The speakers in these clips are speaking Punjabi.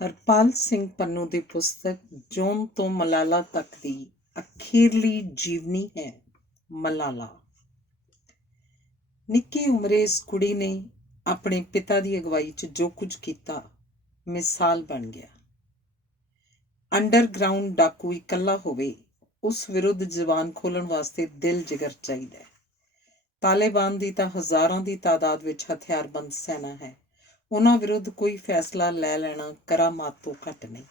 ਹਰਪਾਲ ਸਿੰਘ ਪੰਨੂ ਦੀ ਪੁਸਤਕ ਜੂਨ ਤੋਂ ਮਲਾਲਾ ਤੱਕ ਦੀ ਅਖੀਰਲੀ ਜੀਵਨੀ ਹੈ। ਮਲਾਲਾ ਨਿੱਕੀ ਉਮਰੇ ਇਸ ਕੁੜੀ ਨੇ ਆਪਣੇ ਪਿਤਾ ਦੀ ਅਗਵਾਈ 'ਚ ਜੋ ਕੁਝ ਕੀਤਾ ਮਿਸਾਲ ਬਣ ਗਿਆ। ਅੰਡਰਗਰਾਊਂਡ ਡਾਕੂ ਇਕੱਲਾ ਹੋਵੇ, ਉਸ ਵਿਰੁੱਧ ਜ਼ਬਾਨ ਖੋਲ੍ਹਣ ਵਾਸਤੇ ਦਿਲ ਜਿਗਰ ਚਾਹੀਦਾ ਹੈ। ਤਾਲਿਬਾਨ ਦੀ ਤਾਂ ਹਜ਼ਾਰਾਂ ਦੀ ਤਾਦਾਦ ਵਿੱਚ ਹਥਿਆਰਬੰਦ ਸੈਨਾ ਹੈ। ਉਹਨਾਂ ਵਿਰੁੱਧ ਕੋਈ ਫੈਸਲਾ ਲੈ ਲੈਣਾ ਕਰਾਮਾਤ ਤੋਂ ਘੱਟ ਨਹੀਂ।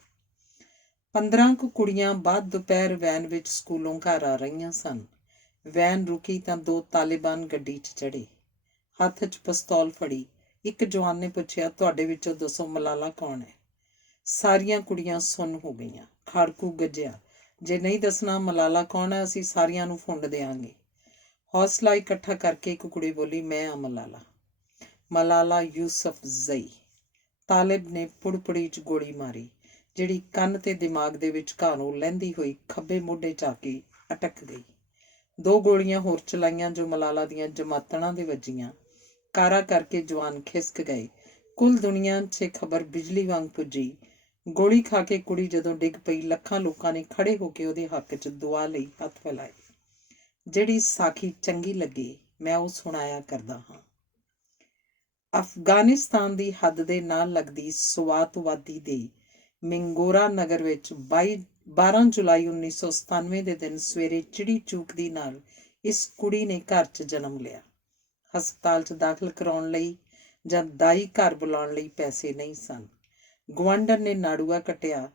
15 ਕੁ ਕੁੜੀਆਂ ਬਾਅਦ ਦੁਪਹਿਰ ਵੈਨ ਵਿੱਚ ਸਕੂਲੋਂ ਘਰ ਆ ਰਹੀਆਂ ਸਨ। ਵੈਨ ਰੁਕੀ ਤਾਂ 2 ਤਾਲਿਬਾਨ ਗੱਡੀ 'ਚ ਚੜ੍ਹੇ, ਹੱਥ 'ਚ ਪਿਸਤੌਲ ਫੜੀ। ਇੱਕ ਜਵਾਨ ਨੇ ਪੁੱਛਿਆ, ਤੁਹਾਡੇ ਵਿੱਚੋਂ ਦੱਸੋ ਮਲਾਲਾ ਕੌਣ ਹੈ? ਸਾਰੀਆਂ ਕੁੜੀਆਂ ਸੁੰਨ ਹੋ ਗਈਆਂ। ਖਾੜਕੂ ਗੱਜਿਆ, ਜੇ ਨਹੀਂ ਦੱਸਣਾ ਮਲਾਲਾ ਕੌਣ ਹੈ, ਅਸੀਂ ਸਾਰੀਆਂ ਨੂੰ ਫੁੰਡ ਦਿਆਂਗੇ। ਹੌਸਲਾ ਇਕੱਠਾ ਕਰਕੇ ਇੱਕ ਕੁੜੀ ਬੋਲੀ, ਮੈਂ ਆ ਮਲਾਲਾ, ਮਲਾਲਾ ਯੂਸਫਜ਼ਈ। ਤਾਲਿਬ ਨੇ ਪੁੜਪੁੜੀ 'ਚ ਗੋਲੀ ਮਾਰੀ, ਜਿਹੜੀ ਕੰਨ ਤੇ ਦਿਮਾਗ ਦੇ ਵਿਚਕਾਰ ਨੂੰ ਲਹਿੰਦੀ ਹੋਈ ਖੱਬੇ ਮੋਢੇ 'ਚ ਆ ਕੇ ਅਟਕ ਗਈ। 2 ਗੋਲੀਆਂ ਹੋਰ ਚਲਾਈਆਂ ਜੋ ਮਲਾਲਾ ਦੀਆਂ ਜਮਾਤੜਾਂ ਦੇ ਵੱਜੀਆਂ। ਕਾਰਾ ਕਰਕੇ ਜਵਾਨ ਖਿਸਕ ਗਏ। ਕੁੱਲ ਦੁਨੀਆ 'ਚ ਖਬਰ ਬਿਜਲੀ ਵਾਂਗ ਪੁੱਜੀ। ਗੋਲੀ ਖਾ ਕੇ ਕੁੜੀ ਜਦੋਂ ਡਿੱਗ ਪਈ, ਲੱਖਾਂ ਲੋਕਾਂ ਨੇ ਖੜੇ ਹੋ ਕੇ ਉਹਦੇ ਹੱਕ 'ਚ ਦੁਆ ਲਈ ਹੱਥ ਫੈਲਾਏ। ਜਿਹੜੀ ਸਾਖੀ ਚੰਗੀ ਲੱਗੇ ਮੈਂ ਉਹ ਸੁਣਾਇਆ ਕਰਦਾ ਹਾਂ। ਅਫਗਾਨਿਸਤਾਨ ਦੀ ਹੱਦ ਦੇ ਨਾਲ ਲੱਗਦੀ ਸਵਾਤ ਵਾਦੀ ਦੇ ਮਿੰਗੋਰਾ ਨਗਰ ਵਿੱਚ 12 ਜੁਲਾਈ 1997 ਦੇ ਦਿਨ ਸਵੇਰੇ ਚਿੜੀ ਚੂਕਦੀ ਨਾਲ ਇਸ ਕੁੜੀ ਨੇ ਘਰ 'ਚ ਜਨਮ ਲਿਆ। ਹਸਪਤਾਲ 'ਚ ਦਾਖਲ ਕਰਾਉਣ ਲਈ ਜਾਂ ਦਾਈ ਘਰ ਬੁਲਾਉਣ ਲਈ ਪੈਸੇ ਨਹੀਂ ਸਨ। ਗੁਆਂਢਣ ਨੇ ਨਾੜੂਆ ਕੱਟਿਆ।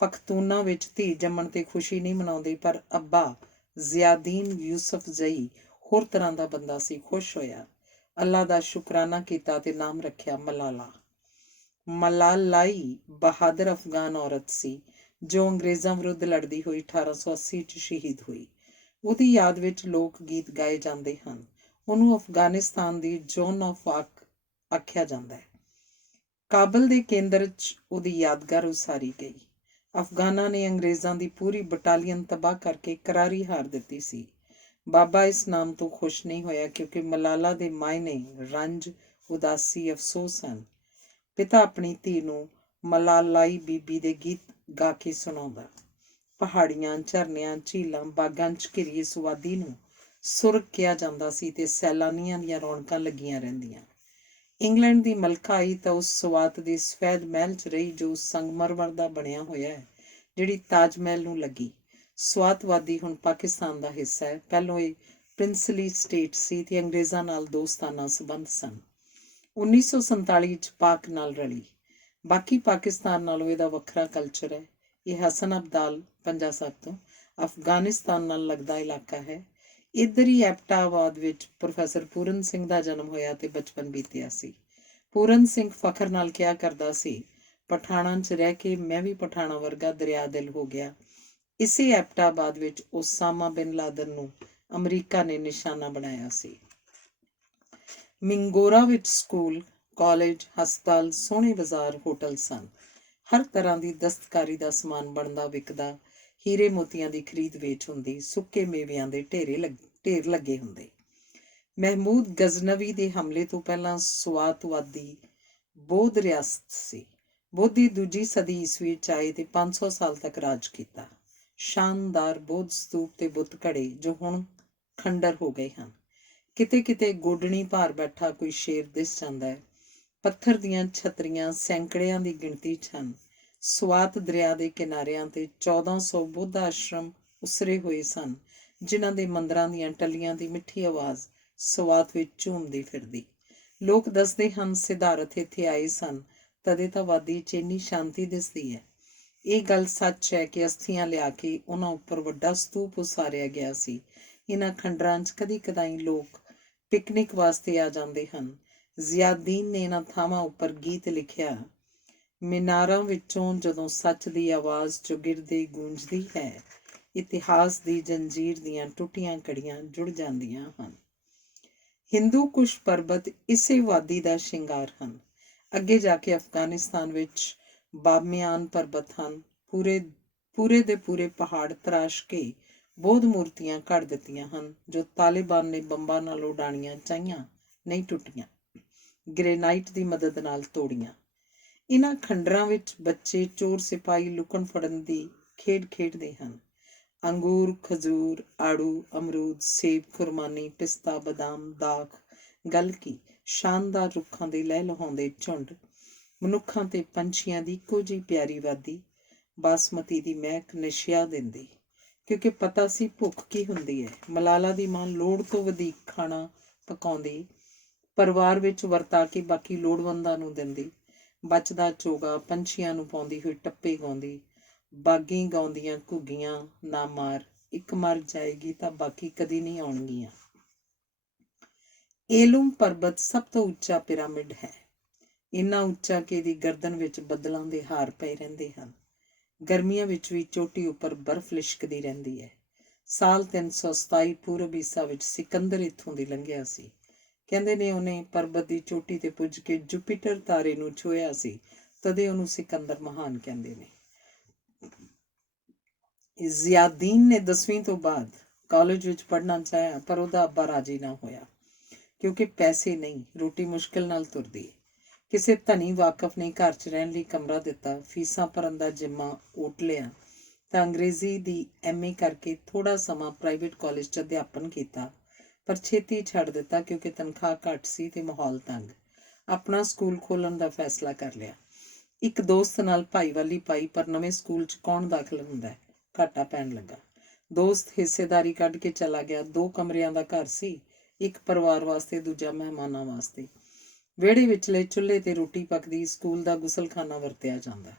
ਪਖਤੂਨਾਂ ਵਿੱਚ ਧੀ ਜੰਮਣ 'ਤੇ ਖੁਸ਼ੀ ਨਹੀਂ ਮਨਾਉਂਦੇ, ਪਰ ਅੱਬਾ ਜ਼ਿਆਦੀਨ ਯੂਸਫਜ਼ਈ ਹੋਰ ਤਰ੍ਹਾਂ ਦਾ ਬੰਦਾ ਸੀ। ਖੁਸ਼ ਹੋਇਆ, ਅੱਲਾ ਦਾ ਸ਼ੁਕਰਾਨਾ ਕੀਤਾ ਤੇ ਨਾਮ ਰੱਖਿਆ ਮਲਾਲਾ। ਮਲਾਲਾਈ ਬਹਾਦਰ ਅਫਗਾਨ ਔਰਤ ਸੀ ਜੋ ਅੰਗਰੇਜ਼ਾਂ ਵਿਰੁੱਧ ਲੜਦੀ ਹੋਈ 1880 'ਚ ਸ਼ਹੀਦ ਹੋਈ। ਉਹਦੀ ਯਾਦ ਵਿੱਚ ਲੋਕ ਗੀਤ ਗਾਏ ਜਾਂਦੇ ਹਨ। ਉਹਨੂੰ ਅਫਗਾਨਿਸਤਾਨ ਦੀ ਜੋਨ ਆਫ ਆਰਕ ਆਖਿਆ ਜਾਂਦਾ ਹੈ। ਕਾਬਲ ਦੇ ਕੇਂਦਰ 'ਚ ਉਹਦੀ ਯਾਦਗਾਰ ਉਸਾਰੀ ਗਈ। ਅਫਗਾਨਾਂ ਨੇ ਅੰਗਰੇਜ਼ਾਂ ਦੀ ਪੂਰੀ ਬਟਾਲੀਅਨ ਤਬਾਹ ਕਰਕੇ ਕਰਾਰੀ ਹਾਰ ਦਿੱਤੀ ਸੀ। ਬਾਬਾ ਇਸ ਨਾਮ ਤੋਂ ਖੁਸ਼ ਨਹੀਂ ਹੋਇਆ ਕਿਉਂਕਿ ਮਲਾਲਾ ਦੇ ਮਾਇਨੇ ਰੰਜ, ਉਦਾਸੀ, ਅਫਸੋਸ ਹਨ। ਪਿਤਾ ਆਪਣੀ ਧੀ ਨੂੰ ਮਲਾਲਾਈ ਬੀਬੀ ਦੇ ਗੀਤ ਗਾ ਕੇ ਸੁਣਾਉਂਦਾ। ਪਹਾੜੀਆਂ, ਝਰਨਿਆਂ, ਝੀਲਾਂ, ਬਾਗਾਂ 'ਚ ਘਿਰੀ ਇਸ ਵਾਦੀ ਨੂੰ ਸੁਰਗ ਕਿਹਾ ਜਾਂਦਾ ਸੀ ਤੇ ਸੈਲਾਨੀਆਂ ਦੀਆਂ ਰੌਣਕਾਂ ਲੱਗੀਆਂ ਰਹਿੰਦੀਆਂ। ਇੰਗਲੈਂਡ ਦੀ ਮਲਕਾ ਆਈ ਤਾਂ ਉਸ ਸਵਾਤ ਦੇ ਸਫੈਦ ਮਹਿਲ 'ਚ ਰਹੀ ਜੋ ਸੰਗਮਰਮਰ ਦਾ ਬਣਿਆ ਹੋਇਆ ਹੈ, ਜਿਹੜੀ ਤਾਜ ਮਹਿਲ ਨੂੰ ਲੱਗੀ। ਸਵਾਤਵਾਦੀ ਹੁਣ ਪਾਕਿਸਤਾਨ ਦਾ ਹਿੱਸਾ ਹੈ। ਪਹਿਲੋਂ ਇਹ ਪ੍ਰਿੰਸਲੀ ਸਟੇਟ ਸੀ ਤੇ ਅੰਗਰੇਜ਼ਾਂ ਨਾਲ ਦੋਸਤਾਨਾ ਸੰਬੰਧ ਸਨ। 1947 'ਚ ਪਾਕ ਨਾਲ ਰਲੀ। ਬਾਕੀ ਪਾਕਿਸਤਾਨ ਨਾਲੋਂ ਇਹਦਾ ਵੱਖਰਾ ਕਲਚਰ ਹੈ। ਇਹ ਹਸਨ ਅਬਦਾਲ ਪੰਜਾ ਤੋਂ ਅਫਗਾਨਿਸਤਾਨ ਨਾਲ ਲੱਗਦਾ ਇਲਾਕਾ ਹੈ। ਇੱਧਰ ਹੀ ਐਬਟਾਬਾਦ ਵਿੱਚ ਪ੍ਰੋਫੈਸਰ ਪੂਰਨ ਸਿੰਘ ਦਾ ਜਨਮ ਹੋਇਆ ਤੇ ਬਚਪਨ ਬੀਤਿਆ ਸੀ। ਪੂਰਨ ਸਿੰਘ ਫਖਰ ਨਾਲ ਕਿਹਾ ਕਰਦਾ ਸੀ, ਪਠਾਣਾਂ 'ਚ ਰਹਿ ਕੇ ਮੈਂ ਵੀ ਪਠਾਣਾ ਵਰਗਾ ਦਰਿਆ ਦਿਲ ਹੋ ਗਿਆ। ਇਸੇ ਐਬਟਾਬਾਦ ਵਿੱਚ ਉਸਾਮਾ ਬਿਨ ਲਾਦਨ ਨੂੰ ਅਮਰੀਕਾ ਨੇ ਨਿਸ਼ਾਨਾ ਬਣਾਇਆ ਸੀ। ਮਿੰਗੋਰਾ ਵਿੱਚ ਸਕੂਲ, ਕਾਲਜ, ਹਸਪਤਾਲ, ਸੋਹਣੇ ਬਾਜ਼ਾਰ, ਹੋਟਲ ਸਨ। ਹਰ ਤਰ੍ਹਾਂ ਦੀ ਦਸਤਕਾਰੀ ਦਾ ਸਮਾਨ ਬਣਦਾ ਵਿਕਦਾ। ਹੀਰੇ ਮੋਤੀਆਂ ਦੀ ਖਰੀਦ ਵੇਚ ਹੁੰਦੀ। ਸੁੱਕੇ ਮੇਵਿਆਂ ਦੇ ਢੇਰ ਲੱਗੇ ਹੁੰਦੇ। ਮਹਿਮੂਦ ਗਜ਼ਨਵੀ ਦੇ ਹਮਲੇ ਤੋਂ ਪਹਿਲਾਂ ਸਵਾਤਵਾਦੀ ਬੋਧ ਰਿਆਸਤ ਸੀ। ਬੋਧੀ 2 ਸਦੀ ਈਸਵੀ 'ਚ ਆਏ ਤੇ 500 ਸਾਲ ਤੱਕ ਰਾਜ ਕੀਤਾ। ਸ਼ਾਨਦਾਰ ਬੋਧ ਸਤੂਪ ਤੇ ਬੁੱਤ ਘੜੇ ਜੋ ਹੁਣ ਖੰਡਰ ਹੋ ਗਏ ਹਨ। ਕਿਤੇ ਕਿਤੇ ਗੋਡਣੀ ਭਾਰ ਬੈਠਾ ਕੋਈ ਸ਼ੇਰ ਦਿਸ ਜਾਂਦਾ ਹੈ। ਪੱਥਰ ਦੀਆਂ ਛਤਰੀਆਂ ਸੈਂਕੜਿਆਂ ਦੀ ਗਿਣਤੀ 'ਚ ਹਨ। ਸਵਾਤ ਦਰਿਆ ਦੇ ਕਿਨਾਰਿਆਂ ਤੇ 1400 ਬੁੱਧ ਆਸ਼ਰਮ ਉਸਰੇ ਹੋਏ ਸਨ, ਜਿਨ੍ਹਾਂ ਦੇ ਮੰਦਰਾਂ ਦੀਆਂ ਟੱਲੀਆਂ ਦੀ ਮਿੱਠੀ ਆਵਾਜ਼ ਸਵਾਤ ਵਿੱਚ ਝੂਮਦੀ ਫਿਰਦੀ। ਲੋਕ ਦੱਸਦੇ ਹਨ ਸਿਧਾਰਥ ਇੱਥੇ ਆਏ ਸਨ ਤਦੇ ਤਾਂ ਵਾਦੀ 'ਚ ਇੰਨੀ ਸ਼ਾਂਤੀ ਦਿਸਦੀ ਹੈ। ਇਹ ਗੱਲ ਸੱਚ ਹੈ ਕਿ ਅਸਥੀਆਂ ਲਿਆ ਕੇ ਉਹਨਾਂ ਉੱਪਰ ਵੱਡਾ ਸਤੂਪ ਉਸਾਰਿਆ ਗਿਆ ਸੀ। ਇਹਨਾਂ ਖੰਡਰਾਂ 'ਚ ਕਦੀ ਕਦਾਈ ਲੋਕ ਪਿਕਨਿਕ ਵਾਸਤੇ ਆ ਜਾਂਦੇ ਹਨ। ਜ਼ਿਆਦੀਨ ਨੇ ਇਹਨਾਂ ਥਾਵਾਂ ਉੱਪਰ ਗੀਤ ਲਿਖਿਆ, ਮੀਨਾਰਾਂ ਵਿੱਚੋਂ ਜਦੋਂ ਸੱਚ ਦੀ ਆਵਾਜ਼ ਚੁਗਿਰਦੇ ਗੂੰਜਦੀ ਹੈ, ਇਤਿਹਾਸ ਦੀ ਜੰਜੀਰ ਦੀਆਂ ਟੁੱਟੀਆਂ ਕੜੀਆਂ ਜੁੜ ਜਾਂਦੀਆਂ ਹਨ। ਹਿੰਦੂ ਕੁਸ਼ ਪਰਬਤ ਇਸੇ ਵਾਦੀ ਦਾ ਸ਼ਿੰਗਾਰ ਹਨ। ਅੱਗੇ ਜਾ ਕੇ ਅਫਗਾਨਿਸਤਾਨ ਵਿੱਚ ਬਾਮਿਆਨ ਪਰਬਤ ਹਨ। ਪੂਰੇ ਦੇ ਪੂਰੇ ਪਹਾੜ ਤਰਾਸ਼ ਕੇ ਬੋਧ ਮੂਰਤੀਆਂ ਘੜ ਦਿੱਤੀਆਂ ਹਨ ਜੋ ਤਾਲਿਬਾਨ ਨੇ ਬੰਬਾਂ ਨਾਲ ਉਡਾਣੀਆਂ ਚਾਹੀਆਂ, ਨਹੀਂ ਟੁੱਟੀਆਂ, ਗ੍ਰੇਨਾਈਟ ਦੀ ਮਦਦ ਨਾਲ ਤੋੜੀਆਂ। ਇਹਨਾਂ ਖੰਡਰਾਂ ਵਿੱਚ ਬੱਚੇ ਚੋਰ ਸਿਪਾਹੀ ਲੁਕਣ ਫੜਨ ਦੀ ਖੇਡ ਖੇਡਦੇ ਹਨ। ਅੰਗੂਰ, ਖਜੂਰ, ਆੜੂ, ਅਮਰੂਦ, ਸੇਬ, ਖੁਰਮਾਨੀ, ਪਿਸਤਾ, ਬਦਾਮ, ਦਾਖ, ਗਲਕੀ, ਸ਼ਾਨਦਾਰ ਰੁੱਖਾਂ ਦੇ ਲਹਿਲਹਾਉਂਦੇ ਝੁੰਡ, ਮਨੁੱਖਾਂ ਤੇ ਪੰਛੀਆਂ ਦੀ ਇੱਕੋ ਜਿਹੀ ਪਿਆਰੀ ਵਾਦੀ, ਬਾਸਮਤੀ ਦੀ ਮਹਿਕ ਨਸ਼ਿਆ ਦਿੰਦੀ। ਕਿਉਂਕਿ ਪਤਾ ਸੀ ਭੁੱਖ ਕੀ ਹੁੰਦੀ ਹੈ। ਮਲਾਲਾ ਦੀ ਮਾਂ ਲੋੜ ਤੋਂ ਵਧੇਰੇ ਖਾਣਾ ਪਕਾਉਂਦੀ, ਪਰਿਵਾਰ ਵਿੱਚ ਵਰਤਾ ਕੇ ਬਾਕੀ ਲੋੜਵੰਦਾਂ ਨੂੰ ਦਿੰਦੀ। ਬਚਦਾ ਚੋਗਾ ਪੰਛੀਆਂ ਨੂੰ ਪਾਉਂਦੀ ਹੋਈ ਟੱਪੇ ਗਾਉਂਦੀ, ਬਾਗੀ ਗਾਉਂਦੀਆਂ ਘੁੱਗੀਆਂ ਨਾ ਮਾਰ, ਇੱਕ ਮਰ ਜਾਏਗੀ ਤਾਂ ਬਾਕੀ ਕਦੀ ਨਹੀਂ ਆਉਣਗੀਆਂ। ਏਲੂਮ ਪਰਬਤ ਸਭ ਤੋਂ ਉੱਚਾ ਪਿਰਾਮਿਡ ਹੈ। ਇੰਨਾ ਉੱਚਾ ਕਿ ਇਹਦੀ ਗਰਦਨ ਵਿੱਚ ਬੱਦਲਾਂ ਦੇ ਹਾਰ ਪਏ ਰਹਿੰਦੇ ਹਨ। ਗਰਮੀਆਂ ਵਿੱਚ ਵੀ ਚੋਟੀ ਉੱਪਰ ਬਰਫ਼ ਲਿਸ਼ਕਦੀ ਰਹਿੰਦੀ ਹੈ। ਸਾਲ 327 ਪੂਰਬ ਈਸਾ ਵਿੱਚ ਸਿਕੰਦਰ ਇੱਥੋਂ ਦੀ ਲੰਘਿਆ ਸੀ। ਕਹਿੰਦੇ ਨੇ ਉਹਨੇ ਪਰਬਤ ਦੀ ਚੋਟੀ ਤੇ ਪੁੱਜ ਕੇ ਜੁਪੀਟਰ ਤਾਰੇ ਨੂੰ ਛੂਹਿਆ ਸੀ, ਤਦੇ ਉਹਨੂੰ ਸਿਕੰਦਰ ਮਹਾਨ ਕਹਿੰਦੇ ਨੇ। ਜ਼ਿਆਦੀਨ ਨੇ 10ਵੀਂ ਤੋਂ ਬਾਅਦ ਕਾਲਜ ਵਿੱਚ ਪੜ੍ਹਨਾ ਚਾਹਿਆ, ਪਰ ਉਹਦਾ ਅੱਬਾ ਰਾਜੀ ਨਾ ਹੋਇਆ, ਕਿਉਂਕਿ ਪੈਸੇ ਨਹੀਂ, ਰੋਟੀ ਮੁਸ਼ਕਿਲ ਨਾਲ ਤੁਰਦੀ ਹੈ। ਕਿਸੇ ਧਨੀ ਵਾਕਫ ਨੇ ਘਰ 'ਚ ਰਹਿਣ ਲਈ ਕਮਰਾ ਦਿੱਤਾ, ਫੀਸਾਂ ਭਰਨ ਦਾ ਜਿੰਮਾ ਓਟ ਲਿਆ ਤਾਂ ਅੰਗਰੇਜ਼ੀ ਦੀ MA ਕਰਕੇ ਥੋੜ੍ਹਾ ਸਮਾਂ ਪ੍ਰਾਈਵੇਟ ਕਾਲਜ 'ਚ ਅਧਿਆਪਨ ਕੀਤਾ, ਪਰ ਛੇਤੀ ਛੱਡ ਦਿੱਤਾ ਕਿਉਂਕਿ ਤਨਖਾਹ ਘੱਟ ਸੀ ਤੇ ਮਾਹੌਲ ਤੰਗ। ਆਪਣਾ ਸਕੂਲ ਖੋਲ੍ਹਣ ਦਾ ਫੈਸਲਾ ਕਰ ਲਿਆ। ਇੱਕ ਦੋਸਤ ਨਾਲ ਭਾਈਵਾਲੀ ਪਾਈ, ਪਰ ਨਵੇਂ ਸਕੂਲ 'ਚ ਕੌਣ ਦਾਖਲ ਹੁੰਦਾ ਹੈ, ਘਾਟਾ ਪੈਣ ਲੱਗਾ। ਦੋਸਤ ਹਿੱਸੇਦਾਰੀ ਕੱਢ ਕੇ ਚਲਾ ਗਿਆ। 2 ਕਮਰਿਆਂ ਦਾ ਘਰ ਸੀ, ਇੱਕ ਪਰਿਵਾਰ ਵਾਸਤੇ, ਦੂਜਾ ਮਹਿਮਾਨਾਂ ਵਾਸਤੇ। ਵਿਹੜੇ ਵਿਚਲੇ ਚੁੱਲ੍ਹੇ ਤੇ ਰੋਟੀ ਪੱਕਦੀ, ਸਕੂਲ ਦਾ ਗੁਸਲਖਾਨਾ ਵਰਤਿਆ ਜਾਂਦਾ।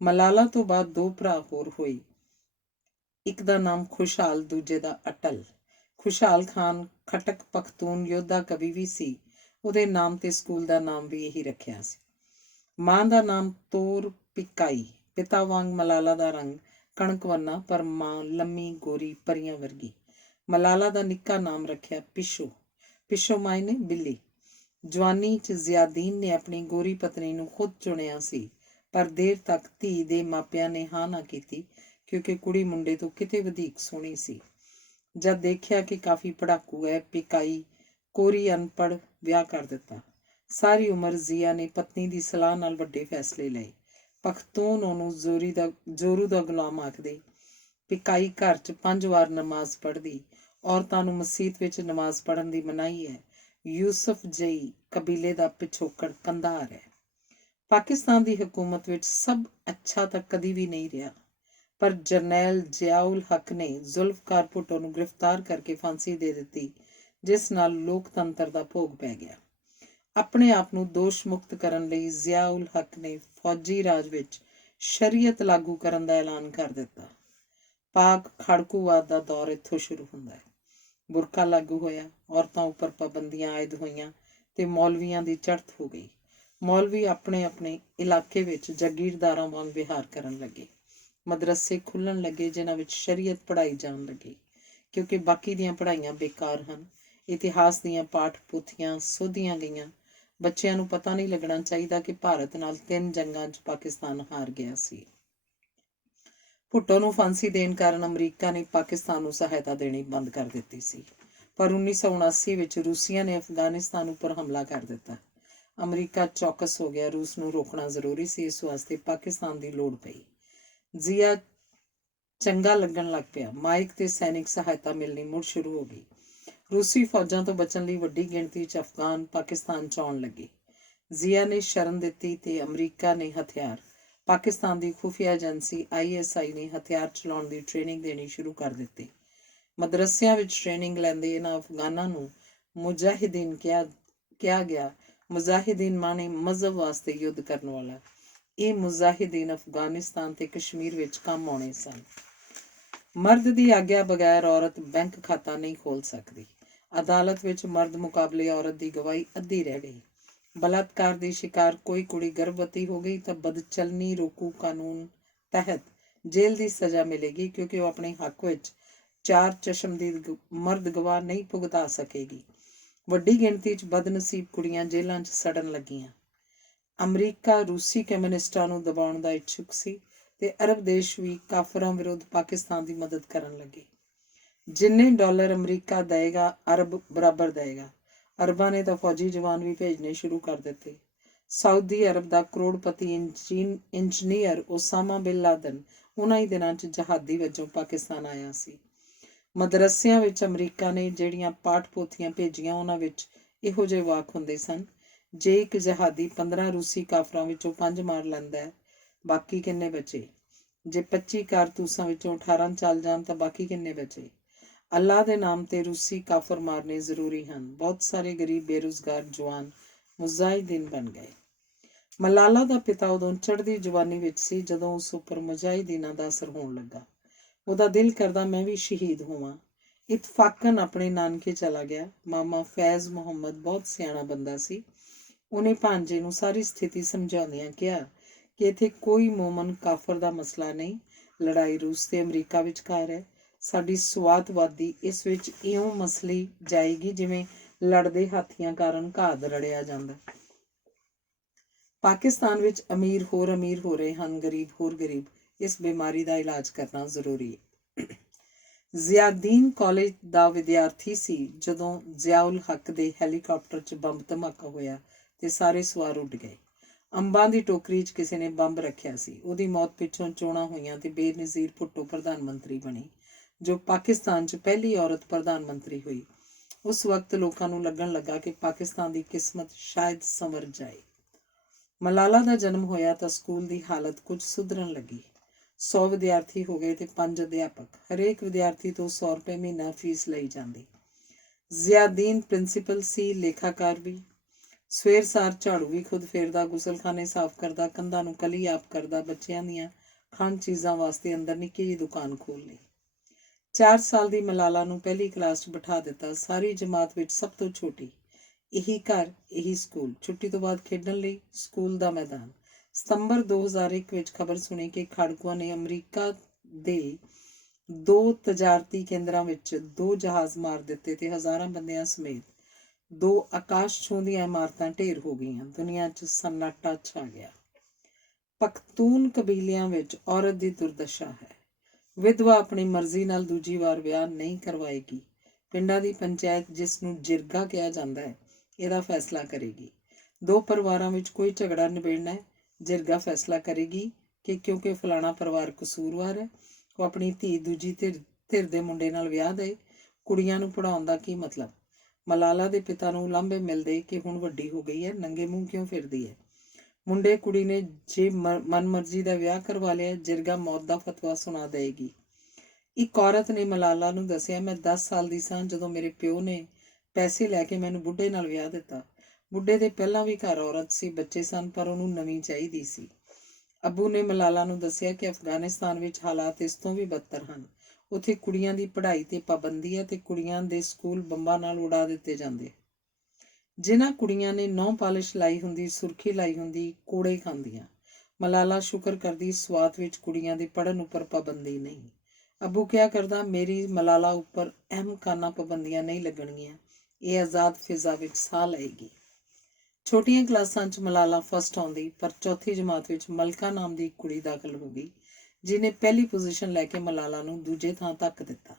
ਮਲਾਲਾ ਤੋਂ ਬਾਅਦ 2 ਭਰਾ ਹੋਰ ਹੋਏ। ਇੱਕ ਦਾ ਨਾਮ ਖੁਸ਼ਹਾਲ, ਦੂਜੇ ਦਾ ਅਟਲ। ਖੁਸ਼ਹਾਲ ਖਾਨ ਖਟਕ ਪਖਤੂਨ ਯੋਧਾ ਕਵੀ ਵੀ ਸੀ। ਉਹਦੇ ਨਾਮ ਤੇ ਸਕੂਲ ਦਾ ਨਾਮ ਵੀ ਇਹੀ ਰੱਖਿਆ ਸੀ। ਮਾਂ ਦਾ ਨਾਮ ਤੌਰ ਪਿਕਾਈ। ਪਿਤਾ ਵਾਂਗ ਮਲਾਲਾ ਦਾ ਰੰਗ ਕਣਕ ਵਰਨਾ, ਪਰ ਮਾਂ ਲੰਮੀ ਗੋਰੀ ਪਰੀਆਂ ਵਰਗੀ। ਮਲਾਲਾ ਦਾ ਨਿੱਕਾ ਨਾਮ ਰੱਖਿਆ ਪਿਸ਼ੋ। ਪਿਸ਼ੋ ਮਾਇਨੇ ਬਿੱਲੀ। ਜਵਾਨੀ 'ਚ ਜ਼ਿਆਦੀਨ ਨੇ ਆਪਣੀ ਗੋਰੀ ਪਤਨੀ ਨੂੰ ਖੁਦ ਚੁਣਿਆ ਸੀ, ਪਰ ਦੇਰ ਤੱਕ ਧੀ ਦੇ ਮਾਪਿਆਂ ਨੇ ਹਾਂ ਨਾ ਕੀਤੀ, ਕਿਉਂਕਿ ਕੁੜੀ ਮੁੰਡੇ ਤੋਂ ਕਿਤੇ ਵਧੇਰੇ ਸੋਹਣੀ ਸੀ। ਜਦ ਦੇਖਿਆ ਕਿ ਕਾਫੀ ਪੜ੍ਹਾਕੂ ਹੈ, ਪਿਕਾਈ ਕੋਰੀ ਅਨਪੜ੍ਹ ਵਿਆਹ ਕਰ ਦਿੱਤਾ। ਸਾਰੀ ਉਮਰ ਜ਼ੀਆ ਨੇ ਪਤਨੀ ਦੀ ਸਲਾਹ ਨਾਲ ਵੱਡੇ ਫੈਸਲੇ ਲਏ। ਪਖਤੂਨ ਉਹਨੂੰ ਜ਼ੋਰੂ ਦਾ ਗੁਲਾਮ ਆਖਦੇ। ਪਿਕਾਈ ਘਰ 'ਚ 5 ਵਾਰ ਨਮਾਜ਼ ਪੜ੍ਹਦੀ। ਔਰਤਾਂ ਨੂੰ ਮਸੀਤ ਵਿੱਚ ਨਮਾਜ਼ ਪੜ੍ਹਨ ਦੀ ਮਨਾਹੀ ਹੈ। ਯੂਸਫ ਜਈ ਕਬੀਲੇ ਦਾ ਪਿਛੋਕੜ ਕੰਧਾਰ ਹੈ। ਪਾਕਿਸਤਾਨ ਦੀ ਹਕੂਮਤ ਵਿੱਚ ਸਭ ਅੱਛਾ ਤਾਂ ਕਦੀ ਵੀ ਨਹੀਂ ਰਿਹਾ, ਪਰ ਜਰਨੈਲ ਜ਼ਿਆਉਲ ਹੱਕ ਨੇ ਜ਼ੁਲਫਕਾਰ ਭੁੱਟੋ ਨੂੰ ਗ੍ਰਿਫਤਾਰ ਕਰਕੇ ਫਾਂਸੀ ਦੇ ਦਿੱਤੀ, ਜਿਸ ਨਾਲ ਲੋਕਤੰਤਰ ਦਾ ਭੋਗ ਪੈ ਗਿਆ। ਆਪਣੇ ਆਪ ਨੂੰ ਦੋਸ਼ ਮੁਕਤ ਕਰਨ ਲਈ ਜ਼ਿਆਉਲ ਹੱਕ ਨੇ ਫੌਜੀ ਰਾਜ ਵਿੱਚ ਸ਼ਰੀਅਤ ਲਾਗੂ ਕਰਨ ਦਾ ਐਲਾਨ ਕਰ ਦਿੱਤਾ। ਪਾਕ ਖੜਕੂਵਾਦ ਦਾ ਦੌਰ ਇੱਥੋਂ ਸ਼ੁਰੂ ਹੁੰਦਾ ਹੈ। ਬੁਰਕਾ ਲਾਗੂ ਹੋਇਆ, ਔਰਤਾਂ ਉੱਪਰ ਪਾਬੰਦੀਆਂ ਆਇਦ ਹੋਈਆਂ ਤੇ ਮੌਲਵੀਆਂ ਦੀ ਚੜ੍ਹਤ ਹੋ ਗਈ। ਮੌਲਵੀ ਆਪਣੇ ਆਪਣੇ ਇਲਾਕੇ ਵਿੱਚ ਜਾਗੀਰਦਾਰਾਂ ਵਾਂਗ ਵਿਹਾਰ ਕਰਨ ਲੱਗੇ। ਮਦਰਸੇ ਖੁੱਲ੍ਹਣ ਲੱਗੇ, ਜਿਨ੍ਹਾਂ ਵਿੱਚ ਸ਼ਰੀਅਤ ਪੜ੍ਹਾਈ ਜਾਣ ਲੱਗੀ, ਕਿਉਂਕਿ ਬਾਕੀ ਦੀਆਂ ਪੜ੍ਹਾਈਆਂ ਬੇਕਾਰ ਹਨ। ਇਤਿਹਾਸ ਦੀਆਂ ਪਾਠ ਪੋਥੀਆਂ ਸੋਧੀਆਂ ਗਈਆਂ। ਬੱਚਿਆਂ ਨੂੰ ਪਤਾ ਨਹੀਂ ਲੱਗਣਾ ਚਾਹੀਦਾ ਕਿ ਭਾਰਤ ਨਾਲ 3 ਜੰਗਾਂ 'ਚ ਪਾਕਿਸਤਾਨ ਹਾਰ ਗਿਆ ਸੀ। ਭੁੱਟੋ ਨੂੰ ਫਾਂਸੀ ਦੇਣ ਕਾਰਨ ਅਮਰੀਕਾ ਨੇ ਪਾਕਿਸਤਾਨ ਨੂੰ ਸਹਾਇਤਾ ਦੇਣੀ ਬੰਦ ਕਰ ਦਿੱਤੀ ਸੀ, ਪਰ 1979 ਵਿੱਚ ਰੂਸੀਆਂ ਨੇ ਅਫਗਾਨਿਸਤਾਨ ਉੱਪਰ ਹਮਲਾ ਕਰ ਦਿੱਤਾ। ਅਮਰੀਕਾ ਚੌਕਸ ਹੋ ਗਿਆ। ਰੂਸ ਨੂੰ ਰੋਕਣਾ ਜ਼ਰੂਰੀ ਸੀ, ਇਸ ਵਾਸਤੇ ਪਾਕਿਸਤਾਨ ਦੀ ਲੋੜ ਪਈ। ਜ਼ੀਆ ਚੰਗਾ ਲੱਗਣ ਲੱਗ ਪਿਆ। ਮਾਈਕ ਤੇ ਸੈਨਿਕ ਸਹਾਇਤਾ ਮਿਲਣੀ ਮੁੜ ਸ਼ੁਰੂ ਹੋ ਗਈ। ਰੂਸੀ ਫੌਜਾਂ ਤੋਂ ਬਚਣ ਲਈ ਵੱਡੀ ਗਿਣਤੀ 'ਚ ਅਫਗਾਨ ਪਾਕਿਸਤਾਨ 'ਚ ਆਉਣ ਲੱਗੇ। ਜ਼ੀਆ ਨੇ ਸ਼ਰਨ ਦਿੱਤੀ ਤੇ ਅਮਰੀਕਾ ਨੇ ਹਥਿਆਰ। ਪਾਕਿਸਤਾਨ ਦੀ ਖੁਫੀਆ ਏਜੰਸੀ ISI ਨੇ ਹਥਿਆਰ ਚਲਾਉਣ ਦੀ ਟ੍ਰੇਨਿੰਗ ਦੇਣੀ ਸ਼ੁਰੂ ਕਰ ਦਿੱਤੀ। ਮਦਰਸਿਆਂ ਵਿੱਚ ਟ੍ਰੇਨਿੰਗ ਲੈਂਦੇ ਇਹਨਾਂ ਅਫਗਾਨਾਂ ਨੂੰ ਮੁਜਾਹਿਦੀਨ ਕਿਹਾ ਗਿਆ। ਮੁਜਾਹਿਦੀਨ ਮਾਣੇ ਮਜ਼ਹਬ ਵਾਸਤੇ ਯੁੱਧ ਕਰਨ ਵਾਲਾ। ਇਹ ਮੁਜਾਹਿਦੀਨ ਅਫਗਾਨਿਸਤਾਨ ਤੇ ਕਸ਼ਮੀਰ ਵਿੱਚ ਕੰਮ ਆਉਣੇ ਸਨ। ਮਰਦ ਦੀ ਆਗਿਆ ਬਗੈਰ ਔਰਤ ਬੈਂਕ ਖਾਤਾ ਨਹੀਂ ਖੋਲ੍ਹ ਸਕਦੀ। ਅਦਾਲਤ ਵਿੱਚ ਮਰਦ ਮੁਕਾਬਲੇ ਔਰਤ ਦੀ ਗਵਾਹੀ ਅੱਧੀ ਰਹਿ ਗਈ। ਬਲਾਤਕਾਰ ਦੀ ਸ਼ਿਕਾਰ ਕੋਈ ਕੁੜੀ ਗਰਭਵਤੀ ਹੋ ਗਈ ਤਾਂ ਬਦਚਲਨੀ ਰੋਕੂ ਕਾਨੂੰਨ ਤਹਿਤ ਜੇਲ੍ਹ ਦੀ ਸਜ਼ਾ ਮਿਲੇਗੀ, ਕਿਉਂਕਿ ਉਹ ਆਪਣੇ ਹੱਕ ਵਿੱਚ 4 ਚਸ਼ਮਦੀਦ ਮਰਦ ਗਵਾਹ ਨਹੀਂ ਭੁਗਤਾ ਸਕੇਗੀ। ਵੱਡੀ ਗਿਣਤੀ 'ਚ ਬਦਨਸੀਬ ਕੁੜੀਆਂ ਜੇਲ੍ਹਾਂ 'ਚ ਸੜਨ ਲੱਗੀਆਂ। ਅਮਰੀਕਾ ਰੂਸੀ ਕਮਿਊਨਿਸਟਾਂ ਨੂੰ ਦਬਾਉਣ ਦਾ ਇੱਛੁਕ ਸੀ ਤੇ ਅਰਬ ਦੇਸ਼ ਵੀ ਕਾਫਰਾਂ ਵਿਰੁੱਧ ਪਾਕਿਸਤਾਨ ਦੀ ਮਦਦ ਕਰਨ ਲੱਗੇ। ਜਿੰਨੇ ਡਾਲਰ ਅਮਰੀਕਾ ਦੇਏਗਾ, ਅਰਬ ਬਰਾਬਰ ਦੇਏਗਾ। ਅਰਬਾਂ ਨੇ ਤਾਂ ਫੌਜੀ ਜਵਾਨ ਵੀ ਭੇਜਣੇ ਸ਼ੁਰੂ ਕਰ ਦਿੱਤੇ। ਸਾਊਦੀ ਅਰਬ ਦਾ ਕਰੋੜਪਤੀ ਇੰਜੀਨੀਅਰ ਓਸਾਮਾ ਬਿਨ ਲਾਦਨ ਉਹਨਾਂ ਹੀ ਦਿਨਾਂ 'ਚ ਜਹਾਦੀ ਵਜੋਂ ਪਾਕਿਸਤਾਨ ਆਇਆ ਸੀ। ਮਦਰਸਿਆਂ ਵਿੱਚ ਅਮਰੀਕਾ ਨੇ ਜਿਹੜੀਆਂ ਪਾਠ ਪੋਥੀਆਂ ਭੇਜੀਆਂ ਉਹਨਾਂ ਵਿੱਚ ਇਹੋ ਜਿਹੇ ਵਾਕ ਹੁੰਦੇ ਸਨ, ਜੇ ਇੱਕ ਜਹਾਦੀ 15 ਰੂਸੀ ਕਾਫਰਾਂ ਵਿੱਚੋਂ 5 ਮਾਰ ਲੈਂਦਾ ਹੈ, ਬਾਕੀ ਕਿੰਨੇ ਬਚੇ? ਜੇ 25 ਕਾਰਤੂਸਾਂ ਵਿੱਚੋਂ 18 ਚੱਲ ਜਾਣ ਤਾਂ ਬਾਕੀ ਕਿੰਨੇ ਬਚੇ? ਅੱਲਾਹ ਦੇ ਨਾਮ ਤੇ ਰੂਸੀ ਕਾਫਰ ਮਾਰਨੇ ਜ਼ਰੂਰੀ ਹਨ। ਬਹੁਤ ਸਾਰੇ ਗਰੀਬ ਬੇਰੁਜ਼ਗਾਰ ਜਵਾਨ ਮੁਜਾਹਿਦੀਨ ਬਣ ਗਏ। ਮਲਾਲਾ ਦਾ ਪਿਤਾ ਉਦੋਂ ਚੜ੍ਹਦੀ ਜਵਾਨੀ ਵਿੱਚ ਸੀ ਜਦੋਂ ਉਸ ਉੱਪਰ ਮੁਜਾਹਿਦੀਨਾਂ ਦਾ ਅਸਰ ਹੋਣ ਲੱਗਾ। ਉਹਦਾ ਦਿਲ ਕਰਦਾ ਮੈਂ ਵੀ ਸ਼ਹੀਦ ਹੋਵਾਂ। ਇਤਫਾਕਨ ਆਪਣੇ ਨਾਨਕੇ ਚਲਾ ਗਿਆ। ਮਾਮਾ ਫੈਜ਼ ਮੁਹੰਮਦ ਬਹੁਤ ਸਿਆਣਾ ਬੰਦਾ ਸੀ। ਉਹਨੇ ਭਾਂਜੇ ਨੂੰ ਸਾਰੀ ਸਥਿਤੀ ਸਮਝਾਉਂਦਿਆਂ ਕਿਹਾ ਕਿ ਇੱਥੇ ਕੋਈ ਮੋਮਨ ਕਾਫਰ ਦਾ ਮਸਲਾ ਨਹੀਂ, ਲੜਾਈ ਰੂਸ ਤੇ ਅਮਰੀਕਾ ਵਿਚਕਾਰ ਹੈ। ਸਾਡੀ ਸਵਾਤਵਾਦੀ ਇਸ ਵਿੱਚ ਇਉਂ ਮਸਲੀ ਜਾਏਗੀ ਜਿਵੇਂ ਲੜਦੇ ਹਾਥੀਆਂ ਕਾਰਨ ਘਾਹ ਰੜਿਆ ਜਾਂਦਾ। ਪਾਕਿਸਤਾਨ ਵਿੱਚ ਅਮੀਰ ਹੋ ਰਹੇ ਹਨ, ਗਰੀਬ ਹੋਰ ਗਰੀਬ। ਇਸ ਬਿਮਾਰੀ ਦਾ ਇਲਾਜ ਕਰਨਾ ਜ਼ਰੂਰੀ ਹੈ। ਜ਼ਿਆਦੀਨ ਕਾਲਜ ਦਾ ਵਿਦਿਆਰਥੀ ਸੀ ਜਦੋਂ ਜ਼ਿਆਉਲ ਹੱਕ ਦੇ ਹੈਲੀਕਾਪਟਰ 'ਚ ਬੰਬ ਧਮਾਕਾ ਹੋਇਆ ਤੇ ਸਾਰੇ ਸਵਾਰ ਉੱਡ ਗਏ। ਅੰਬਾਂ ਦੀ ਟੋਕਰੀ 'ਚ ਕਿਸੇ ਨੇ ਬੰਬ ਰੱਖਿਆ ਸੀ। ਉਹਦੀ ਮੌਤ ਪਿੱਛੋਂ ਚੋਣਾਂ ਹੋਈਆਂ ਤੇ ਬੇਨਜ਼ੀਰ ਭੁੱਟੋ ਪ੍ਰਧਾਨ ਮੰਤਰੀ ਬਣੀ, ਜੋ ਪਾਕਿਸਤਾਨ 'ਚ ਪਹਿਲੀ ਔਰਤ ਪ੍ਰਧਾਨ ਮੰਤਰੀ ਹੋਈ। ਉਸ ਵਕਤ ਲੋਕਾਂ ਨੂੰ ਲੱਗਣ ਲੱਗਾ ਕਿ ਪਾਕਿਸਤਾਨ ਦੀ ਕਿਸਮਤ ਸ਼ਾਇਦ ਸੰਵਰ ਜਾਏ। ਮਲਾਲਾ ਦਾ ਜਨਮ ਹੋਇਆ ਤਾਂ ਸਕੂਲ ਦੀ ਹਾਲਤ ਕੁਝ ਸੁਧਰਨ ਲੱਗੀ। 100 ਵਿਦਿਆਰਥੀ ਹੋ ਗਏ ਤੇ 5 ਅਧਿਆਪਕ। ਹਰੇਕ ਵਿਦਿਆਰਥੀ ਤੋਂ 100 ਰੁਪਏ ਮਹੀਨਾ ਫੀਸ ਲਈ ਜਾਂਦੀ। ਜ਼ਿਆਦੀਨ ਪ੍ਰਿੰਸੀਪਲ ਸੀ, ਲੇਖਾਕਾਰ ਵੀ। ਸਵੇਰ ਸਾਰ ਝਾੜੂ ਵੀ ਖੁਦ ਫੇਰਦਾ, ਗੁਸਲਖਾਨੇ ਸਾਫ਼ ਕਰਦਾ, ਕੰਧਾਂ ਨੂੰ ਕਲੀ ਆਪ ਕਰਦਾ, ਬੱਚਿਆਂ ਦੀਆਂ ਖਾਣ ਚੀਜ਼ਾਂ ਵਾਸਤੇ ਅੰਦਰ ਨਿੱਕੀ ਜਿਹੀ ਦੁਕਾਨ ਖੋਲ੍ਹ ਲਈ। 4 ਸਾਲ ਦੀ ਮਲਾਲਾ ਨੂੰ ਪਹਿਲੀ ਕਲਾਸ 'ਚ ਬਿਠਾ ਦਿੱਤਾ, ਸਾਰੀ ਜਮਾਤ ਵਿੱਚ ਸਭ ਤੋਂ ਛੋਟੀ। ਇਹੀ ਘਰ, ਇਹੀ ਸਕੂਲ। ਛੁੱਟੀ ਤੋਂ ਬਾਅਦ ਖੇਡਣ ਲਈ ਸਕੂਲ ਦਾ ਮੈਦਾਨ। ਸਤੰਬਰ 2001 ਵਿੱਚ ਖਬਰ ਸੁਣੀ ਕਿ ਖਾੜਕੂਆਂ ਨੇ ਅਮਰੀਕਾ ਦੇ 2 ਤਜਾਰਤੀ ਕੇਂਦਰਾਂ ਵਿੱਚ 2 ਜਹਾਜ਼ ਮਾਰ ਦਿੱਤੇ ਤੇ ਹਜ਼ਾਰਾਂ ਬੰਦਿਆਂ ਸਮੇਤ 2 ਆਕਾਸ਼ ਛੂੰਹਦੀਆਂ ਇਮਾਰਤਾਂ ਢੇਰ ਹੋ ਗਈਆਂ। ਦੁਨੀਆ 'ਚ ਸੰਨਾਟਾ ਛਾ ਗਿਆ। ਪਖਤੂਨ ਕਬੀਲਿਆਂ ਵਿੱਚ ਔਰਤ ਦੀ ਦੁਰਦਸ਼ਾ ਹੈ। ਵਿਧਵਾ ਆਪਣੀ ਮਰਜ਼ੀ ਨਾਲ ਦੂਜੀ ਵਾਰ ਵਿਆਹ ਨਹੀਂ ਕਰਵਾਏਗੀ। ਪਿੰਡਾਂ ਦੀ ਪੰਚਾਇਤ, ਜਿਸ ਨੂੰ ਜਿਰਗਾ ਕਿਹਾ ਜਾਂਦਾ ਹੈ, ਇਹਦਾ ਫੈਸਲਾ ਕਰੇਗੀ। 2 ਪਰਿਵਾਰਾਂ ਵਿੱਚ ਕੋਈ ਝਗੜਾ ਨਿਬੇੜਨਾ ਹੈ, ਜਿਰਗਾ ਫੈਸਲਾ ਕਰੇਗੀ ਕਿ ਕਿਉਂਕਿ ਫਲਾਣਾ ਪਰਿਵਾਰ ਕਸੂਰਵਾਰ ਹੈ, ਉਹ ਆਪਣੀ ਧੀ ਦੂਜੀ ਧਿਰ ਦੇ ਮੁੰਡੇ ਨਾਲ ਵਿਆਹ ਦੇ। ਕੁੜੀਆਂ ਨੂੰ ਪੜ੍ਹਾਉਣ ਦਾ ਕੀ ਮਤਲਬ? ਮਲਾਲਾ ਦੇ ਪਿਤਾ ਨੂੰ ਉਲਾਂਭੇ ਮਿਲਦੇ ਕਿ ਹੁਣ ਵੱਡੀ ਹੋ ਗਈ ਹੈ, ਨੰਗੇ ਮੂੰਹ ਕਿਉਂ ਫਿਰਦੀ ਹੈ। ਮੁੰਡੇ ਕੁੜੀ ਨੇ ਜੇ ਮਨਮਰਜ਼ੀ ਦਾ ਵਿਆਹ ਕਰਵਾ ਲਿਆ, ਜਿਰਗਾ ਮੌਤ ਦਾ ਫਤਵਾ ਸੁਣਾ ਦੇਗੀ। ਇੱਕ ਔਰਤ ਨੇ ਮਲਾਲਾ ਨੂੰ ਦੱਸਿਆ, ਮੈਂ 10 ਸਾਲ ਦੀ ਸਾਂ ਜਦੋਂ ਮੇਰੇ ਪਿਓ ਨੇ ਪੈਸੇ ਲੈ ਕੇ ਮੈਨੂੰ ਬੁੱਢੇ ਨਾਲ ਵਿਆਹ ਦਿੱਤਾ। ਬੁੱਢੇ ਦੇ ਪਹਿਲਾਂ ਵੀ ਘਰ ਔਰਤ ਸੀ, ਬੱਚੇ ਸਨ, ਪਰ ਉਹਨੂੰ ਨਵੀਂ ਚਾਹੀਦੀ ਸੀ। ਅੱਬੂ ਨੇ ਮਲਾਲਾ ਨੂੰ ਦੱਸਿਆ ਕਿ ਅਫਗਾਨਿਸਤਾਨ ਵਿੱਚ ਹਾਲਾਤ ਇਸ ਤੋਂ ਵੀ ਬਦਤਰ ਹਨ। ਉੱਥੇ ਕੁੜੀਆਂ ਦੀ ਪੜ੍ਹਾਈ ਤੇ ਪਾਬੰਦੀ ਹੈ ਤੇ ਕੁੜੀਆਂ ਦੇ ਸਕੂਲ ਬੰਬਾਂ ਨਾਲ ਉਡਾ ਦਿੱਤੇ ਜਾਂਦੇ। ਜਿਨ੍ਹਾਂ ਕੁੜੀਆਂ ਨੇ ਨਹੁੰ ਪਾਲਿਸ਼ ਲਾਈ ਹੁੰਦੀ, ਸੁਰਖੀ ਲਾਈ ਹੁੰਦੀ, ਕੋੜੇ ਖਾਂਦੀਆਂ। ਮਲਾਲਾ ਸ਼ੁਕਰ ਕਰਦੀ ਸਵਾਤ ਵਿੱਚ ਕੁੜੀਆਂ ਦੇ ਪੜ੍ਹਨ ਉੱਪਰ ਪਾਬੰਦੀ ਨਹੀਂ। ਅੱਬੂ ਕਿਹਾ ਕਰਦਾ, ਮੇਰੀ ਮਲਾਲਾ ਉੱਪਰ ਅਹਿਮਕਾਨਾ ਪਾਬੰਦੀਆਂ ਨਹੀਂ ਲੱਗਣਗੀਆਂ, ਇਹ ਆਜ਼ਾਦ ਫਿਜ਼ਾ ਵਿੱਚ ਸਾਹ ਲਏਗੀ। ਛੋਟੀਆਂ ਕਲਾਸਾਂ 'ਚ ਮਲਾਲਾ ਫਸਟ ਆਉਂਦੀ, ਪਰ ਚੌਥੀ ਜਮਾਤ ਵਿੱਚ ਮਲਕਾ ਨਾਮ ਦੀ ਇੱਕ ਕੁੜੀ ਦਾਖਲ ਹੋ ਗਈ, ਜਿਹਨੇ ਪਹਿਲੀ ਪੋਜੀਸ਼ਨ ਲੈ ਕੇ ਮਲਾਲਾ ਨੂੰ ਦੂਜੇ ਥਾਂ ਧੱਕ ਦਿੱਤਾ।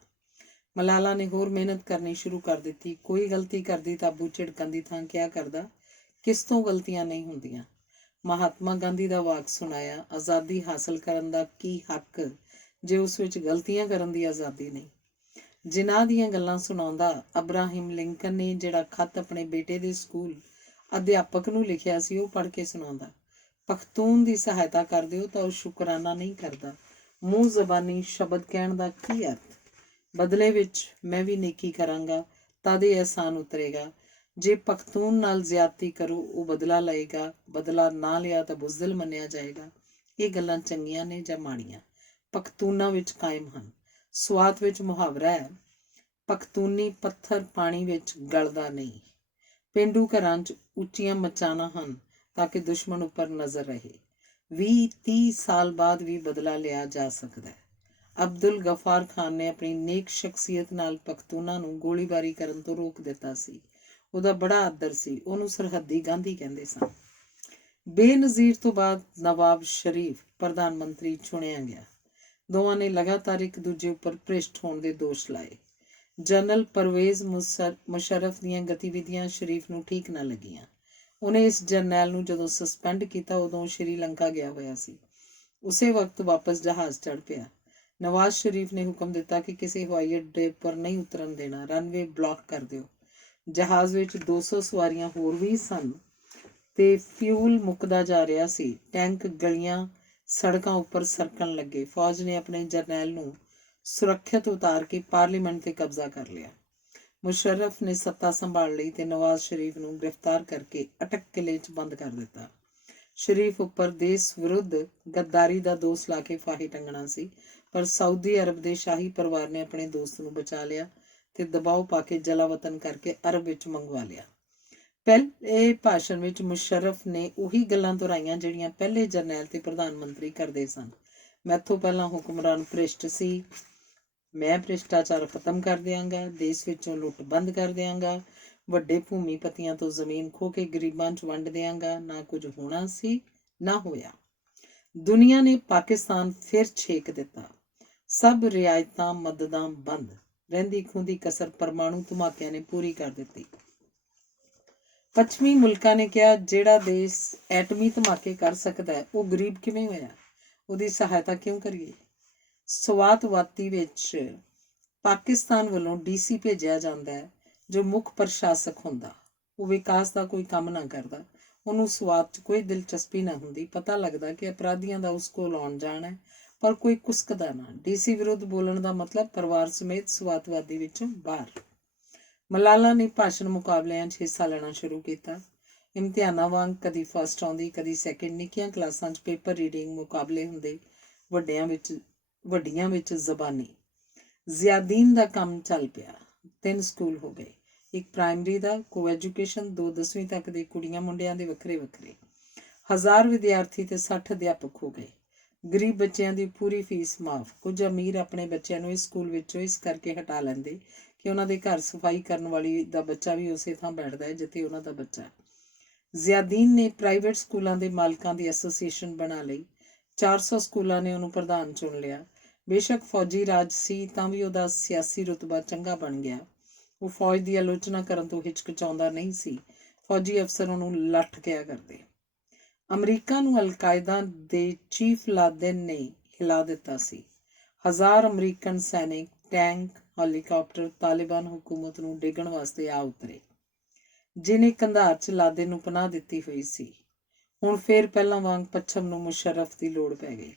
ਮਲਾਲਾ ਨੇ ਹੋਰ ਮਿਹਨਤ ਕਰਨੀ ਸ਼ੁਰੂ ਕਰ ਦਿੱਤੀ। ਕੋਈ ਗਲਤੀ ਕਰਦੀ ਤਾਂ ਅੱਬੂ ਝਿੜਕਣ ਦੀ ਥਾਂ ਕਿਹਾ ਕਰਦਾ, ਕਿਸ ਤੋਂ ਗਲਤੀਆਂ ਨਹੀਂ ਹੁੰਦੀਆਂ। ਮਹਾਤਮਾ ਗਾਂਧੀ ਦਾ ਵਾਕ ਸੁਣਾਇਆ, ਆਜ਼ਾਦੀ ਹਾਸਲ ਕਰਨ ਦਾ ਕੀ ਹੱਕ ਜੇ ਉਸ ਵਿੱਚ ਗਲਤੀਆਂ ਕਰਨ ਦੀ ਆਜ਼ਾਦੀ ਨਹੀਂ। ਜਿਨ੍ਹਾਂ ਦੀਆਂ ਗੱਲਾਂ ਸੁਣਾਉਂਦਾ, ਅਬਰਾਹਿਮ ਲਿੰਕਨ ਨੇ ਜਿਹੜਾ ਖੱਤ ਆਪਣੇ ਬੇਟੇ ਦੇ ਸਕੂਲ ਅਧਿਆਪਕ ਨੂੰ ਲਿਖਿਆ ਸੀ, ਉਹ ਪੜ੍ਹ ਕੇ ਸੁਣਾਉਂਦਾ। ਪਖਤੂਨ ਦੀ ਸਹਾਇਤਾ ਕਰ ਦਿਓ ਤਾਂ ਉਹ ਸ਼ੁਕਰਾਨਾ ਨਹੀਂ ਕਰਦਾ। ਮੂੰਹ ਜ਼ਬਾਨੀ ਸ਼ਬਦ ਕਹਿਣ ਦਾ ਕੀ ਅਰਥ? ਬਦਲੇ ਵਿੱਚ ਮੈਂ ਵੀ ਨੇਕੀ ਕਰਾਂਗਾ ਤਦ ਇਹ ਅਹਿਸਾਨ ਉਤਰੇਗਾ। ਜੇ ਪਖਤੂਨ ਨਾਲ ਜ਼ਿਆਦਤੀ ਕਰੋ, ਉਹ ਬਦਲਾ ਲਏਗਾ। ਬਦਲਾ ਨਾ ਲਿਆ ਤਾਂ ਬੁਜ਼ਦਿਲ ਮੰਨਿਆ ਜਾਏਗਾ। ਇਹ ਗੱਲਾਂ ਚੰਗੀਆਂ ਨੇ ਜਾਂ ਮਾੜੀਆਂ, ਪਖਤੂਨਾਂ ਵਿੱਚ ਕਾਇਮ ਹਨ। ਸਵਾਤ ਵਿੱਚ ਮੁਹਾਵਰਾ ਹੈ, ਪਖਤੂਨੀ ਪੱਥਰ ਪਾਣੀ ਵਿੱਚ ਗਲਦਾ ਨਹੀਂ। ਪੇਂਡੂ ਘਰਾਂ 'ਚ ਉੱਚੀਆਂ ਮਚਾਨਾਂ ਹਨ ਤਾਂ ਕਿ ਦੁਸ਼ਮਣ ਉੱਪਰ ਨਜ਼ਰ ਰਹੇ। 20-30 ਸਾਲ ਬਾਅਦ ਵੀ ਬਦਲਾ ਲਿਆ ਜਾ ਸਕਦਾ ਹੈ। ਅਬਦੁਲ ਗਫਾਰ ਖਾਨ ਨੇ ਆਪਣੀ ਨੇਕ ਸ਼ਖਸੀਅਤ ਨਾਲ ਪਖਤੂਨਾਂ ਨੂੰ ਗੋਲੀਬਾਰੀ ਕਰਨ ਤੋਂ ਰੋਕ ਦਿੱਤਾ ਸੀ। ਉਹਦਾ ਬੜਾ ਆਦਰ ਸੀ, ਉਹਨੂੰ ਸਰਹੱਦੀ ਗਾਂਧੀ ਕਹਿੰਦੇ ਸਨ। ਬੇਨਜ਼ੀਰ ਤੋਂ ਬਾਅਦ ਨਵਾਬ ਸ਼ਰੀਫ ਪ੍ਰਧਾਨ ਮੰਤਰੀ ਚੁਣਿਆ ਗਿਆ। ਦੋਵਾਂ ਨੇ ਲਗਾਤਾਰ ਇੱਕ ਦੂਜੇ ਉੱਪਰ ਭ੍ਰਿਸ਼ਟ ਹੋਣ ਦੇ ਦੋਸ਼ ਲਾਏ। ਜਨਰਲ ਪਰਵੇਜ਼ ਮੁਸ਼ਰਫ ਦੀਆਂ ਗਤੀਵਿਧੀਆਂ ਸ਼ਰੀਫ ਨੂੰ ਠੀਕ ਨਾ ਲੱਗੀਆਂ। ਉਹਨੇ ਇਸ ਜਰਨੈਲ ਨੂੰ ਜਦੋਂ ਸਸਪੈਂਡ ਕੀਤਾ ਉਦੋਂ ਸ਼੍ਰੀਲੰਕਾ ਗਿਆ ਹੋਇਆ ਸੀ। ਉਸੇ ਵਕਤ ਵਾਪਸ ਜਹਾਜ਼ ਚੜ੍ਹ ਪਿਆ। ਨਵਾਜ਼ ਸ਼ਰੀਫ ਨੇ ਹੁਕਮ ਦਿੱਤਾ ਕਿ ਕਿਸੇ ਹਵਾਈ ਅੱਡੇ ਉੱਪਰ ਨਹੀਂ ਉਤਰਨ ਦੇਣਾ, ਰਨਵੇ ਬਲੌਕ ਕਰ ਦਿਓ। ਜਹਾਜ਼ ਵਿੱਚ 200 ਸਵਾਰੀਆਂ ਹੋਰ ਵੀ ਸਨ ਤੇ ਫਿਊਲ ਮੁੱਕਦਾ ਜਾ ਰਿਹਾ ਸੀ। ਟੈਂਕ ਗਲੀਆਂ ਸੜਕਾਂ ਉੱਪਰ ਸਰਕਣ ਲੱਗੇ। ਫੌਜ ਨੇ ਆਪਣੇ ਜਰਨੈਲ ਨੂੰ ਸੁਰੱਖਿਅਤ ਉਤਾਰ ਕੇ ਪਾਰਲੀਮੈਂਟ ਤੇ ਕਬਜ਼ਾ ਕਰ ਲਿਆ। ਮੁਸ਼ਰਫ ਨੇ ਸੱਤਾ ਸੰਭਾਲ ਲਈ ਤੇ ਨਵਾਜ਼ ਸ਼ਰੀਫ ਨੂੰ ਗ੍ਰਿਫਤਾਰ ਕਰਕੇ ਅਟਕ ਕਿਲੇ 'ਚ ਬੰਦ ਕਰ ਦਿੱਤਾ। ਸ਼ਰੀਫ ਉੱਪਰ ਦੇਸ਼ ਵਿਰੁੱਧ ਗੱਦਾਰੀ ਦਾ ਦੋਸ਼ ਲਾ ਕੇ ਫਾਹੀ ਟੰਗਣਾ ਸੀ, ਪਰ ਸਾਊਦੀ ਅਰਬ ਦੇ ਸ਼ਾਹੀ ਪਰਿਵਾਰ ਨੇ ਆਪਣੇ ਦੋਸਤ ਨੂੰ ਬਚਾ ਲਿਆ ਤੇ ਦਬਾਅ ਪਾ ਕੇ ਜਲਾਵਤਨ ਕਰਕੇ ਅਰਬ ਵਿੱਚ ਮੰਗਵਾ ਲਿਆ। ਪਹਿਲੇ ਭਾਸ਼ਣ ਵਿੱਚ ਮੁਸ਼ਰਫ ਨੇ ਉਹੀ ਗੱਲਾਂ ਦੁਹਰਾਈਆਂ ਜਿਹੜੀਆਂ ਪਹਿਲੇ ਜਰਨੈਲ ਤੇ ਪ੍ਰਧਾਨ ਮੰਤਰੀ ਕਰਦੇ ਸਨ। ਮੈਥੋਂ ਪਹਿਲਾਂ ਹੁਕਮਰਾਨ ਭ੍ਰਿਸ਼ਟ ਸੀ, ਮੈਂ ਭ੍ਰਿਸ਼ਟਾਚਾਰ ਖਤਮ ਕਰ ਦਿਆਂਗਾ, ਦੇਸ਼ ਵਿੱਚੋਂ ਲੁੱਟ ਬੰਦ ਕਰ ਦਿਆਂਗਾ, ਵੱਡੇ ਭੂਮੀਪਤੀਆਂ ਤੋਂ ਜ਼ਮੀਨ ਖੋਹ ਕੇ ਗਰੀਬਾਂ 'ਚ ਵੰਡ ਦਿਆਂਗਾ। ਨਾ ਕੁਝ ਹੋਣਾ ਸੀ, ਨਾ ਹੋਇਆ। ਦੁਨੀਆ ਨੇ ਪਾਕਿਸਤਾਨ ਫਿਰ ਛੇਕ ਦਿੱਤਾ। ਸਭ ਰਿਆਇਤਾਂ ਮਦਦਾਂ ਬੰਦ। ਰਹਿੰਦੀ ਖੂੰਹਦੀ ਕਸਰ ਪਰਮਾਣੂ ਧਮਾਕਿਆਂ ਨੇ ਪੂਰੀ ਕਰ ਦਿੱਤੀ। ਪੱਛਮੀ ਮੁਲਕਾਂ ਨੇ ਕਿਹਾ, ਜਿਹੜਾ ਦੇਸ਼ ਐਟਮੀ ਧਮਾਕੇ ਕਰ ਸਕਦਾ ਹੈ ਉਹ ਗਰੀਬ ਕਿਵੇਂ ਹੋਇਆ, ਉਹਦੀ ਸਹਾਇਤਾ ਕਿਉਂ ਕਰੀਏ। ਸਵਾਤਵਾਤੀ ਵਿੱਚ ਪਾਕਿਸਤਾਨ ਵੱਲੋਂ DC ਭੇਜਿਆ ਜਾਂਦਾ ਹੈ ਜੋ ਮੁੱਖ ਪ੍ਰਸ਼ਾਸਕ ਹੁੰਦਾ। ਉਹ ਵਿਕਾਸ ਦਾ ਕੋਈ ਕੰਮ ਨਾ ਕਰਦਾ, ਉਹਨੂੰ ਸਵਾਤ 'ਚ ਕੋਈ ਦਿਲਚਸਪੀ ਨਾ ਹੁੰਦੀ। ਪਤਾ ਲੱਗਦਾ ਕਿ ਅਪਰਾਧੀਆਂ ਦਾ ਉਸ ਕੋਲ ਆਉਣ ਜਾਣਾ ਹੈ, ਪਰ ਕੋਈ ਕੁਸਕਦਾ ਨਾ। DC ਵਿਰੁੱਧ ਬੋਲਣ ਦਾ ਮਤਲਬ ਪਰਿਵਾਰ ਸਮੇਤ ਸਵਾਤਵਾਦੀ ਵਿੱਚੋਂ ਬਾਹਰ। ਮਲਾਲਾ ਨੇ ਭਾਸ਼ਣ ਮੁਕਾਬਲਿਆਂ 'ਚ ਹਿੱਸਾ ਲੈਣਾ ਸ਼ੁਰੂ ਕੀਤਾ। ਇਮਤਿਹਾਨਾਂ ਵਾਂਗ ਕਦੀ ਫਸਟ ਆਉਂਦੀ, ਕਦੀ ਸੈਕਿੰਡ। ਨਿੱਕੀਆਂ ਕਲਾਸਾਂ 'ਚ ਪੇਪਰ ਰੀਡਿੰਗ ਮੁਕਾਬਲੇ ਹੁੰਦੇ, ਵੱਡੀਆਂ ਵਿੱਚ ਜ਼ਬਾਨੀ। ਜ਼ਿਆਦੀਨ ਦਾ ਕੰਮ ਚੱਲ ਪਿਆ। 3 ਸਕੂਲ ਹੋ ਗਏ, ਇੱਕ ਪ੍ਰਾਇਮਰੀ ਦਾ ਕੋ ਐਜੂਕੇਸ਼ਨ, 2 10ਵੀਂ ਤੱਕ ਦੇ ਕੁੜੀਆਂ ਮੁੰਡਿਆਂ ਦੇ ਵੱਖਰੇ ਵੱਖਰੇ। 1000 ਵਿਦਿਆਰਥੀ ਤੇ 60 ਅਧਿਆਪਕ ਹੋ ਗਏ। ਗਰੀਬ ਬੱਚਿਆਂ ਦੀ ਪੂਰੀ ਫੀਸ ਮਾਫ। ਕੁਝ ਅਮੀਰ ਆਪਣੇ ਬੱਚਿਆਂ ਨੂੰ ਇਸ ਸਕੂਲ ਵਿੱਚੋਂ ਇਸ ਕਰਕੇ ਹਟਾ ਲੈਂਦੇ ਕਿ ਉਹਨਾਂ ਦੇ ਘਰ ਸਫਾਈ ਕਰਨ ਵਾਲੀ ਦਾ ਬੱਚਾ ਵੀ ਉਸੇ ਥਾਂ ਬੈਠਦਾ ਹੈ ਜਿੱਥੇ ਉਹਨਾਂ ਦਾ ਬੱਚਾ। ਜ਼ਿਆਦੀਨ ਨੇ ਪ੍ਰਾਈਵੇਟ ਸਕੂਲਾਂ ਦੇ ਮਾਲਕਾਂ ਦੀ ਐਸੋਸੀਏਸ਼ਨ ਬਣਾ ਲਈ। 400 ਸਕੂਲਾਂ ਨੇ ਉਹਨੂੰ ਪ੍ਰਧਾਨ ਚੁਣ ਲਿਆ। ਬੇਸ਼ੱਕ ਫੌਜੀ ਰਾਜ ਸੀ ਤਾਂ ਵੀ ਉਹਦਾ ਸਿਆਸੀ ਰੁਤਬਾ ਚੰਗਾ ਬਣ ਗਿਆ। ਉਹ ਫੌਜ ਦੀ ਆਲੋਚਨਾ ਕਰਨ ਤੋਂ ਹਿਚਕਚਾਉਂਦਾ ਨਹੀਂ ਸੀ। ਫੌਜੀ ਅਫਸਰ ਉਹਨੂੰ ਲੱਠ ਕਿਹਾ ਕਰਦੇ। ਅਮਰੀਕਾ ਨੂੰ ਅਲਕਾਇਦਾ ਦੇ ਚੀਫ ਲਾਦਿਨ ਨੇ ਹਿਲਾ ਦਿੱਤਾ ਸੀ। 1000 ਅਮਰੀਕਨ ਸੈਨਿਕ, ਟੈਂਕ, ਹੈਲੀਕਾਪਟਰ ਤਾਲਿਬਾਨ ਹਕੂਮਤ ਨੂੰ ਡੇਗਣ ਵਾਸਤੇ ਆ ਉਤਰੇ, ਜਿਹਨੇ ਕੰਧਾਰ 'ਚ ਲਾਦਿਨ ਨੂੰ ਪਨਾਹ ਦਿੱਤੀ ਹੋਈ ਸੀ। ਹੁਣ ਫੇਰ ਪਹਿਲਾਂ ਵਾਂਗ ਪੱਛਮ ਨੂੰ ਮੁਸ਼ਰਫ ਦੀ ਲੋੜ ਪੈ ਗਈ।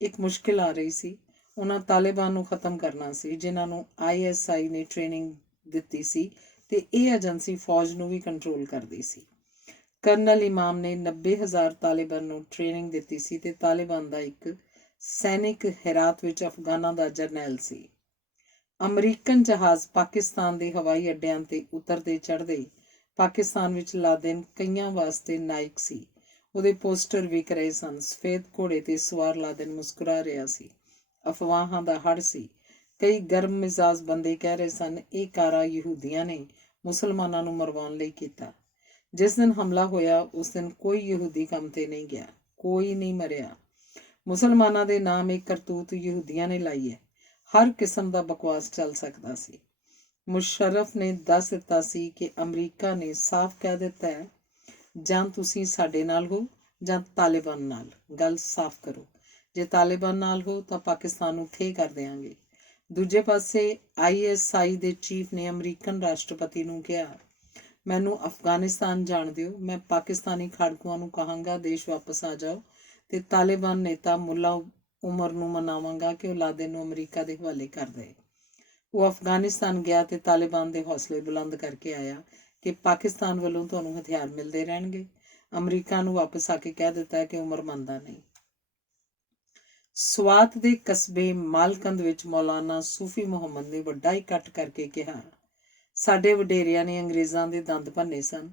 ਇੱਕ ਮੁਸ਼ਕਿਲ ਆ ਰਹੀ ਸੀ। ਉਹਨਾਂ ਤਾਲਿਬਾਨ ਨੂੰ ਖਤਮ ਕਰਨਾ ਸੀ ਜਿਨ੍ਹਾਂ ਨੂੰ ISI ਨੇ ਟ੍ਰੇਨਿੰਗ ਦਿੱਤੀ ਸੀ ਤੇ ਇਹ ਏਜੰਸੀ ਫੌਜ ਨੂੰ ਵੀ ਕੰਟਰੋਲ ਕਰਦੀ ਸੀ। ਕਰਨਲ ਇਮਾਮ ਨੇ 90,000 ਤਾਲਿਬਾਨ ਨੂੰ ਟ੍ਰੇਨਿੰਗ ਦਿੱਤੀ ਸੀ ਤੇ ਤਾਲਿਬਾਨ ਦਾ ਇੱਕ ਸੈਨਿਕ ਹੈਰਾਤ ਵਿੱਚ ਅਫਗਾਨਾਂ ਦਾ ਜਰਨੈਲ ਸੀ। ਅਮਰੀਕਨ ਜਹਾਜ਼ ਪਾਕਿਸਤਾਨ ਦੇ ਹਵਾਈ ਅੱਡਿਆਂ ਤੇ ਉਤਰਦੇ ਚੜ੍ਹਦੇ ਪਾਕਿਸਤਾਨ ਵਿੱਚ ਲਾਦਿਨ ਕਈਆਂ ਵਾਸਤੇ ਨਾਇਕ ਸੀ। ਉਹਦੇ ਪੋਸਟਰ ਵਿਕ ਰਹੇ ਸਨ। ਸਫੇਦ ਘੋੜੇ ਤੇ ਸਵਾਰ ਲਾਦਿਨ ਮੁਸਕਰਾ ਰਿਹਾ ਸੀ। ਅਫਵਾਹਾਂ ਦਾ ਹੜ੍ਹ ਸੀ। ਕਈ ਗਰਮ ਮਿਜ਼ਾਜ ਬੰਦੇ ਕਹਿ ਰਹੇ ਸਨ, ਇਹ ਕਾਰਾ ਯਹੂਦੀਆਂ ਨੇ ਮੁਸਲਮਾਨਾਂ ਨੂੰ ਮਰਵਾਉਣ ਲਈ ਕੀਤਾ। ਜਿਸ ਦਿਨ ਹਮਲਾ ਹੋਇਆ ਉਸ ਦਿਨ ਕੋਈ ਯਹੂਦੀ ਕੰਮ ਤੇ ਨਹੀਂ ਗਿਆ, ਕੋਈ ਨਹੀਂ ਮਰਿਆ। ਮੁਸਲਮਾਨਾਂ ਦੇ ਨਾਮ ਇੱਕ ਕਰਤੂਤ ਯਹੂਦੀਆਂ ਨੇ ਲਾਈ ਹੈ। ਹਰ ਕਿਸਮ ਦਾ ਬਕਵਾਸ ਚੱਲ ਸਕਦਾ ਸੀ। ਮੁਸ਼ਰਫ ਨੇ ਦੱਸ ਦਿੱਤਾ ਸੀ ਕਿ ਅਮਰੀਕਾ ਨੇ ਸਾਫ਼ ਕਹਿ ਦਿੱਤਾ ਹੈ, ਜਾਂ ਤੁਸੀਂ ਸਾਡੇ ਨਾਲ ਹੋ ਜਾਂ ਤਾਲਿਬਾਨ ਨਾਲ। ਗੱਲ ਸਾਫ਼ ਕਰੋ। ਜੇ ਤਾਲਿਬਾਨ ਨਾਲ ਹੋ ਤਾਂ ਪਾਕਿਸਤਾਨ ਨੂੰ ਠੇ ਕਰ ਦਿਆਂਗੇ। ਦੂਜੇ ਪਾਸੇ ISI ਦੇ ਚੀਫ ਨੇ ਅਮਰੀਕਨ ਰਾਸ਼ਟਰਪਤੀ ਨੂੰ ਕਿਹਾ, ਮੈਨੂੰ ਅਫਗਾਨਿਸਤਾਨ ਜਾਣ ਦਿਓ। ਮੈਂ ਪਾਕਿਸਤਾਨੀ ਖਾੜਕੂਆਂ ਨੂੰ ਕਹਾਂਗਾ ਦੇਸ਼ ਵਾਪਸ ਆ ਜਾਓ ਤੇ ਤਾਲਿਬਾਨ ਨੇਤਾ ਮੁੱਲਾ ਉਮਰ ਨੂੰ ਮਨਾਵਾਂਗਾ ਕਿ ਉਹ ਲਾਦਿਨ ਨੂੰ ਅਮਰੀਕਾ ਦੇ ਹਵਾਲੇ ਕਰ ਦੇ। ਉਹ ਅਫਗਾਨਿਸਤਾਨ ਗਿਆ ਤੇ ਤਾਲਿਬਾਨ ਦੇ ਹੌਸਲੇ ਬੁਲੰਦ ਕਰਕੇ ਆਇਆ ਕਿ ਪਾਕਿਸਤਾਨ ਵੱਲੋਂ ਤੁਹਾਨੂੰ ਹਥਿਆਰ ਮਿਲਦੇ ਰਹਿਣਗੇ। ਅਮਰੀਕਾ ਨੂੰ ਵਾਪਸ ਆ ਕੇ ਕਹਿ ਦਿੱਤਾ ਕਿ ਉਮਰ ਮੰਨਦਾ ਨਹੀਂ। ਸਵਾਤ ਦੇ ਕਸਬੇ ਮਾਲਕੰਦ ਵਿੱਚ ਮੌਲਾਨਾ ਸੂਫੀ ਮੁਹੰਮਦ ਨੇ ਵੱਡਾ ਇਕੱਠ ਕਰਕੇ ਕਿਹਾ, ਸਾਡੇ ਵਡੇਰਿਆਂ ਨੇ ਅੰਗਰੇਜ਼ਾਂ ਦੇ ਦੰਦ ਭੰਨੇ ਸਨ।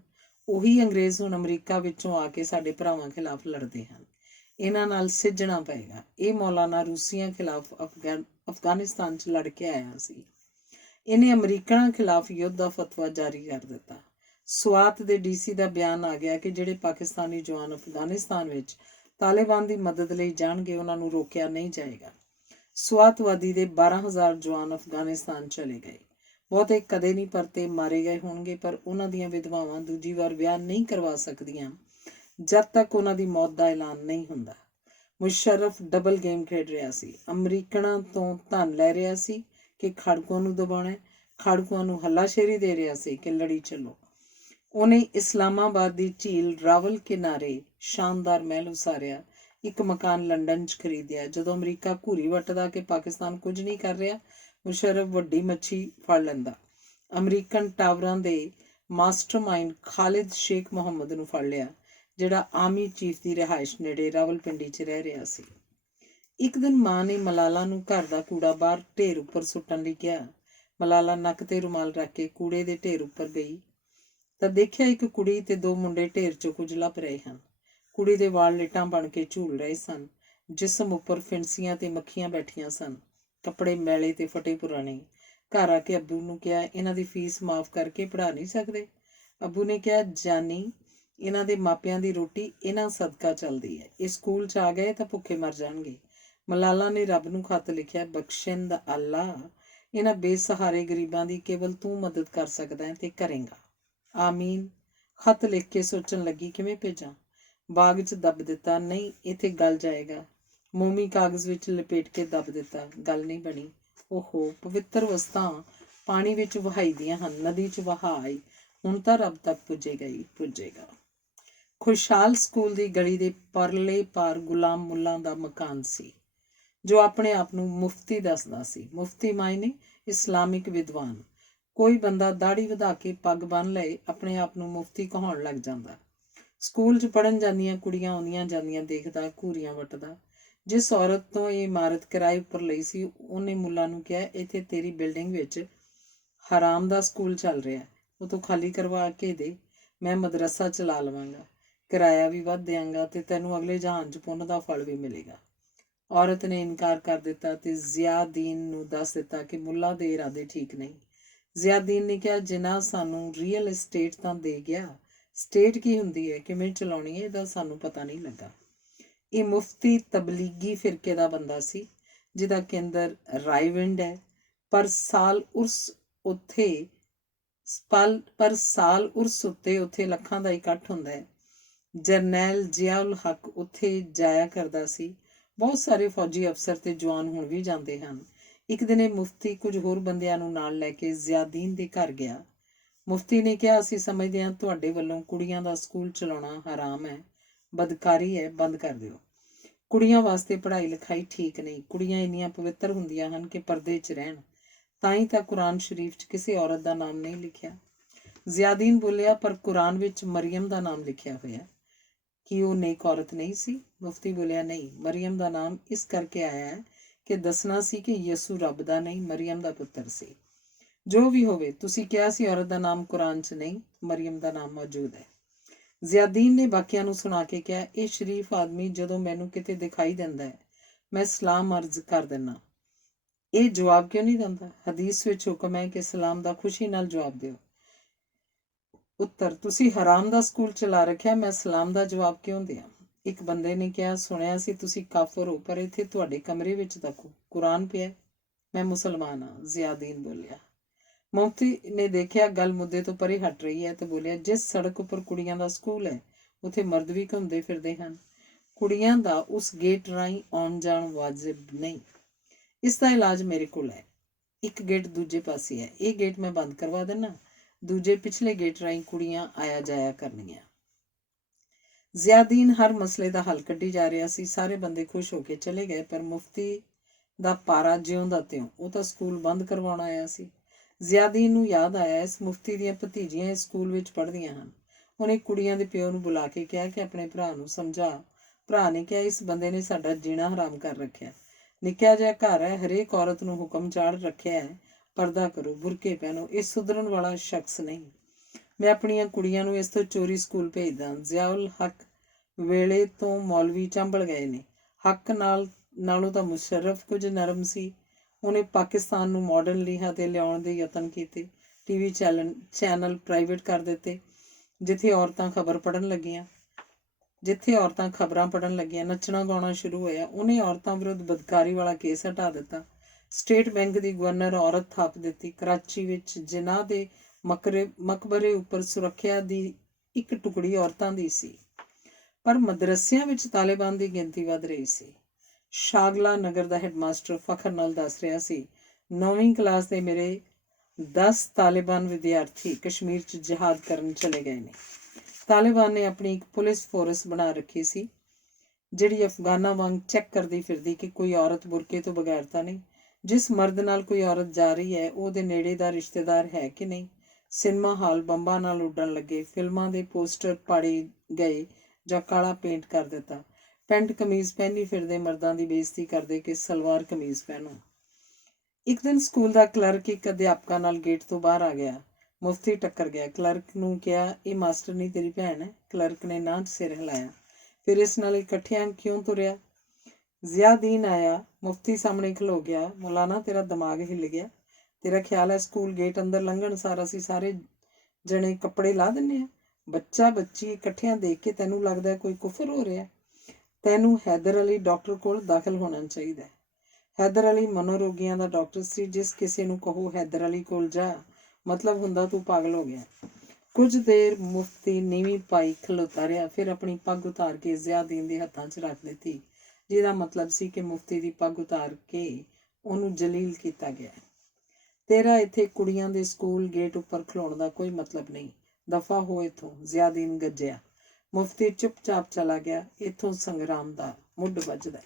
ਉਹੀ ਅੰਗਰੇਜ਼ ਹੁਣ ਅਮਰੀਕਾ ਵਿੱਚੋਂ ਆ ਕੇ ਸਾਡੇ ਭਰਾਵਾਂ ਖਿਲਾਫ ਲੜਦੇ ਹਨ। ਇਹਨਾਂ ਨਾਲ ਸਿੱਝਣਾ ਪਏਗਾ। ਇਹ ਮੌਲਾਨਾ ਰੂਸੀਆਂ ਖਿਲਾਫ ਅਫਗਾਨਿਸਤਾਨ 'ਚ ਲੜ ਕੇ ਆਇਆ ਸੀ। ਇਹਨੇ ਅਮਰੀਕਨਾਂ ਖਿਲਾਫ ਯੁੱਧ ਦਾ ਫਤਵਾ ਜਾਰੀ ਕਰ ਦਿੱਤਾ। ਸਵਾਤ ਦੇ DC ਦਾ ਬਿਆਨ ਆ ਗਿਆ ਕਿ ਜਿਹੜੇ ਪਾਕਿਸਤਾਨੀ ਜਵਾਨ ਅਫਗਾਨਿਸਤਾਨ ਵਿੱਚ ਤਾਲਿਬਾਨ ਦੀ ਮਦਦ ਲਈ ਜਾਣਗੇ ਉਹਨਾਂ ਨੂੰ ਰੋਕਿਆ ਨਹੀਂ ਜਾਏਗਾ। ਸਵਾਤਵਾਦੀ ਦੇ 12,000 ਜਵਾਨ ਅਫਗਾਨਿਸਤਾਨ ਚਲੇ ਗਏ। ਬਹੁਤੇ ਕਦੇ ਨਹੀਂ ਪਰਤੇ, ਮਾਰੇ ਗਏ ਹੋਣਗੇ, ਪਰ ਉਹਨਾਂ ਦੀਆਂ ਵਿਧਵਾਵਾਂ ਦੂਜੀ ਵਾਰ ਵਿਆਹ ਨਹੀਂ ਕਰਵਾ ਸਕਦੀਆਂ ਜਦ ਤੱਕ ਉਹਨਾਂ ਦੀ ਮੌਤ ਦਾ ਐਲਾਨ ਨਹੀਂ ਹੁੰਦਾ। ਮੁਸ਼ੱਰਫ ਡਬਲ ਗੇਮ ਖੇਡ ਰਿਹਾ ਸੀ। ਅਮਰੀਕਨਾਂ ਤੋਂ ਧਨ ਲੈ ਰਿਹਾ ਸੀ ਕਿ ਖਾੜਕੂਆਂ ਨੂੰ ਦਬਾਉਣਾ, ਖਾੜਕੂਆਂ ਨੂੰ ਹੱਲਾਸ਼ੇਰੀ ਦੇ ਰਿਹਾ ਸੀ ਕਿ ਲੜੀ ਚੱਲੋ। ਉਹਨੇ ਇਸਲਾਮਾਬਾਦ ਦੀ ਝੀਲ ਰਾਵਲ ਕਿਨਾਰੇ ਸ਼ਾਨਦਾਰ ਮਹਿਲ ਉਸਾਰਿਆ, ਇੱਕ ਮਕਾਨ ਲੰਡਨ 'ਚ ਖਰੀਦਿਆ। ਜਦੋਂ ਅਮਰੀਕਾ ਘੂਰੀ ਵੱਟਦਾ ਕਿ ਪਾਕਿਸਤਾਨ ਕੁਝ ਨਹੀਂ ਕਰ ਰਿਹਾ, ਮੁਸ਼ੱਰਫ ਵੱਡੀ ਮੱਛੀ ਫੜ ਲੈਂਦਾ। ਅਮਰੀਕਨ ਟਾਵਰਾਂ ਦੇ ਮਾਸਟਰਮਾਈਂਡ ਖਾਲਿਦ ਸ਼ੇਖ ਮੁਹੰਮਦ ਨੂੰ ਫੜ ਲਿਆ, ਜਿਹੜਾ ਆਰਮੀ ਚੀਫ ਦੀ ਰਿਹਾਇਸ਼ ਨੇੜੇ ਰਾਵਲਪਿੰਡੀ 'ਚ ਰਹਿ ਰਿਹਾ ਸੀ। ਇੱਕ ਦਿਨ ਮਾਂ ਨੇ ਮਲਾਲਾ ਨੂੰ ਘਰ ਦਾ ਕੂੜਾ ਬਾਹਰ ਢੇਰ ਉੱਪਰ ਸੁੱਟਣ ਲਈ ਕਿਹਾ। ਮਲਾਲਾ ਨੱਕ ਤੇ ਰੁਮਾਲ ਰੱਖ ਕੇ ਕੂੜੇ ਦੇ ਢੇਰ ਉੱਪਰ ਗਈ ਤਾਂ ਦੇਖਿਆ ਇੱਕ ਕੁੜੀ ਤੇ ਦੋ ਮੁੰਡੇ ਢੇਰ 'ਚੋਂ ਕੁਝ ਲੱਭ ਰਹੇ ਹਨ। ਕੁੜੀ ਦੇ ਵਾਲ ਲਿਟਾਂ ਬਣ ਕੇ ਝੂਲ ਰਹੇ ਸਨ, ਜਿਸਮ ਉੱਪਰ ਫਿੰਸੀਆਂ ਤੇ ਮੱਖੀਆਂ ਬੈਠੀਆਂ ਸਨ, ਕੱਪੜੇ ਮੈਲੇ ਤੇ ਫਟੇ ਪੁਰਾਣੇ। ਘਰ ਆ ਕੇ ਅੱਬੂ ਨੂੰ ਕਿਹਾ, ਇਹਨਾਂ ਦੀ ਫੀਸ ਮਾਫ ਕਰਕੇ ਪੜ੍ਹਾ ਨਹੀਂ ਸਕਦੇ? ਅੱਬੂ ਨੇ ਕਿਹਾ, ਜਾਨੀ, ਇਹਨਾਂ ਦੇ ਮਾਪਿਆਂ ਦੀ ਰੋਟੀ ਇਹਨਾਂ ਸਦਕਾ ਚੱਲਦੀ ਹੈ। ਇਹ ਸਕੂਲ 'ਚ ਆ ਗਏ ਤਾਂ ਭੁੱਖੇ ਮਰ ਜਾਣਗੇ। ਮਲਾਲਾ ਨੇ ਰੱਬ ਨੂੰ ਖੱਤ ਲਿਖਿਆ, ਬਖਸ਼ਿੰਦ ਅੱਲਾ, ਇਹਨਾਂ ਬੇਸਹਾਰੇ ਗਰੀਬਾਂ ਦੀ ਕੇਵਲ ਤੂੰ ਮਦਦ ਕਰ ਸਕਦਾ ਹੈ ਤੇ ਕਰੇਂਗਾ। ਆਮੀਨ। ਖੱਤ ਲਿਖ ਕੇ ਸੋਚਣ ਲੱਗੀ, ਕਿਵੇਂ ਭੇਜਾਂ? ਬਾਗ 'ਚ ਦੱਬ ਦਿੱਤਾ, ਨਹੀਂ ਇੱਥੇ ਗਲ ਜਾਏਗਾ। ਮੋਮੀ ਕਾਗਜ਼ ਵਿੱਚ ਲਪੇਟ ਕੇ ਦੱਬ ਦਿੱਤਾ, ਗੱਲ ਨਹੀਂ ਬਣੀ। ਓਹੋ, ਪਵਿੱਤਰ ਵਸਤਾਂ ਪਾਣੀ ਵਿੱਚ ਵਹਾਈਦੀਆਂ ਹਨ, ਨਦੀ 'ਚ ਵਹਾਈ, ਹੁਣ ਤਾਂ ਰੱਬ ਤੱਕ ਪੁੱਜੇਗਾ ਹੀ ਪੁੱਜੇਗਾ। ਖੁਸ਼ਹਾਲ ਸਕੂਲ ਦੀ ਗਲੀ ਦੇ ਪਰਲੇ ਪਾਰ ਗੁਲਾਮ ਮੁੱਲਾਂ ਦਾ ਮਕਾਨ ਸੀ, ਜੋ ਆਪਣੇ ਆਪ ਨੂੰ ਮੁਫਤੀ ਦੱਸਦਾ ਸੀ। ਮੁਫਤੀ ਮਾਇਨੇ ਇਸਲਾਮਿਕ ਵਿਦਵਾਨ। ਕੋਈ ਬੰਦਾ ਦਾੜੀ ਵਧਾ ਕੇ ਪੱਗ ਬੰਨ੍ਹ ਲਏ, ਆਪਣੇ ਆਪ ਨੂੰ ਮੁਫਤੀ ਕਹਾਉਣ ਲੱਗ ਜਾਂਦਾ। ਸਕੂਲ 'ਚ ਪੜ੍ਹਨ ਜਾਂਦੀਆਂ ਕੁੜੀਆਂ ਆਉਂਦੀਆਂ ਜਾਂਦੀਆਂ ਦੇਖਦਾ, ਘੂਰੀਆਂ ਵੱਟਦਾ। ਜਿਸ ਔਰਤ ਤੋਂ ਇਹ ਇਮਾਰਤ ਕਿਰਾਏ ਉੱਪਰ ਲਈ ਸੀ, ਉਹਨੇ ਮੁੱਲਾ ਨੂੰ ਕਿਹਾ, ਇੱਥੇ ਤੇਰੀ ਬਿਲਡਿੰਗ ਵਿੱਚ ਹਰਾਮ ਦਾ ਸਕੂਲ ਚੱਲ ਰਿਹਾ, ਉਹ ਤੋਂ ਖਾਲੀ ਕਰਵਾ ਕੇ ਦੇ, ਮੈਂ ਮਦਰਸਾ ਚਲਾ ਲਵਾਂਗਾ, ਕਿਰਾਇਆ ਵੀ ਵੱਧ ਦਿਆਂਗਾ ਤੇ ਤੈਨੂੰ ਅਗਲੇ ਜਹਾਨ 'ਚ ਪੁੰਨ ਦਾ ਫਲ ਵੀ ਮਿਲੇਗਾ। ਔਰਤ ਨੇ ਇਨਕਾਰ ਕਰ ਦਿੱਤਾ ਤੇ ਜ਼ਿਆਦੀਨ ਨੂੰ ਦੱਸ ਦਿੱਤਾ ਕਿ ਮੁੱਲਾ ਦੇ ਇਰਾਦੇ ਠੀਕ ਨਹੀਂ। ਜ਼ਿਆਦੀਨ ਨੇ ਕਿਹਾ, ਜਿੰਨਾ ਸਾਨੂੰ ਰੀਅਲ estate ਤਾਂ ਦੇ ਗਿਆ, ਸਟੇਟ ਕੀ ਹੁੰਦੀ ਹੈ, ਕਿਵੇਂ ਚਲਾਉਣੀ ਹੈ, ਇਹਦਾ ਸਾਨੂੰ ਪਤਾ ਨਹੀਂ ਲੱਗਾ। ਇਹ ਮੁਫਤੀ ਤਬਲੀਗੀ ਫਿਰਕੇ ਦਾ ਬੰਦਾ ਸੀ, ਜਿਹਦਾ ਕੇਂਦਰ ਰਾਏਵਿੰਡ ਹੈ। ਪਰ ਸਾਲ ਉਰਸ ਉੱਤੇ ਉੱਥੇ ਲੱਖਾਂ ਦਾ ਇਕੱਠ ਹੁੰਦਾ ਹੈ। ਜਰਨੈਲ ਜ਼ਿਆਉਲ ਹੱਕ ਉੱਥੇ ਜਾਇਆ ਕਰਦਾ ਸੀ। ਬਹੁਤ ਸਾਰੇ ਫੌਜੀ ਅਫਸਰ ਤੇ ਜਵਾਨ ਹੁਣ ਵੀ ਜਾਂਦੇ ਹਨ। ਇੱਕ ਦਿਨ ਇਹ ਮੁਫਤੀ ਕੁਝ ਹੋਰ ਬੰਦਿਆਂ ਨੂੰ ਨਾਲ ਲੈ ਕੇ ਜ਼ਿਆਦੀਨ ਦੇ ਘਰ ਗਿਆ। ਮੁਫਤੀ ਨੇ ਕਿਹਾ, ਅਸੀਂ ਸਮਝਦੇ ਹਾਂ ਤੁਹਾਡੇ ਵੱਲੋਂ ਕੁੜੀਆਂ ਦਾ ਸਕੂਲ ਚਲਾਉਣਾ ਹਰਾਮ ਹੈ, ਬਦਕਾਰੀ ਹੈ, ਬੰਦ ਕਰ ਦਿਓ। ਕੁੜੀਆਂ ਵਾਸਤੇ ਪੜ੍ਹਾਈ ਲਿਖਾਈ ਠੀਕ ਨਹੀਂ। ਕੁੜੀਆਂ ਇੰਨੀਆਂ ਪਵਿੱਤਰ ਹੁੰਦੀਆਂ ਹਨ ਕਿ ਪਰਦੇ 'ਚ ਰਹਿਣ। ਤਾਂ ਹੀ ਤਾਂ ਕੁਰਾਨ ਸ਼ਰੀਫ 'ਚ ਕਿਸੇ ਔਰਤ ਦਾ ਨਾਮ ਨਹੀਂ ਲਿਖਿਆ। ਜ਼ਿਆਦੀਨ ਬੋਲਿਆ, ਪਰ ਕੁਰਾਨ ਵਿੱਚ ਮਰੀਮ ਦਾ ਨਾਮ ਲਿਖਿਆ ਹੋਇਆ, ਕੀ ਉਹ ਨੇਕ ਔਰਤ ਨਹੀਂ ਸੀ? ਮੁਫਤੀ ਬੋਲਿਆ, ਨਹੀਂ, ਮਰੀਮ ਦਾ ਨਾਮ ਇਸ ਕਰਕੇ ਆਇਆ ਹੈ ਕਿ ਦੱਸਣਾ ਸੀ ਕਿ ਯਸੂ ਰੱਬ ਦਾ ਨਹੀਂ, ਮਰੀਮ ਦਾ ਪੁੱਤਰ ਸੀ। ਜੋ ਵੀ ਹੋਵੇ, ਤੁਸੀਂ ਕਿਹਾ ਸੀ ਔਰਤ ਦਾ ਨਾਮ ਕੁਰਾਨ 'ਚ ਨਹੀਂ, ਮਰੀਮ ਦਾ ਨਾਮ ਮੌਜੂਦ ਹੈ। ਜ਼ਿਆਦੀਨ ਨੇ ਬਾਕੀਆਂ ਨੂੰ ਸੁਣਾ ਕੇ ਕਿਹਾ, ਇਹ ਸ਼ਰੀਫ ਆਦਮੀ ਜਦੋਂ ਮੈਨੂੰ ਕਿਤੇ ਦਿਖਾਈ ਦਿੰਦਾ ਹੈ, ਮੈਂ ਸਲਾਮ ਅਰਜ਼ ਕਰ ਦਿੰਦਾ। ਇਹ ਜਵਾਬ ਕਿਉਂ ਨਹੀਂ ਦਿੰਦਾ? ਹਦੀਸ ਵਿੱਚ ਹੁਕਮ ਹੈ ਕਿ ਸਲਾਮ ਦਾ ਖੁਸ਼ੀ ਨਾਲ ਜਵਾਬ ਦਿਓ। ਉੱਤਰ, ਤੁਸੀਂ ਹਰਾਮ ਦਾ ਸਕੂਲ ਚਲਾ ਰੱਖਿਆ, ਮੈਂ ਸਲਾਮ ਦਾ ਜਵਾਬ ਕਿਉਂ ਦਿਆਂ? ਇੱਕ ਬੰਦੇ ਨੇ ਕਿਹਾ, ਸੁਣਿਆ ਸੀ ਤੁਸੀਂ ਕਾਫਰ ਹੋ, ਪਰ ਇੱਥੇ ਤੁਹਾਡੇ ਕਮਰੇ ਵਿੱਚ ਤਾਂ ਕੁਰਾਨ ਪਿਆ। ਮੈਂ ਮੁਸਲਮਾਨ ਹਾਂ, ਜ਼ਿਆਦੀਨ ਬੋਲਿਆ। ਮੁਫਤੀ ਨੇ ਦੇਖਿਆ ਗੱਲ ਮੁੱਦੇ ਤੋਂ ਪਰੇ ਹਟ ਰਹੀ ਹੈ ਤੇ ਬੋਲਿਆ, ਜਿਸ ਸੜਕ ਉੱਪਰ ਕੁੜੀਆਂ ਦਾ ਸਕੂਲ ਹੈ, ਉੱਥੇ ਮਰਦ ਵੀ ਘੁੰਮਦੇ ਫਿਰਦੇ ਹਨ। ਕੁੜੀਆਂ ਦਾ ਉਸ ਗੇਟ ਰਾਹੀਂ ਆਉਣ ਜਾਣ ਵਾਜਿਬ ਨਹੀਂ। ਇਸ ਦਾ ਇਲਾਜ ਮੇਰੇ ਕੋਲ ਹੈ। ਇੱਕ ਗੇਟ ਦੂਜੇ ਪਾਸੇ ਹੈ, ਇਹ ਗੇਟ ਮੈਂ ਬੰਦ ਕਰਵਾ ਦਿੰਦਾ, ਦੂਜੇ ਪਿਛਲੇ ਗੇਟ ਰਾਹੀਂ ਕੁੜੀਆਂ ਆਇਆ ਜਾਇਆ ਕਰਨਗੀਆਂ। ਜ਼ਿਆਦੀਨ ਹਰ ਮਸਲੇ ਦਾ ਹੱਲ ਕੱਢੀ ਜਾ ਰਿਹਾ ਸੀ। ਸਾਰੇ ਬੰਦੇ ਖੁਸ਼ ਹੋ ਕੇ ਚਲੇ ਗਏ, ਪਰ ਮੁਫਤੀ ਦਾ ਪਾਰਾ ਜਿਉਂ ਦਾ ਤਿਉਂ, ਉਹ ਤਾਂ ਸਕੂਲ ਬੰਦ ਕਰਵਾਉਣ ਆਇਆ ਸੀ। ਜ਼ਿਆਦੀਨ ਨੂੰ ਯਾਦ ਆਇਆ, ਇਸ ਮੁਫਤੀ ਦੀਆਂ ਭਤੀਜੀਆਂ ਇਸ ਸਕੂਲ ਵਿੱਚ ਪੜ੍ਹਦੀਆਂ ਹਨ। ਉਹਨੇ ਕੁੜੀਆਂ ਦੇ ਪਿਓ ਨੂੰ ਬੁਲਾ ਕੇ ਕਿਹਾ ਕਿ ਆਪਣੇ ਭਰਾ ਨੂੰ ਸਮਝਾ। ਭਰਾ ਨੇ ਕਿਹਾ, ਇਸ ਬੰਦੇ ਨੇ ਸਾਡਾ ਜੀਣਾ ਹਰਾਮ ਕਰ ਰੱਖਿਆ। ਨਿੱਕਿਆ ਜਿਹਾ ਘਰ ਹੈ, ਹਰੇਕ ਔਰਤ ਨੂੰ ਹੁਕਮ ਚਾੜ ਰੱਖਿਆ ਹੈ, ਪਰਦਾ ਕਰੋ, ਬੁਰਕੇ ਪਹਿਨੋ, ਇਹ ਸੁਧਰਨ ਵਾਲਾ ਸ਼ਖਸ ਨਹੀਂ। ਮੈਂ ਆਪਣੀਆਂ ਕੁੜੀਆਂ ਨੂੰ ਇਸ ਤੋਂ ਚੋਰੀ ਸਕੂਲ ਭੇਜਦਾ। ਜ਼ਿਆਉਲ ਹੱਕ ਵੇਲੇ ਤੋਂ ਮੌਲਵੀ ਚੰਬਲ ਗਏ ਨੇ। ਹੱਕ ਨਾਲੋਂ ਤਾਂ ਮੁਸ਼ੱਰਫ ਕੁਝ ਨਰਮ ਸੀ। ਉਹਨੇ ਪਾਕਿਸਤਾਨ ਨੂੰ ਮਾਡਰਨ ਲਿਆ ਤੇ ਲਿਆਉਣ ਦੇ ਯਤਨ ਕੀਤੇ। ਟੀਵੀ ਚੈਨਲ ਪ੍ਰਾਈਵੇਟ ਕਰ ਦਿੱਤੇ। ਜਿੱਥੇ ਔਰਤਾਂ ਖਬਰਾਂ ਪੜ੍ਹਨ ਲੱਗੀਆਂ, ਨੱਚਣਾ ਗਾਉਣਾ ਸ਼ੁਰੂ ਹੋਇਆ। ਉਹਨੇ ਔਰਤਾਂ ਵਿਰੁੱਧ ਬਦਕਾਰੀ ਵਾਲਾ ਕੇਸ ਹਟਾ ਦਿੱਤਾ। ਸਟੇਟ ਬੈਂਕ ਦੀ ਗਵਰਨਰ ਔਰਤ ਥਾਪ ਦਿੱਤੀ। ਕਰਾਚੀ ਵਿੱਚ ਜਿਨ੍ਹਾਂ ਦੇ ਮਕਬਰੇ ਉੱਪਰ ਸੁਰੱਖਿਆ ਦੀ ਇੱਕ ਟੁਕੜੀ ਔਰਤਾਂ ਦੀ ਸੀ, ਪਰ ਮਦਰਸਿਆਂ ਵਿੱਚ ਤਾਲਿਬਾਨ ਦੀ ਗਿਣਤੀ ਵੱਧ ਰਹੀ ਸੀ। ਸ਼ਾਗਲਾ ਨਗਰ ਦਾ ਹੈਡਮਾਸਟਰ ਫਖਰ ਨਾਲ ਦੱਸ ਰਿਹਾ ਸੀ, 9ਵੀਂ ਕਲਾਸ ਦੇ ਮੇਰੇ 10 ਤਾਲਿਬਾਨ ਵਿਦਿਆਰਥੀ ਕਸ਼ਮੀਰ 'ਚ ਜਿਹਾਦ ਕਰਨ ਚਲੇ ਗਏ ਨੇ। ਤਾਲਿਬਾਨ ਨੇ ਆਪਣੀ ਇੱਕ ਪੁਲਿਸ ਫੋਰਸ ਬਣਾ ਰੱਖੀ ਸੀ, ਜਿਹੜੀ ਅਫਗਾਨਾਂ ਵਾਂਗ ਚੈੱਕ ਕਰਦੀ ਫਿਰਦੀ ਕਿ ਕੋਈ ਔਰਤ ਬੁਰਕੇ ਤੋਂ ਬਗੈਰ ਤਾਂ ਨਹੀਂ। ਜਿਸ ਮਰਦ ਨਾਲ ਕੋਈ ਔਰਤ ਜਾ ਰਹੀ ਹੈ, ਉਹਦੇ ਨੇੜੇ ਦਾ ਰਿਸ਼ਤੇਦਾਰ ਹੈ ਕਿ ਨਹੀਂ। ਸਿਨੇਮਾ ਹਾਲ ਬੰਬਾਂ ਨਾਲ ਉੱਡਣ ਲੱਗੇ, ਫਿਲਮਾਂ ਦੇ ਪੋਸਟਰ ਪਾੜੇ ਗਏ ਜਾਂ ਕਾਲਾ ਪੇਂਟ ਕਰ ਦਿੱਤਾ। ਪੈਂਟ ਕਮੀਜ਼ ਪਹਿਨੀ ਫਿਰਦੇ ਮਰਦਾਂ ਦੀ ਬੇਇੱਜ਼ਤੀ ਕਰਦੇ ਕਿ ਸਲਵਾਰ ਕਮੀਜ਼ ਪਹਿਨੋ। ਇੱਕ ਦਿਨ ਸਕੂਲ ਦਾ ਕਲਰਕ ਇੱਕ ਅਧਿਆਪਕਾਂ ਨਾਲ ਗੇਟ ਤੋਂ ਬਾਹਰ ਆ ਗਿਆ। ਮੁਫਤੀ ਟੱਕਰ ਗਿਆ। ਕਲਰਕ ਨੂੰ ਕਿਹਾ, ਇਹ ਮਾਸਟਰ ਨਹੀਂ ਤੇਰੀ ਭੈਣ ਹੈ? ਕਲਰਕ ਨੇ ਨਾਂ 'ਚ ਸਿਰ ਹਿਲਾਇਆ। ਫਿਰ ਇਸ ਨਾਲ ਇਕੱਠਿਆਂ ਕਿਉਂ ਤੁਰਿਆ? ਜ਼ਿਆਦੀਨ ਆਇਆ, ਮੁਫਤੀ ਸਾਹਮਣੇ ਖਲੋ ਗਿਆ। ਮੌਲਾਨਾ, ਤੇਰਾ ਦਿਮਾਗ ਹਿੱਲ ਗਿਆ? ਤੇਰਾ ਖਿਆਲ ਹੈ ਸਕੂਲ ਗੇਟ ਅੰਦਰ ਲੰਘਣ ਸਾਰ ਅਸੀਂ ਸਾਰੇ ਜਣੇ ਕੱਪੜੇ ਲਾ ਦਿੰਦੇ ਹਾਂ? ਬੱਚਾ ਬੱਚੀ ਇਕੱਠਿਆਂ ਦੇਖ ਕੇ ਤੈਨੂੰ ਲੱਗਦਾ ਕੋਈ ਕੁਫਰ ਹੋ ਰਿਹਾ? ਤੈਨੂੰ ਹੈਦਰ ਅਲੀ ਡਾਕਟਰ ਕੋਲ ਦਾਖਲ ਹੋਣਾ ਚਾਹੀਦਾ। ਹੈਦਰ ਅਲੀ ਮਨੋਰੋਗੀਆਂ ਦਾ ਡਾਕਟਰ ਸੀ। ਜਿਸ ਕਿਸੇ ਨੂੰ ਕਹੋ ਹੈਦਰ ਅਲੀ ਕੋਲ ਜਾ, ਮਤਲਬ ਹੁੰਦਾ ਤੂੰ ਪਾਗਲ ਹੋ ਗਿਆ। ਕੁਝ ਦੇਰ ਮੁਫਤੀ ਨੀਵੀਂ ਪਾਈ ਖਲੋਤਾ ਰਿਹਾ, ਫਿਰ ਆਪਣੀ ਪੱਗ ਉਤਾਰ ਕੇ ਜ਼ਿਆਦੀਨ ਦੇ ਹੱਥਾਂ 'ਚ ਰੱਖ ਦਿੱਤੀ, ਜਿਹਦਾ ਮਤਲਬ ਸੀ ਕਿ ਮੁਫਤੀ ਦੀ ਪੱਗ ਉਤਾਰ ਕੇ ਉਹਨੂੰ ਜਲੀਲ ਕੀਤਾ ਗਿਆ। ਤੇਰਾ ਇੱਥੇ ਕੁੜੀਆਂ ਦੇ ਸਕੂਲ ਗੇਟ ਉੱਪਰ ਖਲੋਣ ਦਾ ਕੋਈ ਮਤਲਬ ਨਹੀਂ। ਦਫਾ ਹੋ ਇੱਥੋਂ, ਜ਼ਿਆਦੀਨ ਗੱਜਿਆ। ਮੁਫਤੀ ਚੁੱਪਚਾਪ ਚਲਾ ਗਿਆ। ਇੱਥੋਂ ਸੰਗਰਾਮ ਦਾ ਮੁੱਢ ਵੱਜਦਾ।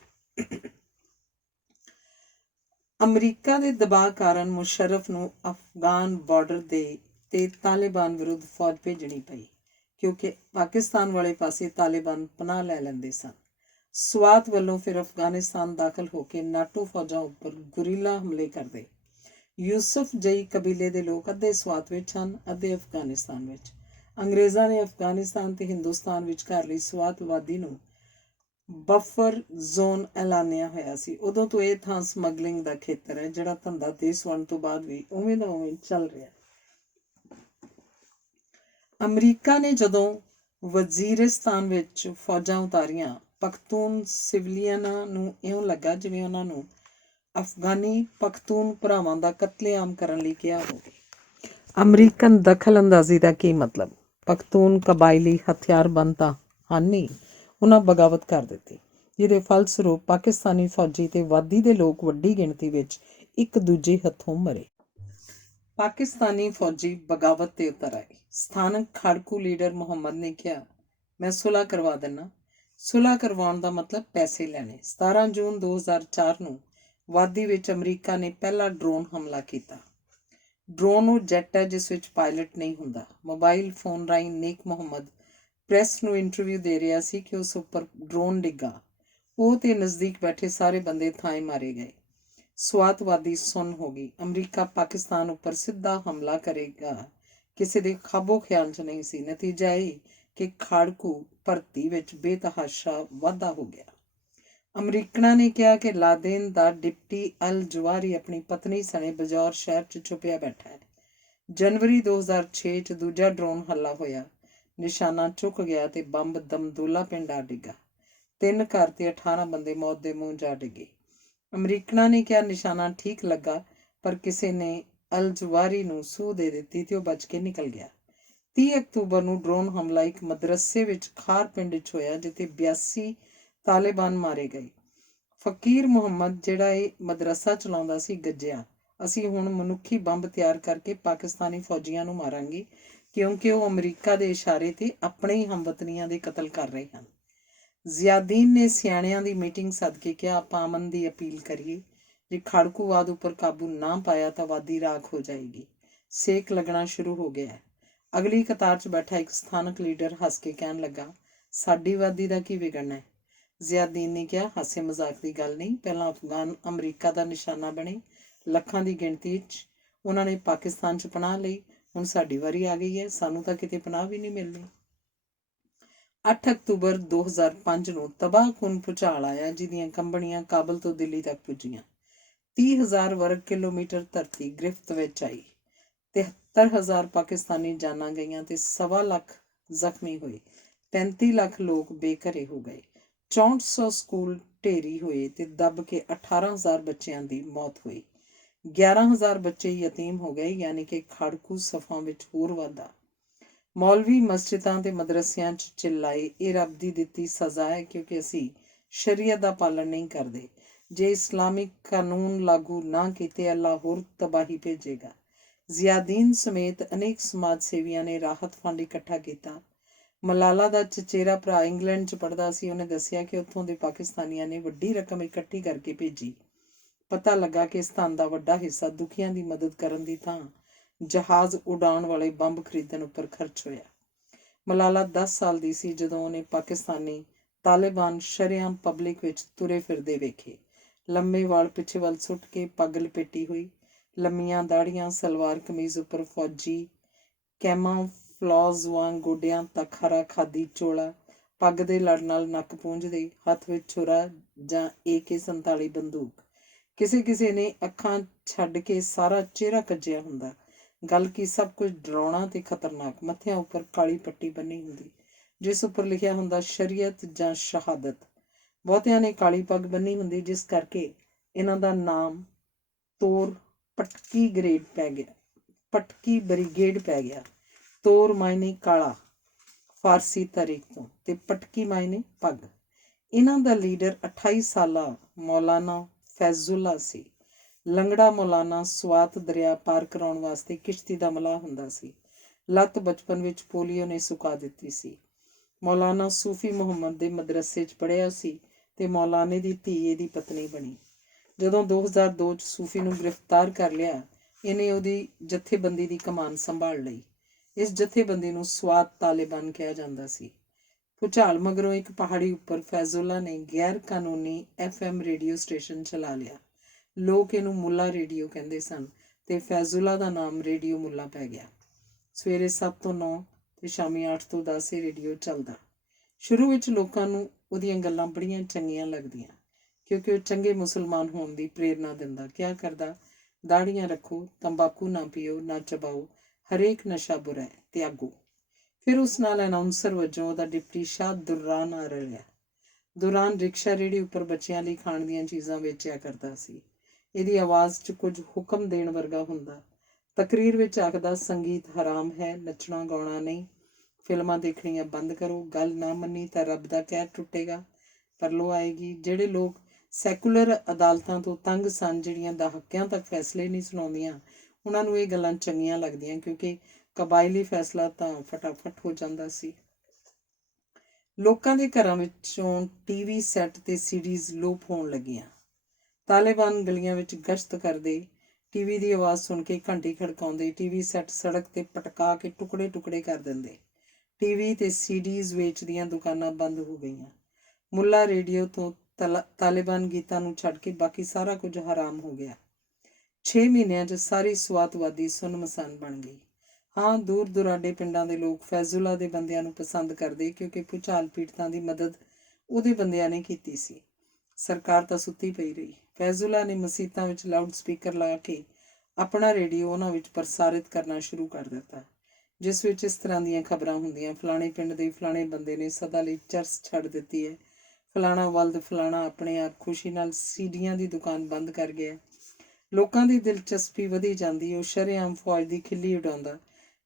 ਅਮਰੀਕਾ ਦੇ ਦਬਾਅ ਕਾਰਨ ਮੁਸ਼ਰਫ ਨੂੰ ਅਫਗਾਨ ਬਾਰਡਰ ਤੇ ਤਾਲਿਬਾਨ ਵਿਰੁੱਧ ਫੌਜ ਭੇਜਣੀ ਪਈ, ਕਿਉਂਕਿ ਪਾਕਿਸਤਾਨ ਵਾਲੇ ਪਾਸੇ ਤਾਲਿਬਾਨ ਪਨਾਹ ਲੈ ਲੈਂਦੇ ਸਨ। ਸਵਾਤ ਵੱਲੋਂ ਫਿਰ ਅਫਗਾਨਿਸਤਾਨ ਦਾਖਲ ਹੋ ਕੇ ਨਾਟੋ ਫੌਜਾਂ ਉੱਪਰ ਗੁਰੀਲਾ ਹਮਲੇ ਕਰਦੇ। ਯੂਸਫ ਜਈ ਕਬੀਲੇ ਦੇ ਲੋਕ ਅੱਧੇ ਸਵਾਤ ਵਿੱਚ ਹਨ, ਅੱਧੇ ਅਫਗਾਨਿਸਤਾਨ ਵਿੱਚ। ਅੰਗਰੇਜ਼ਾਂ ਨੇ ਅਫਗਾਨਿਸਤਾਨ ਤੇ ਹਿੰਦੁਸਤਾਨ ਵਿਚਕਾਰਲੀ ਸਵਾਤ ਵਾਦੀ ਨੂੰ ਬਫਰ ਜ਼ੋਨ ਐਲਾਨਿਆ ਹੋਇਆ ਸੀ। ਉਦੋਂ ਤੋਂ ਇਹ ਥਾਂ ਸਮਗਲਿੰਗ ਦਾ ਖੇਤਰ ਹੈ, ਜਿਹੜਾ ਧੰਦਾ ਦੇਸ਼ ਵੰਡ ਤੋਂ ਬਾਅਦ ਵੀ ਉਵੇਂ ਦਾ ਉਵੇਂ ਚੱਲ ਰਿਹਾ। ਅਮਰੀਕਾ ਨੇ ਜਦੋਂ ਵਜ਼ੀਰਿਸਤਾਨ ਵਿੱਚ ਫੌਜਾਂ ਉਤਾਰੀਆਂ, ਪਖਤੂਨ ਸਿਵਲੀਅਨਾਂ ਨੂੰ ਇਉਂ ਲੱਗਾ ਜਿਵੇਂ ਉਹਨਾਂ ਨੂੰ ਅਫਗਾਨੀ ਪਖਤੂਨ ਭਰਾਵਾਂ ਦਾ ਕਤਲੇਆਮ ਕਰਨ ਲਈ ਕਿਹਾ ਹੋਵੇ। ਅਮਰੀਕਨ ਦਖਲ ਅੰਦਾਜ਼ੀ ਦਾ ਕੀ ਮਤਲਬ? ਪਖਤੂਨ ਕਬਾਇਲੀ ਹਥਿਆਰਬੰਦ ਤਾਂ ਹਨ ਨਹੀਂ। ਉਹਨਾਂ ਬਗਾਵਤ ਕਰ ਦਿੱਤੀ, ਜਿਹਦੇ ਫਲਸਰੂਪ ਪਾਕਿਸਤਾਨੀ ਫੌਜੀ ਤੇ ਵਾਦੀ ਦੇ ਲੋਕ ਵੱਡੀ ਗਿਣਤੀ ਵਿੱਚ ਇੱਕ ਦੂਜੇ ਹੱਥੋਂ ਮਰੇ। ਪਾਕਿਸਤਾਨੀ ਫੌਜੀ ਬਗਾਵਤ ਤੇ ਉਤਰ ਆਏ। ਸਥਾਨਕ ਖਾੜਕੂ ਲੀਡਰ ਮੁਹੰਮਦ ਨੇ ਕਿਹਾ, ਮੈਂ ਸੁਲ੍ਹਾ ਕਰਵਾ ਦਿੰਦਾ। ਸੁਲ੍ਹਾ ਕਰਵਾਉਣ ਦਾ ਮਤਲਬ ਪੈਸੇ ਲੈਣੇ। 17 ਜੂਨ 2004 ਨੂੰ ਵਾਦੀ ਵਿੱਚ ਅਮਰੀਕਾ ਨੇ ਪਹਿਲਾ ਡਰੋਨ ਹਮਲਾ ਕੀਤਾ। ਡਰੋਨ ਉਹ ਜੈਟ ਹੈ ਜਿਸ ਵਿੱਚ ਪਾਇਲਟ ਨਹੀਂ ਹੁੰਦਾ। ਮੋਬਾਈਲ ਫੋਨ ਰਾਹੀਂ ਨੇਕ ਮੁਹੰਮਦ ਪ੍ਰੈਸ ਨੂੰ ਇੰਟਰਵਿਊ ਦੇ ਰਿਹਾ ਸੀ ਕਿ ਉਸ ਉੱਪਰ ਡਰੋਨ ਡਿੱਗਾ। ਉਹ ਤੇ ਨਜ਼ਦੀਕ ਬੈਠੇ ਸਾਰੇ ਬੰਦੇ ਥਾਂ ਮਾਰੇ ਗਏ। ਸਵਾਤਵਾਦੀ ਸੁੰਨ ਹੋ ਗਈ। ਅਮਰੀਕਾ ਪਾਕਿਸਤਾਨ ਉੱਪਰ ਸਿੱਧਾ ਹਮਲਾ ਕਰੇਗਾ ਕਿਸੇ ਦੇ ਖਾਬੋ ਖਿਆਲ 'ਚ ਨਹੀਂ ਸੀ। ਨਤੀਜਾ ਇਹ ਕਿ ਖਾੜਕੂ ਭਰਤੀ ਵਿੱਚ ਬੇਤਹਾਸ਼ਾ ਵਾਧਾ ਹੋ ਗਿਆ। ਅਮਰੀਕਨਾਂ ਨੇ ਕਿਹਾ ਕਿ ਲਾਦੇਨ ਦਾ ਡਿਪਟੀ ਅਲ ਜਵਾਰੀ ਆਪਣੀ ਪਤਨੀ ਸਣੇ ਬਜੌਰ ਸ਼ਹਿਰ 'ਚ ਛੁਪਿਆ ਬੈਠਾ ਹੈ। ਜਨਵਰੀ 2006 'ਚ ਦੂਜਾ ਡਰੋਨ ਹਮਲਾ ਹੋਇਆ। ਨਿਸ਼ਾਨਾ ਚੁੱਕ ਗਿਆ ਤੇ ਬੰਬ ਦਮਦੂਲਾ ਪਿੰਡ ਆ ਡਿੱਗਾ। 3 ਘਰ ਤੇ 18 ਬੰਦੇ ਮੌਤ ਦੇ ਮੂੰਹ ਜਾ ਡਿੱਗੇ। ਅਮਰੀਕਨਾਂ ਨੇ ਕਿਹਾ ਨਿਸ਼ਾਨਾ ਠੀਕ ਲੱਗਾ, ਪਰ ਕਿਸੇ ਨੇ ਅਲ ਜਵਾਰੀ ਨੂੰ ਸੂਹ ਦੇ ਦਿੱਤੀ ਤੇ ਉਹ ਬਚ ਕੇ ਨਿਕਲ ਗਿਆ। 30 ਅਕਤੂਬਰ ਨੂੰ ਡਰੋਨ ਹਮਲਾ ਇੱਕ ਮਦਰਸੇ ਵਿੱਚ ਖਾਰ ਪਿੰਡ 'ਚ ਹੋਇਆ, ਜਿੱਥੇ 82 ਤਾਲਿਬਾਨ ਮਾਰੇ ਗਏ। ਫਕੀਰ ਮੁਹੰਮਦ, ਜਿਹੜਾ ਇਹ ਮਦਰਸਾ ਚਲਾਉਂਦਾ ਸੀ, ਗੱਜਿਆ, ਅਸੀਂ ਹੁਣ ਮਨੁੱਖੀ ਬੰਬ ਤਿਆਰ ਕਰਕੇ ਪਾਕਿਸਤਾਨੀ ਫੌਜੀਆਂ ਨੂੰ ਮਾਰਾਂਗੇ, ਕਿਉਂਕਿ ਉਹ ਅਮਰੀਕਾ ਦੇ ਇਸ਼ਾਰੇ ਤੇ ਆਪਣੇ ਹੀ ਹਮਵਤਨੀਆਂ ਦੇ ਕਤਲ ਕਰ ਰਹੇ ਹਨ। ਜ਼ਿਆਦੀਨ ਨੇ ਸਿਆਣਿਆਂ ਦੀ ਮੀਟਿੰਗ ਸੱਦ ਕੇ ਕਿਹਾ, ਆਪਾਂ ਅਮਨ ਦੀ ਅਪੀਲ ਕਰੀਏ। ਜੇ ਖਾੜਕੂਵਾਦ ਉੱਪਰ ਕਾਬੂ ਨਾ ਪਾਇਆ ਤਾਂ ਵਾਦੀ ਰਾਖ ਹੋ ਜਾਏਗੀ। ਸੇਕ ਲੱਗਣਾ ਸ਼ੁਰੂ ਹੋ ਗਿਆ। ਅਗਲੀ ਕਤਾਰ 'ਚ ਬੈਠਾ ਇੱਕ ਸਥਾਨਕ ਲੀਡਰ ਹੱਸ ਕੇ ਕਹਿਣ ਲੱਗਾ, ਸਾਡੀ ਵਾਦੀ ਦਾ ਕੀ ਵਿਗੜਨਾ ਹੈ? ਜ਼ਿਆਦੀਨ ਨੇ ਕਿਹਾ, ਹਾਸੇ ਮਜ਼ਾਕ ਦੀ ਗੱਲ ਨਹੀਂ। ਪਹਿਲਾਂ ਅਫਗਾਨ ਅਮਰੀਕਾ ਦਾ ਨਿਸ਼ਾਨਾ ਬਣੇ। ਲੱਖਾਂ ਦੀ ਗਿਣਤੀ 'ਚ ਉਹਨਾਂ ਨੇ ਪਾਕਿਸਤਾਨ 'ਚ ਪਨਾਹ ਲਈ। ਹੁਣ ਸਾਡੀ ਵਾਰੀ ਆ ਗਈ ਹੈ, ਸਾਨੂੰ ਤਾਂ ਕਿਤੇ ਪਨਾਹ ਵੀ ਨਹੀਂ ਮਿਲਣੀ। 8 ਅਕਤੂਬਰ 2005 ਨੂੰ ਤਬਾਹਕੁਨ ਭੂਚਾਲ ਆਇਆ, ਜਿਹਦੀਆਂ ਕੰਬਣੀਆਂ ਕਾਬਲ ਤੋਂ ਦਿੱਲੀ ਤੱਕ ਪੁੱਜੀਆਂ। 30,000 ਵਰਗ ਕਿਲੋਮੀਟਰ ਧਰਤੀ ਗ੍ਰਿਫਤ ਵਿੱਚ ਆਈ। 73,000 ਪਾਕਿਸਤਾਨੀ ਜਾਨਾਂ ਗਈਆਂ ਤੇ 1.25 ਲੱਖ ਜ਼ਖਮੀ ਹੋਏ। 35 ਲੱਖ ਲੋਕ ਬੇਘਰੇ ਹੋ ਗਏ। 6400 ਸਕੂਲ ਢੇਰੀ ਹੋਏ ਤੇ ਦੱਬ ਕੇ 18,000 ਬੱਚਿਆਂ ਦੀ ਮੌਤ ਹੋਈ। 11,000 ਬੱਚੇ ਯਤੀਮ ਹੋ ਗਏ, ਯਾਨੀ ਕਿ ਖਾੜਕੂ ਸਫਾਂ ਵਿੱਚ ਹੋਰ ਵਾਧਾ। ਮੌਲਵੀ ਮਸਜਿਦਾਂ ਤੇ ਮਦਰਸਿਆਂ 'ਚ ਚਿল্ਲਾਏ, ਇਹ ਰੱਬ ਦੀ ਦਿੱਤੀ ਸਜ਼ਾ ਹੈ ਕਿਉਂਕਿ ਅਸੀਂ ਸ਼ਰੀਅਤ ਦਾ ਪਾਲਣ ਨਹੀਂ ਕਰਦੇ। ਜੇ ਇਸਲਾਮਿਕ ਕਾਨੂੰਨ ਲਾਗੂ ਨਾ ਕੀਤੇ, ਅੱਲਾ ਹੋਰ ਤਬਾਹੀ ਭੇਜੇਗਾ। ਜ਼ਿਆਦੀਨ ਸਮੇਤ ਅਨੇਕ ਸਮਾਜ ਸੇਵੀਆਂ ਨੇ ਰਾਹਤ ਫੰਡ ਇਕੱਠਾ ਕੀਤਾ। ਮਲਾਲਾ ਦਾ ਚਚੇਰਾ ਭਰਾ ਇੰਗਲੈਂਡ 'ਚ ਪੜ੍ਹਦਾ ਸੀ। ਉਹਨੇ ਦੱਸਿਆ ਕਿ ਉੱਥੋਂ ਦੇ ਪਾਕਿਸਤਾਨੀਆਂ ਨੇ ਵੱਡੀ ਰਕਮ ਇਕੱਠੀ ਕਰਕੇ ਭੇਜੀ। ਪਤਾ ਲੱਗਾ ਕਿ ਇਸ ਧਨ ਦਾ ਵੱਡਾ ਹਿੱਸਾ ਦੁਖੀਆਂ ਦੀ ਮਦਦ ਕਰਨ ਦੀ ਥਾਂ ਜਹਾਜ਼ ਉਡਾਉਣ ਵਾਲੇ ਬੰਬ ਖਰੀਦਣ ਉੱਪਰ ਖਰਚ ਹੋਇਆ। ਮਲਾਲਾ 10 ਸਾਲ ਦੀ ਸੀ ਜਦੋਂ ਉਹਨੇ ਪਾਕਿਸਤਾਨੀ ਤਾਲਿਬਾਨ ਸ਼ਰੇਆਮ ਪਬਲਿਕ ਵਿੱਚ ਤੁਰੇ ਫਿਰਦੇ ਵੇਖੇ। ਲੰਮੇ ਵਾਲ ਪਿੱਛੇ ਵੱਲ ਸੁੱਟ ਕੇ, ਪੱਗ ਲਪੇਟੀ ਹੋਈ, ਲੰਮੀਆਂ ਦਾੜੀਆਂ, ਸਲਵਾਰ ਕਮੀਜ਼ ਉੱਪਰ ਫੌਜੀ ਕੈਮਾਫਲਾਜ ਵਾਂਗ ਗੋਡਿਆਂ ਤੱਕ ਹਰਾ ਖਾਦੀ ਚੋਲਾ, ਪੱਗ ਦੇ ਲੜ ਨਾਲ ਨੱਕ ਪੂੰਝਦੇ, ਹੱਥ ਵਿੱਚ ਛੁਰਾ ਜਾਂ AK-47 ਬੰਦੂਕ। ਕਿਸੇ ਕਿਸੇ ਨੇ ਅੱਖਾਂ ਛੱਡ ਕੇ ਸਾਰਾ ਚਿਹਰਾ ਕੱਜਿਆ ਹੁੰਦਾ। ਗੱਲ ਕੀ, ਸਭ ਕੁਝ ਡਰਾਉਣਾ ਤੇ ਖਤਰਨਾਕ। ਮੱਥਿਆਂ ਉੱਪਰ ਕਾਲੀ ਪੱਟੀ ਬੰਨੀ ਹੁੰਦੀ ਜਿਸ ਉੱਪਰ ਲਿਖਿਆ ਹੁੰਦਾ ਸ਼ਰੀਅਤ ਜਾਂ ਸ਼ਹਾਦਤ। ਬਹੁਤਿਆਂ ਨੇ ਕਾਲੀ ਪੱਗ ਬੰਨੀ ਹੁੰਦੀ ਜਿਸ ਕਰਕੇ ਇਹਨਾਂ ਦਾ ਨਾਮ ਤੋਰ ਪਟਕੀ ਬ੍ਰਿਗੇਡ ਪੈ ਗਿਆ। ਤੋਰ ਮਾਇਨੇ ਕਾਲਾ ਫਾਰਸੀ ਤਰੀਕ ਤੋਂ, ਤੇ ਪਟਕੀ ਮਾਇਨੇ ਪੱਗ। ਇਹਨਾਂ ਦਾ ਲੀਡਰ 28 ਸਾਲਾ ਮੌਲਾਨਾ ਫੈਜ਼ੁੱਲਾ ਸੀ। ਲੰਗੜਾ ਮੌਲਾਨਾ ਸਵਾਤ ਦਰਿਆ ਪਾਰ ਕਰਾਉਣ ਵਾਸਤੇ ਕਿਸ਼ਤੀ ਦਾ ਮਲਾਹ ਹੁੰਦਾ ਸੀ। ਲੱਤ ਬਚਪਨ ਵਿੱਚ ਪੋਲੀਓ ਨੇ ਸੁਕਾ ਦਿੱਤੀ ਸੀ। ਮੌਲਾਨਾ ਸੂਫੀ ਮੁਹੰਮਦ ਦੇ ਮਦਰਸੇ 'ਚ ਪੜ੍ਹਿਆ ਸੀ ਤੇ ਮੌਲਾਨੇ ਦੀ ਧੀ ਇਹਦੀ ਪਤਨੀ ਬਣੀ। ਜਦੋਂ 2002 'ਚ ਸੂਫੀ ਨੂੰ ਗ੍ਰਿਫਤਾਰ ਕਰ ਲਿਆ, ਇਹਨੇ ਉਹਦੀ ਜਥੇਬੰਦੀ ਦੀ ਕਮਾਨ ਸੰਭਾਲ ਲਈ। ਇਸ ਜਥੇਬੰਦੀ ਨੂੰ ਸਵਾਤ ਤਾਲਿਬਾਨ ਕਿਹਾ ਜਾਂਦਾ ਸੀ। ਭੁਚਾਲ ਮਗਰੋਂ ਇੱਕ ਪਹਾੜੀ ਉੱਪਰ ਫੈਜ਼ੁੱਲਾ ਨੇ ਗੈਰ ਕਾਨੂੰਨੀ FM ਰੇਡੀਓ ਸਟੇਸ਼ਨ ਚਲਾ ਲਿਆ। ਲੋਕ ਇਹਨੂੰ ਮੁੱਲਾ ਰੇਡੀਓ ਕਹਿੰਦੇ ਸਨ ਤੇ ਫੈਜ਼ੁੱਲਾ ਦਾ ਨਾਮ ਰੇਡੀਓ ਮੁੱਲਾ ਪੈ ਗਿਆ। ਸਵੇਰੇ 7 ਤੋਂ 9 ਤੇ ਸ਼ਾਮੀ 8 ਤੋਂ 10 ਇਹ ਰੇਡੀਓ ਚੱਲਦਾ। ਸ਼ੁਰੂ ਵਿੱਚ ਲੋਕਾਂ ਨੂੰ ਉਹਦੀਆਂ ਗੱਲਾਂ ਬੜੀਆਂ ਚੰਗੀਆਂ ਲੱਗਦੀਆਂ ਕਿਉਂਕਿ ਉਹ ਚੰਗੇ ਮੁਸਲਮਾਨ ਹੋਣ ਦੀ ਪ੍ਰੇਰਨਾ ਦਿੰਦਾ। ਕਿਆ ਕਰਦਾ? ਦਾੜੀਆਂ ਰੱਖੋ, ਤੰਬਾਕੂ ਨਾ ਪੀਓ, ਨਾ ਚਬਾਓ, ਹਰੇਕ ਨਸ਼ਾ ਬੁਰਾ ਹੈ, ਤਿਆਗੋ। ਫਿਰ ਉਸ ਨਾਲ ਅਨਾਉਂਸਰ ਵਜੋਂ ਉਹਦਾ ਡਿਪਟੀ ਸ਼ਾਹ ਦੁਰਾਨ ਆ ਰਿਹਾ। ਦੁਰਾਨ ਰਿਕਸ਼ਾ ਰੇਹੜੀ ਉੱਪਰ ਬੱਚਿਆਂ ਲਈ ਖਾਣ ਦੀਆਂ ਚੀਜ਼ਾਂ ਵੇਚਿਆ ਕਰਦਾ ਸੀ। ਇਹਦੀ ਆਵਾਜ਼ 'ਚ ਕੁਝ ਹੁਕਮ ਦੇਣ ਵਰਗਾ ਹੁੰਦਾ। ਤਕਰੀਰ ਵਿੱਚ ਆਖਦਾ, ਸੰਗੀਤ ਹਰਾਮ ਹੈ, ਨੱਚਣਾ ਗਾਉਣਾ ਨਹੀਂ, ਫਿਲਮਾਂ ਦੇਖਣੀਆਂ ਬੰਦ ਕਰੋ, ਗੱਲ ਨਾ ਮੰਨੀ ਤਾਂ ਰੱਬ ਦਾ ਕਹਿਰ ਟੁੱਟੇਗਾ, ਪਰਲੋ ਆਏਗੀ। ਜਿਹੜੇ ਲੋਕ ਸੈਕੂਲਰ ਅਦਾਲਤਾਂ ਤੋਂ ਤੰਗ ਸਨ, ਜਿਹੜੀਆਂ ਦਹਾਕਿਆਂ ਤੱਕ ਫੈਸਲੇ ਨਹੀਂ ਸੁਣਾਉਂਦੀਆਂ, ਉਹਨਾਂ ਨੂੰ ਇਹ ਗੱਲਾਂ ਚੰਗੀਆਂ ਲੱਗਦੀਆਂ ਕਿਉਂਕਿ ਕਬਾਇਲੀ ਫੈਸਲਾ ਤਾਂ ਫਟਾਫਟ ਹੋ ਜਾਂਦਾ ਸੀ। ਲੋਕਾਂ ਦੇ ਘਰਾਂ ਵਿੱਚੋਂ TV ਸੈੱਟ ਤੇ CDs ਲੋਪ ਹੋਣ ਲੱਗੀਆਂ। ਤਾਲਿਬਾਨ ਗਲੀਆਂ ਵਿੱਚ ਗਸ਼ਤ ਕਰਦੇ, TV ਦੀ ਆਵਾਜ਼ ਸੁਣ ਕੇ ਘੰਟੀ ਖੜਕਾਉਂਦੇ, TV ਸੈੱਟ ਸੜਕ ਤੇ ਪਟਕਾ ਕੇ ਟੁਕੜੇ ਟੁਕੜੇ ਕਰ ਦਿੰਦੇ। TV ਤੇ CDs ਵੇਚਦੀਆਂ ਦੁਕਾਨਾਂ ਬੰਦ ਹੋ ਗਈਆਂ। ਮੁੱਲਾ ਰੇਡੀਓ ਤੋਂ ਤਾਲਿਬਾਨ ਗੀਤਾਂ ਨੂੰ ਛੱਡ ਕੇ ਬਾਕੀ ਸਾਰਾ ਕੁਝ ਹਰਾਮ ਹੋ ਗਿਆ। 6 ਮਹੀਨਿਆਂ 'ਚ ਸਾਰੀ ਸਵਾਤਵਾਦੀ ਸੁੰਨਮਸਾਨ ਬਣ ਗਈ। ਹਾਂ, ਦੂਰ ਦੁਰਾਡੇ ਪਿੰਡਾਂ ਦੇ ਲੋਕ ਫੈਜ਼ੁੱਲਾ ਦੇ ਬੰਦਿਆਂ ਨੂੰ ਪਸੰਦ ਕਰਦੇ ਕਿਉਂਕਿ ਭੁਚਾਲ ਪੀੜਤਾਂ ਦੀ ਮਦਦ ਉਹਦੇ ਬੰਦਿਆਂ ਨੇ ਕੀਤੀ ਸੀ। ਸਰਕਾਰ ਤਾਂ ਸੁੱਤੀ ਪਈ ਰਹੀ। ਫੈਜ਼ੁੱਲਾ ਨੇ ਮਸੀਤਾਂ ਵਿੱਚ ਲਾਊਡ ਸਪੀਕਰ ਲਾ ਕੇ ਆਪਣਾ ਰੇਡੀਓ ਉਹਨਾਂ ਵਿੱਚ ਪ੍ਰਸਾਰਿਤ ਕਰਨਾ ਸ਼ੁਰੂ ਕਰ ਦਿੱਤਾ, ਜਿਸ ਵਿੱਚ ਇਸ ਤਰ੍ਹਾਂ ਦੀਆਂ ਖਬਰਾਂ ਹੁੰਦੀਆਂ, ਫਲਾਣੇ ਪਿੰਡ ਦੇ ਫਲਾਣੇ ਬੰਦੇ ਨੇ ਸਦਾ ਲਈ ਚਰਸ ਛੱਡ ਦਿੱਤੀ ਹੈ, ਫਲਾਣਾ ਵਲਦ ਫਲਾਣਾ ਆਪਣੇ ਆਪ ਖੁਸ਼ੀ ਨਾਲ ਸੀਡੀਆਂ ਦੀ ਦੁਕਾਨ ਬੰਦ ਕਰ ਗਿਆ। ਲੋਕਾਂ ਦੀ ਦਿਲਚਸਪੀ ਵਧੀ ਜਾਂਦੀ। ਉਹ ਸ਼ਰੇਆਮ ਫੌਜ ਦੀ ਖਿੱਲੀ ਉਡਾਉਂਦਾ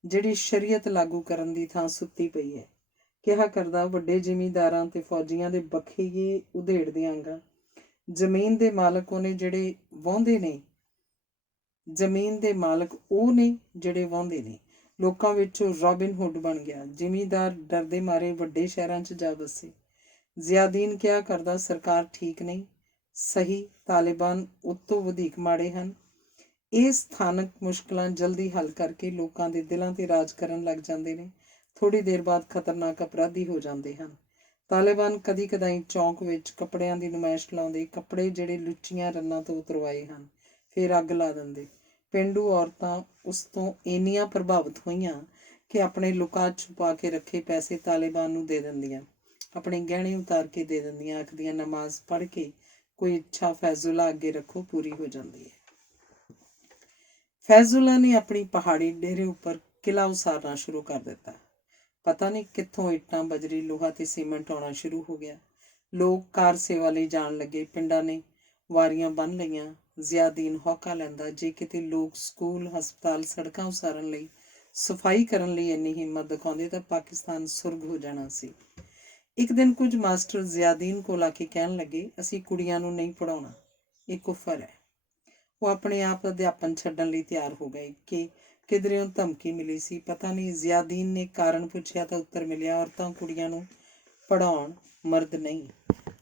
ਜਿਹੜੀ ਸ਼ਰੀਅਤ ਲਾਗੂ ਕਰਨ ਦੀ ਥਾਂ ਸੁੱਤੀ ਪਈ ਹੈ। ਕਿਹਾ ਕਰਦਾ, ਵੱਡੇ ਜ਼ਿਮੀਂਦਾਰਾਂ ਤੇ ਫੌਜੀਆਂ ਦੇ ਬਖੀਏ ਉਧੇੜ ਦਿਆਂਗਾ। ਜ਼ਮੀਨ ਦੇ ਮਾਲਕ ਉਹਨੇ ਜਿਹੜੇ ਵਾਹੁੰਦੇ ਨੇ, ਜ਼ਮੀਨ ਦੇ ਮਾਲਕ ਉਹ ਨੇ ਜਿਹੜੇ ਵਾਹੁੰਦੇ ਨੇ। ਲੋਕਾਂ ਵਿੱਚੋਂ ਰੋਬਿਨ ਹੁੱਡ ਬਣ ਗਿਆ। ਜ਼ਿਮੀਂਦਾਰ ਡਰਦੇ ਮਾਰੇ ਵੱਡੇ ਸ਼ਹਿਰਾਂ 'ਚ ਜਾ ਵਸੇ। ਜ਼ਿਆਦੀਨ ਕਿਹਾ ਕਰਦਾ, ਸਰਕਾਰ ਠੀਕ ਨਹੀਂ, ਸਹੀ ਤਾਲਿਬਾਨ ਉਤੋਂ ਵਧੇਕ ਮਾੜੇ ਹਨ। ਇਹ ਸਥਾਨਕ ਮੁਸ਼ਕਲਾਂ ਜਲਦੀ ਹੱਲ ਕਰਕੇ ਲੋਕਾਂ ਦੇ ਦਿਲਾਂ 'ਤੇ ਰਾਜ ਕਰਨ ਲੱਗ ਜਾਂਦੇ ਨੇ। ਥੋੜ੍ਹੀ ਦੇਰ ਬਾਅਦ ਖਤਰਨਾਕ ਅਪਰਾਧੀ ਹੋ ਜਾਂਦੇ ਹਨ। ਤਾਲਿਬਾਨ ਕਦੀ ਕਦਾਈ ਚੌਂਕ ਵਿੱਚ ਕੱਪੜਿਆਂ ਦੀ ਨੁਮਾਇਸ਼ ਲਾਉਂਦੇ, ਕੱਪੜੇ ਜਿਹੜੇ ਲੁੱਚੀਆਂ ਰੰਨਾਂ ਤੋਂ ਉਤਰਵਾਏ ਹਨ, ਫਿਰ ਅੱਗ ਲਾ ਦਿੰਦੇ। ਪੇਂਡੂ ਔਰਤਾਂ ਉਸ ਤੋਂ ਇੰਨੀਆਂ ਪ੍ਰਭਾਵਿਤ ਹੋਈਆਂ ਕਿ ਆਪਣੇ ਲੁਕਾ ਛੁਪਾ ਕੇ ਰੱਖੇ ਪੈਸੇ ਤਾਲਿਬਾਨ ਨੂੰ ਦੇ ਦਿੰਦੀਆਂ, ਆਪਣੇ ਗਹਿਣੇ ਉਤਾਰ ਕੇ ਦੇ ਦਿੰਦੀਆਂ, ਆਖਦੀਆਂ ਨਮਾਜ਼ ਪੜ੍ਹ ਕੇ ਕੋਈ ਇੱਛਾ ਫੈਜ਼ੁੱਲਾ ਅੱਗੇ ਰੱਖੋ, ਪੂਰੀ ਹੋ ਜਾਂਦੀ ਹੈ। ਫੈਜ਼ੁੱਲਾ ਨੇ ਆਪਣੀ ਪਹਾੜੀ ਡੇਰੇ ਉੱਪਰ ਕਿਲ੍ਹਾ ਉਸਾਰਨਾ ਸ਼ੁਰੂ ਕਰ ਦਿੱਤਾ। ਪਤਾ ਨਹੀਂ ਕਿੱਥੋਂ ਇੱਟਾਂ, ਬਜਰੀ, ਲੋਹਾ ਤੇ ਸੀਮੈਂਟ ਆਉਣਾ ਸ਼ੁਰੂ ਹੋ ਗਿਆ। ਲੋਕ ਕਾਰ ਸੇਵਾ ਲਈ ਜਾਣ ਲੱਗੇ। ਪਿੰਡਾਂ ਨੇ ਵਾਰੀਆਂ ਬੰਨ੍ਹ ਲਈਆਂ। ਜ਼ਿਆਦੀਨ ਹੌਕਾ ਲੈਂਦਾ, ਜੇ ਕਿਤੇ ਲੋਕ ਸਕੂਲ, ਹਸਪਤਾਲ, ਸੜਕਾਂ ਉਸਾਰਨ ਲਈ, ਸਫਾਈ ਕਰਨ ਲਈ ਇੰਨੀ ਹਿੰਮਤ ਦਿਖਾਉਂਦੇ ਤਾਂ ਪਾਕਿਸਤਾਨ ਸੁਰਗ ਹੋ ਜਾਣਾ ਸੀ। ਇੱਕ ਦਿਨ ਕੁਝ ਮਾਸਟਰ ਜ਼ਿਆਦੀਨ ਕੋਲ ਆ ਕੇ ਕਹਿਣ ਲੱਗੇ, ਅਸੀਂ ਕੁੜੀਆਂ ਨੂੰ ਨਹੀਂ ਪੜ੍ਹਾਉਣਾ, ਇਹ ਕੁਫਰ ਹੈ। ਉਹ ਆਪਣੇ ਆਪ ਅਧਿਆਪਨ ਛੱਡਣ ਲਈ ਤਿਆਰ ਹੋ ਗਏ ਕਿ ਕਿਧਰਿਓਂ ਧਮਕੀ ਮਿਲੀ ਸੀ, ਪਤਾ ਨਹੀਂ। ਜ਼ਿਆਦੀਨ ਨੇ ਕਾਰਨ ਪੁੱਛਿਆ ਤਾਂ ਉੱਤਰ ਮਿਲਿਆ, ਔਰਤਾਂ ਕੁੜੀਆਂ ਨੂੰ ਪੜ੍ਹਾਉਣ, ਮਰਦ ਨਹੀਂ।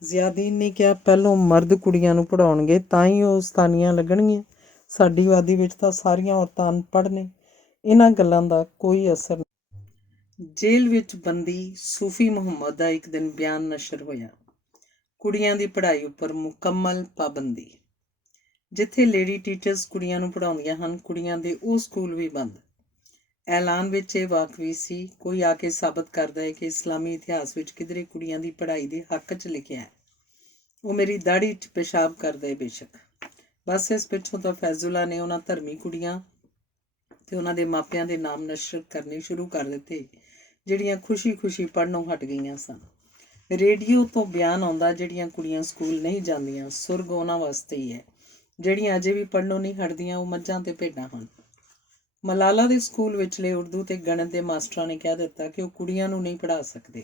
ਜ਼ਿਆਦੀਨ ਨੇ ਕਿਹਾ, ਪਹਿਲੋਂ ਮਰਦ ਕੁੜੀਆਂ ਨੂੰ ਪੜ੍ਹਾਉਣਗੇ ਤਾਂ ਹੀ ਉਹ ਉਸਤਾਨੀਆਂ ਲੱਗਣਗੀਆਂ। ਸਾਡੀ ਆਬਾਦੀ ਵਿੱਚ ਤਾਂ ਸਾਰੀਆਂ ਔਰਤਾਂ ਅਨਪੜ੍ਹ ਨੇ। ਇਹਨਾਂ ਗੱਲਾਂ ਦਾ ਕੋਈ ਅਸਰ ਨਹੀਂ। ਜੇਲ੍ਹ ਵਿੱਚ ਬੰਦੀ ਸੂਫੀ ਮੁਹੰਮਦ ਦਾ ਇੱਕ ਦਿਨ ਬਿਆਨ ਨਸ਼ਰ ਹੋਇਆ, ਕੁੜੀਆਂ ਦੀ ਪੜ੍ਹਾਈ ਉੱਪਰ ਮੁਕੰਮਲ ਪਾਬੰਦੀ। ਜਿੱਥੇ ਲੇਡੀ ਟੀਚਰਸ ਕੁੜੀਆਂ ਨੂੰ ਪੜ੍ਹਾਉਂਦੀਆਂ ਹਨ, ਕੁੜੀਆਂ ਦੇ ਉਹ ਸਕੂਲ ਵੀ ਬੰਦ। ਐਲਾਨ ਵਿੱਚ ਇਹ ਵਾਕਫੀ ਸੀ, ਕੋਈ ਆ ਕੇ ਸਾਬਤ ਕਰਦਾ ਹੈ ਕਿ ਇਸਲਾਮੀ ਇਤਿਹਾਸ ਵਿੱਚ ਕਿਧਰੇ ਕੁੜੀਆਂ ਦੀ ਪੜ੍ਹਾਈ ਦੇ ਹੱਕ 'ਚ ਲਿਖਿਆ ਹੈ। ਉਹ ਮੇਰੀ ਦਾੜੀ 'ਚ ਪਿਸ਼ਾਬ ਕਰਦਾ ਹੈ ਬੇਸ਼ੱਕ। ਬਸ ਇਸ ਪਿੱਛੋਂ ਤਾਂ ਫੈਜ਼ੁੱਲਾ ਨੇ ਉਹਨਾਂ ਧਰਮੀ ਕੁੜੀਆਂ ਤੇ ਉਹਨਾਂ ਦੇ ਮਾਪਿਆਂ ਦੇ ਨਾਮ ਨਸ਼ਰ ਕਰਨੇ ਸ਼ੁਰੂ ਕਰ ਦਿੱਤੇ, ਜਿਹੜੀਆਂ ਖੁਸ਼ੀ ਪੜ੍ਹਨੋਂ ਹਟ ਗਈਆਂ ਸਨ। ਰੇਡੀਓ ਤੋਂ ਬਿਆਨ ਆਉਂਦਾ, ਜਿਹੜੀਆਂ ਕੁੜੀਆਂ ਸਕੂਲ ਨਹੀਂ ਜਾਂਦੀਆਂ, ਸੁਰਗ ਉਹਨਾਂ ਵਾਸਤੇ ਹੀ ਹੈ। ਜਿਹੜੀਆਂ ਅਜੇ ਵੀ ਪੜ੍ਹਨੋਂ ਨਹੀਂ ਹਟਦੀਆਂ, ਉਹ ਮੱਝਾਂ ਤੇ ਭੇਡਾਂ ਹਨ। ਮਲਾਲਾ ਦੇ ਸਕੂਲ ਵਿਚਲੇ ਉਰਦੂ ਤੇ ਗਣਿਤ ਦੇ ਮਾਸਟਰਾਂ ਨੇ ਕਹਿ ਦਿੱਤਾ ਕਿ ਉਹ ਕੁੜੀਆਂ ਨੂੰ ਨਹੀਂ ਪੜ੍ਹਾ ਸਕਦੇ।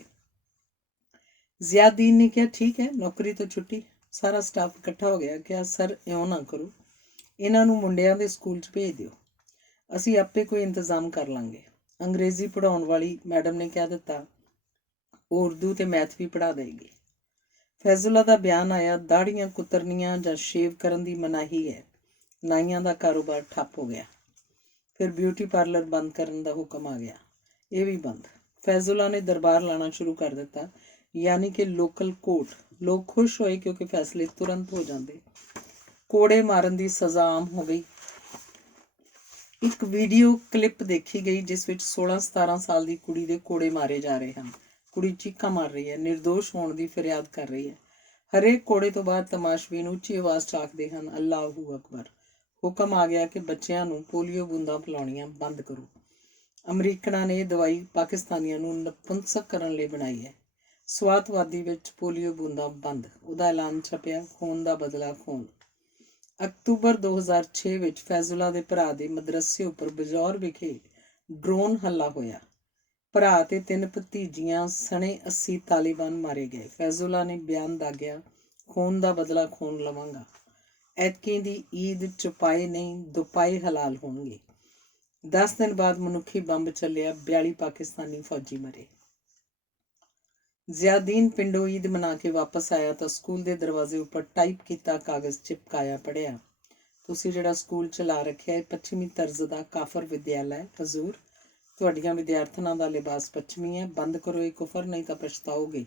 ਜ਼ਿਆਦੀਨ ਨੇ ਕਿਹਾ, ਠੀਕ ਹੈ, ਨੌਕਰੀ ਤੋਂ ਛੁੱਟੀ। ਸਾਰਾ ਸਟਾਫ ਇਕੱਠਾ ਹੋ ਗਿਆ। ਕਿਹਾ, ਸਰ ਇਉਂ ਨਾ ਕਰੋ, ਇਹਨਾਂ ਨੂੰ ਮੁੰਡਿਆਂ ਦੇ ਸਕੂਲ 'ਚ ਭੇਜ ਦਿਓ, ਅਸੀਂ ਆਪੇ ਕੋਈ ਇੰਤਜ਼ਾਮ ਕਰ ਲਾਂਗੇ। ਅੰਗਰੇਜ਼ੀ ਪੜ੍ਹਾਉਣ ਵਾਲੀ ਮੈਡਮ ਨੇ ਕਹਿ ਦਿੱਤਾ, ਉਹ ਉਰਦੂ ਤੇ ਮੈਥ ਵੀ ਪੜ੍ਹਾ ਦੇਗੀ। ਫੈਜ਼ੁੱਲਾ ਦਾ ਬਿਆਨ ਆਇਆ, ਦਾੜ੍ਹੀਆਂ ਕੁਤਰਨੀਆਂ ਜਾਂ ਸ਼ੇਵ ਕਰਨ ਦੀ ਮਨਾਹੀ ਹੈ। ਨਾਈਆਂ ਦਾ ਕਾਰੋਬਾਰ ਠੱਪ ਹੋ ਗਿਆ। ਫਿਰ ਬਿਊਟੀ ਪਾਰਲਰ ਬੰਦ ਕਰਨ ਦਾ ਹੁਕਮ ਆ ਗਿਆ, ਇਹ ਵੀ ਬੰਦ। ਫੈਜ਼ੁੱਲਾ ਨੇ ਦਰਬਾਰ ਲਾਣਾ ਸ਼ੁਰੂ ਕਰ ਦਿੱਤਾ, ਯਾਨੀ ਕਿ ਲੋਕਲ ਕੋਰਟ। ਲੋਕ ਖੁਸ਼ ਹੋਏ ਕਿਉਂਕਿ ਫੈਸਲੇ ਤੁਰੰਤ ਹੋ ਜਾਂਦੇ। ਕੋੜੇ ਮਾਰਨ ਦੀ ਸਜ਼ਾ ਆਮ ਹੋ ਗਈ। ਇੱਕ ਵੀਡੀਓ ਕਲਿੱਪ ਦੇਖੀ ਗਈ ਜਿਸ ਵਿੱਚ 16-17 ਸਾਲ ਦੀ ਕੁੜੀ ਦੇ ਕੋੜੇ ਮਾਰੇ ਜਾ ਰਹੇ ਹਨ। ਕੁੜੀ ਚੀਕਾਂ ਮਾਰ ਰਹੀ ਹੈ, ਨਿਰਦੋਸ਼ ਹੋਣ ਦੀ ਫਰਿਆਦ ਕਰ ਰਹੀ ਹੈ। ਹਰੇਕ ਕੋੜੇ ਤੋਂ ਬਾਅਦ ਤਮਾਸ਼ਬੀਨ ਉੱਚੀ ਆਵਾਜ਼ 'ਚ ਆਖਦੇ ਹਨ, ਅੱਲਾਹੂ ਅਕਬਰ। ਹੁਕਮ ਆ ਗਿਆ ਕਿ ਬੱਚਿਆਂ ਨੂੰ ਪੋਲੀਓ ਬੂੰਦਾਂ ਪਿਲਾਉਣੀਆਂ ਬੰਦ ਕਰੋ। ਅਮਰੀਕਨਾਂ ਨੇ ਇਹ ਦਵਾਈ ਪਾਕਿਸਤਾਨੀਆਂ ਨੂੰ ਨਪੁੰਸਕ ਕਰਨ ਲਈ ਬਣਾਈ ਹੈ। ਸਵਾਤਵਾਦੀ ਵਿੱਚ ਪੋਲੀਓ ਬੂੰਦਾਂ ਬੰਦ, ਉਹਦਾ ਐਲਾਨ ਛਪਿਆ, ਖੂਨ ਦਾ ਬਦਲਾ ਖੂਨ। ਅਕਤੂਬਰ 2006 ਵਿੱਚ ਫੈਜ਼ੁੱਲਾ ਦੇ ਭਰਾ ਦੇ ਮਦਰਸੇ ਉੱਪਰ ਬਜੌਰ ਵਿਖੇ ਡਰੋਨ ਹਮਲਾ ਹੋਇਆ। ਭਰਾ ਤੇ 3 ਭਤੀਜੀਆਂ ਸਣੇ 80 ਤਾਲਿਬਾਨ ਮਾਰੇ ਗਏ। ਫੈਜ਼ੁੱਲਾ ਨੇ ਬਿਆਨ ਦਾਗਿਆ, ਖੂਨ ਦਾ ਬਦਲਾ ਖੂਨ ਲਵਾਂਗਾ। ਐਤਕੀ ਦੀ ਈਦ ਚੁਪਾਏ ਨਹੀਂ, ਦੁਪਾਏ ਹਲਾਲ ਹੋਣਗੇ। 10 ਦਿਨ ਬਾਅਦ ਮਨੁੱਖੀ ਬੰਬ ਚੱਲਿਆ, 42 ਪਾਕਿਸਤਾਨੀ ਫੌਜੀ ਮਰੇ। ਜ਼ਿਆਦੀਨ ਪਿੰਡੋਂ ਈਦ ਮਨਾ ਕੇ ਵਾਪਸ ਆਇਆ ਤਾਂ ਸਕੂਲ ਦੇ ਦਰਵਾਜ਼ੇ ਉੱਪਰ ਟਾਈਪ ਕੀਤਾ ਕਾਗਜ਼ ਚਿਪਕਾਇਆ ਪੜ੍ਹਿਆ, ਤੁਸੀਂ ਜਿਹੜਾ ਸਕੂਲ ਚਲਾ ਰੱਖਿਆ ਹੈ ਪੱਛਮੀ ਤਰਜ਼ ਦਾ ਕਾਫਰ ਵਿਦਿਆਲਾ ਹੈ ਹਜ਼ੂਰ। ਤੁਹਾਡੀਆਂ ਵਿਦਿਆਰਥਣਾਂ ਦਾ ਲਿਬਾਸ ਪੱਛਮੀ ਹੈ, ਬੰਦ ਕਰੋ ਇਹ ਕੁਫਰ, ਨਹੀਂ ਤਾਂ ਪਛਤਾਓਗੇ,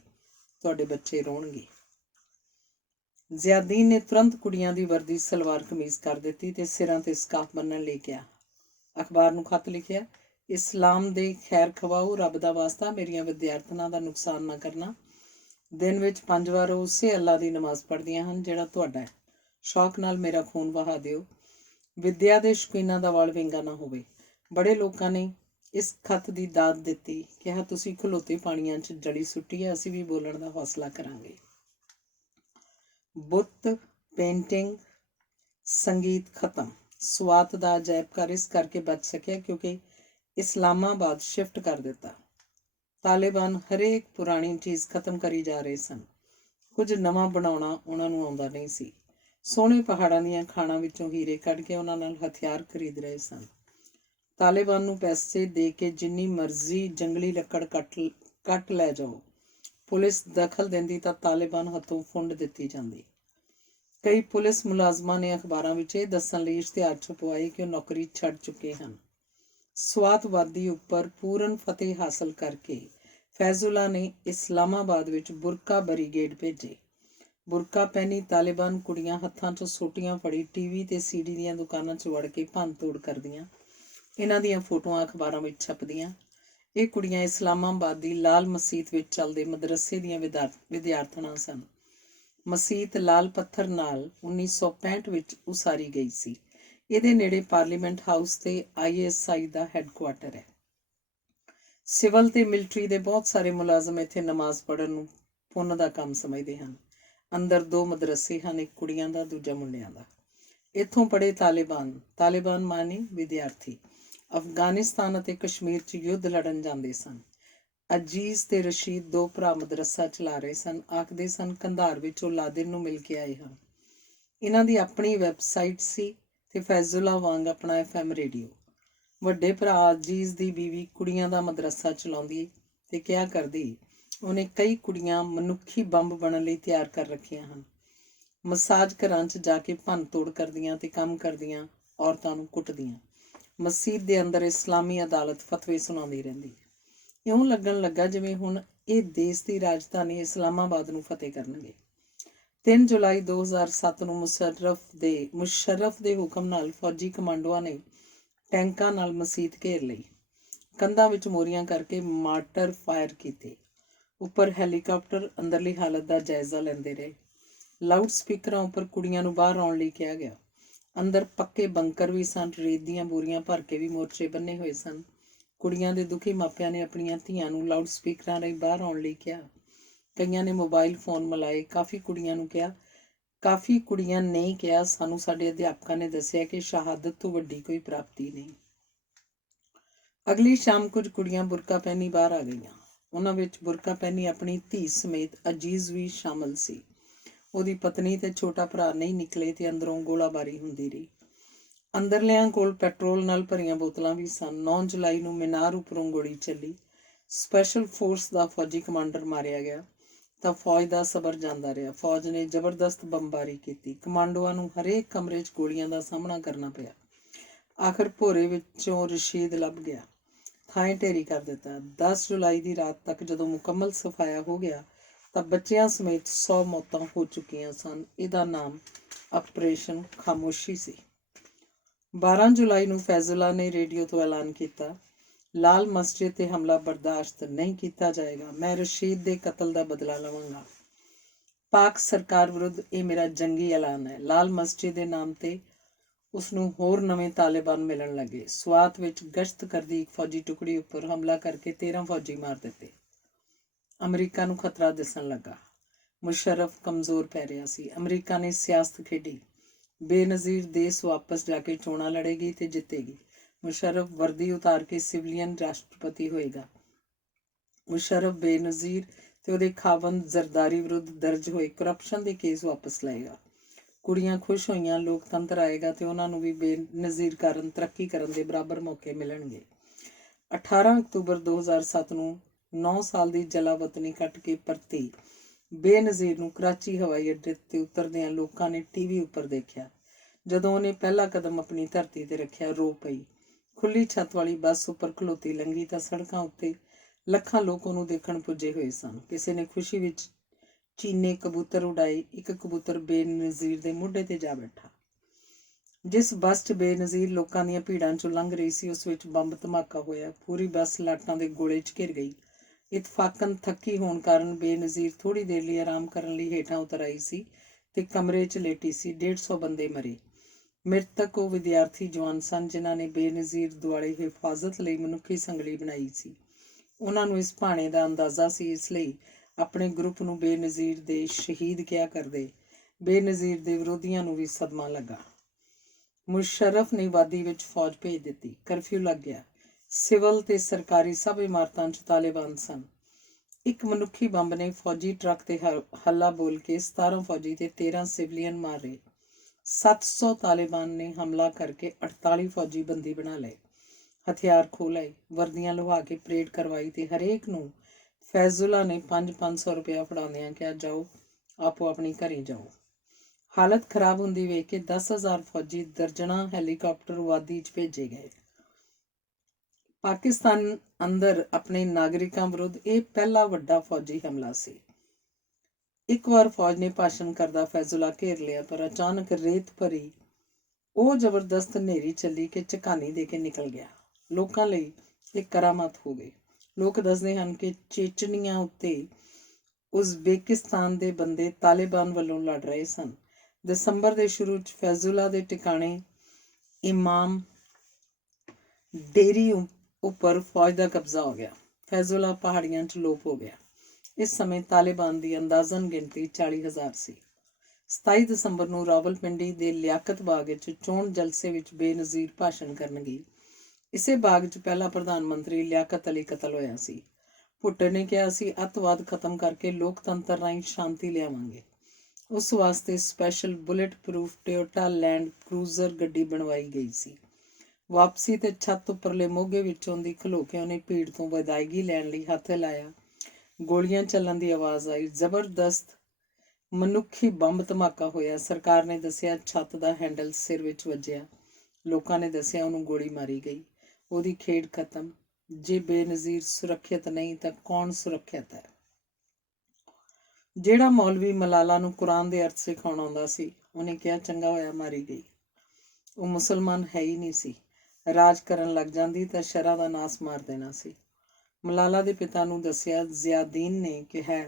ਤੁਹਾਡੇ ਬੱਚੇ ਰੋਣਗੇ। ਜ਼ਿਆਦੀਨ ਨੇ ਤੁਰੰਤ ਕੁੜੀਆਂ ਦੀ ਵਰਦੀ ਸਲਵਾਰ ਕਮੀਜ਼ ਕਰ ਦਿੱਤੀ ਤੇ ਸਿਰਾਂ ਤੇ ਸਕਾਫ ਬੰਨ੍ਹਣ ਲਈ ਕਿਹਾ। ਅਖਬਾਰ ਨੂੰ ਖਤ ਲਿਖਿਆ, ਇਸਲਾਮ ਦੇ ਖੈਰ ਖਵਾਓ, ਰੱਬ ਦਾ ਵਾਸਤਾ ਮੇਰੀਆਂ ਵਿਦਿਆਰਥਣਾਂ ਦਾ ਨੁਕਸਾਨ ਨਾ ਕਰਨਾ। ਦਿਨ ਵਿੱਚ 5 ਵਾਰ ਉਸੇ ਅੱਲਾ ਦੀ ਨਮਾਜ਼ ਪੜ੍ਹਦੀਆਂ ਹਨ ਜਿਹੜਾ ਤੁਹਾਡਾ ਹੈ। ਸ਼ੌਕ ਨਾਲ ਮੇਰਾ ਖੂਨ ਵਹਾ ਦਿਓ। ਵਿੱਦਿਆ ਦੇ ਸ਼ੌਕੀਨਾਂ ਦਾ ਵਾਲ ਵਿੰਗਾ ਨਾ ਹੋਵੇ। ਬੜੇ ਲੋਕਾਂ ਨੇ ਇਸ ਖਤ ਦੀ ਦਾਦ ਦਿੱਤੀ, ਕਿਹਾ ਤੁਸੀਂ ਖਲੋਤੇ ਪਾਣੀਆਂ 'ਚ ਜੜੀ ਸੁੱਟੀ ਹੈ, ਅਸੀਂ ਵੀ ਬੋਲਣ ਦਾ ਹੌਸਲਾ ਕਰਾਂਗੇ। ਬੁੱਤ, ਪੇਂਟਿੰਗ, ਸੰਗੀਤ ਖਤਮ। ਸਵਾਤ ਦਾ ਅਜਾਇਬ ਘਰ ਇਸ ਕਰਕੇ ਬਚ ਸਕਿਆ ਕਿਉਂਕਿ ਇਸਲਾਮਾਬਾਦ ਸ਼ਿਫਟ ਕਰ ਦਿੱਤਾ। ਤਾਲਿਬਾਨ ਹਰੇਕ ਪੁਰਾਣੀ ਚੀਜ਼ ਖਤਮ ਕਰੀ ਜਾ ਰਹੇ ਸਨ। ਕੁਝ ਨਵਾਂ ਬਣਾਉਣਾ ਉਹਨਾਂ ਨੂੰ ਆਉਂਦਾ ਨਹੀਂ ਸੀ। ਸੋਹਣੇ ਪਹਾੜਾਂ ਦੀਆਂ ਖਾਣਾਂ ਵਿੱਚੋਂ ਹੀਰੇ ਕੱਢ ਕੇ ਉਹਨਾਂ ਨਾਲ ਹਥਿਆਰ ਖਰੀਦ ਰਹੇ ਸਨ। ਤਾਲਿਬਾਨ ਨੂੰ ਪੈਸੇ ਦੇ ਕੇ ਜਿੰਨੀ ਮਰਜ਼ੀ ਜੰਗਲੀ ਲੱਕੜ ਕੱਟ ਲੈ ਜਾਓ। ਪੁਲਿਸ ਦਖਲ ਦਿੰਦੀ ਤਾਂ ਤਾਲਿਬਾਨ ਹੱਥੋਂ ਫੁੰਡ ਦਿੱਤੀ ਜਾਂਦੀ। ਕਈ ਪੁਲਿਸ ਮੁਲਾਜ਼ਮਾਂ ਨੇ ਅਖਬਾਰਾਂ ਵਿੱਚ ਇਹ ਦੱਸਣ ਲਈ ਇਸ਼ਤਿਹਾਰ ਛਪਵਾਏ ਕਿ ਉਹ ਨੌਕਰੀ ਛੱਡ ਚੁੱਕੇ ਹਨ। ਸਵਾਤਵਾਦੀ ਉੱਪਰ ਪੂਰਨ ਫਤਿਹ ਹਾਸਲ ਕਰਕੇ ਫੈਜ਼ੁੱਲਾ ਨੇ ਇਸਲਾਮਾਬਾਦ ਵਿੱਚ ਬੁਰਕਾ ਬਰੀਗੇਡ ਭੇਜੇ। ਬੁਰਕਾ ਪਹਿਨੀ ਤਾਲਿਬਾਨ ਕੁੜੀਆਂ ਹੱਥਾਂ 'ਚੋਂ ਸੋਟੀਆਂ ਫੜੀ ਟੀਵੀ ਤੇ ਸੀਡੀ ਦੀਆਂ ਦੁਕਾਨਾਂ 'ਚ ਵੜ ਕੇ ਭੰਨ ਤੋੜ ਕਰਦੀਆਂ। ਇਹਨਾਂ ਦੀਆਂ ਫੋਟੋਆਂ ਅਖਬਾਰਾਂ ਵਿੱਚ ਛਪਦੀਆਂ। ਇਹ ਕੁੜੀਆਂ ਇਸਲਾਮਾਬਾਦ ਦੀ ਲਾਲ ਮਸੀਤ ਵਿੱਚ ਚੱਲਦੇ ਮਦਰਸੇ ਦੀਆਂ ਵਿਦਿਆਰਥਣਾਂ ਸਨ। ਮਸੀਤ ਲਾਲ ਪੱਥਰ ਨਾਲ 1965 ਵਿੱਚ ਉਸਾਰੀ ਗਈ ਸੀ। ਇਹਦੇ ਨੇੜੇ ਪਾਰਲੀਮੈਂਟ ਹਾਊਸ ਤੇ ISI ਦਾ ਹੈੱਡਕੁਆਰਟਰ ਹੈ। ਸਿਵਲ ਤੇ ਮਿਲਟਰੀ ਦੇ ਬਹੁਤ ਸਾਰੇ ਮੁਲਾਜ਼ਮ ਇੱਥੇ ਨਮਾਜ਼ ਪੜ੍ਹਨ ਨੂੰ ਪੁੰਨ ਦਾ ਕੰਮ ਸਮਝਦੇ ਹਨ। ਅੰਦਰ 2 ਮਦਰਸੇ ਹਨ, ਇੱਕ ਕੁੜੀਆਂ ਦਾ, ਦੂਜਾ ਮੁੰਡਿਆਂ ਦਾ। ਇੱਥੋਂ ਪੜ੍ਹੇ ਤਾਲਿਬਾਨ ਮਾਨੀ ਵਿਦਿਆਰਥੀ ਅਫਗਾਨਿਸਤਾਨ ਅਤੇ ਕਸ਼ਮੀਰ 'ਚ ਯੁੱਧ ਲੜਨ ਜਾਂਦੇ ਸਨ। ਅਜੀਜ਼ ਤੇ ਰਸ਼ੀਦ 2 ਭਰਾ ਮਦਰਸਾ ਚਲਾ ਰਹੇ ਸਨ। ਆਖਦੇ ਸਨ ਕੰਧਾਰ ਵਿੱਚ ਉਹ ਲਾਦਿਨ ਨੂੰ ਮਿਲ ਕੇ ਆਏ ਹਨ। ਇਹਨਾਂ ਦੀ ਆਪਣੀ ਵੈਬਸਾਈਟ ਸੀ ਤੇ ਫੈਜ਼ੁੱਲਾ ਵਾਂਗ ਆਪਣਾ FM ਰੇਡੀਓ। ਵੱਡੇ ਭਰਾ ਅਜੀਜ਼ ਦੀ ਬੀਵੀ ਕੁੜੀਆਂ ਦਾ ਮਦਰਸਾ ਚਲਾਉਂਦੀ ਤੇ ਕਿਹਾ ਕਰਦੀ, ਉਹਨੇ ਕਈ ਕੁੜੀਆਂ ਮਨੁੱਖੀ ਬੰਬ ਬਣਨ ਲਈ ਤਿਆਰ ਕਰ ਰੱਖੀਆਂ ਹਨ। ਮਸਾਜ ਘਰਾਂ 'ਚ ਜਾ ਕੇ ਭੰਨ ਤੋੜ ਕਰਦੀਆਂ ਤੇ ਕੰਮ ਕਰਦੀਆਂ ਔਰਤਾਂ ਨੂੰ ਕੁੱਟਦੀਆਂ। ਮਸਜਿਦ ਦੇ ਅੰਦਰ ਇਸਲਾਮੀ ਅਦਾਲਤ ਫਤਵੇ ਸੁਣਾਉਂਦੀ ਰਹਿੰਦੀ। ਇਉਂ ਲੱਗਣ ਲੱਗਾ ਜਿਵੇਂ ਹੁਣ ਇਹ ਦੇਸ਼ ਦੀ ਰਾਜਧਾਨੀ ਇਸਲਾਮਾਬਾਦ ਨੂੰ ਫਤਿਹ ਕਰਨਗੇ। 3 ਜੁਲਾਈ 2007 ਨੂੰ ਮੁਸ਼ਰਫ ਦੇ ਹੁਕਮ ਨਾਲ ਫੌਜੀ ਕਮਾਂਡੋਆਂ ਨੇ ਟੈਂਕਾਂ ਨਾਲ ਮਸਜਿਦ ਘੇਰ ਲਈ। ਕੰਧਾਂ ਵਿੱਚ ਮੋਰੀਆਂ ਕਰਕੇ ਮਾਰਟਰ ਫਾਇਰ ਕੀਤੇ। ਉੱਪਰ ਹੈਲੀਕਾਪਟਰ ਅੰਦਰਲੀ ਹਾਲਤ ਦਾ ਜਾਇਜ਼ਾ ਲੈਂਦੇ ਰਹੇ। ਲਾਊਡ ਸਪੀਕਰਾਂ ਉੱਪਰ ਕੁੜੀਆਂ ਨੂੰ ਬਾਹਰ ਆਉਣ ਲਈ ਕਿਹਾ ਗਿਆ। ਅੰਦਰ ਪੱਕੇ ਬੰਕਰ ਵੀ ਸਨ। ਰੇਤ ਦੀਆਂ ਬੋਰੀਆਂ ਭਰ ਕੇ ਵੀ ਮੋਰਚੇ ਬੰਨੇ ਹੋਏ ਸਨ। ਕੁੜੀਆਂ ਦੇ ਦੁਖੀ ਮਾਪਿਆਂ ਨੇ ਆਪਣੀਆਂ ਧੀਆਂ ਨੂੰ ਲਾਊਡ ਸਪੀਕਰਾਂ ਰਾਹੀਂ ਬਾਹਰ ਆਉਣ ਲਈ ਕਿਹਾ। ਕਈਆਂ ਨੇ ਮੋਬਾਈਲ ਫੋਨ ਮਿਲਾਏ। ਕਾਫੀ ਕੁੜੀਆਂ ਨੇ ਕਿਹਾ, ਸਾਨੂੰ ਸਾਡੇ ਅਧਿਆਪਕਾਂ ਨੇ ਦੱਸਿਆ ਕਿ ਸ਼ਹਾਦਤ ਤੋਂ ਵੱਡੀ ਕੋਈ ਪ੍ਰਾਪਤੀ ਨਹੀਂ। ਅਗਲੀ ਸ਼ਾਮ ਕੁਝ ਕੁੜੀਆਂ ਬੁਰਕਾ ਪਹਿਨੀ ਬਾਹਰ ਆ ਗਈਆਂ। ਉਹਨਾਂ ਵਿੱਚ ਬੁਰਕਾ ਪਹਿਨੀ ਆਪਣੀ ਧੀ ਸਮੇਤ ਅਜੀਜ਼ ਵੀ ਸ਼ਾਮਲ ਸੀ। ਉਹਦੀ ਪਤਨੀ ਤੇ ਛੋਟਾ ਭਰਾ ਨਹੀਂ ਨਿਕਲੇ ਤੇ ਅੰਦਰੋਂ ਗੋਲਾਬਾਰੀ ਹੁੰਦੀ ਰਹੀ। ਅੰਦਰਲਿਆਂ ਕੋਲ ਪੈਟਰੋਲ ਨਾਲ ਭਰੀਆਂ ਬੋਤਲਾਂ ਵੀ ਸਨ। 9 ਜੁਲਾਈ ਨੂੰ ਮੀਨਾਰ ਉੱਪਰੋਂ ਗੋਲੀ ਚੱਲੀ। ਸਪੈਸ਼ਲ ਫੋਰਸ ਦਾ ਫੌਜੀ ਕਮਾਂਡਰ ਮਾਰਿਆ ਗਿਆ ਤਾਂ ਫੌਜ ਦਾ ਸਬਰ ਜਾਂਦਾ ਰਿਹਾ। ਫੌਜ ਨੇ ਜ਼ਬਰਦਸਤ ਬੰਬਾਰੀ ਕੀਤੀ। ਕਮਾਂਡੋਆਂ ਨੂੰ ਹਰੇਕ ਕਮਰੇ 'ਚ ਗੋਲੀਆਂ ਦਾ ਸਾਹਮਣਾ ਕਰਨਾ ਪਿਆ। ਆਖਰ ਭੋਰੇ ਵਿੱਚੋਂ ਰਸ਼ੀਦ ਲੱਭ ਗਿਆ। ਥਾਂ ਢੇਰੀ ਕਰ ਦਿੱਤਾ। 10 ਜੁਲਾਈ ਦੀ ਰਾਤ ਤੱਕ ਜਦੋਂ ਮੁਕੰਮਲ ਸਫਾਇਆ ਹੋ ਗਿਆ ਤਾਂ ਬੱਚਿਆਂ ਸਮੇਤ 100 ਮੌਤਾਂ ਹੋ ਚੁੱਕੀਆਂ ਸਨ। ਇਹਦਾ ਨਾਮ ਆਪਰੇਸ਼ਨ ਖਾਮੋਸ਼ੀ ਸੀ। 12 ਜੁਲਾਈ ਨੂੰ ਫੈਜ਼ੁੱਲਾ ਨੇ ਰੇਡੀਓ ਤੋਂ ਐਲਾਨ ਕੀਤਾ, ਲਾਲ ਮਸਜਿਦ ਤੇ ਹਮਲਾ ਬਰਦਾਸ਼ਤ ਨਹੀਂ ਕੀਤਾ ਜਾਏਗਾ। ਮੈਂ ਰਸ਼ੀਦ ਦੇ ਕਤਲ ਦਾ ਬਦਲਾ ਲਵਾਂਗਾ। ਪਾਕ ਸਰਕਾਰ ਵਿਰੁੱਧ ਇਹ ਮੇਰਾ ਜੰਗੀ ਐਲਾਨ ਹੈ। ਲਾਲ ਮਸਜਿਦ ਦੇ ਨਾਮ ਤੇ ਉਸਨੂੰ ਹੋਰ ਨਵੇਂ ਤਾਲਿਬਾਨ ਮਿਲਣ ਲੱਗੇ। ਸਵਾਤ ਵਿੱਚ ਗਸ਼ਤ ਕਰਦੀ ਇੱਕ ਫੌਜੀ ਟੁਕੜੀ ਉੱਪਰ ਹਮਲਾ ਕਰਕੇ 13 ਫੌਜੀ ਮਾਰ ਦਿੱਤੇ। ਅਮਰੀਕਾ ਨੂੰ ਖਤਰਾ ਦਿਸਣ ਲੱਗਾ। ਮੁਸ਼ਰਫ ਕਮਜ਼ੋਰ ਪੈ ਰਿਹਾ ਸੀ। ਅਮਰੀਕਾ ਨੇ ਸਿਆਸਤ ਖੇਡੀ। ਬੇਨਜ਼ੀਰ ਦੇਸ਼ ਵਾਪਸ ਜਾ ਕੇ ਚੋਣਾਂ ਲੜੇਗੀ ਤੇ ਜਿੱਤੇਗੀ। ਮੁਸ਼ਰਫ ਵਰਦੀ ਉਤਾਰ ਕੇ ਸਿਵਲੀਅਨ ਰਾਸ਼ਟਰਪਤੀ ਹੋਏਗਾ। ਮੁਸ਼ਰਫ ਬੇਨਜ਼ੀਰ ਤੇ ਉਹਦੇ ਖਾਵੰਦ ਜ਼ਰਦਾਰੀ ਵਿਰੁੱਧ ਦਰਜ ਹੋਏ ਕਰਪਸ਼ਨ ਦੇ ਕੇਸ ਵਾਪਸ ਲਏਗਾ। ਕੁੜੀਆਂ ਖੁਸ਼ ਹੋਈਆਂ। ਲੋਕਤੰਤਰ ਆਏਗਾ ਤੇ ਉਹਨਾਂ ਨੂੰ ਵੀ ਬੇਨਜ਼ੀਰ ਕਾਰਨ ਤਰੱਕੀ ਕਰਨ ਦੇ ਬਰਾਬਰ ਮੌਕੇ ਮਿਲਣਗੇ। 18 ਅਕਤੂਬਰ 2007 ਨੂੰ 9 ਸਾਲ ਦੀ ਜਲਾਵਤਨੀ ਕੱਟ ਕੇ ਪਰਤੀ ਬੇਨਜ਼ੀਰ ਨੂੰ ਕਰਾਚੀ ਹਵਾਈ ਅੱਡੇ ਤੇ ਉਤਰਦਿਆਂ ਲੋਕਾਂ ਨੇ TV ਉੱਪਰ ਦੇਖਿਆ। ਜਦੋਂ ਉਹਨੇ ਪਹਿਲਾ ਕਦਮ ਆਪਣੀ ਧਰਤੀ ਤੇ ਰੱਖਿਆ, ਰੋ ਪਈ। ਖੁੱਲੀ ਛੱਤ ਵਾਲੀ ਬੱਸ ਉੱਪਰ ਖਲੋਤੀ ਲੰਘੀ ਤਾਂ ਸੜਕਾਂ ਉੱਤੇ ਲੱਖਾਂ ਲੋਕ ਉਹਨੂੰ ਦੇਖਣ ਪੁੱਜੇ ਹੋਏ ਸਨ। ਕਿਸੇ ਨੇ ਖੁਸ਼ੀ ਵਿੱਚ ਚੀਨੇ ਕਬੂਤਰ ਉਡਾਏ। ਇੱਕ ਕਬੂਤਰ ਬੇਨਜ਼ੀਰ ਦੇ ਮੋਢੇ ਤੇ ਜਾ ਬੈਠਾ। ਜਿਸ ਬੱਸ 'ਚ ਬੇਨਜ਼ੀਰ ਲੋਕਾਂ ਦੀਆਂ ਭੀੜਾਂ 'ਚੋਂ ਲੰਘ ਰਹੀ ਸੀ, ਉਸ ਵਿੱਚ ਬੰਬ ਧਮਾਕਾ ਹੋਇਆ। ਪੂਰੀ ਬੱਸ ਲਾਟਾਂ ਦੇ ਗੋਲੇ 'ਚ ਘਿਰ ਗਈ। ਇਤਫਾਕਨ ਥੱਕੀ ਹੋਣ ਕਾਰਨ ਬੇਨਜ਼ੀਰ ਥੋੜ੍ਹੀ ਦੇਰ ਲਈ ਆਰਾਮ ਕਰਨ ਲਈ ਹੇਠਾਂ ਉਤਰ ਆਈ ਸੀ ਤੇ ਕਮਰੇ 'ਚ ਲੇਟੀ ਸੀ। 150 ਬੰਦੇ ਮਰੇ। ਮ੍ਰਿਤਕ ਉਹ ਵਿਦਿਆਰਥੀ ਜਵਾਨ ਸਨ ਜਿਨ੍ਹਾਂ ਨੇ ਬੇਨਜ਼ੀਰ ਦੁਆਲੇ ਹਿਫਾਜ਼ਤ ਲਈ ਮਨੁੱਖੀ ਸੰਗਲੀ ਬਣਾਈ ਸੀ। ਉਹਨਾਂ ਨੂੰ ਇਸ ਭਾਣੇ ਦਾ ਅੰਦਾਜ਼ਾ ਸੀ, ਇਸ ਲਈ ਆਪਣੇ ਗਰੁੱਪ ਨੂੰ ਬੇਨਜ਼ੀਰ ਦੇ ਸ਼ਹੀਦ ਕਿਹਾ ਕਰਦੇ। ਬੇਨਜ਼ੀਰ ਦੇ ਵਿਰੋਧੀਆਂ ਨੂੰ ਵੀ ਸਦਮਾ ਲੱਗਾ। ਮੁਸ਼ਰਫ ਨੇ ਵਾਦੀ ਵਿੱਚ ਫੌਜ ਭੇਜ ਦਿੱਤੀ। ਕਰਫਿਊ ਲੱਗ ਗਿਆ। ਸਿਵਲ ਤੇ ਸਰਕਾਰੀ ਸਭ ਇਮਾਰਤਾਂ 'ਚ ਤਾਲਿਬਾਨ ਸਨ। ਇੱਕ ਮਨੁੱਖੀ ਬੰਬ ਨੇ ਫੌਜੀ ਟਰੱਕ ਤੇ ਹੱਲਾ ਬੋਲ ਕੇ 17 ਫੌਜੀ ਤੇ 13 ਸਿਵਲੀਅਨ ਮਾਰੇ। 700 ਤਾਲਿਬਾਨ ਨੇ ਹਮਲਾ ਕਰਕੇ 48 ਫੌਜੀ ਬੰਦੀ ਬਣਾ ਲਏ। ਹਥਿਆਰ ਖੋਹ ਲਏ। ਵਰਦੀਆਂ ਲੁਹਾ ਕੇ ਪਰੇਡ ਕਰਵਾਈ ਤੇ ਹਰੇਕ ਨੂੰ ਫੈਜ਼ੁੱਲਾ ਨੇ 500 ਰੁਪਇਆ ਫੜਾਉਂਦਿਆਂ ਕਿਹਾ, ਜਾਓ ਆਪੋ ਆਪਣੀ ਘਰੇ ਜਾਓ। ਹਾਲਤ ਖਰਾਬ ਹੁੰਦੀ ਵੇਖ ਕੇ 10,000 ਫੌਜੀ ਦਰਜਨਾਂ ਹੈਲੀਕਾਪਟਰ ਵਾਦੀ 'ਚ ਭੇਜੇ ਗਏ। ਪਾਕਿਸਤਾਨ ਅੰਦਰ ਆਪਣੇ ਨਾਗਰਿਕਾਂ ਵਿਰੁੱਧ ਇਹ ਪਹਿਲਾ ਵੱਡਾ ਫੌਜੀ ਹਮਲਾ ਸੀ। ਇੱਕ ਵਾਰ ਫੌਜ ਨੇ ਭਾਸ਼ਣ ਕਰਦਾ ਫੈਜ਼ੁੱਲਾ ਘੇਰ ਲਿਆ, ਪਰ ਅਚਾਨਕ ਰੇਤ ਭਰੀ ਉਹ ਜ਼ਬਰਦਸਤ ਹਨੇਰੀ ਚੱਲੀ ਕਿ ਝਕਾਨੀ ਦੇ ਕੇ ਨਿਕਲ ਗਿਆ। ਲੋਕਾਂ ਲਈ ਇਹ ਕਰਾਮਾਤ ਹੋ ਗਈ। ਲੋਕ ਦੱਸਦੇ ਹਨ ਕਿ ਚੇਚਨੀਆਂ ਉੱਤੇ ਉਜ਼ਬੇਕਿਸਤਾਨ ਦੇ ਬੰਦੇ ਤਾਲਿਬਾਨ ਵੱਲੋਂ ਲੜ ਰਹੇ ਸਨ। ਦਸੰਬਰ ਦੇ ਸ਼ੁਰੂ 'ਚ ਫੈਜ਼ੁੱਲਾ ਦੇ ਟਿਕਾਣੇ ਇਮਾਮ ਡੇਰੀ ਉੱਪਰ ਫੌਜ ਦਾ ਕਬਜ਼ਾ ਹੋ ਗਿਆ। ਫੈਜ਼ੁੱਲਾ ਪਹਾੜੀਆਂ 'ਚ ਲੋਪ ਹੋ ਗਿਆ। ਇਸ ਸਮੇਂ ਤਾਲਿਬਾਨ ਦੀ ਅੰਦਾਜ਼ਨ ਗਿਣਤੀ 40,000 ਸੀ। 27 ਦਸੰਬਰ ਨੂੰ ਰਾਵਲਪਿੰਡੀ ਦੇ ਲਿਆਕਤ ਬਾਗ ਵਿੱਚ ਚੋਣ ਜਲਸੇ ਵਿੱਚ ਬੇਨਜ਼ੀਰ ਭਾਸ਼ਣ ਕਰਨਗੇ। ਇਸੇ ਬਾਗ 'ਚ ਪਹਿਲਾ ਪ੍ਰਧਾਨ ਮੰਤਰੀ ਲਿਆਕਤ ਅਲੀ ਕਤਲ ਹੋਇਆ ਸੀ। ਭੁੱਟੋ ਨੇ ਕਿਹਾ, ਅਸੀਂ ਅੱਤਵਾਦ ਖਤਮ ਕਰਕੇ ਲੋਕਤੰਤਰ ਰਾਹੀਂ ਸ਼ਾਂਤੀ ਲਿਆਵਾਂਗੇ। ਉਸ ਵਾਸਤੇ special bullet proof Toyota land cruiser ਗੱਡੀ ਬਣਵਾਈ ਗਈ ਸੀ। ਵਾਪਸੀ ਤੇ ਛੱਤ ਉੱਪਰਲੇ ਮੋਗੇ ਵਿੱਚੋਂ ਦੀ ਖਲੋ ਕੇ ਉਹਨੇ ਭੀੜ ਤੋਂ ਵਿਦਾਇਗੀ ਲੈਣ ਲਈ ਹੱਥ ਹਿਲਾਇਆ। ਗੋਲੀਆਂ ਚੱਲਣ ਦੀ ਆਵਾਜ਼ ਆਈ। ਜ਼ਬਰਦਸਤ ਮਨੁੱਖੀ ਬੰਬ ਧਮਾਕਾ ਹੋਇਆ। ਸਰਕਾਰ ਨੇ ਦੱਸਿਆ ਛੱਤ ਦਾ ਹੈਂਡਲ ਸਿਰ ਵਿੱਚ ਵੱਜਿਆ। ਲੋਕਾਂ ਨੇ ਦੱਸਿਆ ਉਹਨੂੰ ਗੋਲੀ ਮਾਰੀ ਗਈ। ਉਹਦੀ ਖੇਡ ਖਤਮ। ਜੇ ਬੇਨਜ਼ੀਰ ਸੁਰੱਖਿਅਤ ਨਹੀਂ ਤਾਂ ਕੌਣ ਸੁਰੱਖਿਅਤ ਹੈ? ਜਿਹੜਾ ਮੌਲਵੀ ਮਲਾਲਾ ਨੂੰ ਕੁਰਾਨ ਦੇ ਅਰਥ ਸਿਖਾਉਣ ਆਉਂਦਾ ਸੀ, ਉਹਨੇ ਕਿਹਾ ਚੰਗਾ ਹੋਇਆ ਮਾਰੀ ਗਈ। ਉਹ ਮੁਸਲਮਾਨ ਹੈ ਹੀ ਨਹੀਂ ਸੀ। ਰਾਜ ਕਰਨ ਲੱਗ ਜਾਂਦੀ ਤਾਂ ਸ਼ਰਅ ਦਾ ਨਾਸ ਮਾਰ ਦੇਣਾ ਸੀ। ਮਲਾਲਾ ਦੇ ਪਿਤਾ ਨੂੰ ਦੱਸਿਆ, ਜ਼ਿਆਦੀਨ ਨੇ ਕਿਹਾ,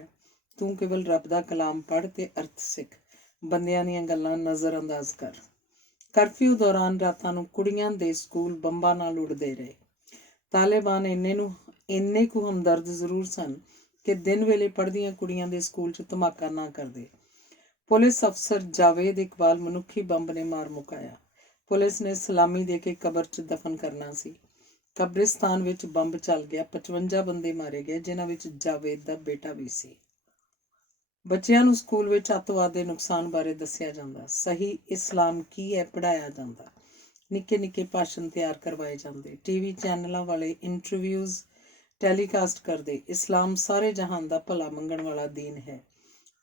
ਤੂੰ ਕੇਵਲ ਰੱਬ ਦਾ ਕਲਾਮ ਪੜ੍ਹ ਤੇ ਅਰਥ ਸਿੱਖ, ਬੰਦਿਆਂ ਦੀਆਂ ਗੱਲਾਂ ਨਜ਼ਰਅੰਦਾਜ਼ ਕਰ। ਕਰਫਿਊ ਦੌਰਾਨ ਰਾਤਾਂ ਨੂੰ ਕੁੜੀਆਂ ਦੇ ਸਕੂਲ ਬੰਬਾਂ ਨਾਲ ਉੱਡਦੇ ਰਹੇ। ਤਾਲਿਬਾਨ ਇੰਨੇ ਕੁ ਹਮਦਰਦ ਜ਼ਰੂਰ ਸਨ ਕਿ ਦਿਨ ਵੇਲੇ ਪੜ੍ਹਦੀਆਂ ਕੁੜੀਆਂ ਦੇ ਸਕੂਲ 'ਚ ਧਮਾਕਾ ਨਾ ਕਰਦੇ। ਪੁਲਿਸ ਅਫਸਰ ਜਾਵੇਦ ਇਕਬਾਲ ਮਨੁੱਖੀ ਬੰਬ ਨੇ ਮਾਰ ਮੁਕਾਇਆ। ਪੁਲਿਸ ਨੇ ਸਲਾਮੀ ਦੇ ਕੇ ਕਬਰ 'ਚ ਦਫਨ ਕਰਨਾ ਸੀ। ਕਬਰਿਸਤਾਨ ਵਿੱਚ ਬੰਬ ਚੱਲ ਗਿਆ। 55 ਬੰਦੇ ਮਾਰੇ ਗਏ, ਜਿਨ੍ਹਾਂ ਵਿੱਚ ਜਾਵੇਦ ਦਾ ਬੇਟਾ ਵੀ ਸੀ। ਬੱਚਿਆਂ ਨੂੰ ਸਕੂਲ ਵਿੱਚ ਅੱਤਵਾਦ ਦੇ ਨੁਕਸਾਨ ਬਾਰੇ ਦੱਸਿਆ ਜਾਂਦਾ। ਸਹੀ ਇਸਲਾਮ ਕੀ ਹੈ ਪੜ੍ਹਾਇਆ ਜਾਂਦਾ। ਨਿੱਕੇ ਨਿੱਕੇ ਭਾਸ਼ਣ ਤਿਆਰ ਕਰਵਾਏ ਜਾਂਦੇ। ਟੀਵੀ ਚੈਨਲਾਂ ਵਾਲੇ ਇੰਟਰਵਿਊਜ਼ ਟੈਲੀਕਾਸਟ ਕਰਦੇ। ਇਸਲਾਮ ਸਾਰੇ ਜਹਾਨ ਦਾ ਭਲਾ ਮੰਗਣ ਵਾਲਾ ਦੀਨ ਹੈ।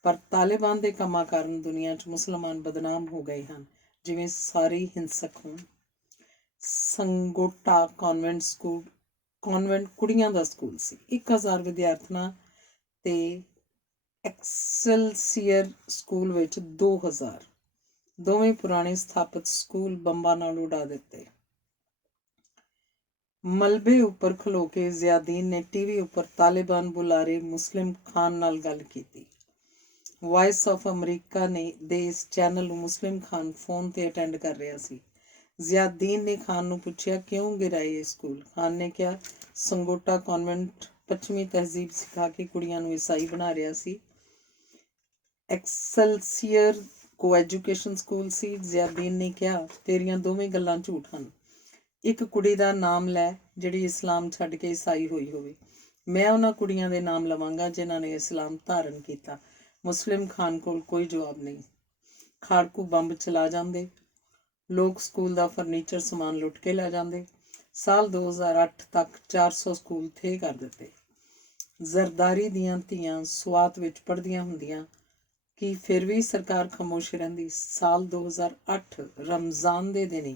ਪਰ ਤਾਲਿਬਾਨ ਦੇ ਕੰਮਾਂ ਕਾਰਨ ਦੁਨੀਆ 'ਚ ਮੁਸਲਮਾਨ ਬਦਨਾਮ ਹੋ ਗਏ ਹਨ, ਜਿਵੇਂ ਸਾਰੇ ਹਿੰਸਕ ਹੋਣ। ਸੰਗੋਟਾ ਕਾਨਵੈਂਟ ਕੁੜੀਆਂ ਦਾ ਸਕੂਲ ਸੀ। 1000 ਵਿਦਿਆਰਥਣਾਂ ਤੇ ਐਕਸਲਸੀਅਰ ਸਕੂਲ ਵਿੱਚ 2000। ਦੋਵੇਂ ਪੁਰਾਣੇ ਸਥਾਪਿਤ ਸਕੂਲ ਬੰਬਾਂ ਨਾਲ ਉਡਾ ਦਿੱਤੇ। ਮਲਬੇ ਉੱਪਰ ਖਲੋ ਕੇ ਜ਼ਿਆਦੀਨ ਨੇ ਟੀਵੀ ਉੱਪਰ ਤਾਲਿਬਾਨ ਬੁਲਾਰੇ ਮੁਸਲਿਮ ਖਾਨ ਨਾਲ ਗੱਲ ਕੀਤੀ। ਵਾਇਸ ਆਫ ਅਮਰੀਕਾ ਦੇ ਇਸ ਚੈਨਲ ਨੂੰ ਮੁਸਲਿਮ ਖਾਨ ਫੋਨ ਤੇ ਅਟੈਂਡ ਕਰ ਰਿਹਾ ਸੀ। ਜ਼ਿਆਦੀਨ ਨੇ ਖਾਨ ਨੂੰ ਪੁੱਛਿਆ, ਕਿਉਂ ਗਿਰਾਏ ਇਹ ਸਕੂਲ? ਖਾਨ ਨੇ ਕਿਹਾ, ਸੰਗੋਟਾ ਕਾਨਵੈਂਟ ਪੱਛਮੀ ਤਹਿਜ਼ੀਬ ਸਿਖਾ ਕੇ ਕੁੜੀਆਂ ਨੂੰ ਈਸਾਈ ਬਣਾ ਰਿਹਾ ਸੀ। ਐਕਸਲਸੀਅਰ ਕੋ ਐਜੂਕੇਸ਼ਨ ਸਕੂਲ ਸੀ। ਜ਼ਿਆਦੀਨ ਨੇ ਕਿਹਾ, ਤੇਰੀਆਂ ਦੋਵੇਂ ਗੱਲਾਂ ਝੂਠ ਹਨ। ਇੱਕ ਕੁੜੀ ਦਾ ਨਾਮ ਲੈ ਜਿਹੜੀ ਇਸਲਾਮ ਛੱਡ ਕੇ ਈਸਾਈ ਹੋਈ ਹੋਵੇ। ਮੈਂ ਉਹਨਾਂ ਕੁੜੀਆਂ ਦੇ ਨਾਮ ਲਵਾਂਗਾ ਜਿਨ੍ਹਾਂ ਨੇ ਇਸਲਾਮ ਧਾਰਨ ਕੀਤਾ। ਮੁਸਲਿਮ ਖਾਨ ਕੋਲ ਕੋਈ ਜਵਾਬ ਨਹੀਂ। ਖਾੜਕੂ ਬੰਬ ਚਲਾ ਜਾਂਦੇ। ਲੋਕ ਸਕੂਲ ਦਾ ਫਰਨੀਚਰ ਸਮਾਨ ਲੁੱਟ ਕੇ ਲੈ ਜਾਂਦੇ। ਸਾਲ 2008 ਤੱਕ 400 ਸਕੂਲ ਥੇ ਕਰ ਦਿੱਤੇ। ਜ਼ਰਦਾਰੀ ਦੀਆਂ ਧੀਆਂ ਸਵਾਤ ਵਿੱਚ ਪੜ੍ਹਦੀਆਂ ਹੁੰਦੀਆਂ ਕਿ ਫਿਰ ਵੀ ਸਰਕਾਰ ਖਾਮੋਸ਼ ਰਹਿੰਦੀ। ਸਾਲ 2008 ਰਮਜ਼ਾਨ ਦੇ ਦਿਨ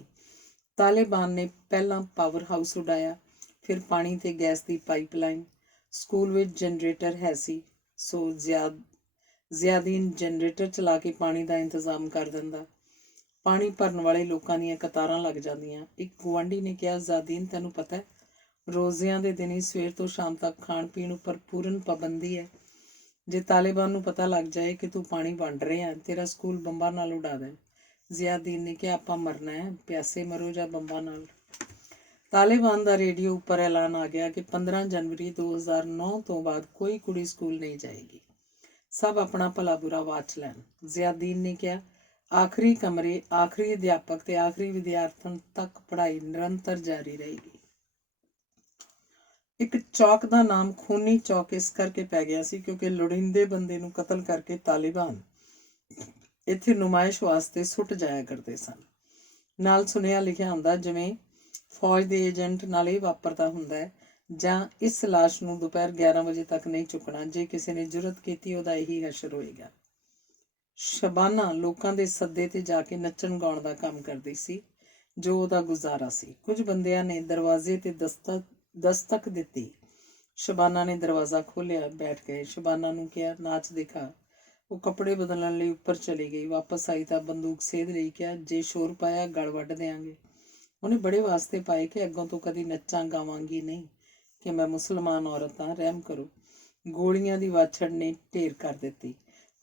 ਤਾਲਿਬਾਨ ਨੇ ਪਹਿਲਾਂ ਪਾਵਰ ਹਾਊਸ ਉਡਾਇਆ, ਫਿਰ ਪਾਣੀ ਤੇ ਗੈਸ ਦੀ ਪਾਈਪਲਾਈਨ। ਸਕੂਲ ਵਿੱਚ ਜਨਰੇਟਰ ਹੈ ਸੀ, ਸੋ ਜ਼ਿਆਦੀਨ ਜਨਰੇਟਰ ਚਲਾ ਕੇ ਪਾਣੀ ਦਾ ਇੰਤਜ਼ਾਮ ਕਰ ਦਿੰਦਾ। ਪਾਣੀ ਭਰਨ ਵਾਲੇ ਲੋਕਾਂ ਦੀਆਂ ਕਤਾਰਾਂ ਲੱਗ ਜਾਂਦੀਆਂ। ਇੱਕ ਗੁਆਂਢੀ ਨੇ ਕਿਹਾ, ਜ਼ਿਆਦੀਨ ਤੈਨੂੰ ਪਤਾ ਹੈ, ਰੋਜ਼ਿਆਂ ਦੇ ਦਿਨ ਹੀ ਸਵੇਰ ਤੋਂ ਸ਼ਾਮ ਤੱਕ ਖਾਣ ਪੀਣ ਉੱਪਰ ਪੂਰਨ ਪਾਬੰਦੀ ਹੈ। ਜੇ ਤਾਲਿਬਾਨ ਨੂੰ ਪਤਾ ਲੱਗ ਜਾਏ ਕਿ ਤੂੰ ਪਾਣੀ ਵੰਡ ਰਿਹਾ, ਤੇਰਾ ਸਕੂਲ ਬੰਬਾਂ ਨਾਲ ਉਡਾ ਦੇਣ। ਜ਼ਿਆਦੀਨ ਨੇ ਕਿਹਾ, ਆਪਾਂ ਮਰਨਾ ਹੈ, ਪਿਆਸੇ ਮਰੋ ਜਾਂ ਬੰਬਾਂ ਨਾਲ। ਤਾਲਿਬਾਨ ਦਾ ਰੇਡੀਓ ਉੱਪਰ ਐਲਾਨ ਆ ਗਿਆ ਕਿ 15 ਜਨਵਰੀ 2009 ਤੋਂ ਬਾਅਦ ਕੋਈ ਕੁੜੀ ਸਕੂਲ ਨਹੀਂ ਜਾਏਗੀ। ਸਭ ਆਪਣਾ ਭਲਾ ਬੁਰਾ ਵਾਚ ਲੈਣ। ਜ਼ਿਆਦੀਨ ਨੇ ਕਿਹਾ, ਆਖਰੀ ਕਮਰੇ, ਆਖਰੀ ਅਧਿਆਪਕ ਤੇ ਆਖਰੀ ਵਿਦਿਆਰਥਣ ਤੱਕ ਪੜ੍ਹਾਈ ਨਿਰੰਤਰ ਜਾਰੀ ਰਹੇਗੀ। ਇੱਕ ਚੌਕ ਦਾ ਨਾਮ ਖੂਨੀ ਚੌਕ ਇਸ ਕਰਕੇ ਪੈ ਗਿਆ ਸੀ ਕਿਉਂਕਿ ਲੋੜੀਂਦੇ ਬੰਦੇ ਨੂੰ ਕਤਲ ਕਰਕੇ ਤਾਲਿਬਾਨ ਇੱਥੇ ਨੁਮਾਇਸ਼ ਵਾਸਤੇ ਸੁੱਟ ਜਾਇਆ ਕਰਦੇ ਸਨ। ਨਾਲ ਸੁਨੇਹਾ ਲਿਖਿਆ ਹੁੰਦਾ, ਜਿਵੇਂ ਫੌਜ ਦੇ ਏਜੰਟ ਨਾਲ ਇਹ ਵਾਪਰਦਾ ਹੁੰਦਾ ਹੈ, ਜਾਂ ਇਸ ਲਾਸ਼ ਨੂੰ ਦੁਪਹਿਰ 11 ਵਜੇ ਤੱਕ ਨਹੀਂ ਚੁੱਕਣਾ। ਜੇ ਕਿਸੇ ਨੇ ਜੁਰਤ ਕੀਤੀ, ਉਹਦਾ ਇਹੀ ਹਸ਼ਰ ਹੋਏਗਾ। ਸ਼ਬਾਨਾ ਲੋਕਾਂ ਦੇ ਸੱਦੇ ਤੇ ਜਾ ਕੇ ਨੱਚਣ ਗਾਉਣ ਦਾ ਕੰਮ ਕਰਦੀ ਸੀ, ਜੋ ਉਹਦਾ ਗੁਜ਼ਾਰਾ ਸੀ। ਕੁਝ ਬੰਦਿਆਂ ਨੇ ਦਰਵਾਜ਼ੇ ਤੇ ਦਸਤਕ ਦਿੱਤੀ। ਸ਼ਬਾਨਾ ਨੇ ਦਰਵਾਜ਼ਾ ਖੋਲ੍ਹਿਆ, ਬੈਠ ਗਏ। ਸ਼ਬਾਨਾ ਨੂੰ ਕਿਹਾ, ਨਾਚ ਦਿਖਾ। ਉਹ ਕੱਪੜੇ ਬਦਲਣ ਲਈ ਉੱਪਰ ਚਲੀ ਗਈ। ਵਾਪਸ ਆਈ ਤਾਂ ਬੰਦੂਕ ਸੇਧ ਲਈ ਕਿਹਾ, ਜੇ ਸ਼ੋਰ ਪਾਇਆ ਗਲ ਵੱਢ ਦਿਆਂਗੇ। ਉਹਨੇ ਬੜੇ ਵਾਸਤੇ ਪਾਏ ਕਿ ਅੱਗੋਂ ਤੋਂ ਕਦੀ ਨੱਚਾਂ ਗਾਵਾਂਗੀ ਨਹੀਂ, ਕਿ ਮੈਂ ਮੁਸਲਮਾਨ ਔਰਤ ਹਾਂ, ਰਹਿਮ ਕਰੋ। ਗੋਲੀਆਂ ਦੀ ਵਾਛੜ ਨੇ ਢੇਰ ਕਰ ਦਿੱਤੀ,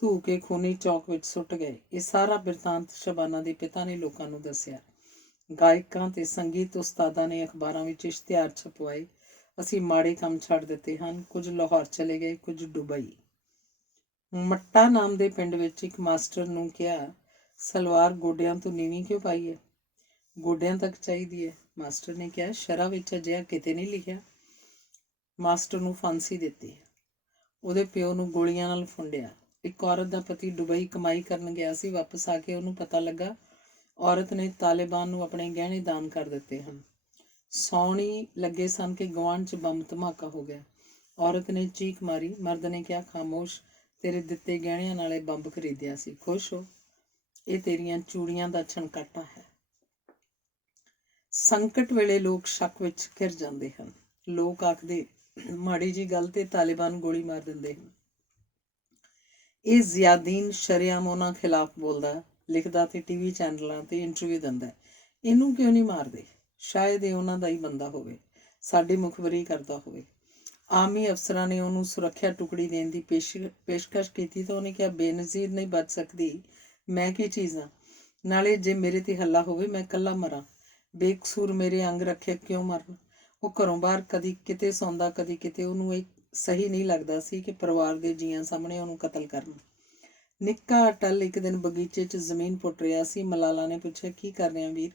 ਧੂ ਕੇ ਖੂਨੀ ਚੌਕ ਵਿੱਚ ਸੁੱਟ ਗਏ। ਇਹ ਸਾਰਾ ਬਿਰਤਾਂਤ ਸ਼ਬਾਨਾ ਦੇ ਪਿਤਾ ਨੇ ਲੋਕਾਂ ਨੂੰ ਦੱਸਿਆ। ਗਾਇਕਾਂ ਤੇ ਸੰਗੀਤ ਉਸਤਾਦਾਂ ਨੇ ਅਖਬਾਰਾਂ ਵਿੱਚ ਇਸ਼ਤਿਹਾਰ ਛਪਵਾਏ। ਅਸੀਂ ਮਾੜੇ ਕੰਮ ਛੱਡ ਦਿੱਤੇ ਹਨ। ਕੁਝ ਲਾਹੌਰ ਚਲੇ ਗਏ, ਕੁਝ ਦੁਬਈ। ਮੱਟਾ ਨਾਮ ਦੇ ਪਿੰਡ ਵਿੱਚ ਇੱਕ ਮਾਸਟਰ ਨੂੰ ਕਿਹਾ, ਸਲਵਾਰ ਗੋਡਿਆਂ ਤੋਂ ਨੀਵੀਂ ਕਿਉਂ ਪਾਈ ਹੈ? ਗੋਡਿਆਂ ਤੱਕ ਚਾਹੀਦੀ ਹੈ। ਮਾਸਟਰ ਨੇ ਕਿਹਾ, ਸ਼ਰ੍ਹਾ ਵਿੱਚ ਅਜਿਹਾ ਕਿਤੇ ਨਹੀਂ ਲਿਖਿਆ। ਮਾਸਟਰ ਨੂੰ ਫਾਂਸੀ ਦਿੱਤੀ। ਉਹਦੇ ਪਿਓ ਨੂੰ ਗੋਲੀਆਂ ਨਾਲ ਫੁੰਡਿਆ। ਇੱਕ ਔਰਤ ਦਾ ਪਤੀ ਦੁਬਈ ਕਮਾਈ ਕਰਨ ਗਿਆ ਸੀ। ਵਾਪਸ ਆ ਕੇ ਉਹਨੂੰ ਪਤਾ ਲੱਗਾ ਔਰਤ ਨੇ ਤਾਲਿਬਾਨ ਨੂੰ ਆਪਣੇ ਗਹਿਣੇ ਦਾਨ ਕਰ ਦਿੱਤੇ ਹਨ। ਸੌਣੀ ਲੱਗੇ ਸਨ ਕਿ ਗੁਆਂਢ 'ਚ ਬੰਬ ਧਮਾਕਾ ਹੋ ਗਿਆ। ਔਰਤ ਨੇ ਚੀਕ ਮਾਰੀ। ਮਰਦ ਨੇ ਕਿਹਾ, ਖਾਮੋਸ਼, ਤੇਰੇ ਦਿੱਤੇ ਗਹਿਣਿਆਂ ਨਾਲੇ ਬੰਬ ਖਰੀਦਿਆ ਸੀ, ਖੁਸ਼ ਹੋ? ਇਹ ਤੇਰੀਆਂ ਚੂੜੀਆਂ ਦਾ ਛਣਕਾਟਾ ਹੈ। ਸੰਕਟ ਵੇਲੇ ਲੋਕ ਸ਼ੱਕ ਵਿੱਚ ਘਿਰ ਜਾਂਦੇ ਹਨ। ਲੋਕ ਆਖਦੇ, ਮਾੜੀ ਜੀ ਗੱਲ ਤੇ ਤਾਲਿਬਾਨ ਗੋਲੀ ਮਾਰ ਦਿੰਦੇ ਹਨ। ਇਹ ਜ਼ਿਆਦੀਨ ਸ਼ਰੇਆਮ ਉਹਨਾਂ ਖਿਲਾਫ ਬੋਲਦਾ, ਲਿਖਦਾ ਤੇ ਟੀਵੀ ਚੈਨਲਾਂ ਤੇ ਇੰਟਰਵਿਊ ਦਿੰਦਾ। ਇਹਨੂੰ ਕਿਉਂ ਨਹੀਂ ਮਾਰਦੇ? ਸ਼ਾਇਦ ਇਹ ਉਹਨਾਂ ਦਾ ਹੀ ਬੰਦਾ ਹੋਵੇ, ਸਾਡੀ ਮੁਖਬਰੀ ਕਰਦਾ ਹੋਵੇ। ਆਰਮੀ ਅਫਸਰਾਂ ਨੇ ਉਹਨੂੰ ਸੁਰੱਖਿਆ ਟੁਕੜੀ ਦੇਣ ਦੀ ਪੇਸ਼ਕਸ਼ ਕੀਤੀ ਤਾਂ ਉਹਨੇ ਕਿਹਾ, ਬੇਨਜ਼ੀਰ ਨਹੀਂ ਬਚ ਸਕਦੀ, ਮੈਂ ਕੀ ਚੀਜ਼ ਹਾਂ? ਨਾਲੇ ਜੇ ਮੇਰੇ ਤੇ ਹੱਲਾ ਹੋਵੇ ਮੈਂ ਇਕੱਲਾ ਮਰਾਂ, ਬੇਕਸੂਰ ਮੇਰੇ ਅੰਗ ਰੱਖੇ ਕਿਉਂ ਮਰਨ? ਉਹ ਘਰੋਂ ਬਾਹਰ ਕਦੀ ਕਿਤੇ ਸੌਂਦਾ, ਕਦੀ ਕਿਤੇ। ਉਹਨੂੰ ਇਹ ਸਹੀ ਨਹੀਂ ਲੱਗਦਾ ਸੀ ਕਿ ਪਰਿਵਾਰ ਦੇ ਜੀਆਂ ਸਾਹਮਣੇ ਉਹਨੂੰ ਕਤਲ ਕਰਨ। ਨਿੱਕਾ ਅਟਲ ਇੱਕ ਦਿਨ ਬਗੀਚੇ 'ਚ ਜ਼ਮੀਨ ਪੁੱਟ ਰਿਹਾ ਸੀ। ਮਲਾਲਾ ਨੇ ਪੁੱਛਿਆ, ਕੀ ਕਰ ਰਿਹਾ ਵੀਰ?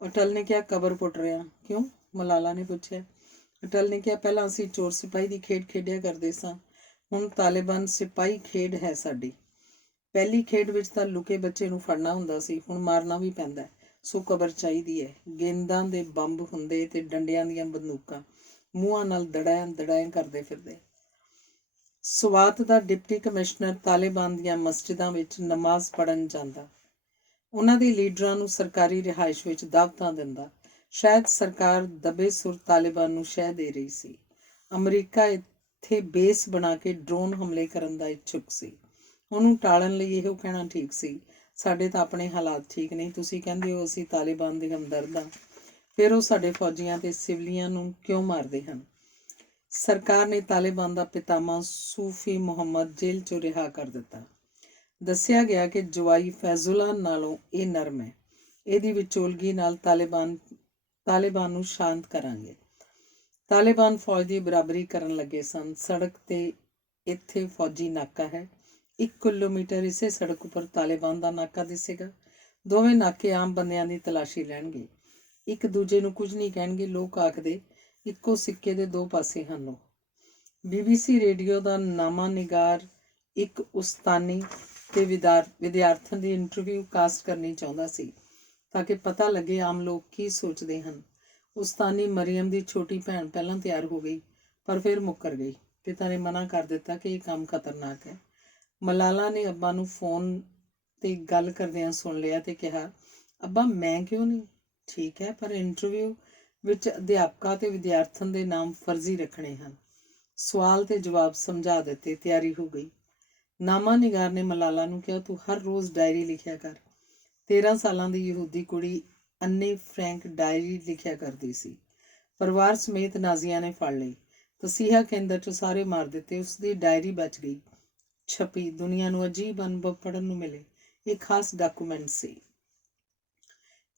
ਅਟਲ ਨੇ ਕਿਹਾ, ਕਬਰ ਪੁੱਟ ਰਿਹਾ। ਕਿਉਂ? ਮਲਾਲਾ ਨੇ ਪੁੱਛਿਆ। ਅਟਲ ਨੇ ਕਿਹਾ, ਪਹਿਲਾਂ ਅਸੀਂ ਚੋਰ ਸਿਪਾਹੀ ਦੀ ਖੇਡ ਖੇਡਿਆ ਕਰਦੇ ਸਾਂ, ਹੁਣ ਤਾਲਿਬਾਨ ਸਿਪਾਹੀ ਖੇਡ ਹੈ ਸਾਡੀ। ਪਹਿਲੀ ਖੇਡ ਵਿੱਚ ਤਾਂ ਲੁਕੇ ਬੱਚੇ ਨੂੰ ਫੜਨਾ ਹੁੰਦਾ ਸੀ, ਹੁਣ ਮਾਰਨਾ ਵੀ ਪੈਂਦਾ, ਸੋ ਕਬਰ ਚਾਹੀਦੀ ਹੈ। ਗੇਂਦਾਂ ਦੇ ਬੰਬ ਹੁੰਦੇ ਤੇ ਡੰਡਿਆਂ ਦੀਆਂ ਬੰਦੂਕਾਂ, ਮੂੰਹਾਂ ਨਾਲ ਦੜੈਂ ਦੜੈਂ ਕਰਦੇ ਫਿਰਦੇ। ਸਵਾਤ ਦਾ ਡਿਪਟੀ ਕਮਿਸ਼ਨਰ ਤਾਲਿਬਾਨ ਦੀਆਂ ਮਸਜਿਦਾਂ ਵਿੱਚ ਨਮਾਜ਼ ਪੜ੍ਹਨ ਜਾਂਦਾ। ਉਹਨਾਂ ਦੇ ਲੀਡਰਾਂ ਨੂੰ ਸਰਕਾਰੀ ਰਿਹਾਇਸ਼ ਵਿੱਚ ਦਾਵਤਾਂ ਦਿੰਦਾ। ਸ਼ਾਇਦ ਸਰਕਾਰ ਦਬੇ ਸੁਰ ਤਾਲਿਬਾਨ ਨੂੰ ਸ਼ਹਿ ਦੇ ਰਹੀ ਸੀ। ਅਮਰੀਕਾ ਇੱਥੇ ਬੇਸ ਬਣਾ ਕੇ ਡਰੋਨ ਹਮਲੇ ਕਰਨ ਦਾ ਇੱਛੁਕ ਸੀ। ਉਹਨੂੰ ਟਾਲਣ ਲਈ ਇਹੋ ਕਹਿਣਾ ਠੀਕ ਸੀ, ਸਾਡੇ ਤਾਂ ਆਪਣੇ ਹਾਲਾਤ ਠੀਕ ਨਹੀਂ, ਤੁਸੀਂ ਕਹਿੰਦੇ ਹੋ ਅਸੀਂ ਤਾਲਿਬਾਨ ਦੇ ਹਮਦਰਦ ਹਾਂ, ਫਿਰ ਉਹ ਸਾਡੇ ਫੌਜੀਆਂ ਤੇ ਸਿਵਲੀਆਂ ਨੂੰ ਕਿਉਂ ਮਾਰਦੇ ਹਨ? ਸਰਕਾਰ ਨੇ ਤਾਲਿਬਾਨ ਦਾ ਪਿਤਾਮਾ ਸੂਫੀ ਮੁਹੰਮਦ ਜੇਲ੍ਹ 'ਚੋਂ ਰਿਹਾ ਕਰ ਦਿੱਤਾ। ਦੱਸਿਆ ਗਿਆ ਕਿ ਜਵਾਈ ਫੈਜ਼ੁੱਲਾ ਨਾਲੋਂ ਇਹ ਨਰਮ ਹੈ, ਇਹਦੀ ਵਿਚੋਲਗੀ ਨਾਲ ਤਾਲਿਬਾਨ ਨੂੰ ਸ਼ਾਂਤ ਕਰਾਂਗੇ। ਤਾਲਿਬਾਨ ਫੌਜ ਦੀ ਬਰਾਬਰੀ ਕਰਨ ਲੱਗੇ ਸਨ। ਸੜਕ ਤੇ ਇੱਥੇ ਫੌਜੀ ਨਾਕਾ ਹੈ, 1 ਕਿਲੋਮੀਟਰ ਇਸੇ ਸੜਕ ਉੱਪਰ ਤਾਲਿਬਾਨ ਦਾ ਨਾਕਾ ਦਿਸੇਗਾ। ਦੋਵੇਂ ਨਾਕੇ ਆਮ ਬੰਦਿਆਂ ਦੀ ਤਲਾਸ਼ੀ ਲੈਣਗੇ, ਇੱਕ ਦੂਜੇ ਨੂੰ ਕੁਝ ਨਹੀਂ ਕਹਿਣਗੇ। ਲੋਕ ਆਖਦੇ, ਇੱਕੋ ਸਿੱਕੇ ਦੇ ਦੋ ਪਾਸੇ ਹਨ। ਉਹ BBC ਰੇਡੀਓ ਦਾ ਨਾਮਾ ਨਿਗਾਰ ਇੱਕ ਉਸਤਾਨੀ ਤੇ ਵਿਦਿਆਰਥਣ ਦੀ ਇੰਟਰਵਿਊ ਕਾਸਟ ਕਰਨੀ ਚਾਹੁੰਦਾ ਸੀ ਤਾਂ ਕਿ ਪਤਾ ਲੱਗੇ ਆਮ ਲੋਕ ਕੀ ਸੋਚਦੇ ਹਨ। ਉਸਤਾਨੀ ਮਰੀਮ ਦੀ ਛੋਟੀ ਭੈਣ ਪਹਿਲਾਂ ਤਿਆਰ ਹੋ ਗਈ, ਪਰ ਫਿਰ ਮੁੱਕਰ ਗਈ। ਪਿਤਾ ਨੇ ਮਨਾ ਕਰ ਦਿੱਤਾ ਕਿ ਇਹ ਕੰਮ ਖਤਰਨਾਕ ਹੈ। ਮਲਾਲਾ ਨੇ ਅੱਬਾ ਨੂੰ ਫੋਨ ਤੇ ਗੱਲ ਕਰਦਿਆਂ ਸੁਣ ਲਿਆ ਤੇ ਕਿਹਾ, ਅੱਬਾ ਮੈਂ ਕਿਉਂ ਨਹੀਂ? ਠੀਕ ਹੈ, ਪਰ ਇੰਟਰਵਿਊ ਵਿੱਚ ਅਧਿਆਪਕਾਂ ਤੇ ਵਿਦਿਆਰਥਣ ਦੇ ਨਾਮ ਫਰਜ਼ੀ ਰੱਖਣੇ ਹਨ। ਸਵਾਲ ਤੇ ਜਵਾਬ ਸਮਝਾ ਦਿੱਤੇ, ਤਿਆਰੀ ਹੋ ਗਈ। ਨਾਮਾ ਨਿਗਾਰ ਨੇ ਮਲਾਲਾ ਨੂੰ ਕਿਹਾ, ਤੂੰ ਹਰ ਰੋਜ਼ ਡਾਇਰੀ ਲਿਖਿਆ ਕਰ। 13 ਸਾਲਾਂ ਦੀ ਯਹੂਦੀ ਕੁੜੀ ਅੰਨੇ ਫਰੈਂਕ ਡਾਇਰੀ ਲਿਖਿਆ ਕਰਦੀ ਸੀ। ਪਰਿਵਾਰ ਸਮੇਤ ਨਾਜ਼ੀਆਂ ਨੇ ਫੜ ਲਈ, ਤਸੀਹਾ ਕੇਂਦਰ 'ਚ ਸਾਰੇ ਮਾਰ ਦਿੱਤੇ। ਉਸਦੀ ਡਾਇਰੀ ਬਚ ਗਈ, ਛਪੀ, ਦੁਨੀਆ ਨੂੰ ਅਜੀਬ ਅਨੁਭਵ ਪੜ੍ਹਨ ਨੂੰ ਮਿਲੇ। ਇਹ ਖਾਸ ਡਾਕੂਮੈਂਟ ਸੀ।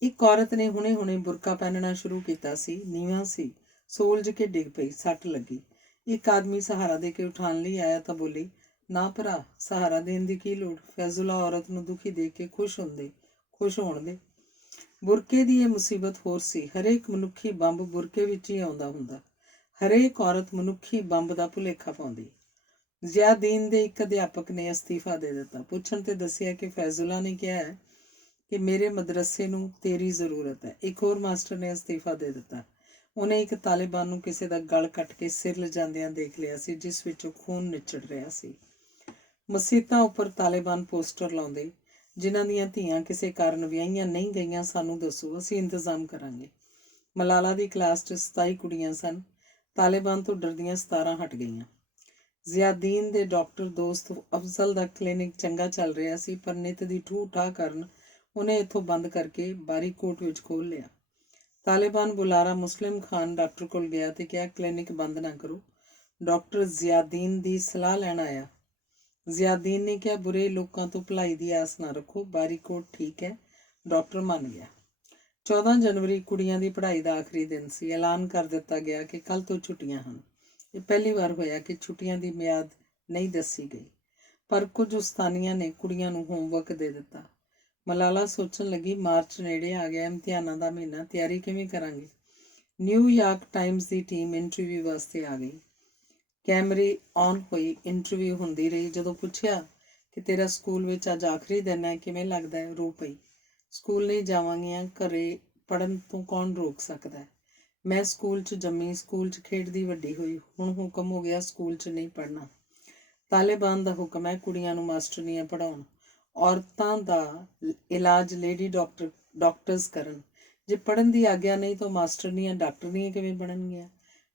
ਇੱਕ ਔਰਤ ਨੇ ਹੁਣੇ ਬੁਰਕਾ ਪਹਿਨਣਾ ਸ਼ੁਰੂ ਕੀਤਾ ਸੀ, ਨੀਵਾਂ ਸੀ, ਸੋਲਝ ਕੇ ਡਿੱਗ ਪਈ, ਸੱਟ ਲੱਗੀ। ਇੱਕ ਆਦਮੀ ਸਹਾਰਾ ਦੇ ਕੇ ਉਠਾਉਣ ਲਈ ਆਇਆ ਤਾਂ ਬੋਲੀ, ਨਾ ਭਰਾ, ਸਹਾਰਾ ਦੇਣ ਦੀ ਕੀ ਲੋੜ? ਫੈਜ਼ੁੱਲਾ ਔਰਤ ਨੂੰ ਦੁਖੀ ਦੇਖ ਕੇ ਖੁਸ਼ ਹੋਣ ਦੇ। ਬੁਰਕੇ ਦੀ ਇਹ ਮੁਸੀਬਤ ਹੋਰ ਸੀ, ਹਰੇਕ ਮਨੁੱਖੀ ਬੰਬ ਬੁਰਕੇ ਵਿੱਚ ਹੀ ਆਉਂਦਾ ਹੁੰਦਾ। ਹਰੇਕ ਔਰਤ ਮਨੁੱਖੀ ਬੰਬ ਦਾ ਭੁਲੇਖਾ ਪਾਉਂਦੀ। ਜ਼ਿਆਦੀਨ ਦੇ ਇੱਕ ਅਧਿਆਪਕ ਨੇ ਅਸਤੀਫਾ ਦੇ ਦਿੱਤਾ। ਪੁੱਛਣ ਤੇ ਦੱਸਿਆ ਕਿ ਫੈਜ਼ੁੱਲਾ ਨੇ ਕਿਹਾ ਹੈ ਕਿ ਮੇਰੇ ਮਦਰਸੇ ਨੂੰ ਤੇਰੀ ਜ਼ਰੂਰਤ ਹੈ। ਇੱਕ ਹੋਰ ਮਾਸਟਰ ਨੇ ਅਸਤੀਫਾ ਦੇ ਦਿੱਤਾ। ਉਹਨੇ ਇੱਕ ਤਾਲਿਬਾਨ ਨੂੰ ਕਿਸੇ ਦਾ ਗਲ ਕੱਟ ਕੇ ਸਿਰ ਲਿਜਾਂਦਿਆਂ ਦੇਖ ਲਿਆ ਸੀ, ਜਿਸ ਵਿੱਚੋਂ ਖੂਨ ਨਿਚੜ ਰਿਹਾ ਸੀ। ਮਸੀਤਾਂ ਉੱਪਰ ਤਾਲਿਬਾਨ ਪੋਸਟਰ ਲਾਉਂਦੇ, ਜਿਨ੍ਹਾਂ ਦੀਆਂ ਧੀਆਂ ਕਿਸੇ ਕਾਰਨ ਵਿਆਹੀਆਂ ਨਹੀਂ ਗਈਆਂ, ਸਾਨੂੰ ਦੱਸੋ, ਅਸੀਂ ਇੰਤਜ਼ਾਮ ਕਰਾਂਗੇ। ਮਲਾਲਾ ਦੀ ਕਲਾਸ 'ਚ 27 ਕੁੜੀਆਂ ਸਨ। ਤਾਲਿਬਾਨ ਤੋਂ ਡਰਦੀਆਂ 17 ਹਟ ਗਈਆਂ। ਜ਼ਿਆਦੀਨ ਦੇ ਡਾਕਟਰ ਦੋਸਤ ਅਫਜ਼ਲ ਦਾ ਕਲੀਨਿਕ ਚੰਗਾ ਚੱਲ ਰਿਹਾ ਸੀ, ਪਰ ਨਿੱਤ ਦੀ ਠੂਠਾਹ ਕਾਰਨ ਉਹਨੇ ਇੱਥੋਂ ਬੰਦ ਕਰਕੇ ਬਾਰੀਕੋਟ ਵਿੱਚ ਖੋਲ੍ਹ ਲਿਆ। ਤਾਲਿਬਾਨ ਬੁਲਾਰਾ ਮੁਸਲਿਮ ਖਾਨ ਡਾਕਟਰ ਕੋਲ ਗਿਆ ਤੇ ਕਿਹਾ, ਕਲੀਨਿਕ ਬੰਦ ਨਾ ਕਰੋ, ਡਾਕਟਰ ਜ਼ਿਆਦੀਨ ਦੀ ਸਲਾਹ ਲੈਣ ਆਇਆ। ਜ਼ਿਆਦੀਨ ਨੇ ਕਿਹਾ, ਬੁਰੇ ਲੋਕਾਂ ਤੋਂ ਭਲਾਈ ਦੀ ਆਸ ਨਾ ਰੱਖੋ, ਬਾਰੀਕੋਟ ਠੀਕ ਹੈ। ਡਾਕਟਰ ਮੰਨ ਗਿਆ। 14 ਜਨਵਰੀ ਕੁੜੀਆਂ ਦੀ ਪੜ੍ਹਾਈ ਦਾ ਆਖਰੀ ਦਿਨ ਸੀ। ਐਲਾਨ ਕਰ ਦਿੱਤਾ ਗਿਆ ਕਿ ਕੱਲ੍ਹ ਤੋਂ ਛੁੱਟੀਆਂ ਹਨ। ਇਹ ਪਹਿਲੀ ਵਾਰ ਹੋਇਆ ਕਿ ਛੁੱਟੀਆਂ ਦੀ ਮਿਆਦ ਨਹੀਂ ਦੱਸੀ ਗਈ, ਪਰ ਕੁਝ ਉਸਤਾਨੀਆਂ ਨੇ ਕੁੜੀਆਂ ਨੂੰ ਹੋਮਵਰਕ ਦੇ ਦਿੱਤਾ। ਮਲਾਲਾ ਸੋਚਣ ਲੱਗੀ, ਮਾਰਚ ਨੇੜੇ ਆ ਗਿਆ, ਇਮਤਿਹਾਨਾਂ ਦਾ ਮਹੀਨਾ, ਤਿਆਰੀ ਕਿਵੇਂ ਕਰਾਂਗੇ। ਨਿਊਯਾਰਕ ਟਾਈਮਜ਼ ਦੀ ਟੀਮ ਇੰਟਰਵਿਊ ਵਾਸਤੇ ਆ ਗਈ। ਕੈਮਰੇ ਔਨ ਹੋਈ, ਇੰਟਰਵਿਊ ਹੁੰਦੀ ਰਹੀ। ਜਦੋਂ ਪੁੱਛਿਆ ਕਿ ਤੇਰਾ ਸਕੂਲ ਵਿੱਚ ਅੱਜ ਆਖਰੀ ਦਿਨ ਹੈ, ਕਿਵੇਂ ਲੱਗਦਾ ਹੈ, ਰੋ ਪਈ। ਸਕੂਲ ਨਹੀਂ ਜਾਵਾਂਗੀਆਂ, ਘਰੇ ਪੜ੍ਹਨ ਤੋਂ ਕੌਣ ਰੋਕ ਸਕਦਾ ਹੈ। ਮੈਂ ਸਕੂਲ 'ਚ ਜੰਮੀ, ਸਕੂਲ 'ਚ ਖੇਡਦੀ ਵੱਡੀ ਹੋਈ, ਹੁਣ ਹੁਕਮ ਹੋ ਗਿਆ ਸਕੂਲ 'ਚ ਨਹੀਂ ਪੜ੍ਹਨਾ। ਤਾਲਿਬਾਨ ਦਾ ਹੁਕਮ ਹੈ ਕੁੜੀਆਂ ਨੂੰ ਮਾਸਟਰਨੀਆਂ ਪੜ੍ਹਾਉਣ, ਔਰਤਾਂ ਦਾ ਇਲਾਜ ਲੇਡੀ ਡਾਕਟਰਸ ਕਰਨ। ਜੇ ਪੜ੍ਹਨ ਦੀ ਆਗਿਆ ਨਹੀਂ ਤਾਂ ਮਾਸਟਰਨੀਆਂ ਡਾਕਟਰਨੀਆਂ ਕਿਵੇਂ ਬਣਨਗੀਆਂ।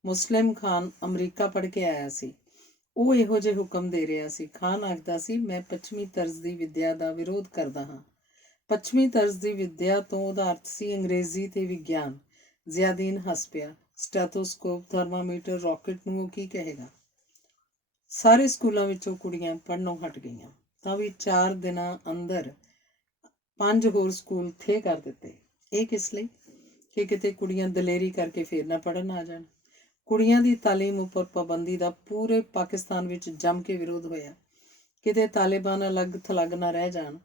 ਮੁਸਲਿਮ ਖਾਨ ਅਮਰੀਕਾ ਪੜ੍ਹ ਕੇ ਆਇਆ ਸੀ, ਉਹ ਇਹੋ ਜਿਹੇ ਹੁਕਮ ਦੇ ਰਿਹਾ ਸੀ। ਖਾਨ ਆਖਦਾ ਸੀ, ਮੈਂ ਪੱਛਮੀ ਤਰਜ਼ ਦੀ ਵਿੱਦਿਆ ਦਾ ਵਿਰੋਧ ਕਰਦਾ ਹਾਂ। ਪੱਛਮੀ ਤਰਜ਼ ਦੀ ਵਿੱਦਿਆ ਤੋਂ ਉਹਦਾ ਅਰਥ ਸੀ ਅੰਗਰੇਜ਼ੀ ਤੇ ਵਿਗਿਆਨ। ਜ਼ਿਆਦੀਨ ਹੱਸ ਪਿਆ। ਸਟੈਥੋਸਕੋਪ, ਥਰਮਾਮੀਟਰ, ਰਾਕਟ ਨੂੰ ਉਹ ਕੀ ਕਹੇਗਾ। ਸਾਰੇ ਸਕੂਲਾਂ ਵਿੱਚੋਂ ਕੁੜੀਆਂ ਪੜ੍ਹਨੋਂ ਹਟ ਗਈਆਂ। ਤਾਂ ਵੀ 4 ਦਿਨਾਂ ਅੰਦਰ 5 ਹੋਰ ਸਕੂਲ ਥੇ ਕਰ ਦਿੱਤੇ। ਇਹ ਕਿਸ ਲਈ? ਕਿ ਕਿਤੇ ਕੁੜੀਆਂ ਦਲੇਰੀ ਕਰਕੇ ਫੇਰ ਨਾ ਪੜ੍ਹਨ ਆ ਜਾਣ। ਕੁੜੀਆਂ ਦੀ ਤਾਲੀਮ ਉੱਪਰ ਪਾਬੰਦੀ ਦਾ ਪੂਰੇ ਪਾਕਿਸਤਾਨ ਵਿੱਚ ਜੰਮ ਕੇ ਵਿਰੋਧ ਹੋਇਆ। ਕਿਤੇ ਤਾਲਿਬਾਨ ਅਲੱਗ ਥਲੱਗ ਨਾ ਰਹਿ ਜਾਣ।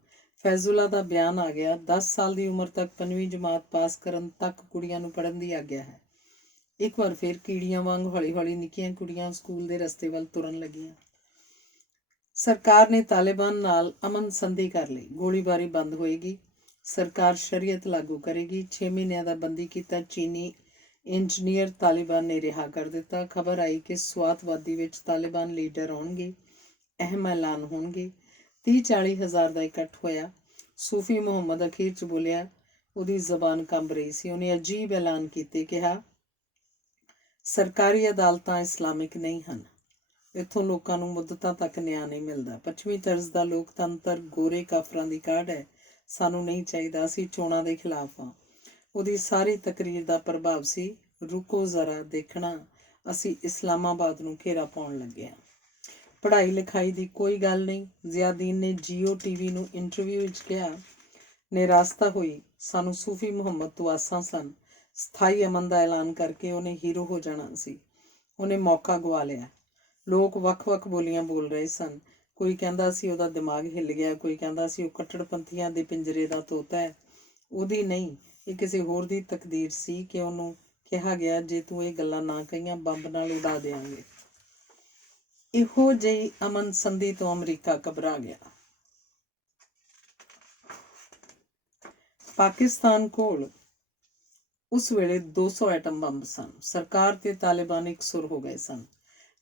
ਫੈਜ਼ੁੱਲਾ ਦਾ ਬਿਆਨ ਆ ਗਿਆ, 10 ਸਾਲ ਦੀ ਉਮਰ ਤੱਕ 5ਵੀਂ ਜਮਾਤ ਪਾਸ ਕਰਨ ਤੱਕ ਕੁੜੀਆਂ ਨੂੰ ਪੜ੍ਹਨ ਦੀ ਆਗਿਆ ਹੈ। ਇੱਕ ਵਾਰ ਫਿਰ ਕੀੜੀਆਂ ਵਾਂਗ ਹੌਲੀ ਹੌਲੀ ਨਿੱਕੀਆਂ ਕੁੜੀਆਂ ਸਕੂਲ ਦੇ ਰਸਤੇ ਵੱਲ ਤੁਰਨ ਲੱਗੀਆਂ। ਸਰਕਾਰ ਨੇ ਤਾਲਿਬਾਨ ਨਾਲ ਅਮਨ ਸੰਧੀ ਕਰ ਲਈ। ਗੋਲੀਬਾਰੀ ਬੰਦ ਹੋਏਗੀ, ਸਰਕਾਰ ਸ਼ਰੀਅਤ ਲਾਗੂ ਕਰੇਗੀ। 6 ਮਹੀਨਿਆਂ ਦਾ ਬੰਦੀ ਕੀਤਾ ਚੀਨੀ ਇੰਜੀਨੀਅਰ ਤਾਲਿਬਾਨ ਨੇ ਰਿਹਾ ਕਰ ਦਿੱਤਾ। ਖਬਰ ਆਈ ਕਿ ਸਵਾਤਵਾਦੀ ਵਿੱਚ ਤਾਲਿਬਾਨ ਲੀਡਰ ਆਉਣਗੇ, ਅਹਿਮ ਐਲਾਨ ਹੋਣਗੇ। 30-40 ਹਜ਼ਾਰ ਦਾ ਇਕੱਠ ਹੋਇਆ। ਸੂਫੀ ਮੁਹੰਮਦ ਅਖੀਰ 'ਚ ਬੋਲਿਆ, ਉਹਦੀ ਜ਼ਬਾਨ ਕੰਬ ਰਹੀ ਸੀ। ਉਹਨੇ ਅਜੀਬ ਐਲਾਨ ਕੀਤੇ, ਕਿਹਾ, ਸਰਕਾਰੀ ਅਦਾਲਤਾਂ ਇਸਲਾਮਿਕ ਨਹੀਂ ਹਨ, ਇੱਥੋਂ ਲੋਕਾਂ ਨੂੰ ਮੁੱਦਤਾਂ ਤੱਕ ਨਿਆਂ ਨਹੀਂ ਮਿਲਦਾ। ਪੱਛਮੀ ਤਰਜ਼ ਦਾ ਲੋਕਤੰਤਰ ਗੋਰੇ ਕਾਫਰਾਂ ਦੀ ਕਾਢ ਹੈ, ਸਾਨੂੰ ਨਹੀਂ ਚਾਹੀਦਾ, ਅਸੀਂ ਚੋਣਾਂ ਦੇ ਖਿਲਾਫ ਹਾਂ। ਉਹਦੀ ਸਾਰੀ ਤਕਰੀਰ ਦਾ ਪ੍ਰਭਾਵ ਸੀ, ਰੁਕੋ ਜ਼ਰਾ ਦੇਖਣਾ, ਅਸੀਂ ਇਸਲਾਮਾਬਾਦ ਨੂੰ ਘੇਰਾ ਪਾਉਣ ਲੱਗੇ ਹਾਂ। ਪੜ੍ਹਾਈ ਲਿਖਾਈ ਦੀ ਕੋਈ ਗੱਲ ਨਹੀਂ। ਜ਼ਿਆਦੀਨ ਨੇ ਜੀਓ ਟੀਵੀ ਨੂੰ ਇੰਟਰਵਿਊ ਵਿੱਚ ਕਿਹਾ, ਨਿਰਾਸਤਾ ਹੋਈ, ਸਾਨੂੰ ਸੂਫੀ ਮੁਹੰਮਦ ਤੋਂ ਆਸਾਂ ਸਨ। ਸਥਾਈ ਅਮਨ ਦਾ ਐਲਾਨ ਕਰਕੇ ਉਹਨੇ ਹੀਰੋ ਹੋ ਜਾਣਾ ਸੀ। ਉਹਨੇ ਮੌਕਾ ਗਵਾ ਲਿਆ। ਲੋਕ ਵੱਖ-ਵੱਖ ਬੋਲੀਆਂ ਬੋਲ ਰਹੇ ਸਨ। ਕੋਈ ਕਹਿੰਦਾ ਸੀ ਉਹਦਾ ਦਿਮਾਗ ਹਿੱਲ ਗਿਆ, ਕੋਈ ਕਹਿੰਦਾ ਸੀ ਉਹ ਕੱਟੜਪੰਥੀਆਂ ਦੇ ਪਿੰਜਰੇ ਦਾ ਤੋਤਾ ਹੈ। ਉਹਦੀ ਨਹੀਂ, ਇਹ ਕਿਸੇ ਹੋਰ ਦੀ ਤਕਦੀਰ ਸੀ ਕਿ ਉਹਨੂੰ ਕਿਹਾ ਗਿਆ, ਜੇ ਤੂੰ ਇਹ ਗੱਲਾਂ ਨਾ ਕਹੀਆਂ ਬੰਬ ਨਾਲ ਉਡਾ ਦੇਵਾਂਗੇ। ਇਹੋ ਜਿਹੀ ਅਮਨ ਸੰਧੀ ਤੋਂ ਅਮਰੀਕਾ ਘਬਰਾ ਗਿਆ। ਪਾਕਿਸਤਾਨ ਕੋਲ ਉਸ ਵੇਲੇ 200 ਐਟਮ ਬੰਬ ਸਨ। ਸਰਕਾਰ ਤੇ ਤਾਲਿਬਾਨ ਇਕਸੁਰ ਹੋ ਗਏ ਸਨ।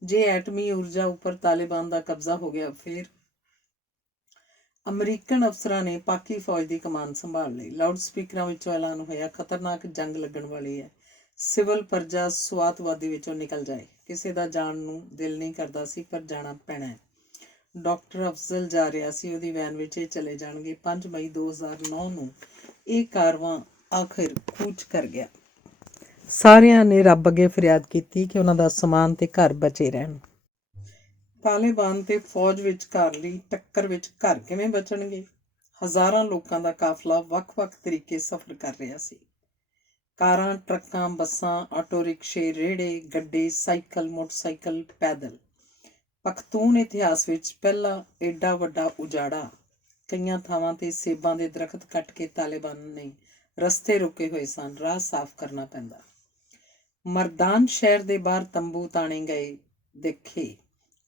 ਜੇ ਐਟਮੀ ਊਰਜਾ ਉੱਪਰ ਤਾਲਿਬਾਨ ਦਾ ਕਬਜ਼ਾ ਹੋ ਗਿਆ, ਫਿਰ ਅਮਰੀਕਨ ਅਫਸਰਾਂ ਨੇ ਪਾਕਿ ਫੌਜ ਦੀ ਕਮਾਨ ਸੰਭਾਲ ਲਈ। ਲਾਊਡ ਸਪੀਕਰਾਂ ਵਿੱਚੋਂ ਐਲਾਨ ਹੋਇਆ, ਖਤਰਨਾਕ ਜੰਗ ਲੱਗਣ ਵਾਲੀ ਹੈ, ਸਿਵਲ ਪਰਜਾ ਸਵਾਤਵਾਦੀ ਵਿੱਚੋਂ ਨਿਕਲ ਜਾਏ। ਕਿਸੇ ਦਾ ਜਾਣ ਨੂੰ ਦਿਲ ਨਹੀਂ ਕਰਦਾ ਸੀ, ਪਰ ਜਾਣਾ ਪੈਣਾ ਹੈ। ਡਾਕਟਰ ਅਫਜ਼ਲ ਜਾ ਰਿਹਾ ਸੀ, ਉਹਦੀ ਵੈਨ ਵਿੱਚ ਇਹ ਚਲੇ ਜਾਣਗੇ। 5 ਮਈ 2009 ਨੂੰ ਇਹ ਕਾਰਵਾਂ ਆਖਿਰ ਕੂਚ ਕਰ ਗਿਆ। ਸਾਰਿਆਂ ਨੇ ਰੱਬ ਅੱਗੇ ਫਰਿਆਦ ਕੀਤੀ ਕਿ ਉਹਨਾਂ ਦਾ ਸਮਾਨ ਤੇ ਘਰ ਬਚੇ ਰਹਿਣ। ਤਾਲਿਬਾਨ ਤੇ ਫੌਜ ਵਿਚਕਾਰਲੀ ਟੱਕਰ ਵਿੱਚ ਘਰ ਕਿਵੇਂ ਬਚਣਗੇ। ਹਜ਼ਾਰਾਂ ਲੋਕਾਂ ਦਾ ਕਾਫਲਾ ਵੱਖ-ਵੱਖ ਤਰੀਕੇ ਸਫ਼ਰ ਕਰ ਰਿਹਾ ਸੀ। ਕਾਰਾਂ, ਟਰੱਕਾਂ, ਬੱਸਾਂ, ਆਟੋ ਰਿਕਸ਼ੇ, ਰੇਹੜੇ, ਗੱਡੇ, ਸਾਈਕਲ, ਮੋਟਰਸਾਈਕਲ, ਪੈਦਲ। ਪਖਤੂਨ ਇਤਿਹਾਸ ਵਿੱਚ ਪਹਿਲਾ ਏਡਾ ਵੱਡਾ ਉਜਾੜਾ। ਕਈਆਂ ਥਾਵਾਂ ਤੇ ਸੇਬਾਂ ਦੇ ਦਰਖਤ ਕੱਟ ਕੇ ਤਾਲਿਬਾਨ ਨੇ ਰਸਤੇ ਰੋਕੇ ਹੋਏ ਸਨ, ਰਾਹ ਸਾਫ਼ ਕਰਨਾ ਪੈਂਦਾ। ਮਰਦਾਨ ਸ਼ਹਿਰ ਦੇ ਬਾਹਰ ਤੰਬੂ ਤਾਣੇ ਗਏ ਦੇਖੇ।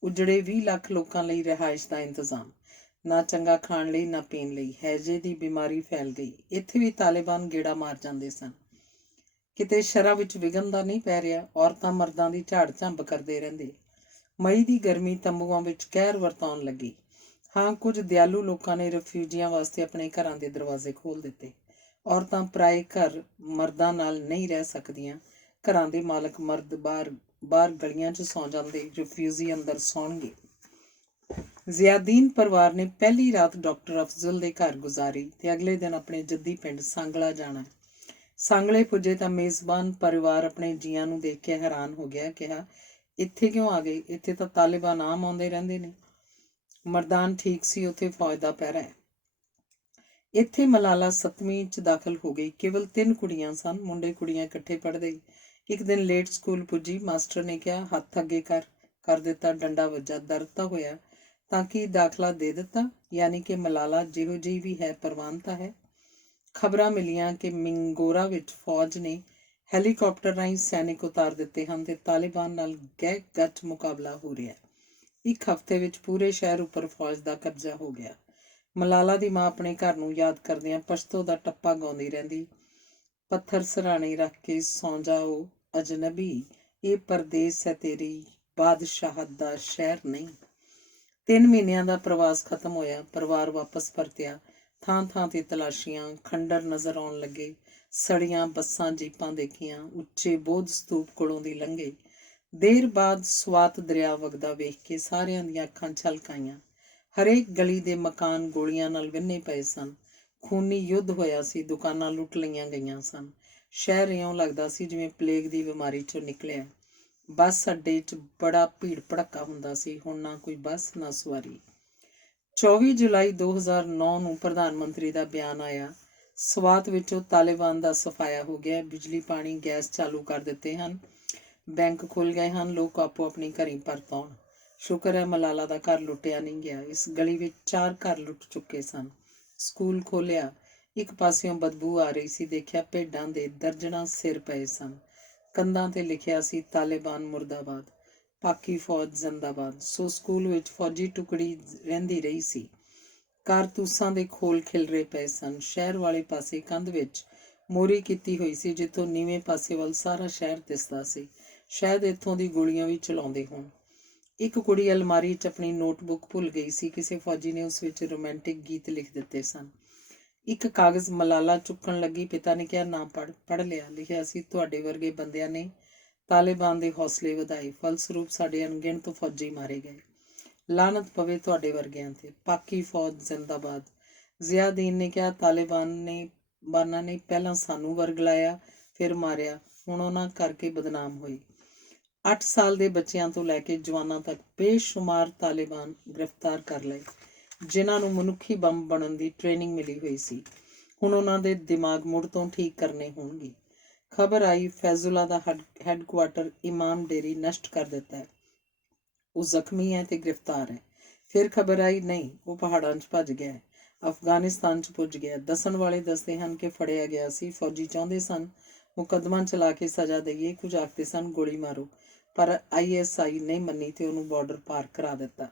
ਉਜੜੇ 20 ਲੱਖ ਲੋਕਾਂ ਲਈ ਰਿਹਾਇਸ਼ ਦਾ ਇੰਤਜ਼ਾਮ। ਨਾ ਚੰਗਾ ਖਾਣ ਲਈ, ਨਾ ਪੀਣ ਲਈ। ਹੈਜੇ ਦੀ ਬਿਮਾਰੀ ਫੈਲ ਗਈ। ਇੱਥੇ ਵੀ ਤਾਲਿਬਾਨ ਗੇੜਾ ਮਾਰ ਜਾਂਦੇ ਸਨ। ਕਿਤੇ ਸ਼ਰ੍ਹਾਂ ਵਿੱਚ ਵਿਘਨ ਦਾ ਨਹੀਂ ਪੈ ਰਿਹਾ। ਔਰਤਾਂ ਮਰਦਾਂ ਦੀ ਝਾੜ ਝੰਬ ਕਰਦੇ ਰਹਿੰਦੇ। ਮਈ ਦੀ ਗਰਮੀ ਤੰਬੂਆਂ ਵਿੱਚ ਕਹਿਰ ਵਰਤਾਉਣ ਲੱਗੀ। ਹਾਂ, ਕੁਝ ਦਿਆਲੂ ਲੋਕਾਂ ਨੇ ਰਿਫਿਊਜੀਆਂ ਵਾਸਤੇ ਆਪਣੇ ਘਰਾਂ ਦੇ ਦਰਵਾਜ਼ੇ ਖੋਲ੍ਹ ਦਿੱਤੇ। ਔਰਤਾਂ ਪਰਾਏ ਘਰ ਮਰਦਾਂ ਨਾਲ ਨਹੀਂ ਰਹਿ ਸਕਦੀਆਂ। ਘਰਾਂ ਦੇ ਮਾਲਕ ਮਰਦ ਬਾਹਰ ਗਲੀਆਂ 'ਚ ਸੌਂ ਜਾਂਦੇ, ਰਿਫਿਊਜੀ ਅੰਦਰ ਸੌਣਗੇ। ਜ਼ਿਆਦੀਨ ਪਰਿਵਾਰ ਨੇ ਪਹਿਲੀ ਰਾਤ ਡਾਕਟਰ ਅਫਜ਼ਲ ਦੇ ਘਰ ਗੁਜ਼ਾਰੀ ਤੇ ਅਗਲੇ ਦਿਨ ਆਪਣੇ ਜੱਦੀ ਪਿੰਡ ਸਾਂਗਲਾ ਜਾਣਾ। ਸਾਂਗਲੇ ਪੁੱਜੇ ਤਾਂ ਮੇਜ਼ਬਾਨ ਪਰਿਵਾਰ ਆਪਣੇ ਜੀਆਂ ਨੂੰ ਦੇਖ ਕੇ ਹੈਰਾਨ ਹੋ ਗਿਆ। ਕਿਹਾ, ਇੱਥੇ ਕਿਉਂ ਆ ਗਏ? ਇੱਥੇ ਤਾਂ ਤਾਲਿਬਾਨ ਆਮ ਆਉਂਦੇ ਰਹਿੰਦੇ ਨੇ। ਮਰਦਾਨ ਠੀਕ ਸੀ, ਉੱਥੇ ਫੌਜ ਦਾ ਪਹਿਰਾ ਹੈ। ਇੱਥੇ ਮਲਾਲਾ 7ਵੀਂ 'ਚ ਦਾਖਲ ਹੋ ਗਈ। ਕੇਵਲ 3 ਕੁੜੀਆਂ ਸਨ, ਮੁੰਡੇ ਕੁੜੀਆਂ ਇਕੱਠੇ ਪੜ੍ਹਦੇ। ਇੱਕ ਦਿਨ ਲੇਟ ਸਕੂਲ ਪੁੱਜੀ। ਮਾਸਟਰ ਨੇ ਕਿਹਾ, ਹੱਥ ਅੱਗੇ ਕਰ ਦਿੱਤਾ। ਡੰਡਾ ਵੱਜਾ। ਦਰਦ ਤਾਂ ਹੋਇਆ। ਤਾਂ ਕਿ ਦਾਖਲਾ ਦੇ ਦਿੱਤਾ? ਯਾਨੀ ਕਿ ਮਲਾਲਾ ਜਿਹੋ ਜਿਹੀ ਵੀ ਹੈ ਪ੍ਰਵਾਨ ਤਾਂ ਹੈ। ਖਬਰਾਂ ਮਿਲੀਆਂ ਕਿ ਮਿੰਗੋਰਾ ਵਿੱਚ ਫੌਜ ਨੇ ਹੈਲੀਕਾਪਟਰ ਰਾਹੀਂ ਸੈਨਿਕ ਉਤਾਰ ਦਿੱਤੇ ਹਨ ਤੇ ਤਾਲਿਬਾਨ ਨਾਲ ਗਹਿ ਗੱਚ ਮੁਕਾਬਲਾ ਹੋ ਰਿਹਾ। ਇੱਕ ਹਫ਼ਤੇ ਵਿੱਚ ਪੂਰੇ ਸ਼ਹਿਰ ਉੱਪਰ ਫੌਜ ਦਾ ਕਬਜ਼ਾ ਹੋ ਗਿਆ। ਮਲਾਲਾ ਦੀ ਮਾਂ ਆਪਣੇ ਘਰ ਨੂੰ ਯਾਦ ਕਰਦਿਆਂ ਪਸ਼ਤੋ ਦਾ ਟੱਪਾ ਗਾਉਂਦੀ ਰਹਿੰਦੀ। ਪੱਥਰ ਸਰਾਣੇ ਰੱਖ ਕੇ ਸੌਂ ਜਾਓ ਅਜਨਬੀ, ਇਹ ਪਰਦੇਸ ਹੈ ਤੇਰੀ ਬਾਦਸ਼ਾਹਤ ਦਾ ਸ਼ਹਿਰ ਨਹੀਂ। 3 ਮਹੀਨਿਆਂ ਦਾ ਪ੍ਰਵਾਸ ਖਤਮ ਹੋਇਆ। ਪਰਿਵਾਰ ਵਾਪਸ ਪਰਤਿਆ। ਥਾਂ ਥਾਂ ਤੇ ਤਲਾਸ਼ੀਆਂ, ਖੰਡਰ ਨਜ਼ਰ ਆਉਣ ਲੱਗੇ। ਸੜੀਆਂ ਬੱਸਾਂ, ਜੀਪਾਂ ਦੇਖੀਆਂ। ਉੱਚੇ ਬੋਧ ਸਤੂਪ ਕੋਲੋਂ ਦੀ ਲੰਘੇ। ਦੇਰ ਬਾਅਦ ਸਵਾਤ ਦਰਿਆ ਵਗਦਾ ਵੇਖ ਕੇ ਸਾਰਿਆਂ ਦੀਆਂ ਅੱਖਾਂ ਛਲਕਾਈਆਂ। ਹਰੇਕ ਗਲੀ ਦੇ ਮਕਾਨ ਗੋਲੀਆਂ ਨਾਲ ਵਿੰਨ੍ਹੇ ਪਏ ਸਨ। ਖੂਨੀ ਯੁੱਧ ਹੋਇਆ ਸੀ। ਦੁਕਾਨਾਂ ਲੁੱਟ ਲਈਆਂ ਗਈਆਂ ਸਨ। ਸ਼ਹਿਰ ਇਉਂ ਲੱਗਦਾ ਸੀ ਜਿਵੇਂ ਪਲੇਗ ਦੀ ਬਿਮਾਰੀ 'ਚੋਂ ਨਿਕਲਿਆ। ਬੱਸ ਅੱਡੇ 'ਚ ਬੜਾ ਭੀੜ ਭੜੱਕਾ ਹੁੰਦਾ ਸੀ। ਹੁਣ ਨਾ ਕੋਈ ਬੱਸ, ਨਾ ਸਵਾਰੀ। 24 ਜੁਲਾਈ 2009 ਨੂੰ ਪ੍ਰਧਾਨ ਮੰਤਰੀ ਦਾ ਬਿਆਨ ਆਇਆ। ਸਵਾਤ ਵਿੱਚੋਂ ਤਾਲਿਬਾਨ ਦਾ ਸਫਾਇਆ ਹੋ ਗਿਆ। ਬਿਜਲੀ, ਪਾਣੀ, ਗੈਸ ਚਾਲੂ ਕਰ ਦਿੱਤੇ ਹਨ। ਬੈਂਕ ਖੁੱਲ੍ਹ ਗਏ ਹਨ। ਲੋਕ ਆਪੋ ਆਪਣੀ ਘਰੀਂ ਪਰਤ ਆਉਣ। ਸ਼ੁਕਰ ਹੈ ਮਲਾਲਾ ਦਾ ਘਰ ਲੁੱਟਿਆ ਨਹੀਂ ਗਿਆ। ਇਸ ਗਲੀ ਵਿੱਚ 4 ਘਰ ਲੁੱਟ ਚੁੱਕੇ ਸਨ। ਸਕੂਲ ਖੋਲ੍ਹਿਆ। ਇੱਕ ਪਾਸਿਓਂ ਬਦਬੂ ਆ ਰਹੀ ਸੀ। ਦੇਖਿਆ ਭੇਡਾਂ ਦੇ ਦਰਜਨਾਂ ਸਿਰ ਪਏ ਸਨ। ਕੰਧਾਂ 'ਤੇ ਲਿਖਿਆ ਸੀ, ਤਾਲਿਬਾਨ ਮੁਰਦਾਬਾਦ, ਪਾਕਿ ਫੌਜ ਜ਼ਿੰਦਾਬਾਦ। ਸੋ ਸਕੂਲ ਵਿੱਚ ਫੌਜੀ ਟੁਕੜੀ ਰਹਿੰਦੀ ਰਹੀ ਸੀ। ਕਾਰਤੂਸਾਂ ਦੇ ਖੋਲ ਖਿਲਰੇ ਪਏ ਸਨ। ਸ਼ਹਿਰ ਵਾਲੇ ਪਾਸੇ ਕੰਧ ਵਿੱਚ ਮੋਰੀ ਕੀਤੀ ਹੋਈ ਸੀ, ਜਿੱਥੋਂ ਨੀਵੇਂ ਪਾਸੇ ਵੱਲ ਸਾਰਾ ਸ਼ਹਿਰ ਦਿਸਦਾ ਸੀ। ਸ਼ਾਇਦ ਇੱਥੋਂ ਦੀ ਗੋਲੀਆਂ ਵੀ ਚਲਾਉਂਦੇ ਹੋਣ। ਇੱਕ ਕੁੜੀ ਅਲਮਾਰੀ 'ਚ ਆਪਣੀ ਨੋਟਬੁੱਕ ਭੁੱਲ ਗਈ ਸੀ। ਕਿਸੇ ਫੌਜੀ ਨੇ ਉਸ ਵਿੱਚ ਰੋਮਾਂਟਿਕ ਗੀਤ ਲਿਖ ਦਿੱਤੇ ਸਨ। ਇੱਕ ਕਾਗਜ਼ ਮਲਾਲਾ ਚੁੱਕਣ ਲੱਗੀ। ਪਿਤਾ ਨੇ ਕਿਹਾ, ਨਾ ਪੜ੍ਹ ਲਿਆ। ਲਿਖਿਆ ਸੀ, ਤੁਹਾਡੇ ਵਰਗੇ ਬੰਦਿਆਂ ਨੇ ਤਾਲਿਬਾਨ ਦੇ ਹੌਸਲੇ ਵਧਾਏ। ਫਲਸਰੂਪ ਸਾਡੇ ਅਣਗਿਣਤ ਫੌਜੀ ਮਾਰੇ ਗਏ। ਲਾਨਤ ਪਵੇ ਤੁਹਾਡੇ ਵਰਗਿਆਂ 'ਤੇ। ਪਾਕਿ ਫੌਜ ਜ਼ਿੰਦਾਬਾਦ। ਜ਼ਿਆਦੀਨ ਨੇ ਕਿਹਾ, ਤਾਲਿਬਾਨਾਂ ਨੇ ਪਹਿਲਾਂ ਸਾਨੂੰ ਵਰਗਲਾਇਆ, ਫਿਰ ਮਾਰਿਆ। ਹੁਣ ਉਹਨਾਂ ਕਰਕੇ ਬਦਨਾਮ ਹੋਏ। 8 ਸਾਲ ਦੇ ਬੱਚਿਆਂ ਤੋਂ ਲੈ ਕੇ ਜਵਾਨਾਂ ਤੱਕ ਬੇਸ਼ੁਮਾਰ ਤਾਲਿਬਾਨ ਗ੍ਰਿਫਤਾਰ ਕਰ ਲਏ, ਜਿਨ੍ਹਾਂ ਨੂੰ ਮਨੁੱਖੀ ਬੰਬ ਬਣਨ ਦੀ ਟ੍ਰੇਨਿੰਗ ਮਿਲੀ ਹੋਈ ਸੀ। ਹੁਣ ਉਹਨਾਂ ਦੇ ਦਿਮਾਗ ਮੁੜ ਤੋਂ ਠੀਕ ਕਰਨੇ ਹੋਣਗੇ। ਖਬਰ ਆਈ, ਫੈਜ਼ੁੱਲਾ ਦਾ ਹੈੱਡਕੁਆਰਟਰ ਇਮਾਮ ਡੇਰੀ ਨਸ਼ਟ ਕਰ ਦਿੱਤਾ ਹੈ। ਉਹ ਜ਼ਖਮੀ ਹੈ ਤੇ ਗ੍ਰਿਫਤਾਰ ਹੈ। ਫਿਰ ਖਬਰ ਆਈ, ਨਹੀਂ, ਉਹ ਪਹਾੜਾਂ 'ਚ ਭੱਜ ਗਿਆ ਹੈ, ਅਫਗਾਨਿਸਤਾਨ 'ਚ ਪੁੱਜ ਗਿਆ। ਦੱਸਣ ਵਾਲੇ ਦੱਸਦੇ ਹਨ ਕਿ ਫੜਿਆ ਗਿਆ ਸੀ। ਫੌਜੀ ਚਾਹੁੰਦੇ ਸਨ ਮੁਕੱਦਮਾ ਚਲਾ ਕੇ ਸਜ਼ਾ ਦੇਈਏ। ਕੁਝ ਆਖਦੇ ਸਨ ਗੋਲੀ ਮਾਰੋ, ਪਰ ISI ਨਹੀਂ ਮੰਨੀ ਤੇ ਉਹਨੂੰ ਬਾਰਡਰ ਪਾਰ ਕਰਾ ਦਿੱਤਾ।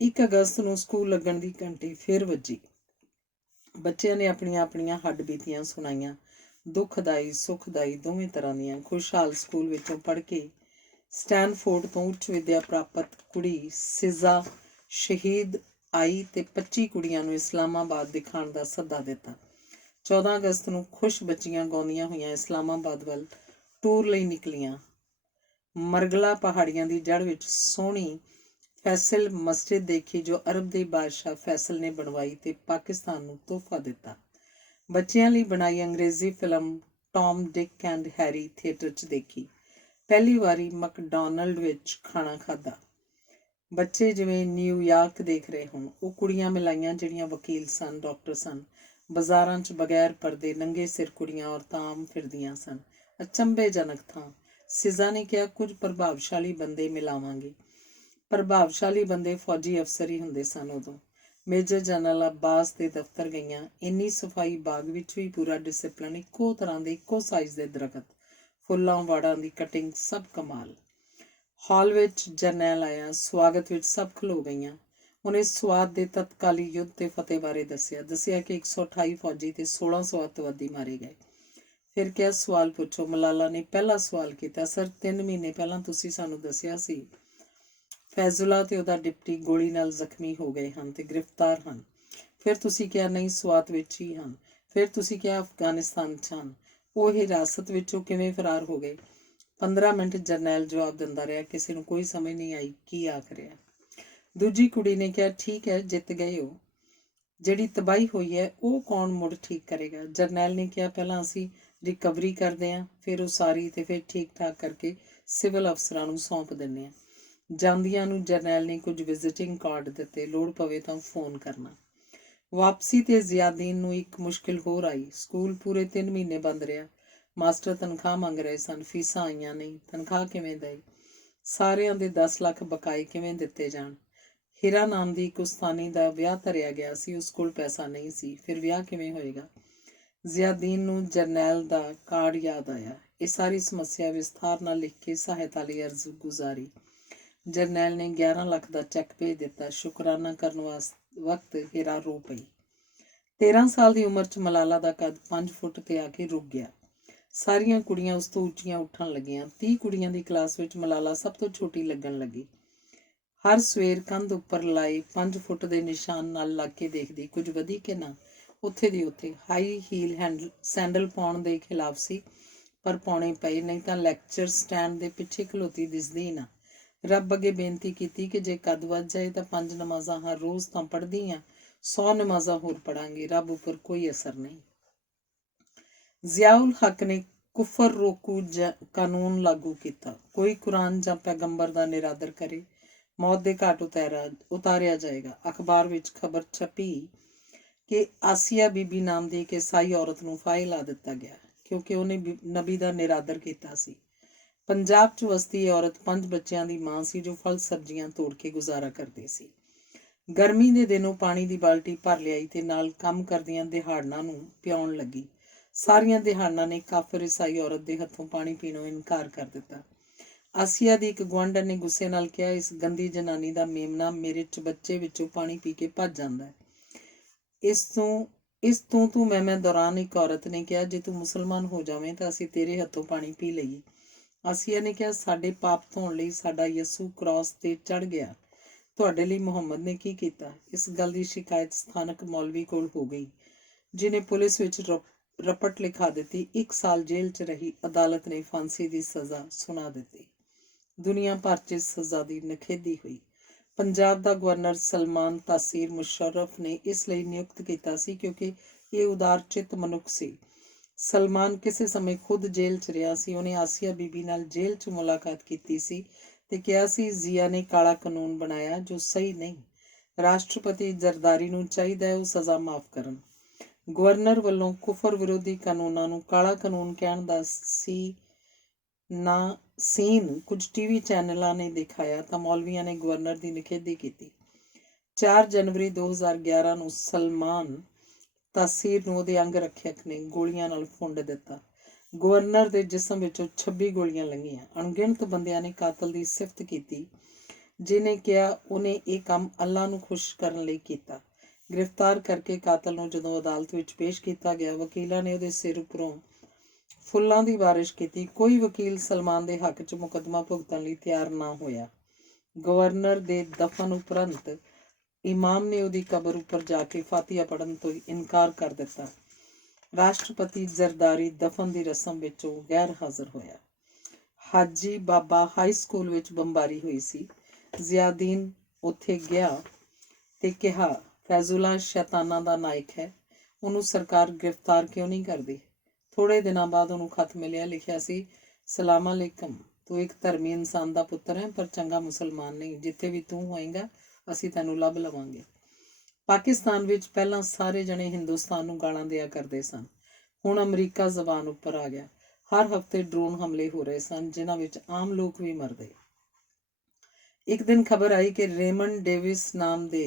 1 ਅਗਸਤ ਨੂੰ ਸਕੂਲ ਲੱਗਣ ਦੀ ਘੰਟੀ ਫਿਰ ਵੱਜੀ। ਬੱਚਿਆਂ ਨੇ ਆਪਣੀਆਂ ਆਪਣੀਆਂ ਹੱਡ ਬੀਤੀਆਂ ਸੁਣਾਈਆਂ, ਦੁੱਖਦਾਈ ਸੁਖਦਾਈ ਦੋਵੇਂ ਤਰ੍ਹਾਂ ਦੀਆਂ। ਖੁਸ਼ਹਾਲ ਸਕੂਲ ਵਿੱਚੋਂ ਪੜ੍ਹ ਕੇ ਸਟੈਨਫੋਰਡ ਤੋਂ ਉੱਚ ਵਿੱਦਿਆ ਪ੍ਰਾਪਤ ਕੁੜੀ ਸਿਜ਼ਾ ਸ਼ਹੀਦ ਆਈ ਤੇ 25 ਕੁੜੀਆਂ ਨੂੰ ਇਸਲਾਮਾਬਾਦ ਦਿਖਾਉਣ ਦਾ ਸੱਦਾ ਦਿੱਤਾ। 14 ਅਗਸਤ ਨੂੰ ਖੁਸ਼ ਬੱਚੀਆਂ ਗਾਉਂਦੀਆਂ ਹੋਈਆਂ ਇਸਲਾਮਾਬਾਦ ਵੱਲ ਟੂਰ ਲਈ ਨਿਕਲੀਆਂ। ਮਰਗਲਾ ਪਹਾੜੀਆਂ ਦੀ ਜੜ੍ਹ ਵਿੱਚ ਸੋਹਣੀ ਫੈਸਲ ਮਸਜਿਦ ਦੇਖੀ, ਜੋ ਅਰਬ ਦੇ ਬਾਦਸ਼ਾਹ ਫੈਸਲ ਨੇ ਬਣਵਾਈ ਤੇ ਪਾਕਿਸਤਾਨ ਨੂੰ ਤੋਹਫਾ ਦਿੱਤਾ। ਬੱਚਿਆਂ ਲਈ ਬਣਾਈ ਅੰਗਰੇਜ਼ੀ film Tom, Dick and Harry theatre 'ਚ ਦੇਖੀ। ਪਹਿਲੀ ਵਾਰੀ ਮੈਕਡੋਨਲਡ ਵਿੱਚ ਖਾਣਾ ਖਾਧਾ। ਬੱਚੇ ਜਿਵੇਂ ਨਿਊਯਾਰਕ ਦੇਖ ਰਹੇ ਹੋਣ। ਉਹ ਕੁੜੀਆਂ ਮਿਲਾਈਆਂ ਜਿਹੜੀਆਂ ਵਕੀਲ ਸਨ, ਡਾਕਟਰ ਸਨ। ਬਾਜ਼ਾਰਾਂ 'ਚ ਬਗੈਰ ਪਰਦੇ ਨੰਗੇ ਸਿਰ ਕੁੜੀਆਂ ਔਰਤਾਂ ਆਮ ਫਿਰਦੀਆਂ ਸਨ। ਅਚੰਭੇਜਨਕ ਥਾਂ। ਸਿਜ਼ਾ ਨੇ ਕਿਹਾ, ਕੁਝ ਪ੍ਰਭਾਵਸ਼ਾਲੀ ਬੰਦੇ ਮਿਲਾਵਾਂਗੇ। ਪ੍ਰਭਾਵਸ਼ਾਲੀ ਬੰਦੇ ਫੌਜੀ ਅਫਸਰ ਹੀ ਹੁੰਦੇ ਸਨ ਉਦੋਂ। ਮੇਜਰ ਜਨਰਲ ਅੱਬਾਸ ਦੇ ਦਫ਼ਤਰ ਗਈਆਂ। ਇੰਨੀ ਸਫਾਈ, ਬਾਗ ਵਿੱਚ ਵੀ ਪੂਰਾ ਡਿਸਿਪਲਿਨ, ਇੱਕੋ ਤਰ੍ਹਾਂ ਦੇ ਇੱਕੋ ਸਾਈਜ਼ ਦੇ ਦਰਖਤ, ਫੁੱਲਾਂ ਵਾੜਾਂ ਦੀ ਕਟਿੰਗ, ਸਭ ਕਮਾਲ। ਹਾਲ ਵਿੱਚ ਜਰਨੈਲ ਆਇਆ। ਸਵਾਗਤ ਵਿੱਚ ਸਭ ਖਲੋ ਗਈਆਂ। ਉਹਨੇ ਸਵਾਤ ਦੇ ਤਤਕਾਲੀ ਯੁੱਧ ਤੇ ਫਤਿਹ ਬਾਰੇ ਦੱਸਿਆ ਕਿ 128 ਫੌਜੀ ਤੇ 1600 ਅੱਤਵਾਦੀ ਮਾਰੇ ਗਏ। ਫਿਰ ਕਿਹਾ, ਸਵਾਲ ਪੁੱਛੋ। ਮਲਾਲਾ ਨੇ ਪਹਿਲਾ ਸਵਾਲ ਕੀਤਾ, ਸਰ 3 ਮਹੀਨੇ ਪਹਿਲਾਂ ਤੁਸੀਂ ਸਾਨੂੰ ਦੱਸਿਆ ਸੀ ਫੈਜ਼ੁੱਲਾ ਤੇ ਉਹਦਾ ਡਿਪਟੀ ਗੋਲੀ ਨਾਲ ਜ਼ਖਮੀ ਹੋ ਗਏ ਹਨ ਤੇ ਗ੍ਰਿਫਤਾਰ ਹਨ। ਫਿਰ ਤੁਸੀਂ ਕਿਹਾ ਨਹੀਂ, ਸਵਾਤ ਵਿੱਚ ਹੀ ਹਨ। ਫਿਰ ਤੁਸੀਂ ਕਿਹਾ ਅਫਗਾਨਿਸਤਾਨ 'ਚ ਹਨ। ਉਹ ਹਿਰਾਸਤ ਵਿੱਚੋਂ ਕਿਵੇਂ ਫਰਾਰ ਹੋ ਗਏ? 15 ਮਿੰਟ ਜਰਨੈਲ ਜਵਾਬ ਦਿੰਦਾ ਰਿਹਾ। ਕਿਸੇ ਨੂੰ ਕੋਈ ਸਮਝ ਨਹੀਂ ਆਈ ਕੀ ਆਖ ਰਿਹਾ। ਦੂਜੀ ਕੁੜੀ ਨੇ ਕਿਹਾ, ਠੀਕ ਹੈ, ਜਿੱਤ ਗਏ ਹੋ। ਜਿਹੜੀ ਤਬਾਹੀ ਹੋਈ ਹੈ ਉਹ ਕੌਣ ਮੁੜ ਠੀਕ ਕਰੇਗਾ? ਜਰਨੈਲ ਨੇ ਕਿਹਾ, ਪਹਿਲਾਂ ਅਸੀਂ ਰਿਕਵਰੀ ਕਰਦੇ ਹਾਂ, ਫਿਰ ਉਸਾਰੀ ਤੇ ਫਿਰ ਠੀਕ ਠਾਕ ਕਰਕੇ ਸਿਵਲ ਅਫਸਰਾਂ ਨੂੰ ਸੌਂਪ ਦਿੰਦੇ ਹਾਂ। ਜਾਂਦਿਆਂ ਨੂੰ ਜਰਨੈਲ ਨੇ ਕੁਝ ਵਿਜ਼ਿਟਿੰਗ ਕਾਰਡ ਦਿੱਤੇ, ਲੋੜ ਪਵੇ ਤਾਂ ਫੋਨ ਕਰਨਾ। ਵਾਪਸੀ ਤੇ ਜ਼ਿਆਦੀਨ ਨੂੰ ਇੱਕ ਮੁਸ਼ਕਿਲ ਹੋਰ ਆਈ। ਸਕੂਲ ਪੂਰੇ 3 ਮਹੀਨੇ ਬੰਦ ਰਿਹਾ। ਮਾਸਟਰ ਤਨਖਾਹ ਮੰਗ ਰਹੇ ਸਨ, ਫੀਸਾਂ ਆਈਆਂ ਨਹੀਂ। ਤਨਖਾਹ ਕਿਵੇਂ ਦੇਈ? ਸਾਰਿਆਂ ਦੇ 10 ਲੱਖ ਬਕਾਏ ਕਿਵੇਂ ਦਿੱਤੇ ਜਾਣ? ਹੀਰਾ ਨਾਮ ਦੀ ਇੱਕ ਉਸਤਾਨੀ ਦਾ ਵਿਆਹ ਧਰਿਆ ਗਿਆ ਸੀ, ਉਸ ਕੋਲ ਪੈਸਾ ਨਹੀਂ ਸੀ। ਫਿਰ ਵਿਆਹ ਕਿਵੇਂ ਹੋਏਗਾ? ਜ਼ਿਆਦੀਨ ਨੂੰ ਜਰਨੈਲ ਦਾ ਕਾਰਡ ਯਾਦ ਆਇਆ। ਇਹ ਸਾਰੀ ਸਮੱਸਿਆ ਵਿਸਥਾਰ ਨਾਲ ਲਿਖ ਕੇ ਸਹਾਇਤਾ ਲਈ ਅਰਜ਼ ਗੁਜ਼ਾਰੀ। ਜਰਨੈਲ ਨੇ 11 ਲੱਖ ਦਾ ਚੈੱਕ ਭੇਜ ਦਿੱਤਾ। ਸ਼ੁਕਰਾਨਾ ਕਰਨ ਵਕਤ ਹੀਰਾ ਰੋ ਪਈ। 13 ਸਾਲ ਦੀ ਉਮਰ 'ਚ ਮਲਾਲਾ ਦਾ ਕੱਦ 5 ਫੁੱਟ ਤੇ ਆ ਕੇ ਰੁਕ ਗਿਆ। ਸਾਰੀਆਂ ਕੁੜੀਆਂ ਉਸ ਤੋਂ ਉੱਚੀਆਂ ਉੱਠਣ ਲੱਗੀਆਂ। 30 ਕੁੜੀਆਂ ਦੀ ਕਲਾਸ ਵਿੱਚ ਮਲਾਲਾ ਸਭ ਤੋਂ ਛੋਟੀ ਲੱਗਣ ਲੱਗੀ। ਹਰ ਸਵੇਰ ਕੰਧ ਉੱਪਰ ਲਾਏ 5 ਫੁੱਟ ਦੇ ਨਿਸ਼ਾਨ ਨਾਲ ਲੱਗ ਕੇ ਦੇਖਦੀ, ਕੁਝ ਵਧੀ ਕਿ ਨਾ। ਉੱਥੇ ਦੀ ਉੱਥੇ ਹਾਈ ਹੀਲ ਸੈਂਡਲ ਪਾਉਣ ਦੇ ਖਿਲਾਫ ਸੀ, ਪਰ ਪਾਉਣੇ ਪਏ, ਨਹੀਂ ਤਾਂ ਲੈਕਚਰ ਸਟੈਂਡ ਦੇ ਪਿੱਛੇ ਖਲੋਤੀ ਦਿਸਦੀ ਹੀ ਨਾ। ਰੱਬ ਅੱਗੇ ਬੇਨਤੀ ਕੀਤੀ ਕਿ ਜੇ ਕੱਦ ਵੱਧ ਜਾਏ ਤਾਂ 5 ਨਮਾਜ਼ਾਂ ਹਰ ਰੋਜ਼ ਤਾਂ ਪੜ੍ਹਦੀ ਹਾਂ, 100 ਨਮਾਜ਼ਾਂ ਹੋਰ ਪੜਾਂਗੀ। ਰੱਬ ਉੱਪਰ ਕੋਈ ਅਸਰ ਨਹੀਂ। ਜ਼ਿਆਉਲ ਹੱਕ ਨੇ ਕੁਫਰ ਰੋਕੂ ਕਾਨੂੰਨ ਲਾਗੂ ਕੀਤਾ। ਕੋਈ ਕੁਰਾਨ ਜਾਂ ਪੈਗੰਬਰ ਦਾ ਨਿਰਾਦਰ ਕਰੇ, ਮੌਤ ਦੇ ਘਾਟ ਉਤਾਰਿਆ ਜਾਏਗਾ। ਅਖਬਾਰ ਵਿੱਚ ਖਬਰ ਛਪੀ ਕਿ ਆਸੀਆ ਬੀਬੀ ਨਾਮ ਦੀ ਇੱਕ ਈਸਾਈ ਔਰਤ ਨੂੰ ਫਾਹੇ ਲਾ ਦਿੱਤਾ ਗਿਆ, ਕਿਉਂਕਿ ਉਹਨੇ ਨਬੀ ਦਾ ਨਿਰਾਦਰ ਕੀਤਾ ਸੀ। ਪੰਜਾਬ 'ਚ ਵਸਦੀ ਇਹ ਔਰਤ 5 ਬੱਚਿਆਂ ਦੀ ਮਾਂ ਸੀ, ਜੋ ਫਲ ਸਬਜ਼ੀਆਂ ਤੋੜ ਕੇ ਗੁਜ਼ਾਰਾ ਕਰਦੀ ਸੀ। ਗਰਮੀ ਦੇ ਦਿਨ ਉਹ ਪਾਣੀ ਦੀ ਬਾਲਟੀ ਭਰ ਲਿਆਈ ਤੇ ਨਾਲ ਕੰਮ ਕਰਦੀਆਂ ਦਿਹਾੜਨਾਂ ਨੂੰ ਪਿਆਉਣ ਲੱਗੀ। ਸਾਰੀਆਂ ਦਿਹਾੜਨਾਂ ਨੇ ਕਾਫਰ ਈਸਾਈ ਔਰਤ ਦੇ ਹੱਥੋਂ ਪਾਣੀ ਪੀਣੋਂ ਇਨਕਾਰ ਕਰ ਦਿੱਤਾ। ਆਸੀਆ ਦੀ ਇੱਕ ਗੁਆਂਢਣ ਨੇ ਗੁੱਸੇ ਨਾਲ ਕਿਹਾ, ਇਸ ਗੰਦੀ ਜਨਾਨੀ ਦਾ ਮੇਮਣਾ ਮੇਰੇ ਚਬੱਚੇ ਵਿੱਚੋਂ ਪਾਣੀ ਪੀ ਕੇ ਭੱਜ ਜਾਂਦਾ ਹੈ। ਇਸ ਤੋਂ ਤੂੰ ਮੈਂ ਦੌਰਾਨ ਇੱਕ ਔਰਤ ਨੇ ਕਿਹਾ, ਜੇ ਤੂੰ ਮੁਸਲਮਾਨ ਹੋ ਜਾਵੇਂ ਤਾਂ ਅਸੀਂ ਤੇਰੇ ਹੱਥੋਂ ਪਾਣੀ ਪੀ ਲਈਏ। ਆਸੀਆ ਨੇ ਕਿਹਾ, ਸਾਡੇ ਪਾਪ ਧੋਣ ਲਈ ਸਾਡਾ ਯਸੂ ਕ੍ਰਾਸ ਤੇ ਚੜ੍ਹ ਗਿਆ, ਤੁਹਾਡੇ ਲਈ ਮੁਹੰਮਦ ਨੇ ਕੀ ਕੀਤਾ? ਇਸ ਗੱਲ ਦੀ ਸ਼ਿਕਾਇਤ ਸਥਾਨਕ ਮੌਲਵੀ ਕੋਲ ਹੋ ਗਈ, ਜਿਹਨੇ ਪੁਲਿਸ ਵਿੱਚ ਰਪਟ ਲਿਖਾ ਦਿੱਤੀ। 1 ਸਾਲ ਜੇਲ੍ਹ 'ਚ ਰਹੀ। ਅਦਾਲਤ ਨੇ ਫਾਂਸੀ ਦੀ ਸਜ਼ਾ ਸੁਣਾ ਦਿੱਤੀ। ਦੁਨੀਆ ਭਰ 'ਚ ਇਸ ਸਜ਼ਾ ਦੀ ਨਿਖੇਧੀ ਹੋਈ। ਪੰਜਾਬ ਦਾ ਗਵਰਨਰ ਸਲਮਾਨ ਤਾਸੀਰ ਮੁਸ਼ਰਫ ਨੇ ਇਸ ਲਈ ਨਿਯੁਕਤ ਕੀਤਾ ਸੀ ਕਿਉਂਕਿ ਇਹ ਉਦਾਰ ਚਿੱਤ ਮਨੁੱਖ ਸੀ। ਸਲਮਾਨ ਕਿਸੇ ਸਮੇਂ ਖੁਦ ਜੇਲ੍ਹ 'ਚ ਰਿਹਾ ਸੀ। ਉਹਨੇ ਆਸੀਆ ਬੀਬੀ ਨਾਲ ਜੇਲ੍ਹ 'ਚ ਮੁਲਾਕਾਤ ਕੀਤੀ ਸੀ ਤੇ ਕਿਹਾ ਸੀ, ਜ਼ੀਆ ਨੇ ਕਾਲਾ ਕਾਨੂੰਨ ਬਣਾਇਆ ਜੋ ਸਹੀ ਨਹੀਂ। ਰਾਸ਼ਟਰਪਤੀ ਜ਼ਰਦਾਰੀ ਨੂੰ ਚਾਹੀਦਾ ਹੈ ਉਹ ਸਜ਼ਾ ਮਾਫ਼ ਕਰਨ। ਗਵਰਨਰ ਵੱਲੋਂ ਕੁਫਰ ਵਿਰੋਧੀ ਕਾਨੂੰਨਾਂ ਨੂੰ ਕਾਲਾ ਕਾਨੂੰਨ ਕਹਿਣ ਦਾ ਸੀਨ ਕੁਝ ਟੀਵੀ ਚੈਨਲਾਂ ਨੇ ਦਿਖਾਇਆ ਤਾਂ ਮੌਲਵੀਆਂ ਨੇ ਗਵਰਨਰ ਦੀ ਨਿਖੇਧੀ ਕੀਤੀ। 4 ਜਨਵਰੀ 2011 ਨੂੰ ਸਲਮਾਨ ਤਾਸੀਰ ਨੂੰ ਉਹਦੇ ਅੰਗ ਰੱਖਿਅਕ ਨੇ ਗੋਲੀਆਂ ਨਾਲ ਫੁੰਡ ਦਿੱਤਾ। ਗਵਰਨਰ ਦੇ ਜਿਸਮ ਵਿੱਚੋਂ 26 ਗੋਲੀਆਂ ਲੰਘੀਆਂ। ਅਣਗਿਣਤ ਬੰਦਿਆਂ ਨੇ ਕਾਤਲ ਦੀ ਸਿਫਤ ਕੀਤੀ, ਜਿਹਨੇ ਕਿਹਾ ਉਹਨੇ ਇਹ ਕੰਮ ਅੱਲਾ ਨੂੰ ਖੁਸ਼ ਕਰਨ ਲਈ ਕੀਤਾ। ਗ੍ਰਿਫਤਾਰ ਕਰਕੇ ਕਾਤਲ ਨੂੰ ਜਦੋਂ ਅਦਾਲਤ ਵਿੱਚ ਪੇਸ਼ ਕੀਤਾ ਗਿਆ, ਵਕੀਲਾਂ ਨੇ ਉਹਦੇ ਸਿਰ ਉੱਪਰੋਂ ਫੁੱਲਾਂ ਦੀ ਬਾਰਿਸ਼ ਕੀਤੀ। ਕੋਈ ਵਕੀਲ ਸਲਮਾਨ ਦੇ ਹੱਕ 'ਚ ਮੁਕੱਦਮਾ ਭੁਗਤਣ ਲਈ ਤਿਆਰ ਨਾ ਹੋਇਆ। ਗਵਰਨਰ ਦੇ ਦਫਨ ਉਪਰੰਤ ਇਮਾਮ ਨੇ ਉਹਦੀ ਕਬਰ ਉੱਪਰ ਜਾ ਕੇ ਫਾਤੀਹਾ ਪੜ੍ਹਨ ਤੋਂ ਇਨਕਾਰ ਕਰ ਦਿੱਤਾ। ਰਾਸ਼ਟਰਪਤੀ ਜ਼ਰਦਾਰੀ ਦਫਨ ਦੀ ਰਸਮ ਵਿੱਚੋਂ ਗੈਰ ਹਾਜ਼ਰ ਹੋਇਆ। ਹਾਜੀ ਬਾਬਾ ਹਾਈ ਸਕੂਲ ਵਿੱਚ ਬੰਬਾਰੀ ਹੋਈ ਸੀ। ਜ਼ਿਆਦੀਨ ਉੱਥੇ ਗਿਆ ਤੇ ਕਿਹਾ, ਫੈਜ਼ੁੱਲਾ ਸ਼ੈਤਾਨਾਂ ਦਾ ਨਾਇਕ ਹੈ, ਉਹਨੂੰ ਸਰਕਾਰ ਗ੍ਰਿਫਤਾਰ ਕਿਉਂ ਨਹੀਂ ਕਰਦੀ? ਥੋੜ੍ਹੇ ਦਿਨਾਂ ਬਾਅਦ ਉਹਨੂੰ ਖਤ ਮਿਲਿਆ। ਲਿਖਿਆ ਸੀ, ਸਲਾਮ ਅਲੈਕਮ, ਤੂੰ ਇੱਕ ਧਰਮੀ ਇਨਸਾਨ ਦਾ ਪੁੱਤਰ ਹੈ, ਪਰ ਚੰਗਾ ਮੁਸਲਮਾਨ ਨਹੀਂ। ਜਿੱਥੇ ਵੀ ਤੂੰ ਹੋਏਗਾ ਅਸੀਂ ਤੈਨੂੰ ਲੱਭ ਲਵਾਂਗੇ। ਪਾਕਿਸਤਾਨ ਵਿੱਚ ਪਹਿਲਾਂ ਸਾਰੇ ਜਣੇ ਹਿੰਦੁਸਤਾਨ ਨੂੰ ਗਾਲਾਂ ਦਿਆ ਕਰਦੇ ਸਨ। ਹੁਣ ਅਮਰੀਕਾ ਜ਼ਬਾਨ ਉੱਪਰ ਆ ਗਿਆ। ਹਰ ਹਫ਼ਤੇ ਡਰੋਨ ਹਮਲੇ ਹੋ ਰਹੇ ਸਨ, ਜਿਨ੍ਹਾਂ ਵਿੱਚ ਆਮ ਲੋਕ ਵੀ ਮਰਦੇ। ਇੱਕ ਦਿਨ ਖਬਰ ਆਈ ਕਿ ਰੇਮੰਡ ਡੇਵਿਸ ਨਾਮ ਦੇ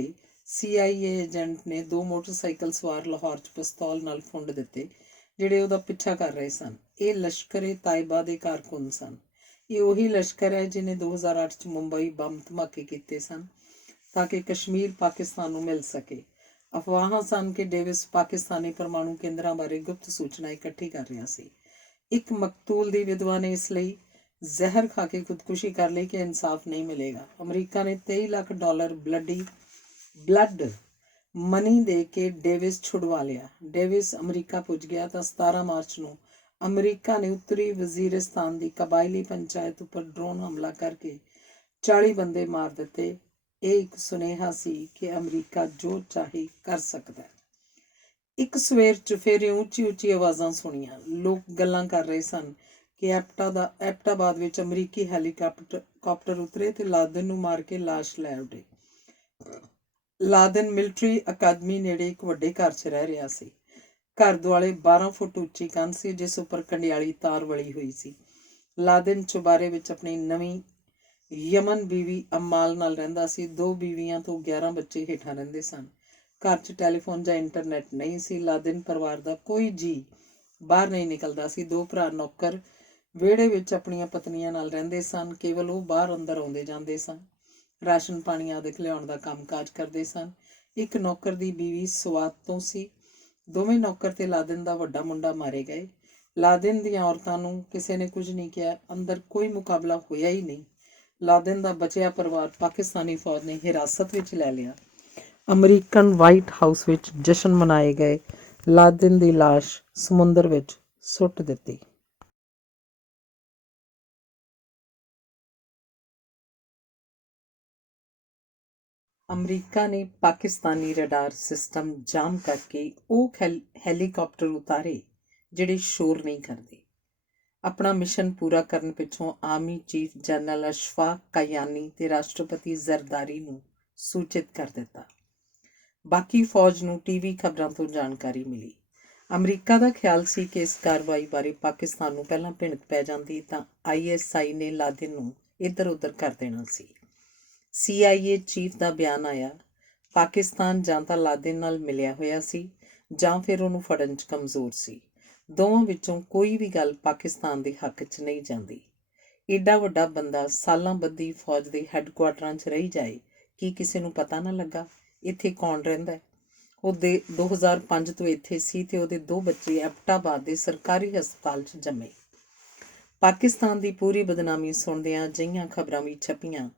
CIA ਏਜੰਟ ਨੇ 2 ਮੋਟਰਸਾਈਕਲ ਸਵਾਰ ਲਾਹੌਰ 'ਚ ਪਿਸਤੌਲ ਨਾਲ ਫੁੰਡ ਦਿੱਤੇ, ਜਿਹੜੇ ਉਹਦਾ ਪਿੱਛਾ ਕਰ ਰਹੇ ਸਨ। ਇਹ ਲਸ਼ਕਰ-ਏ-ਤਾਇਬਾ ਦੇ ਕਾਰਕੁਨ ਸਨ। ਇਹ ਉਹੀ ਲਸ਼ਕਰ ਹੈ ਜਿਹਨੇ 2008 'ਚ ਮੁੰਬਈ ਬੰਬ ਧਮਾਕੇ ਕੀਤੇ ਸਨ ਤਾਂ ਕਿ ਕਸ਼ਮੀਰ ਪਾਕਿਸਤਾਨ ਨੂੰ ਮਿਲ ਸਕੇ। ਅਫਵਾਹਾਂ ਸਨ ਕਿ ਡੇਵਿਸ ਪਾਕਿਸਤਾਨੀ ਪਰਮਾਣੂ ਕੇਂਦਰਾਂ ਬਾਰੇ ਗੁਪਤ ਸੂਚਨਾ ਇਕੱਠੀ ਕਰ ਰਿਹਾ ਸੀ। ਇੱਕ ਮਕਤੂਲ ਦੀ ਵਿਧਵਾ ਨੇ ਇਸ ਲਈ ਜ਼ਹਿਰ ਖਾ ਕੇ ਖੁਦਕੁਸ਼ੀ ਕਰ ਲਈ ਕਿ ਇਨਸਾਫ ਨਹੀਂ ਮਿਲੇਗਾ। ਅਮਰੀਕਾ ਨੇ $23 ਲੱਖ ਬਲੱਡ ਮਨੀ ਦੇ ਕੇ ਡੇਵਿਸ ਛੁਡਵਾ ਲਿਆ। ਡੇਵਿਸ ਅਮਰੀਕਾ ਪੁੱਜ ਗਿਆ ਤਾਂ 17 ਮਾਰਚ ਨੂੰ ਅਮਰੀਕਾ ਨੇ ਉੱਤਰੀ ਵਜ਼ੀਰਿਸਤਾਨ ਦੀ ਕਬਾਇਲੀ ਪੰਚਾਇਤ ਉੱਪਰ ਡਰੋਨ ਹਮਲਾ ਕਰਕੇ 40 ਬੰਦੇ ਮਾਰ ਦਿੱਤੇ। ਇਹ ਇੱਕ ਸੁਨੇਹਾ ਸੀ ਕਿ ਅਮਰੀਕਾ ਜੋ ਚਾਹੇ ਕਰ ਸਕਦਾ ਹੈ। ਇੱਕ ਸਵੇਰ ਚੁਫੇਰਿਓਂ ਉੱਚੀ ਉੱਚੀ ਆਵਾਜ਼ਾਂ ਸੁਣੀਆਂ। ਲੋਕ ਗੱਲਾਂ ਕਰ ਰਹੇ ਸਨ ਕਿ ਐਬਟਾਬਾਦ ਵਿੱਚ ਅਮਰੀਕੀ ਹੈਲੀਕਾਪਟਰ ਉਤਰੇ ਤੇ ਲਾਦਿਨ ਨੂੰ ਮਾਰ ਕੇ ਲਾਸ਼ ਲੈ ਉੱਡੇ। ਲਾਦਨ ਮਿਲਟਰੀ ਅਕਾਦਮੀ ਨੇੜੇ ਇੱਕ ਵੱਡੇ ਘਰ 'ਚ ਰਹਿ ਰਿਹਾ ਸੀ। ਘਰ ਦੁਆਲੇ 12 ਫੁੱਟ ਉੱਚੀ ਕੰਧ ਸੀ, ਜਿਸ ਉੱਪਰ ਕੰਡਿਆਲੀ ਤਾਰ ਵਲੀ ਹੋਈ ਸੀ। ਲਾਦਨ ਚੁਬਾਰੇ ਵਿੱਚ ਆਪਣੀ ਨਵੀਂ ਯਮਨ ਬੀਵੀ ਅਮਾਲ ਨਾਲ ਰਹਿੰਦਾ ਸੀ। 2 ਬੀਵੀਆਂ ਤੋਂ 11 ਬੱਚੇ ਹੇਠਾਂ ਰਹਿੰਦੇ ਸਨ। ਘਰ 'ਚ ਟੈਲੀਫੋਨ ਜਾਂ ਇੰਟਰਨੈਟ ਨਹੀਂ ਸੀ। ਲਾਦਨ ਪਰਿਵਾਰ ਦਾ ਕੋਈ ਜੀਅ ਬਾਹਰ ਨਹੀਂ ਨਿਕਲਦਾ ਸੀ। 2 ਭਰਾ ਨੌਕਰ ਵਿਹੜੇ ਵਿੱਚ ਆਪਣੀਆਂ ਪਤਨੀਆਂ ਨਾਲ ਰਹਿੰਦੇ ਸਨ। ਕੇਵਲ ਉਹ ਬਾਹਰ ਅੰਦਰ ਆਉਂਦੇ ਜਾਂਦੇ ਸਨ। ਰਾਸ਼ਨ ਪਾਣੀ ਆਦਿ ਲਿਆਉਣ ਦਾ ਕੰਮਕਾਜ ਕਰਦੇ ਸਨ। ਇੱਕ ਨੌਕਰ ਦੀ ਬੀਵੀ ਸਵਾਤ ਤੋਂ ਸੀ। ਦੋਵੇਂ ਨੌਕਰ ਤੇ ਲਾਦਨ ਦਾ ਵੱਡਾ ਮੁੰਡਾ ਮਾਰੇ ਗਏ। ਲਾਦਨ ਦੀਆਂ ਔਰਤਾਂ ਨੂੰ ਕਿਸੇ ਨੇ ਕੁਝ ਨਹੀਂ ਕਿਹਾ। ਅੰਦਰ ਕੋਈ ਮੁਕਾਬਲਾ ਹੋਇਆ ਹੀ ਨਹੀਂ। ਲਾਦਨ ਦਾ ਬਚਿਆ ਪਰਿਵਾਰ ਪਾਕਿਸਤਾਨੀ ਫੌਜ ਨੇ ਹਿਰਾਸਤ ਵਿੱਚ ਲੈ ਲਿਆ। ਅਮਰੀਕਨ ਵਾਈਟ ਹਾਊਸ ਵਿੱਚ ਜਸ਼ਨ ਮਨਾਏ ਗਏ। ਲਾਦਨ ਦੀ ਲਾਸ਼ ਸਮੁੰਦਰ ਵਿੱਚ ਸੁੱਟ ਦਿੱਤੀ। ਅਮਰੀਕਾ ਨੇ ਪਾਕਿਸਤਾਨੀ ਰਡਾਰ ਸਿਸਟਮ ਜਾਮ ਕਰਕੇ ਉਹ ਹੈਲੀਕਾਪਟਰ ਉਤਾਰੇ ਜਿਹੜੇ ਸ਼ੋਰ ਨਹੀਂ ਕਰਦੇ। ਆਪਣਾ ਮਿਸ਼ਨ ਪੂਰਾ ਕਰਨ ਪਿੱਛੋਂ ਆਰਮੀ ਚੀਫ ਜਨਰਲ ਅਸ਼ਫਾਕ ਕਾਯਾਨੀ ਤੇ ਰਾਸ਼ਟਰਪਤੀ ਜ਼ਰਦਾਰੀ ਨੂੰ ਸੂਚਿਤ ਕਰ ਦਿੱਤਾ। ਬਾਕੀ ਫੌਜ ਨੂੰ ਟੀਵੀ ਖਬਰਾਂ ਤੋਂ ਜਾਣਕਾਰੀ ਮਿਲੀ। ਅਮਰੀਕਾ ਦਾ ਖਿਆਲ ਸੀ ਕਿ ਇਸ ਕਾਰਵਾਈ ਬਾਰੇ ਪਾਕਿਸਤਾਨ ਨੂੰ ਪਹਿਲਾਂ ਭਿਣਕ ਪੈ ਜਾਂਦੀ ਤਾਂ ISI ਨੇ ਲਾਦਨ ਨੂੰ ਇੱਧਰ ਉੱਧਰ ਕਰ ਦੇਣਾ ਸੀ। CIA ਚੀਫ ਦਾ ਬਿਆਨ ਆਇਆ, ਪਾਕਿਸਤਾਨ ਜਾਂ ਤਾਂ ਲਾਦਨ ਨਾਲ ਮਿਲਿਆ ਹੋਇਆ ਸੀ ਜਾਂ ਫਿਰ ਉਹਨੂੰ ਫੜਨ 'ਚ ਕਮਜ਼ੋਰ ਸੀ। ਦੋਵਾਂ ਵਿੱਚੋਂ ਕੋਈ ਵੀ ਗੱਲ ਪਾਕਿਸਤਾਨ ਦੇ ਹੱਕ 'ਚ ਨਹੀਂ ਜਾਂਦੀ। ਏਡਾ ਵੱਡਾ ਬੰਦਾ ਸਾਲਾਂ ਬੱਧੀ ਫੌਜ ਦੇ ਹੈੱਡਕੁਆਟਰਾਂ 'ਚ ਰਹੀ ਜਾਏ, ਕੀ ਕਿਸੇ ਨੂੰ ਪਤਾ ਨਾ ਲੱਗਾ ਇੱਥੇ ਕੌਣ ਰਹਿੰਦਾ? ਉਹ 2005 ਤੋਂ ਇੱਥੇ ਸੀ ਤੇ ਉਹਦੇ 2 ਬੱਚੇ ਐਬਟਾਬਾਦ ਦੇ ਸਰਕਾਰੀ ਹਸਪਤਾਲ 'ਚ ਜੰਮੇ। ਪਾਕਿਸਤਾਨ ਦੀ ਪੂਰੀ ਬਦਨਾਮੀ ਸੁਣਦਿਆਂ ਅਜਿਹੀਆਂ ਖਬਰਾਂ ਵੀ ਛਪੀਆਂ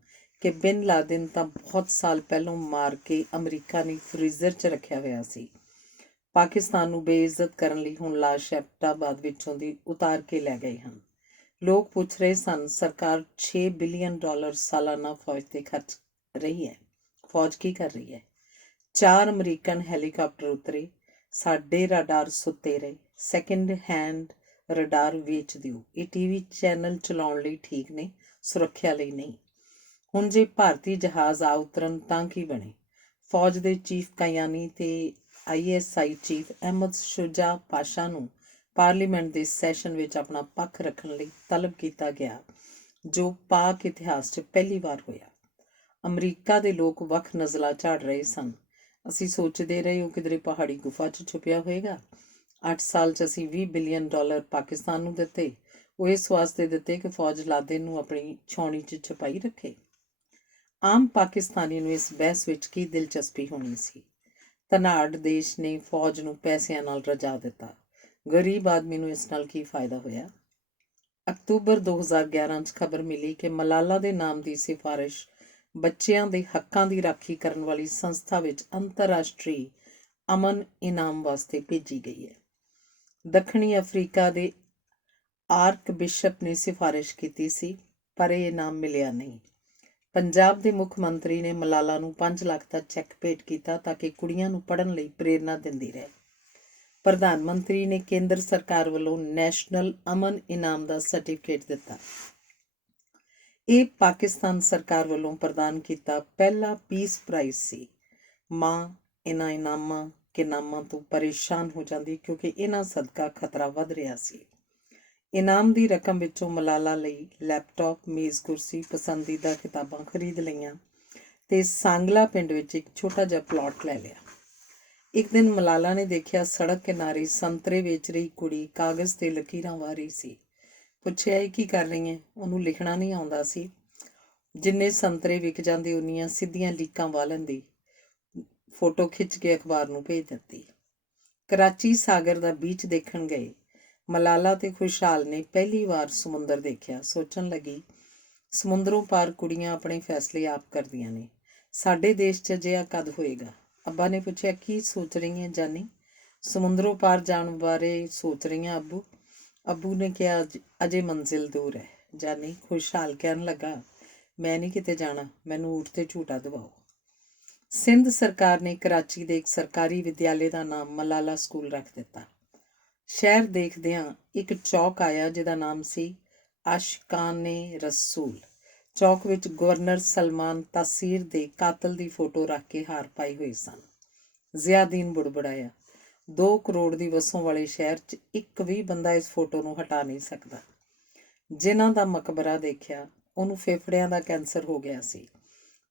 ਕਿ ਬਿਨ ਲਾਦਨ ਤਾਂ ਬਹੁਤ ਸਾਲ ਪਹਿਲੋਂ ਮਾਰ ਕੇ ਅਮਰੀਕਾ ਨੇ ਫਰੀਜ਼ਰ 'ਚ ਰੱਖਿਆ ਹੋਇਆ ਸੀ। ਪਾਕਿਸਤਾਨ ਨੂੰ ਬੇਇੱਜ਼ਤ ਕਰਨ ਲਈ ਹੁਣ ਲਾਸ਼ ਐਬਟਾਬਾਦ ਵਿੱਚੋਂ ਦੀ ਉਤਾਰ ਕੇ ਲੈ ਗਏ ਹਨ। ਲੋਕ ਪੁੱਛ ਰਹੇ ਸਨ, ਸਰਕਾਰ $6 ਬਿਲੀਅਨ ਸਾਲਾਨਾ ਫੌਜ 'ਤੇ ਖਰਚ ਰਹੀ ਹੈ। ਫੌਜ ਕੀ ਕਰ ਰਹੀ ਹੈ? 4 ਅਮਰੀਕਨ ਹੈਲੀਕਾਪਟਰ ਉਤਰੇ। ਸਾਡੇ ਰਡਾਰ ਸੁੱਤੇ ਰਹੇ। ਸੈਕਿੰਡ ਹੈਂਡ ਰਡਾਰ ਵੇਚ ਦਿਓ। ਇਹ TV ਚੈਨਲ ਚਲਾਉਣ ਲਈ ਠੀਕ ਨੇ, ਸੁਰੱਖਿਆ ਲਈ ਨਹੀਂ। ਹੁਣ ਜੇ ਭਾਰਤੀ ਜਹਾਜ਼ ਆ ਉਤਰਨ ਤਾਂ ਕੀ ਬਣੇ? ਫੌਜ ਦੇ ਚੀਫ ਕਾਯਾਨੀ ਤੇ ISI ਚੀਫ ਅਹਿਮਦ ਸ਼ੁਜਾ ਪਾਸ਼ਾ ਨੂੰ ਪਾਰਲੀਮੈਂਟ ਦੇ ਸੈਸ਼ਨ ਵਿੱਚ ਆਪਣਾ ਪੱਖ ਰੱਖਣ ਲਈ ਤਲਬ ਕੀਤਾ ਗਿਆ, ਜੋ ਪਾਕ ਇਤਿਹਾਸ 'ਚ ਪਹਿਲੀ ਵਾਰ ਹੋਇਆ। ਅਮਰੀਕਾ ਦੇ ਲੋਕ ਵੱਖ ਨਜ਼ਲਾਂ ਝਾੜ ਰਹੇ ਸਨ। ਅਸੀਂ ਸੋਚਦੇ ਰਹੇ ਉਹ ਕਿਧਰੇ ਪਹਾੜੀ ਗੁਫਾ 'ਚ ਛੁਪਿਆ ਹੋਏਗਾ। 8 ਸਾਲ 'ਚ ਅਸੀਂ $20 ਬਿਲੀਅਨ ਪਾਕਿਸਤਾਨ ਨੂੰ ਦਿੱਤੇ। ਉਹ ਇਸ ਵਾਸਤੇ ਦਿੱਤੇ ਕਿ ਫੌਜ ਲਾਦਨ ਨੂੰ ਆਪਣੀ ਛਾਉਣੀ 'ਚ ਛੁਪਾਈ ਰੱਖੇ। ਆਮ ਪਾਕਿਸਤਾਨੀ ਨੂੰ ਇਸ ਬਹਿਸ ਵਿੱਚ ਕੀ ਦਿਲਚਸਪੀ ਹੋਣੀ ਸੀ? ਧਨਾਢ ਦੇਸ਼ ਨੇ ਫੌਜ ਨੂੰ ਪੈਸਿਆਂ ਨਾਲ ਰਜਾ ਦਿੱਤਾ। ਗਰੀਬ ਆਦਮੀ ਨੂੰ ਇਸ ਨਾਲ ਕੀ ਫਾਇਦਾ ਹੋਇਆ? ਅਕਤੂਬਰ 2011 'ਚ ਖਬਰ ਮਿਲੀ ਕਿ ਮਲਾਲਾ ਦੇ ਨਾਮ ਦੀ ਸਿਫਾਰਿਸ਼ ਬੱਚਿਆਂ ਦੇ ਹੱਕਾਂ ਦੀ ਰਾਖੀ ਕਰਨ ਵਾਲੀ ਸੰਸਥਾ ਵਿੱਚ ਅੰਤਰਰਾਸ਼ਟਰੀ ਅਮਨ ਇਨਾਮ ਵਾਸਤੇ ਭੇਜੀ ਗਈ ਹੈ। ਦੱਖਣੀ ਅਫਰੀਕਾ ਦੇ ਆਰਕ ਬਿਸ਼ਪ ਨੇ ਸਿਫਾਰਿਸ਼ ਕੀਤੀ ਸੀ, ਪਰ ਇਹ ਇਨਾਮ ਮਿਲਿਆ ਨਹੀਂ। ਪੰਜਾਬ ਦੇ ਮੁੱਖ ਮੰਤਰੀ ਨੇ ਮਲਾਲਾ ਨੂੰ 5 ਲੱਖ ਦਾ ਚੈੱਕ ਭੇਟ ਕੀਤਾ ਤਾਂ ਕਿ ਕੁੜੀਆਂ ਨੂੰ ਪੜ੍ਹਨ ਲਈ ਪ੍ਰੇਰਨਾ ਦਿੰਦੀ ਰਹੇ। ਪ੍ਰਧਾਨ ਮੰਤਰੀ ਨੇ ਕੇਂਦਰ ਸਰਕਾਰ ਵੱਲੋਂ ਨੈਸ਼ਨਲ ਅਮਨ ਇਨਾਮ ਦਾ ਸਰਟੀਫਿਕੇਟ ਦਿੱਤਾ। ਇਹ ਪਾਕਿਸਤਾਨ ਸਰਕਾਰ ਵੱਲੋਂ ਪ੍ਰਦਾਨ ਕੀਤਾ ਪਹਿਲਾ ਪੀਸ ਪ੍ਰਾਈਜ਼ ਸੀ। ਮਾਂ ਇਹਨਾਂ ਇਨਾਮਾਂ ਤੋਂ ਪਰੇਸ਼ਾਨ ਹੋ ਜਾਂਦੀ ਕਿਉਂਕਿ ਇਹਨਾਂ ਸਦਕਾ ਖਤਰਾ ਵੱਧ ਰਿਹਾ ਸੀ। ਇਨਾਮ ਦੀ ਰਕਮ ਵਿੱਚੋਂ ਮਲਾਲਾ ਲਈ ਲੈਪਟਾਪ, ਮੇਜ਼ ਕੁਰਸੀ, ਪਸੰਦੀਦਾ ਕਿਤਾਬਾਂ ਖਰੀਦ ਲਈਆਂ ਤੇ ਸਾਂਗਲਾ ਪਿੰਡ ਵਿੱਚ ਇੱਕ ਛੋਟਾ ਜਿਹਾ ਪਲਾਟ ਲੈ ਲਿਆ। ਇੱਕ ਦਿਨ ਮਲਾਲਾ ਨੇ ਦੇਖਿਆ ਸੜਕ ਕਿਨਾਰੇ ਸੰਤਰੇ ਵੇਚ ਰਹੀ ਕੁੜੀ ਕਾਗਜ਼ 'ਤੇ ਲਕੀਰਾਂ ਵਾਹ ਰਹੀ ਸੀ। ਪੁੱਛਿਆ, ਇਹ ਕੀ ਕਰ ਰਹੀ ਹੈ? ਉਹਨੂੰ ਲਿਖਣਾ ਨਹੀਂ ਆਉਂਦਾ ਸੀ। ਜਿੰਨੇ ਸੰਤਰੇ ਵਿਕ ਜਾਂਦੇ ਉਨੀਆਂ ਸਿੱਧੀਆਂ ਲੀਕਾਂ ਵਾਹ ਲੈਂਦੀ। ਫੋਟੋ ਖਿੱਚ ਕੇ ਅਖਬਾਰ ਨੂੰ ਭੇਜ ਦਿੱਤੀ। ਕਰਾਚੀ ਸਾਗਰ ਦਾ ਬੀਚ ਦੇਖਣ ਗਏ। ਮਲਾਲਾ ਤੇ ਖੁਸ਼ਹਾਲ ਨੇ ਪਹਿਲੀ ਵਾਰ ਸਮੁੰਦਰ ਦੇਖਿਆ। ਸੋਚਣ ਲੱਗੀ, ਸਮੁੰਦਰੋਂ ਪਾਰ ਕੁੜੀਆਂ ਆਪਣੇ ਫੈਸਲੇ ਆਪ ਕਰਦੀਆਂ ਨੇ। ਸਾਡੇ ਦੇਸ਼ 'ਚ ਅਜਿਹਾ ਕਦ ਹੋਏਗਾ? ਅੱਬਾ ਨੇ ਪੁੱਛਿਆ, ਕੀ ਸੋਚ ਰਹੀ ਹੈ ਜਾਨੀ? ਸਮੁੰਦਰੋਂ ਪਾਰ ਜਾਣ ਬਾਰੇ ਸੋਚ ਰਹੀ ਹਾਂ ਅੱਬੂ। ਅੱਬੂ ਨੇ ਕਿਹਾ, ਅਜੇ ਮੰਜ਼ਿਲ ਦੂਰ ਹੈ ਜਾਨੀ। ਖੁਸ਼ਹਾਲ ਕਹਿਣ ਲੱਗਾ, ਮੈਂ ਨਹੀਂ ਕਿਤੇ ਜਾਣਾ, ਮੈਨੂੰ ਊਠ ਤੇ ਝੂਟਾ ਦਿਵਾਓ। ਸਿੰਧ ਸਰਕਾਰ ਨੇ ਕਰਾਚੀ ਦੇ ਇੱਕ ਸਰਕਾਰੀ ਵਿਦਿਆਲੇ ਦਾ ਨਾਮ ਮਲਾਲਾ ਸਕੂਲ ਰੱਖ ਦਿੱਤਾ। ਸ਼ਹਿਰ ਦੇਖਦਿਆਂ ਇੱਕ ਚੌਕ ਆਇਆ ਜਿਹਦਾ ਨਾਮ ਸੀ ਆਸ਼ਿਕਾਨੇ ਰਸੂਲ। ਚੌਕ ਵਿੱਚ ਗਵਰਨਰ ਸਲਮਾਨ ਤਾਸੀਰ ਦੇ ਕਾਤਲ ਦੀ ਫੋਟੋ ਰੱਖ ਕੇ ਹਾਰ ਪਾਈ ਹੋਈ ਸਨ। ਜ਼ਿਆਦੀਨ ਬੁੜਬੁੜਾਇਆ, 2 ਕਰੋੜ ਦੀ ਵਸੋਂ ਵਾਲੇ ਸ਼ਹਿਰ 'ਚ ਇੱਕ ਵੀ ਬੰਦਾ ਇਸ ਫੋਟੋ ਨੂੰ ਹਟਾ ਨਹੀਂ ਸਕਦਾ। ਜਿਨ੍ਹਾਂ ਦਾ ਮਕਬਰਾ ਦੇਖਿਆ ਉਹਨੂੰ ਫੇਫੜਿਆਂ ਦਾ ਕੈਂਸਰ ਹੋ ਗਿਆ ਸੀ।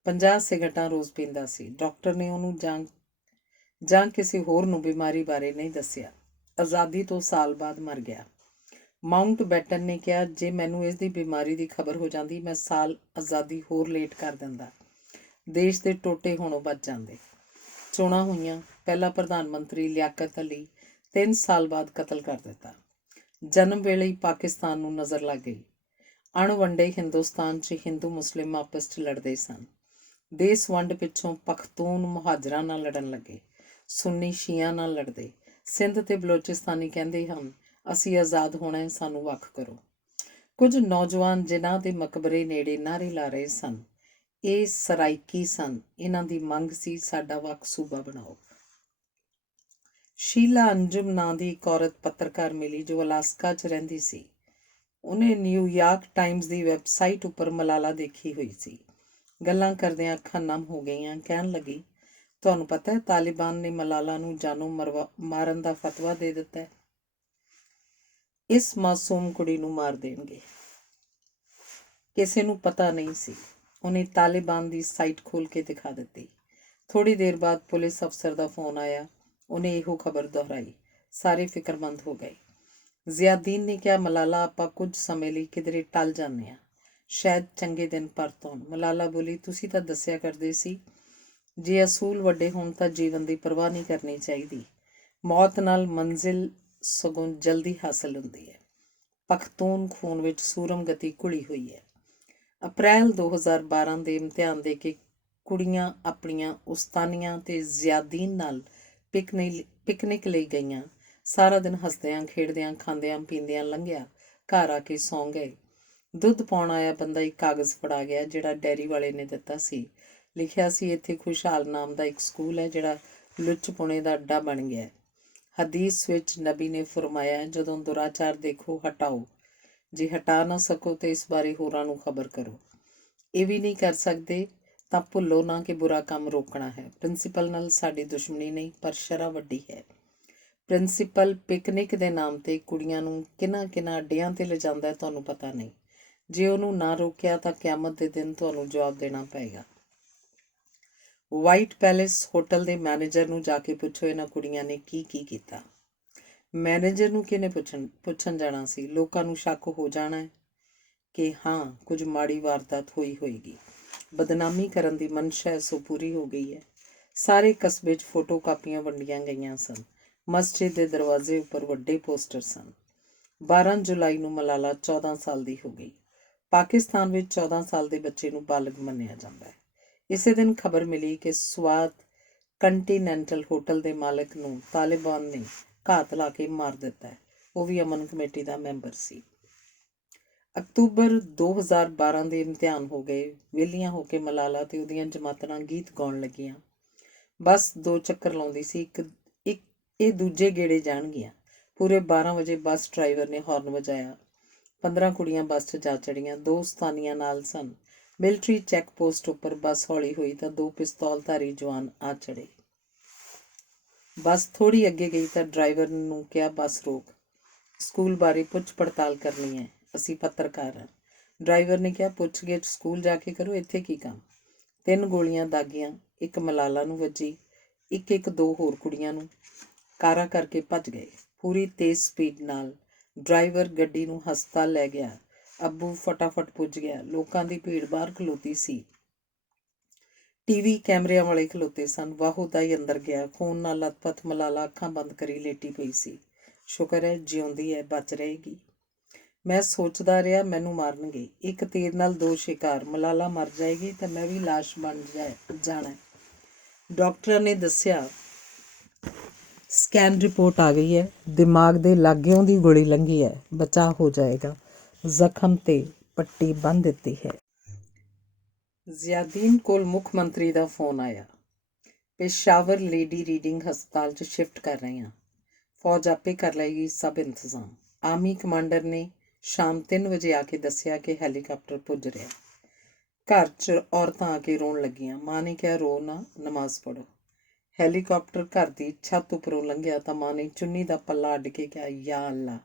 50 ਸਿਗਰਟਾਂ ਰੋਜ਼ ਪੀਂਦਾ ਸੀ। ਡਾਕਟਰ ਨੇ ਉਹਨੂੰ ਜਾਂ ਕਿਸੇ ਹੋਰ ਨੂੰ ਬਿਮਾਰੀ ਬਾਰੇ ਨਹੀਂ ਦੱਸਿਆ। ਆਜ਼ਾਦੀ ਤੋਂ ਸਾਲ ਬਾਅਦ ਮਰ ਗਿਆ। ਮਾਊਂਟ ਬੈਟਨ ਨੇ ਕਿਹਾ, ਜੇ ਮੈਨੂੰ ਇਸ ਦੀ ਬਿਮਾਰੀ ਦੀ ਖਬਰ ਹੋ ਜਾਂਦੀ ਮੈਂ ਸਾਲ ਆਜ਼ਾਦੀ ਹੋਰ ਲੇਟ ਕਰ ਦਿੰਦਾ। ਦੇਸ਼ ਦੇ ਟੋਟੇ ਹੋਣੋਂ ਬਚ ਜਾਂਦੇ। ਚੋਣਾਂ ਹੋਈਆਂ। ਪਹਿਲਾ ਪ੍ਰਧਾਨ ਮੰਤਰੀ ਲਿਆਕਤ ਅਲੀ 3 ਸਾਲ ਬਾਅਦ ਕਤਲ ਕਰ ਦਿੱਤਾ। ਜਨਮ ਵੇਲੇ ਹੀ ਪਾਕਿਸਤਾਨ ਨੂੰ ਨਜ਼ਰ ਲੱਗ ਗਈ। ਅਣਵੰਡੇ ਹਿੰਦੁਸਤਾਨ 'ਚ ਹਿੰਦੂ ਮੁਸਲਿਮ ਆਪਸ 'ਚ ਲੜਦੇ ਸਨ। ਦੇਸ਼ ਵੰਡ ਪਿੱਛੋਂ ਪਖਤੂਨ ਮੁਹਾਜਰਾਂ ਨਾਲ ਲੜਨ ਲੱਗੇ। ਸੁੰਨੀ ਸ਼ੀਆਂ ਨਾਲ ਲੜਦੇ। ਸਿੰਧ ਤੇ ਬਲੋਚਿਸਤਾਨੀ ਕਹਿੰਦੇ ਹਨ, ਅਸੀਂ ਆਜ਼ਾਦ ਹੋਣਾ ਹੈ, ਸਾਨੂੰ ਵੱਖ ਕਰੋ। ਕੁਝ ਨੌਜਵਾਨ ਜਿਨ੍ਹਾਂ ਦੇ ਮਕਬਰੇ ਨੇੜੇ ਨਾਅਰੇ ਲਾ ਰਹੇ ਸਨ, ਇਹ ਸਰਾਇਕੀ ਸਨ। ਇਹਨਾਂ ਦੀ ਮੰਗ ਸੀ, ਸਾਡਾ ਵੱਖ ਸੂਬਾ ਬਣਾਓ। ਸ਼ੀਲਾ ਅੰਜੁਮ ਨਾਂ ਦੀ ਇੱਕ ਔਰਤ ਪੱਤਰਕਾਰ ਮਿਲੀ ਜੋ ਅਲਾਸਕਾ 'ਚ ਰਹਿੰਦੀ ਸੀ। ਉਹਨੇ ਨਿਊਯਾਰਕ ਟਾਈਮਜ਼ ਦੀ ਵੈਬਸਾਈਟ ਉੱਪਰ ਮਲਾਲਾ ਦੇਖੀ ਹੋਈ ਸੀ। ਗੱਲਾਂ ਕਰਦਿਆਂ ਅੱਖਾਂ ਨਮ ਹੋ ਗਈਆਂ। ਕਹਿਣ ਲੱਗੀ, ਤੁਹਾਨੂੰ ਪਤਾ ਹੈ ਤਾਲਿਬਾਨ ਨੇ ਮਲਾਲਾ ਨੂੰ ਜਾਨੋਂ ਮਾਰਨ ਦਾ ਫਤਵਾ ਦੇ ਦਿੱਤਾ ਹੈ। ਇਸ ਮਾਸੂਮ ਕੁੜੀ ਨੂੰ ਮਾਰ ਦੇਣਗੇ। ਕਿਸੇ ਨੂੰ ਪਤਾ ਨਹੀਂ ਸੀ। ਉਹਨੇ ਤਾਲਿਬਾਨ ਦੀ ਸਾਈਟ ਖੋਲ੍ਹ ਕੇ ਦਿਖਾ ਦਿੱਤੀ। ਥੋੜ੍ਹੀ ਦੇਰ ਬਾਅਦ ਪੁਲਿਸ ਅਫਸਰ ਦਾ ਫੋਨ ਆਇਆ। ਉਹਨੇ ਇਹੋ ਖਬਰ ਦੁਹਰਾਈ। ਸਾਰੇ ਫਿਕਰਮੰਦ ਹੋ ਗਏ। ਜ਼ਿਆਦੀਨ ਨੇ ਕਿਹਾ, ਮਲਾਲਾ ਆਪਾਂ ਕੁਝ ਸਮੇਂ ਲਈ ਕਿਧਰੇ ਟਲ ਜਾਂਦੇ ਹਾਂ, ਸ਼ਾਇਦ ਚੰਗੇ ਦਿਨ ਪਰਤ ਆਉਣ। ਮਲਾਲਾ ਬੋਲੀ, ਤੁਸੀਂ ਤਾਂ ਦੱਸਿਆ ਕਰਦੇ ਸੀ ਜੇ ਅਸੂਲ ਵੱਡੇ ਹੋਣ ਤਾਂ ਜੀਵਨ ਦੀ ਪਰਵਾਹ ਨਹੀਂ ਕਰਨੀ ਚਾਹੀਦੀ। ਮੌਤ ਨਾਲ ਮੰਜ਼ਿਲ ਸਗੋਂ ਜਲਦੀ ਹਾਸਲ ਹੁੰਦੀ ਹੈ। ਪਖਤੂਨ ਖੂਨ ਵਿੱਚ ਸੂਰਮ ਗਤੀ ਘੁਲੀ ਹੋਈ ਹੈ। ਅਪ੍ਰੈਲ 2012 ਦੇ ਇਮਤਿਹਾਨ ਦੇ ਕੇ ਕੁੜੀਆਂ ਆਪਣੀਆਂ ਉਸਤਾਨੀਆਂ ਤੇ ਜ਼ਿਆਦੀਨ ਨਾਲ ਪਿਕਨਿਕ ਲਈ ਗਈਆਂ। ਸਾਰਾ ਦਿਨ ਹੱਸਦਿਆਂ ਖੇਡਦਿਆਂ ਖਾਂਦਿਆਂ ਪੀਂਦਿਆਂ ਲੰਘਿਆ। ਘਰ ਆ ਕੇ ਸੌਂ ਗਏ। ਦੁੱਧ ਪਾਉਣ ਆਇਆ ਬੰਦਾ ਇੱਕ ਕਾਗਜ਼ ਫੜਾ ਗਿਆ ਜਿਹੜਾ ਡੈਰੀ ਵਾਲੇ ਨੇ ਦਿੱਤਾ ਸੀ। ਲਿਖਿਆ ਸੀ, ਇੱਥੇ ਖੁਸ਼ਹਾਲ ਨਾਮ ਦਾ ਇੱਕ ਸਕੂਲ ਹੈ ਜਿਹੜਾ ਲੁੱਚ-ਪੁਣੇ ਦਾ ਅੱਡਾ ਬਣ ਗਿਆ। ਹਦੀਸ ਵਿੱਚ ਨਬੀ ਨੇ ਫਰਮਾਇਆ, ਜਦੋਂ ਦੁਰਾਚਾਰ ਦੇਖੋ ਹਟਾਓ, ਜੇ ਹਟਾ ਨਾ ਸਕੋ ਤਾਂ ਇਸ ਬਾਰੇ ਹੋਰਾਂ ਨੂੰ ਖਬਰ ਕਰੋ। ਇਹ ਵੀ ਨਹੀਂ ਕਰ ਸਕਦੇ ਤਾਂ ਭੁੱਲੋ ਨਾ ਕਿ ਬੁਰਾ ਕੰਮ ਰੋਕਣਾ ਹੈ। ਪ੍ਰਿੰਸੀਪਲ ਨਾਲ ਸਾਡੀ ਦੁਸ਼ਮਣੀ ਨਹੀਂ, ਪਰ ਸ਼ਰ੍ਹਾਂ ਵੱਡੀ ਹੈ। ਪ੍ਰਿੰਸੀਪਲ ਪਿਕਨਿਕ ਦੇ ਨਾਮ 'ਤੇ ਕੁੜੀਆਂ ਨੂੰ ਕਿਹਨਾਂ ਅੱਡਿਆਂ 'ਤੇ ਲਿਜਾਂਦਾ ਹੈ ਤੁਹਾਨੂੰ ਪਤਾ ਨਹੀਂ। ਜੇ ਉਹਨੂੰ ਨਾ ਰੋਕਿਆ ਤਾਂ ਕਿਆਮਤ ਦੇ ਦਿਨ ਤੁਹਾਨੂੰ ਜਵਾਬ ਦੇਣਾ ਪਏਗਾ। ਵਾਈਟ ਪੈਲੇਸ ਹੋਟਲ ਦੇ ਮੈਨੇਜਰ ਨੂੰ ਜਾ ਕੇ ਪੁੱਛੋ ਇਹਨਾਂ ਕੁੜੀਆਂ ਨੇ ਕੀ ਕੀਤਾ। ਮੈਨੇਜਰ ਨੂੰ ਕਿਹਨੇ ਪੁੱਛਣ ਜਾਣਾ ਸੀ। ਲੋਕਾਂ ਨੂੰ ਸ਼ੱਕ ਹੋ ਜਾਣਾ ਹੈ ਕਿ ਹਾਂ ਕੁਝ ਮਾੜੀ ਵਾਰਦਾਤ ਹੋਈ ਹੋਏਗੀ। ਬਦਨਾਮੀ ਕਰਨ ਦੀ ਮਨਸ਼ਾ ਸੋ ਪੂਰੀ ਹੋ ਗਈ ਹੈ। ਸਾਰੇ ਕਸਬੇ 'ਚ ਫੋਟੋ ਕਾਪੀਆਂ ਵੰਡੀਆਂ ਗਈਆਂ ਸਨ। ਮਸਜਿਦ ਦੇ ਦਰਵਾਜ਼ੇ ਉੱਪਰ ਵੱਡੇ ਪੋਸਟਰ ਸਨ। 12 ਜੁਲਾਈ ਨੂੰ ਮਲਾਲਾ 14 ਸਾਲ ਦੀ ਹੋ ਗਈ। ਪਾਕਿਸਤਾਨ ਵਿੱਚ 14 ਸਾਲ ਦੇ ਬੱਚੇ ਨੂੰ ਬਾਲਗ ਮੰਨਿਆ ਜਾਂਦਾ ਹੈ। ਇਸੇ ਦਿਨ ਖਬਰ ਮਿਲੀ ਕਿ ਸਵਾਤ ਕੰਟੀਨੈਂਟਲ ਹੋਟਲ ਦੇ ਮਾਲਕ ਨੂੰ ਤਾਲਿਬਾਨ ਨੇ ਘਾਤ ਲਾ ਕੇ ਮਾਰ ਦਿੱਤਾ ਹੈ। ਉਹ ਵੀ ਅਮਨ ਕਮੇਟੀ ਦਾ ਮੈਂਬਰ ਸੀ। ਅਕਤੂਬਰ 2012 ਦੇ ਇਮਤਿਹਾਨ ਹੋ ਗਏ। ਵਿਹਲੀਆਂ ਹੋ ਕੇ ਮਲਾਲਾ ਤੇ ਉਹਦੀਆਂ ਜਮਾਤਾਂ ਗੀਤ ਗਾਉਣ ਲੱਗੀਆਂ। ਬੱਸ 2 ਚੱਕਰ ਲਾਉਂਦੀ ਸੀ। ਇਹ ਦੂਜੇ ਗੇੜੇ ਜਾਣਗੀਆਂ। ਪੂਰੇ 12 ਵਜੇ ਬੱਸ ਡਰਾਈਵਰ ਨੇ ਹੌਰਨ ਵਜਾਇਆ। 15 ਕੁੜੀਆਂ ਬੱਸ 'ਚ ਜਾ ਚੜ੍ਹੀਆਂ। 2 ਉਸਤਾਨੀਆਂ ਨਾਲ ਸਨ। ਮਿਲਟਰੀ ਚੈੱਕ ਪੋਸਟ ਉੱਪਰ ਬੱਸ ਹੌਲੀ ਹੋਈ ਤਾਂ 2 ਪਿਸਤੌਲਧਾਰੀ ਜਵਾਨ ਆ ਚੜ੍ਹੇ। ਬੱਸ ਥੋੜ੍ਹੀ ਅੱਗੇ ਗਈ ਤਾਂ ਡਰਾਈਵਰ ਨੂੰ ਕਿਹਾ, ਬੱਸ ਰੋਕ, ਸਕੂਲ ਬਾਰੇ ਪੁੱਛ ਪੜਤਾਲ ਕਰਨੀ ਹੈ, ਅਸੀਂ ਪੱਤਰਕਾਰ ਹਾਂ। ਡਰਾਈਵਰ ਨੇ ਕਿਹਾ, ਪੁੱਛ-ਗਿੱਛ ਸਕੂਲ ਜਾ ਕੇ ਕਰੋ, ਇੱਥੇ ਕੀ ਕੰਮ। 3 ਗੋਲੀਆਂ ਦਾਗੀਆਂ। ਇੱਕ ਮਲਾਲਾ ਨੂੰ ਵੱਜੀ, ਇੱਕ 2 ਹੋਰ ਕੁੜੀਆਂ ਨੂੰ। ਕਾਰਾ ਕਰਕੇ ਭੱਜ ਗਏ ਪੂਰੀ ਤੇਜ਼ ਸਪੀਡ ਨਾਲ। ਡਰਾਈਵਰ ਗੱਡੀ ਨੂੰ ਹਸਪਤਾਲ ਲੈ ਗਿਆ। ਅੱਬੂ ਫਟਾਫਟ ਪੁੱਜ ਗਿਆ। ਲੋਕਾਂ ਦੀ ਭੀੜ ਬਾਹਰ ਖਲੋਤੀ ਸੀ। ਟੀਵੀ ਕੈਮਰਿਆਂ ਵਾਲੇ ਖਲੋਤੇ ਸਨ। ਵਾਹੋ ਦਾ ਹੀ ਅੰਦਰ ਗਿਆ। ਖੂਨ ਨਾਲ ਲੱਥਪੱਥ ਮਲਾਲਾ ਅੱਖਾਂ ਬੰਦ ਕਰੀ ਲੇਟੀ ਪਈ ਸੀ। ਸ਼ੁਕਰ ਹੈ ਜਿਉਂਦੀ ਹੈ, ਬਚ ਰਹੇਗੀ। ਮੈਂ ਸੋਚਦਾ ਰਿਹਾ ਮੈਨੂੰ ਮਾਰਨਗੇ। ਇੱਕ ਤੀਰ ਨਾਲ 2 ਸ਼ਿਕਾਰ। ਮਲਾਲਾ ਮਰ ਜਾਏਗੀ ਤਾਂ ਮੈਂ ਵੀ ਲਾਸ਼ ਬਣ ਜਾਣਾ। ਡਾਕਟਰਾਂ ਨੇ ਦੱਸਿਆ, ਸਕੈਨ ਰਿਪੋਰਟ ਆ ਗਈ ਹੈ, ਦਿਮਾਗ ਦੇ ਲਾਗਿਓਂ ਦੀ ਗੋਲੀ ਲੰਘੀ ਹੈ, ਬਚਾਅ ਹੋ ਜਾਏਗਾ। ਜ਼ਖਮ 'ਤੇ ਪੱਟੀ ਬੰਨ੍ਹ ਦਿੱਤੀ ਹੈ। ਜ਼ਿਆਦੀਨ ਕੋਲ ਮੁੱਖ ਮੰਤਰੀ ਦਾ ਫੋਨ ਆਇਆ। ਪੇਸ਼ਾਵਰ ਲੇਡੀ ਰੀਡਿੰਗ ਹਸਪਤਾਲ 'ਚ ਸ਼ਿਫਟ ਕਰ ਰਹੇ ਹਾਂ। ਫੌਜ ਆਪੇ ਕਰ ਲਏਗੀ ਸਭ ਇੰਤਜ਼ਾਮ। ਆਰਮੀ ਕਮਾਂਡਰ ਨੇ ਸ਼ਾਮ 3 ਵਜੇ ਆ ਕੇ ਦੱਸਿਆ ਕਿ ਹੈਲੀਕਾਪਟਰ ਪੁੱਜ ਰਿਹਾ। ਘਰ 'ਚ ਔਰਤਾਂ ਆ ਕੇ ਰੋਣ ਲੱਗੀਆਂ। ਮਾਂ ਨੇ ਕਿਹਾ, ਰੋ ਨਾ, ਨਮਾਜ਼ ਪੜ੍ਹੋ। ਹੈਲੀਕਾਪਟਰ ਘਰ ਦੀ ਛੱਤ ਉੱਪਰੋਂ ਲੰਘਿਆ ਤਾਂ ਮਾਂ ਨੇ ਚੁੰਨੀ ਦਾ ਪੱਲਾ ਅੱਡ ਕੇ ਕਿਹਾ, ਯਾ ਅੱਲਾ।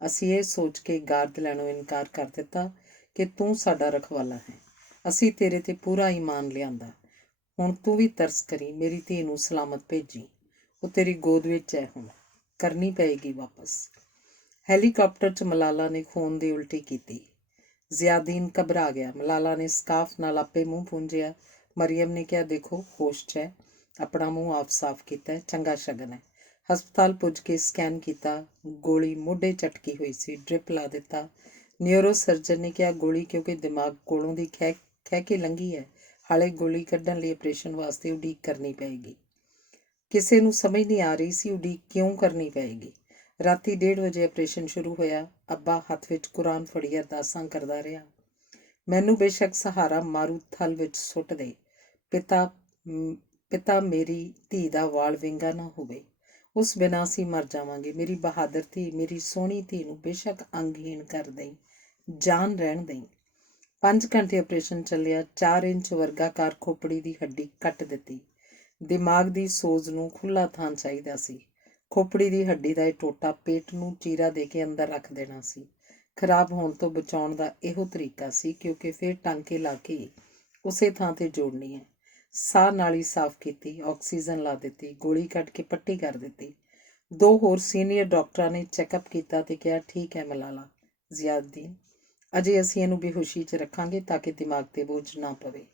ਅਸੀਂ ਇਹ ਸੋਚ ਕੇ ਗਾਰਦ ਲੈਣੋਂ ਇਨਕਾਰ ਕਰ ਦਿੱਤਾ ਕਿ ਤੂੰ ਸਾਡਾ ਰਖਵਾਲਾ ਹੈ। ਅਸੀਂ ਤੇਰੇ ਤੇ ਪੂਰਾ ਈਮਾਨ ਲਿਆਂਦਾ। ਹੁਣ ਤੂੰ ਵੀ ਤਰਸ ਕਰੀ, ਮੇਰੀ ਧੀ ਨੂੰ ਸਲਾਮਤ ਭੇਜੀ। ਉਹ ਤੇਰੀ ਗੋਦ ਵਿੱਚ ਹੈ, ਹੁਣ ਕਰਨੀ ਪਏਗੀ ਵਾਪਸ। ਹੈਲੀਕਾਪਟਰ 'ਚ ਮਲਾਲਾ ਨੇ ਖੂਨ ਦੀ ਉਲਟੀ ਕੀਤੀ। ਜ਼ਿਆਦੀਨ ਘਬਰਾ ਗਿਆ। ਮਲਾਲਾ ਨੇ ਸਕਾਫ ਨਾਲ ਆਪੇ ਮੂੰਹ ਪੂੰਝਿਆ। ਮਰੀਅਮ ਨੇ ਕਿਹਾ, ਦੇਖੋ, ਹੋਸ਼ 'ਚ ਹੈ। ਆਪਣਾ ਮੂੰਹ ਆਪ ਸਾਫ਼ ਕੀਤਾ, ਚੰਗਾ ਸ਼ਗਨ ਹੈ। ਹਸਪਤਾਲ ਪੁੱਜ ਕੇ ਸਕੈਨ ਕੀਤਾ। ਗੋਲੀ ਮੋਢੇ ਝਟਕੀ ਹੋਈ ਸੀ। ਡ੍ਰਿਪ ਲਾ ਦਿੱਤਾ। ਨਿਊਰੋ ਸਰਜਨ ਨੇ ਕਿਹਾ, ਗੋਲੀ ਕਿਉਂਕਿ ਦਿਮਾਗ ਕੋਲੋਂ ਦੀ ਖਹਿ ਕੇ ਲੰਘੀ ਹੈ, ਹਾਲੇ ਗੋਲੀ ਕੱਢਣ ਲਈ ਆਪਰੇਸ਼ਨ ਵਾਸਤੇ ਉਡੀਕ ਕਰਨੀ ਪਏਗੀ। ਕਿਸੇ ਨੂੰ ਸਮਝ ਨਹੀਂ ਆ ਰਹੀ ਸੀ ਉਡੀਕ ਕਿਉਂ ਕਰਨੀ ਪਏਗੀ। ਰਾਤੀ 1:30 ਵਜੇ ਆਪਰੇਸ਼ਨ ਸ਼ੁਰੂ ਹੋਇਆ। ਅੱਬਾ ਹੱਥ ਵਿੱਚ ਕੁਰਾਨ ਫੜੀ ਅਰਦਾਸਾਂ ਕਰਦਾ ਰਿਹਾ। ਮੈਨੂੰ ਬੇਸ਼ੱਕ ਸਹਾਰਾ ਮਾਰੂ ਥਲ ਵਿੱਚ ਸੁੱਟ ਦੇ, ਪਿਤਾ ਮੇਰੀ ਧੀ ਦਾ ਵਾਲ ਵਿੰਗਾ ਨਾ ਹੋਵੇ। ਉਸ ਬਿਨਾਂ ਅਸੀਂ ਮਰ ਜਾਵਾਂਗੇ। ਮੇਰੀ ਬਹਾਦਰ ਧੀ, ਮੇਰੀ ਸੋਹਣੀ ਧੀ ਨੂੰ ਬੇਸ਼ੱਕ ਅੰਗਹੀਣ ਕਰ ਦੇਈਂ, ਜਾਨ ਰਹਿਣ ਦੇਈਂ। 5 ਘੰਟੇ ਆਪਰੇਸ਼ਨ ਚੱਲਿਆ। 4 ਇੰਚ ਵਰਗਾਕਾਰ ਖੋਪੜੀ ਦੀ ਹੱਡੀ ਕੱਟ ਦਿੱਤੀ। ਦਿਮਾਗ ਦੀ ਸੋਜ਼ ਨੂੰ ਖੁੱਲ੍ਹਾ ਥਾਂ ਚਾਹੀਦਾ ਸੀ। ਖੋਪੜੀ ਦੀ ਹੱਡੀ ਦਾ ਇਹ ਟੋਟਾ ਪੇਟ ਨੂੰ ਚੀਰਾ ਦੇ ਕੇ ਅੰਦਰ ਰੱਖ ਦੇਣਾ ਸੀ। ਖਰਾਬ ਹੋਣ ਤੋਂ ਬਚਾਉਣ ਦਾ ਇਹੋ ਤਰੀਕਾ ਸੀ, ਕਿਉਂਕਿ ਫਿਰ ਟਾਂਕੇ ਲਾ ਕੇ ਉਸੇ ਥਾਂ 'ਤੇ ਜੋੜਨੀ ਹੈ। ਸਾਹ ਨਾਲੀ ਸਾਫ਼ ਕੀਤੀ, ਆਕਸੀਜਨ ਲਾ ਦਿੱਤੀ, ਗੋਲੀ ਕੱਢ ਕੇ ਪੱਟੀ ਕਰ ਦਿੱਤੀ। 2 ਹੋਰ ਸੀਨੀਅਰ ਡਾਕਟਰਾਂ ਨੇ ਚੈੱਕਅਪ ਕੀਤਾ ਤੇ ਕਿਹਾ, ਠੀਕ ਹੈ ਮਲਾਲਾ। ਜ਼ਿਆਦੀਨ, ਅਜੇ ਅਸੀਂ ਇਹਨੂੰ ਬੇਹੋਸ਼ੀ 'ਚ ਰੱਖਾਂਗੇ ਤਾਂ ਕਿ ਦਿਮਾਗ 'ਤੇ ਬੋਝ ਨਾ ਪਵੇ।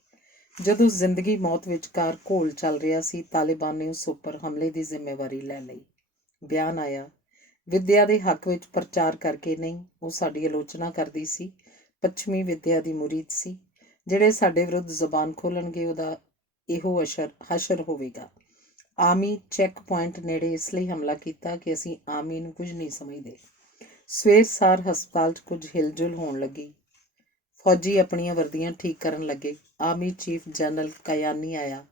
ਜਦੋਂ ਜ਼ਿੰਦਗੀ ਮੌਤ ਵਿਚਕਾਰ ਘੋਲ ਚੱਲ ਰਿਹਾ ਸੀ, ਤਾਲਿਬਾਨ ਨੇ ਉਸ ਉੱਪਰ ਹਮਲੇ ਦੀ ਜ਼ਿੰਮੇਵਾਰੀ ਲੈ ਲਈ। ਬਿਆਨ ਆਇਆ, ਵਿੱਦਿਆ ਦੇ ਹੱਕ ਵਿੱਚ ਪ੍ਰਚਾਰ ਕਰਕੇ ਨਹੀਂ, ਉਹ ਸਾਡੀ ਆਲੋਚਨਾ ਕਰਦੀ ਸੀ। ਪੱਛਮੀ ਵਿੱਦਿਆ ਦੀ ਮੁਰੀਦ ਸੀ। ਜਿਹੜੇ ਸਾਡੇ ਵਿਰੁੱਧ ਜ਼ਬਾਨ ਖੋਲ੍ਹਣਗੇ, ਉਹਦਾ ਇਹੋ ਹਸ਼ਰ ਹੋਵੇਗਾ। ਆਰਮੀ ਚੈੱਕ ਪੁਆਇੰਟ ਨੇੜੇ ਇਸ ਲਈ ਹਮਲਾ ਕੀਤਾ ਕਿ ਅਸੀਂ ਆਰਮੀ ਨੂੰ ਕੁਝ ਨਹੀਂ ਸਮਝਦੇ। ਸਵੇਰ ਸਾਰ ਹਸਪਤਾਲ 'ਚ ਕੁਝ ਹਿਲਜੁਲ ਹੋਣ ਲੱਗੀ। ਫੌਜੀ ਆਪਣੀਆਂ ਵਰਦੀਆਂ ਠੀਕ ਕਰਨ ਲੱਗੇ। ਆਰਮੀ ਚੀਫ ਜਨਰਲ ਕਯਾਨੀ ਆਇਆ।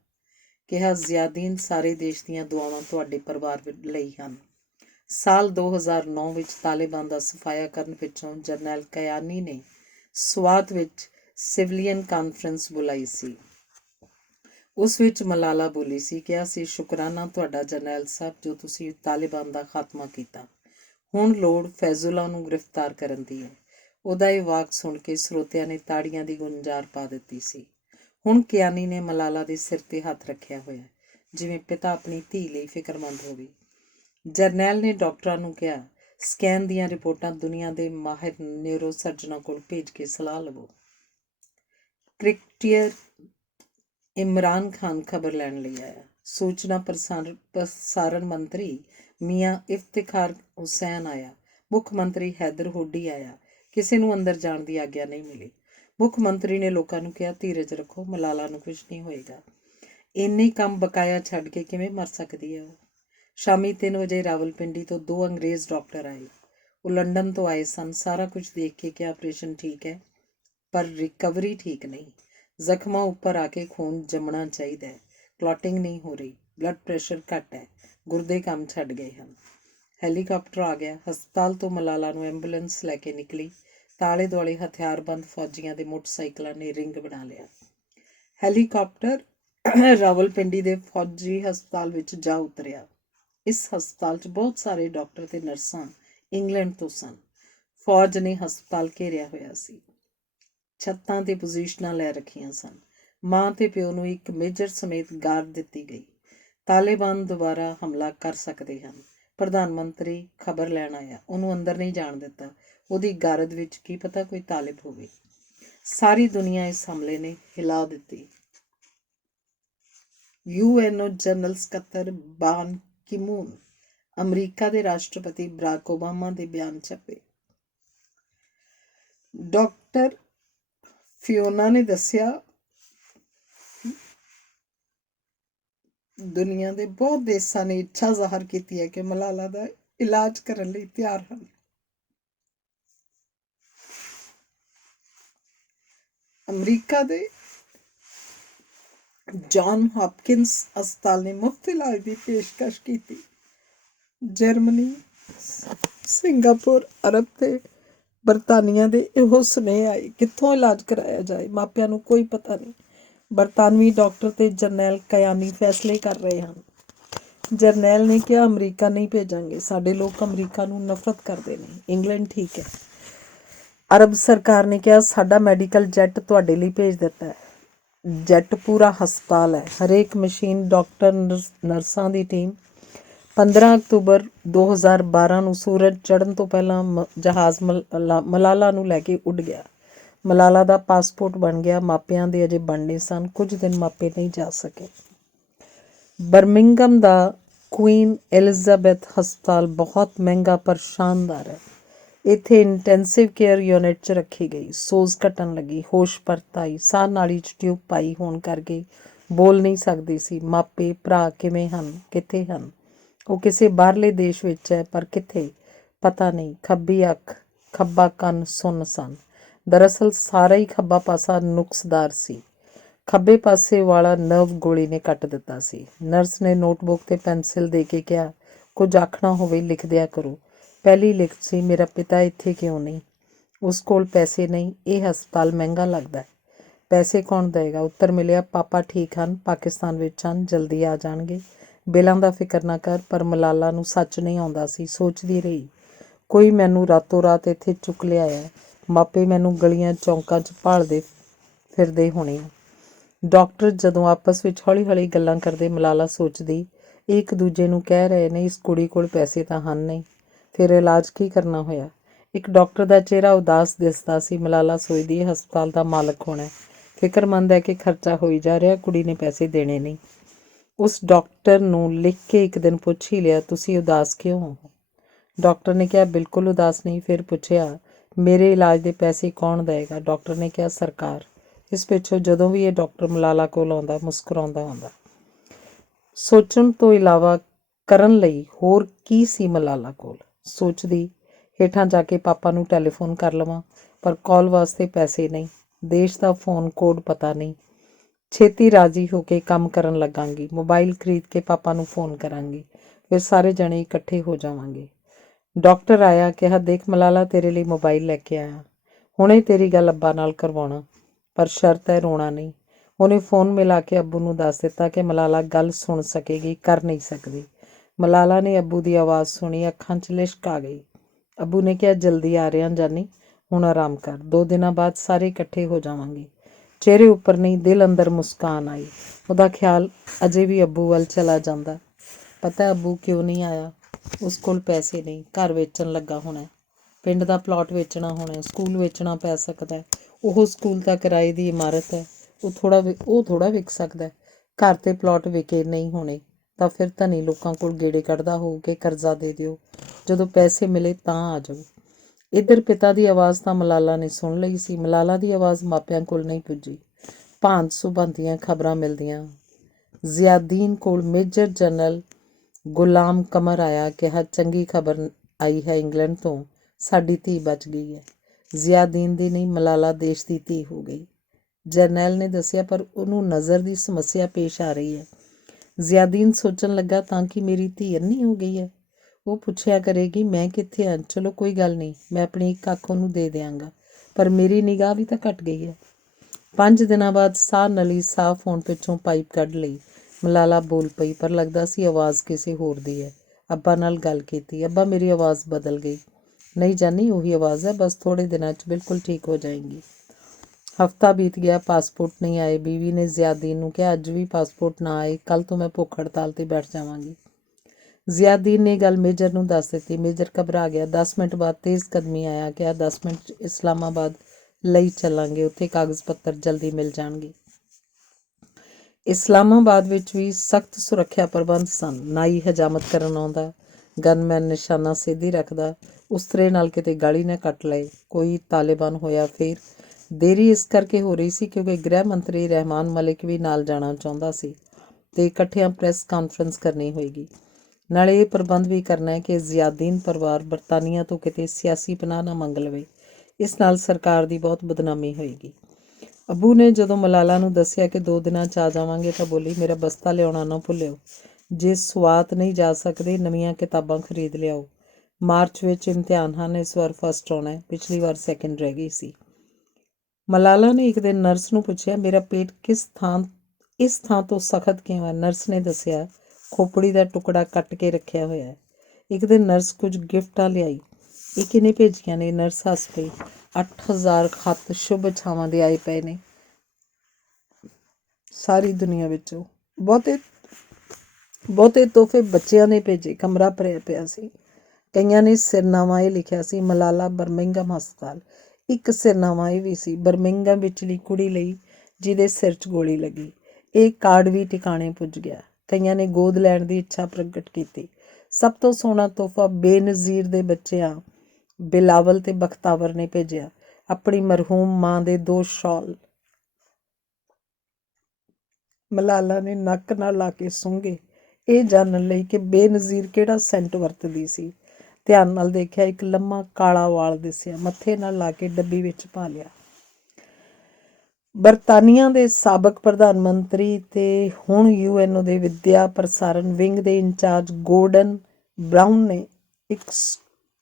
ਕਿਹਾ, ਜ਼ਿਆਦੀਨ, ਸਾਰੇ ਦੇਸ਼ ਦੀਆਂ ਦੁਆਵਾਂ ਤੁਹਾਡੇ ਪਰਿਵਾਰ ਲਈ ਹਨ। ਸਾਲ 2009 ਵਿੱਚ ਤਾਲਿਬਾਨ ਦਾ ਸਫਾਇਆ ਕਰਨ ਪਿੱਛੋਂ ਜਰਨੈਲ ਕਯਾਨੀ ਨੇ ਸਵਾਤ ਵਿੱਚ ਸਿਵਲੀਅਨ ਕਾਨਫਰੰਸ ਬੁਲਾਈ ਸੀ। ਉਸ ਵਿੱਚ ਮਲਾਲਾ ਬੋਲੀ ਸੀ, ਕਿਹਾ ਸੀ, ਸ਼ੁਕਰਾਨਾ ਤੁਹਾਡਾ ਜਰਨੈਲ ਸਾਹਿਬ, ਜੋ ਤੁਸੀਂ ਤਾਲਿਬਾਨ ਦਾ ਖਾਤਮਾ ਕੀਤਾ। ਹੁਣ ਲੋੜ ਫੈਜ਼ੁੱਲਾ ਨੂੰ ਗ੍ਰਿਫਤਾਰ ਕਰਨ ਦੀ ਹੈ। ਉਹਦਾ ਇਹ ਵਾਕ ਸੁਣ ਕੇ ਸਰੋਤਿਆਂ ਨੇ ਤਾੜੀਆਂ ਦੀ ਗੁੰਜਾਰ ਪਾ ਦਿੱਤੀ ਸੀ। ਹੁਣ ਕਿਆਨੀ ਨੇ ਮਲਾਲਾ ਦੇ ਸਿਰ 'ਤੇ ਹੱਥ ਰੱਖਿਆ ਹੋਇਆ, ਜਿਵੇਂ ਪਿਤਾ ਆਪਣੀ ਧੀ ਲਈ ਫਿਕਰਮੰਦ ਹੋਵੇ। ਜਰਨੈਲ ਨੇ ਡਾਕਟਰਾਂ ਨੂੰ ਕਿਹਾ, ਸਕੈਨ ਦੀਆਂ ਰਿਪੋਰਟਾਂ ਦੁਨੀਆ ਦੇ ਮਾਹਿਰ ਨਿਊਰੋ ਸਰਜਨਾਂ ਕੋਲ ਭੇਜ ਕੇ ਸਲਾਹ ਲਵੋ। ਕ੍ਰਿਕਟੀਅਰ ਇਮਰਾਨ ਖਾਨ ਖਬਰ ਲੈਣ ਲਈ ਆਇਆ। ਸੂਚਨਾ ਪ੍ਰਸਾਰਣ ਮੰਤਰੀ ਮੀਆਂ ਇਫਤਿਖਾਰ ਹੁਸੈਨ ਆਇਆ। ਮੁੱਖ ਮੰਤਰੀ ਹੈਦਰ ਹੋਡੀ ਆਇਆ। ਕਿਸੇ ਨੂੰ ਅੰਦਰ ਜਾਣ ਦੀ ਆਗਿਆ ਨਹੀਂ ਮਿਲੀ। ਮੁੱਖ ਮੰਤਰੀ ਨੇ ਲੋਕਾਂ ਨੂੰ ਕਿਹਾ, ਧੀਰਜ ਰੱਖੋ, ਮਲਾਲਾ ਨੂੰ ਕੁਝ ਨਹੀਂ ਹੋਏਗਾ। ਇੰਨੇ ਕੰਮ ਬਕਾਇਆ ਛੱਡ ਕੇ ਕਿਵੇਂ ਮਰ ਸਕਦੀ ਹੈ ਉਹ? ਸ਼ਾਮੀ 3 ਵਜੇ ਰਾਵਲਪਿੰਡੀ ਤੋਂ 2 ਅੰਗਰੇਜ਼ ਡਾਕਟਰ ਆਏ। ਉਹ ਲੰਡਨ ਤੋਂ ਆਏ ਸਨ। ਸਾਰਾ ਕੁਝ ਦੇਖ ਕੇ ਕਿਹਾ, ਆਪਰੇਸ਼ਨ ਠੀਕ ਹੈ, ਪਰ ਰਿਕਵਰੀ ਠੀਕ ਨਹੀਂ। ਜ਼ਖਮਾਂ ਉੱਪਰ ਆ ਕੇ ਖੂਨ ਜੰਮਣਾ ਚਾਹੀਦਾ ਹੈ। ਕਲੌਟਿੰਗ ਨਹੀਂ ਹੋ ਰਹੀ। ਬਲੱਡ ਪ੍ਰੈਸ਼ਰ ਘੱਟ ਹੈ। ਗੁਰਦੇ ਕੰਮ ਛੱਡ ਗਏ ਹਨ। ਹੈਲੀਕਾਪਟਰ ਆ ਗਿਆ। ਹਸਪਤਾਲ ਤੋਂ ਮਲਾਲਾ ਨੂੰ ਐਂਬੂਲੈਂਸ ਲੈ ਕੇ ਨਿਕਲੀ ਤਾਂ ਆਲੇ ਦੁਆਲੇ ਹਥਿਆਰਬੰਦ ਫੌਜੀਆਂ ਦੇ ਮੋਟਰਸਾਈਕਲਾਂ ਨੇ ਰਿੰਗ ਬਣਾ ਲਿਆ। ਹੈਲੀਕਾਪਟਰ ਰਾਵਲਪਿੰਡੀ ਦੇ ਫੌਜੀ ਹਸਪਤਾਲ ਵਿੱਚ ਜਾ ਉਤਰਿਆ। ਇਸ ਹਸਪਤਾਲ 'ਚ ਬਹੁਤ ਸਾਰੇ ਡਾਕਟਰ ਤੇ ਨਰਸਾਂ ਇੰਗਲੈਂਡ ਤੋਂ ਸਨ। ਫੌਜ ਨੇ ਹਸਪਤਾਲ ਘੇਰਿਆ ਹੋਇਆ ਸੀ। ਛੱਤਾਂ 'ਤੇ ਪੋਜੀਸ਼ਨਾਂ ਲੈ ਰੱਖੀਆਂ ਸਨ। ਮਾਂ ਤੇ ਪਿਓ ਨੂੰ ਇੱਕ ਮੇਜਰ ਸਮੇਤ ਗਾਰਡ ਦਿੱਤੀ ਗਈ। ਤਾਲਿਬਾਨ ਦੁਬਾਰਾ ਹਮਲਾ ਕਰ ਸਕਦੇ ਹਨ। ਪ੍ਰਧਾਨ ਮੰਤਰੀ ਖਬਰ ਲੈਣ ਆਇਆ। ਉਹਨੂੰ ਅੰਦਰ ਨਹੀਂ ਜਾਣ ਦਿੱਤਾ। ਉਹਦੀ ਗਾਰਦ ਵਿੱਚ ਕੀ ਪਤਾ ਕੋਈ ਤਾਲਿਬ ਹੋਵੇ। ਸਾਰੀ ਦੁਨੀਆ ਇਸ ਹਮਲੇ ਨੇ ਹਿਲਾ ਦਿੱਤੀ। UNO ਜਨਰਲ ਸਕੱਤਰ ਬਾਨ ਕੀ-ਮੂਨ, ਅਮਰੀਕਾ ਦੇ ਰਾਸ਼ਟਰਪਤੀ ਬਰਾਕ ਓਬਾਮਾ ਦੇ ਬਿਆਨ ਛਪੇ। ਡਾਕਟਰ ਫਿਓਨਾ ਨੇ ਦੱਸਿਆ, ਦੁਨੀਆ ਦੇ ਬਹੁਤ ਦੇਸ਼ਾਂ ਨੇ ਇੱਛਾ ਜ਼ਾਹਰ ਕੀਤੀ ਹੈ ਕਿ ਮਲਾਲਾ ਦਾ ਇਲਾਜ ਕਰਨ ਲਈ ਤਿਆਰ ਹਨ। ਅਮਰੀਕਾ ਦੇ ਜੌਨ ਹੌਪਕਿੰਸ ਹਸਪਤਾਲ ਨੇ ਮੁਫਤ ਇਲਾਜ ਦੀ ਪੇਸ਼ਕਸ਼ ਕੀਤੀ। ਜਰਮਨੀ, ਸਿੰਗਾਪੁਰ, ਅਰਬ ਤੇ ਬਰਤਾਨੀਆ ਦੇ ਇਹੋ ਸੁਨੇਹੇ ਆਏ, ਕਿੱਥੋਂ ਇਲਾਜ ਕਰਾਇਆ ਜਾਏ, ਮਾਪਿਆਂ ਨੂੰ ਕੋਈ ਪਤਾ ਨਹੀਂ। ਬਰਤਾਨਵੀ ਡਾਕਟਰ ਤੇ ਜਰਨੈਲ ਕਯਾਨੀ ਫੈਸਲੇ ਕਰ ਰਹੇ ਹਨ। ਜਰਨੈਲ ਨੇ ਕਿਹਾ ਅਮਰੀਕਾ ਨਹੀਂ ਭੇਜਾਂਗੇ, ਸਾਡੇ ਲੋਕ ਅਮਰੀਕਾ ਨੂੰ ਨਫ਼ਰਤ ਕਰਦੇ ਨੇ, ਇੰਗਲੈਂਡ ਠੀਕ ਹੈ। ਅਰਬ ਸਰਕਾਰ ਨੇ ਕਿਹਾ ਸਾਡਾ ਮੈਡੀਕਲ ਜੈੱਟ ਤੁਹਾਡੇ ਲਈ ਭੇਜ ਦਿੱਤਾ ਹੈ। ਜੈੱਟ ਪੂਰਾ ਹਸਪਤਾਲ ਹੈ, ਹਰੇਕ ਮਸ਼ੀਨ, ਡਾਕਟਰ, ਨਰਸਾਂ ਦੀ ਟੀਮ। 15 ਅਕਤੂਬਰ 2012 ਨੂੰ ਸੂਰਜ ਚੜ੍ਹਨ ਤੋਂ ਪਹਿਲਾਂ ਜਹਾਜ਼ ਮਲਾਲਾ ਨੂੰ ਲੈ ਕੇ ਉੱਡ ਗਿਆ। ਮਲਾਲਾ ਦਾ ਪਾਸਪੋਰਟ ਬਣ ਗਿਆ। ਮਾਪਿਆਂ ਦੇ ਅਜੇ ਬਣਨੇ ਸਨ, ਕੁਝ ਦਿਨ ਮਾਪੇ ਨਹੀਂ ਜਾ ਸਕੇ। ਬਰਮਿੰਘਮ ਦਾ ਕੁਈਨ ਐਲਿਜ਼ਾਬੈਥ ਹਸਪਤਾਲ ਬਹੁਤ ਮਹਿੰਗਾ ਪਰ ਸ਼ਾਨਦਾਰ ਹੈ। ਇੱਥੇ ਇੰਟੈਂਸਿਵ ਕੇਅਰ ਯੂਨਿਟ 'ਚ ਰੱਖੀ ਗਈ। ਸੋਜ਼ ਘਟਣ ਲੱਗੀ, ਹੋਸ਼ ਪਰਤ ਆਈ। ਸਾਹ ਨਾਲੀ 'ਚ ਟਿਊਬ ਪਾਈ ਹੋਣ ਕਰਕੇ ਬੋਲ ਨਹੀਂ ਸਕਦੀ ਸੀ। ਮਾਪੇ, ਭਰਾ ਕਿਵੇਂ ਹਨ, ਕਿੱਥੇ ਹਨ? ਉਹ ਕਿਸੇ ਬਾਹਰਲੇ ਦੇਸ਼ ਵਿੱਚ ਹੈ, ਪਰ ਕਿੱਥੇ ਪਤਾ ਨਹੀਂ। ਖੱਬੀ ਅੱਖ, ਖੱਬਾ ਕੰਨ ਸੁੰਨ ਸਨ। ਦਰਅਸਲ ਸਾਰਾ ਹੀ ਖੱਬਾ ਪਾਸਾ ਨੁਕਸਦਾਰ ਸੀ। ਖੱਬੇ ਪਾਸੇ ਵਾਲਾ ਨਰਵ ਗੋਲੀ ਨੇ ਕੱਟ ਦਿੱਤਾ ਸੀ। ਨਰਸ ਨੇ ਨੋਟਬੁੱਕ ਤੇ ਪੈਨਸਿਲ ਦੇ ਕੇ ਕਿਹਾ, ਕੁਝ ਆਖਣਾ ਹੋਵੇ ਲਿਖ ਦਿਆ ਕਰੋ। ਪਹਿਲੀ ਲਿਖਤ ਸੀ, ਮੇਰਾ ਪਿਤਾ ਇੱਥੇ ਕਿਉਂ ਨਹੀਂ? ਉਸ ਕੋਲ ਪੈਸੇ ਨਹੀਂ, ਇਹ ਹਸਪਤਾਲ ਮਹਿੰਗਾ ਲੱਗਦਾ। ਪੈਸੇ ਕੌਣ ਦੇਵੇਗਾ? ਉੱਤਰ ਮਿਲਿਆ, ਪਾਪਾ ਠੀਕ ਹਨ, ਪਾਕਿਸਤਾਨ ਵਿੱਚ ਹਨ, ਜਲਦੀ ਆ ਜਾਣਗੇ। ਬਿੱਲਾਂ ਦਾ ਫਿਕਰ ਨਾ ਕਰ। ਪਰ ਮਲਾਲਾ ਨੂੰ ਸੱਚ ਨਹੀਂ ਆਉਂਦਾ ਸੀ। ਸੋਚਦੀ ਰਹੀ, ਕੋਈ ਮੈਨੂੰ ਰਾਤੋਂ ਰਾਤ ਇੱਥੇ ਚੁੱਕ ਲਿਆਇਆ। ਮਾਪੇ ਮੈਨੂੰ ਗਲੀਆਂ ਚੌਂਕਾਂ 'ਚ ਭਾਲਦੇ ਫਿਰਦੇ ਹੋਣੇ ਆ। ਡਾਕਟਰ ਜਦੋਂ ਆਪਸ ਵਿੱਚ ਹੌਲੀ ਹੌਲੀ ਗੱਲਾਂ ਕਰਦੇ, ਮਲਾਲਾ ਸੋਚਦੀ, ਇਹ ਇੱਕ ਦੂਜੇ ਨੂੰ ਕਹਿ ਰਹੇ ਨੇ ਇਸ ਕੁੜੀ ਕੋਲ ਪੈਸੇ ਤਾਂ ਹਨ ਨਹੀਂ, ਫਿਰ ਇਲਾਜ ਕੀ ਕਰਨਾ ਹੋਇਆ? ਇੱਕ ਡਾਕਟਰ ਦਾ ਚਿਹਰਾ ਉਦਾਸ ਦਿਸਦਾ ਸੀ। ਮਲਾਲਾ ਸੋਚਦੀ, ਇਹ ਹਸਪਤਾਲ ਦਾ ਮਾਲਕ ਹੋਣਾ, ਫਿਕਰਮੰਦ ਹੈ ਕਿ ਖਰਚਾ ਹੋਈ ਜਾ ਰਿਹਾ, ਕੁੜੀ ਨੇ ਪੈਸੇ ਦੇਣੇ ਨਹੀਂ। ਉਸ ਡਾਕਟਰ ਨੂੰ ਲਿਖ ਕੇ ਇੱਕ ਦਿਨ ਪੁੱਛ ਹੀ ਲਿਆ, ਤੁਸੀਂ ਉਦਾਸ ਕਿਉਂ ਹੋ? ਡਾਕਟਰ ਨੇ ਕਿਹਾ, ਬਿਲਕੁਲ ਉਦਾਸ ਨਹੀਂ। ਫਿਰ ਪੁੱਛਿਆ, ਮੇਰੇ ਇਲਾਜ ਦੇ ਪੈਸੇ ਕੌਣ ਦੇਵੇਗਾ? ਡਾਕਟਰ ਨੇ ਕਿਹਾ, ਸਰਕਾਰ। ਇਸ ਪਿੱਛੋਂ ਜਦੋਂ ਵੀ ਇਹ ਡਾਕਟਰ ਮਲਾਲਾ ਕੋਲ ਆਉਂਦਾ, ਮੁਸਕਰਾਉਂਦਾ ਆਉਂਦਾ। ਸੋਚਣ ਤੋਂ ਇਲਾਵਾ ਕਰਨ ਲਈ ਹੋਰ ਕੀ ਸੀ ਮਲਾਲਾ ਕੋਲ? ਸੋਚਦੀ, ਹੇਠਾਂ ਜਾ ਕੇ ਪਾਪਾ ਨੂੰ ਟੈਲੀਫੋਨ ਕਰ ਲਵਾਂ, ਪਰ ਕਾਲ ਵਾਸਤੇ ਪੈਸੇ ਨਹੀਂ, ਦੇਸ਼ ਦਾ ਫੋਨ ਕੋਡ ਪਤਾ ਨਹੀਂ। ਛੇਤੀ ਰਾਜ਼ੀ ਹੋ ਕੇ ਕੰਮ ਕਰਨ ਲੱਗਾਂਗੀ। ਮੋਬਾਈਲ ਖਰੀਦ ਕੇ ਪਾਪਾ ਨੂੰ ਫੋਨ ਕਰਾਂਗੀ, ਫਿਰ ਸਾਰੇ ਜਣੇ ਇਕੱਠੇ ਹੋ ਜਾਵਾਂਗੇ। ਡਾਕਟਰ ਆਇਆ, ਕਿਹਾ, ਦੇਖ ਮਲਾਲਾ, ਤੇਰੇ ਲਈ ਮੋਬਾਈਲ ਲੈ ਕੇ ਆਇਆ, ਹੁਣੇ ਤੇਰੀ ਗੱਲ ਅੱਬਾ ਨਾਲ ਕਰਵਾਉਣਾ, ਪਰ ਸ਼ਰਤ ਹੈ ਰੋਣਾ ਨਹੀਂ। ਉਹਨੇ ਫੋਨ ਮਿਲਾ ਕੇ ਅੱਬੂ ਨੂੰ ਦੱਸ ਦਿੱਤਾ ਕਿ ਮਲਾਲਾ ਗੱਲ ਸੁਣ ਸਕੇਗੀ, ਕਰ ਨਹੀਂ ਸਕਦੀ। ਮਲਾਲਾ ਨੇ ਅੱਬੂ ਦੀ ਆਵਾਜ਼ ਸੁਣੀ, ਅੱਖਾਂ 'ਚ ਲਿਸ਼ਕ ਆ ਗਈ। ਅੱਬੂ ਨੇ ਕਿਹਾ, ਜਲਦੀ ਆ ਰਿਹਾ ਜਾਨੀ, ਹੁਣ ਆਰਾਮ ਕਰ, 2 ਦਿਨਾਂ ਬਾਅਦ ਸਾਰੇ ਇਕੱਠੇ ਹੋ ਜਾਵਾਂਗੇ। ਚਿਹਰੇ ਉੱਪਰ ਨਹੀਂ, ਦਿਲ ਅੰਦਰ ਮੁਸਕਾਨ ਆਈ। ਉਹਦਾ ਖਿਆਲ ਅਜੇ ਵੀ ਅੱਬੂ ਵੱਲ ਚਲਾ ਜਾਂਦਾ। ਪਤਾ ਅੱਬੂ ਕਿਉਂ ਨਹੀਂ ਆਇਆ? ਉਸ ਕੋਲ ਪੈਸੇ ਨਹੀਂ, ਘਰ ਵੇਚਣ ਲੱਗਾ ਹੋਣਾ, ਪਿੰਡ ਦਾ ਪਲਾਟ ਵੇਚਣਾ ਹੋਣਾ, ਸਕੂਲ ਵੇਚਣਾ ਪੈ ਸਕਦਾ। ਉਹ ਸਕੂਲ ਤਾਂ ਕਿਰਾਏ ਦੀ ਇਮਾਰਤ ਹੈ, ਉਹ ਥੋੜ੍ਹਾ ਵਿਕ ਸਕਦਾ। ਘਰ ਤੇ ਪਲਾਟ ਵਿਕੇ ਨਹੀਂ ਹੋਣੇ ਤਾਂ ਫਿਰ ਧਨੀ ਲੋਕਾਂ ਕੋਲ ਗੇੜੇ ਕੱਢਦਾ ਹੋਊ ਕਿ ਕਰਜ਼ਾ ਦੇ ਦਿਓ, ਜਦੋਂ ਪੈਸੇ ਮਿਲੇ ਤਾਂ ਆ ਜਾਓ। ਇੱਧਰ ਪਿਤਾ ਦੀ ਆਵਾਜ਼ ਤਾਂ ਮਲਾਲਾ ਨੇ ਸੁਣ ਲਈ ਸੀ। ਮਲਾਲਾ ਦੀ ਆਵਾਜ਼ ਮਾਪਿਆਂ ਕੋਲ ਨਹੀਂ ਪੁੱਜੀ। ਭਾਂਤ ਸੁਭਾਂਤੀਆਂ ਖਬਰਾਂ ਮਿਲਦੀਆਂ। ਜ਼ਿਆਦੀਨ ਕੋਲ ਮੇਜਰ ਜਨਰਲ ਗੁਲਾਮ ਕਮਰ ਆਇਆ, ਕਿਹਾ, ਚੰਗੀ ਖਬਰ ਆਈ ਹੈ ਇੰਗਲੈਂਡ ਤੋਂ, ਸਾਡੀ ਧੀ ਬਚ ਗਈ ਹੈ। ਜ਼ਿਆਦੀਨ ਦੀ ਨਹੀਂ, ਮਲਾਲਾ ਦੇਸ਼ ਦੀ ਧੀ ਹੋ ਗਈ। ਜਰਨੈਲ ਨੇ ਦੱਸਿਆ, ਪਰ ਉਹਨੂੰ ਨਜ਼ਰ ਦੀ ਸਮੱਸਿਆ ਪੇਸ਼ ਆ ਰਹੀ ਹੈ। ਜ਼ਿਆਦੀਨ ਸੋਚਣ ਲੱਗਾ, ਤਾਂ ਕਿ ਮੇਰੀ ਧੀ ਅੰਨ੍ਹੀ ਹੋ ਗਈ ਹੈ। ਉਹ ਪੁੱਛਿਆ ਕਰੇਗੀ, ਮੈਂ ਕਿੱਥੇ ਹਾਂ? ਚਲੋ ਕੋਈ ਗੱਲ ਨਹੀਂ, ਮੈਂ ਆਪਣੀ ਇੱਕ ਅੱਖ ਉਹਨੂੰ ਦੇ ਦਿਆਂਗਾ, ਪਰ ਮੇਰੀ ਨਿਗਾਹ ਵੀ ਤਾਂ ਘਟ ਗਈ ਹੈ। 5 ਦਿਨਾਂ ਬਾਅਦ ਸਾਹ ਨਲੀ ਸਾਫ਼ ਹੋਣ ਪਿੱਛੋਂ ਪਾਈਪ ਕੱਢ ਲਈ। ਮਲਾਲਾ ਬੋਲ ਪਈ, ਪਰ ਲੱਗਦਾ ਸੀ ਆਵਾਜ਼ ਕਿਸੇ ਹੋਰ ਦੀ ਹੈ। ਅੱਬਾ ਨਾਲ ਗੱਲ ਕੀਤੀ। ਅੱਬਾ, ਮੇਰੀ ਆਵਾਜ਼ ਬਦਲ ਗਈ। ਨਹੀਂ ਜਾਨੀ, ਉਹੀ ਆਵਾਜ਼ ਹੈ, ਬਸ ਥੋੜ੍ਹੇ ਦਿਨਾਂ 'ਚ ਬਿਲਕੁਲ ਠੀਕ ਹੋ ਜਾਏਗੀ। ਹਫ਼ਤਾ ਬੀਤ ਗਿਆ, ਪਾਸਪੋਰਟ ਨਹੀਂ ਆਏ। ਬੀਵੀ ਨੇ ਜ਼ਿਆਦੀਨ ਨੂੰ ਕਿਹਾ, ਅੱਜ ਵੀ ਪਾਸਪੋਰਟ ਨਾ ਆਏ, ਕੱਲ੍ਹ ਤੋਂ ਮੈਂ ਭੁੱਖ ਹੜਤਾਲ 'ਤੇ ਬੈਠ ਜਾਵਾਂਗੀ। ਜ਼ਿਆਦੀਨ ਨੇ ਗੱਲ ਮੇਜਰ ਨੂੰ ਦੱਸ ਦਿੱਤੀ। ਮੇਜਰ ਘਬਰਾ ਗਿਆ। 10 ਮਿੰਟ ਬਾਅਦ ਤੇਜ਼ ਕਦਮੀ ਆਇਆ, ਕਿਹਾ, 10 ਮਿੰਟ 'ਚ ਇਸਲਾਮਾਬਾਦ ਲਈ ਚੱਲਾਂਗੇ, ਉੱਥੇ ਕਾਗਜ਼ ਪੱਤਰ ਜਲਦੀ ਮਿਲ ਜਾਣਗੇ। ਇਸਲਾਮਾਬਾਦ ਵਿੱਚ ਵੀ ਸਖਤ ਸੁਰੱਖਿਆ ਪ੍ਰਬੰਧ ਸਨ। ਨਾਈ ਹਜਾਮਤ ਕਰਨ ਆਉਂਦਾ, ਗਨਮੈਨ ਨਿਸ਼ਾਨਾ ਸੇਧੀ ਰੱਖਦਾ, ਉਸਤਰੇ ਨਾਲ ਕਿਤੇ ਗਾਲੀ ਨਾ ਕੱਟ ਲਏ, ਕੋਈ ਤਾਲਿਬਾਨ ਹੋਇਆ ਫਿਰ। ਦੇਰੀ ਇਸ ਕਰਕੇ ਹੋ ਰਹੀ ਸੀ ਕਿਉਂਕਿ ਗ੍ਰਹਿ ਮੰਤਰੀ ਰਹਿਮਾਨ ਮਲਿਕ ਵੀ ਨਾਲ ਜਾਣਾ ਚਾਹੁੰਦਾ ਸੀ ਤੇ ਇਕੱਠਿਆਂ ਪ੍ਰੈਸ ਕਾਨਫਰੰਸ ਕਰਨੀ ਹੋਏਗੀ। ਨਾਲੇ ਇਹ ਪ੍ਰਬੰਧ ਵੀ ਕਰਨਾ ਹੈ ਕਿ ਜ਼ਿਆਦੀਨ ਪਰਿਵਾਰ ਬਰਤਾਨੀਆ ਤੋਂ ਕਿਤੇ ਸਿਆਸੀ ਪਨਾਹ ਨਾ ਮੰਗ ਲਵੇ, ਇਸ ਨਾਲ ਸਰਕਾਰ ਦੀ ਬਹੁਤ ਬਦਨਾਮੀ ਹੋਏਗੀ। ਅੱਬੂ ਨੇ ਜਦੋਂ ਮਲਾਲਾ ਨੂੰ ਦੱਸਿਆ ਕਿ 2 ਦਿਨਾਂ 'ਚ ਆ ਜਾਵਾਂਗੇ ਤਾਂ ਬੋਲੀ, ਮੇਰਾ ਬਸਤਾ ਲਿਆਉਣਾ ਨਾ ਭੁੱਲਿਓ, ਜੇ ਸਵਾਤ ਨਹੀਂ ਜਾ ਸਕਦੇ ਨਵੀਆਂ ਕਿਤਾਬਾਂ ਖਰੀਦ ਲਿਆਓ। ਮਾਰਚ ਵਿੱਚ ਇਮਤਿਹਾਨ ਹਨ, ਇਸ ਵਾਰ ਫਸਟ ਆਉਣਾ ਹੈ, ਪਿਛਲੀ ਵਾਰ ਸੈਕਿੰਡ ਰਹਿ ਗਈ ਸੀ। ਮਲਾਲਾ ਨੇ ਇੱਕ ਦਿਨ ਨਰਸ ਨੂੰ ਪੁੱਛਿਆ, ਮੇਰਾ ਪੇਟ ਇਸ ਥਾਂ ਤੋਂ ਸਖਤ ਕਿਉਂ ਹੈ? ਨਰਸ ਨੇ ਦੱਸਿਆ, ਖੋਪੜੀ ਦਾ ਟੁਕੜਾ ਕੱਟ ਕੇ ਰੱਖਿਆ ਹੋਇਆ ਹੈ। ਇੱਕ ਦਿਨ ਨਰਸ ਕੁਝ ਗਿਫਟਾਂ ਲਿਆਈ। ਇਹ ਕਿਹਨੇ ਭੇਜੀਆਂ ਨੇ? ਨਰਸ ਹੱਸ ਪਈ। 8000 ਖੱਤ ਸ਼ੁਭ ਇਛਾਵਾਂ ਦੇ ਆਏ ਪਏ ਨੇ ਸਾਰੀ ਦੁਨੀਆ ਵਿੱਚੋਂ। ਬਹੁਤੇ ਤੋਹਫੇ ਬੱਚਿਆਂ ਨੇ ਭੇਜੇ। ਕਮਰਾ ਭਰਿਆ ਪਿਆ ਸੀ। ਕਈਆਂ ਨੇ ਸਿਰਨਾਮਾ ਇਹ ਲਿਖਿਆ ਸੀ, ਮਲਾਲਾ ਬਰਮਿੰਘਮ ਹਸਪਤਾਲ। ਇੱਕ ਸਿਰਨਾਮਾ ਇਹ ਵੀ ਸੀ, ਬਰਮਿੰਘਮ ਵਿਚਲੀ ਕੁੜੀ ਲਈ ਜਿਹਦੇ ਸਿਰ 'ਚ ਗੋਲੀ ਲੱਗੀ। ਇਹ ਕਾਰਡ ਵੀ ਟਿਕਾਣੇ ਪੁੱਜ ਗਿਆ। ਕਈਆਂ ਨੇ ਗੋਦ ਲੈਣ ਦੀ ਇੱਛਾ ਪ੍ਰਗਟ ਕੀਤੀ। ਸਭ ਤੋਂ ਸੋਹਣਾ ਤੋਹਫਾ ਬੇਨਜ਼ੀਰ ਦੇ ਬੱਚਿਆਂ ਬਿਲਾਵਲ ਤੇ ਬਖਤਾਵਰ ਨੇ ਭੇਜਿਆ, ਆਪਣੀ ਮਰਹੂਮ ਮਾਂ ਦੇ 2 ਸ਼ਾਲ। ਮਲਾਲਾ ਨੇ ਨੱਕ ਨਾਲ ਲਾ ਕੇ ਸੁੰਘੇ, ਇਹ ਜਾਣਨ ਲਈ ਕਿ ਬੇਨਜ਼ੀਰ ਕਿਹੜਾ ਸੈਂਟ ਵਰਤਦੀ ਸੀ। ਧਿਆਨ ਨਾਲ ਦੇਖਿਆ, ਇੱਕ ਲੰਮਾ ਕਾਲਾ ਵਾਲ ਦਿਸਿਆ। ਮੱਥੇ ਨਾਲ ਲਾ ਕੇ ਡੱਬੀ ਵਿੱਚ ਪਾ ਲਿਆ। ਬਰਤਾਨੀਆ ਦੇ ਸਾਬਕ ਪ੍ਰਧਾਨ ਮੰਤਰੀ ਤੇ ਹੁਣ UNO ਦੇ ਵਿੱਦਿਆ ਪ੍ਰਸਾਰਣ ਵਿੰਗ ਦੇ ਇੰਚਾਰਜ ਗੋਰਡਨ ਬਰਾਊਨ ਨੇ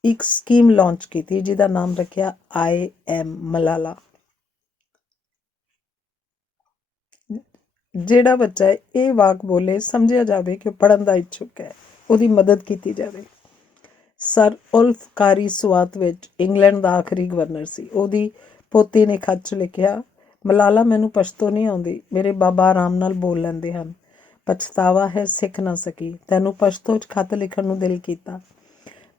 ਇੱਕ ਸਕੀਮ ਲਾਂਚ ਕੀਤੀ, ਜਿਹਦਾ ਨਾਮ ਰੱਖਿਆ I am ਮਲਾਲਾ। ਜਿਹੜਾ ਬੱਚਾ ਇਹ ਵਾਕ ਬੋਲੇ, ਸਮਝਿਆ ਜਾਵੇ ਕਿ ਉਹ ਪੜ੍ਹਨ ਦਾ ਇੱਛੁਕ ਹੈ, ਉਹਦੀ ਮਦਦ ਕੀਤੀ ਜਾਵੇ। ਸਰ ਉਲਫ ਕਾਰੀ ਸੁਆਤ ਵਿੱਚ ਇੰਗਲੈਂਡ ਦਾ ਆਖਰੀ ਗਵਰਨਰ ਸੀ। ਉਹਦੀ ਪੋਤੀ ਨੇ ਖੱਤ 'ਚ ਲਿਖਿਆ, ਮਲਾਲਾ, ਮੈਨੂੰ ਪਸ਼ਤੋ ਨਹੀਂ ਆਉਂਦੀ। ਮੇਰੇ ਬਾਬਾ ਆਰਾਮ ਨਾਲ ਬੋਲ ਲੈਂਦੇ ਹਨ। ਪਛਤਾਵਾ ਹੈ ਸਿੱਖ ਨਾ ਸਕੀ। ਤੈਨੂੰ ਪਸ਼ਤੋ 'ਚ ਖੱਤ ਲਿਖਣ ਨੂੰ ਦਿਲ ਕੀਤਾ।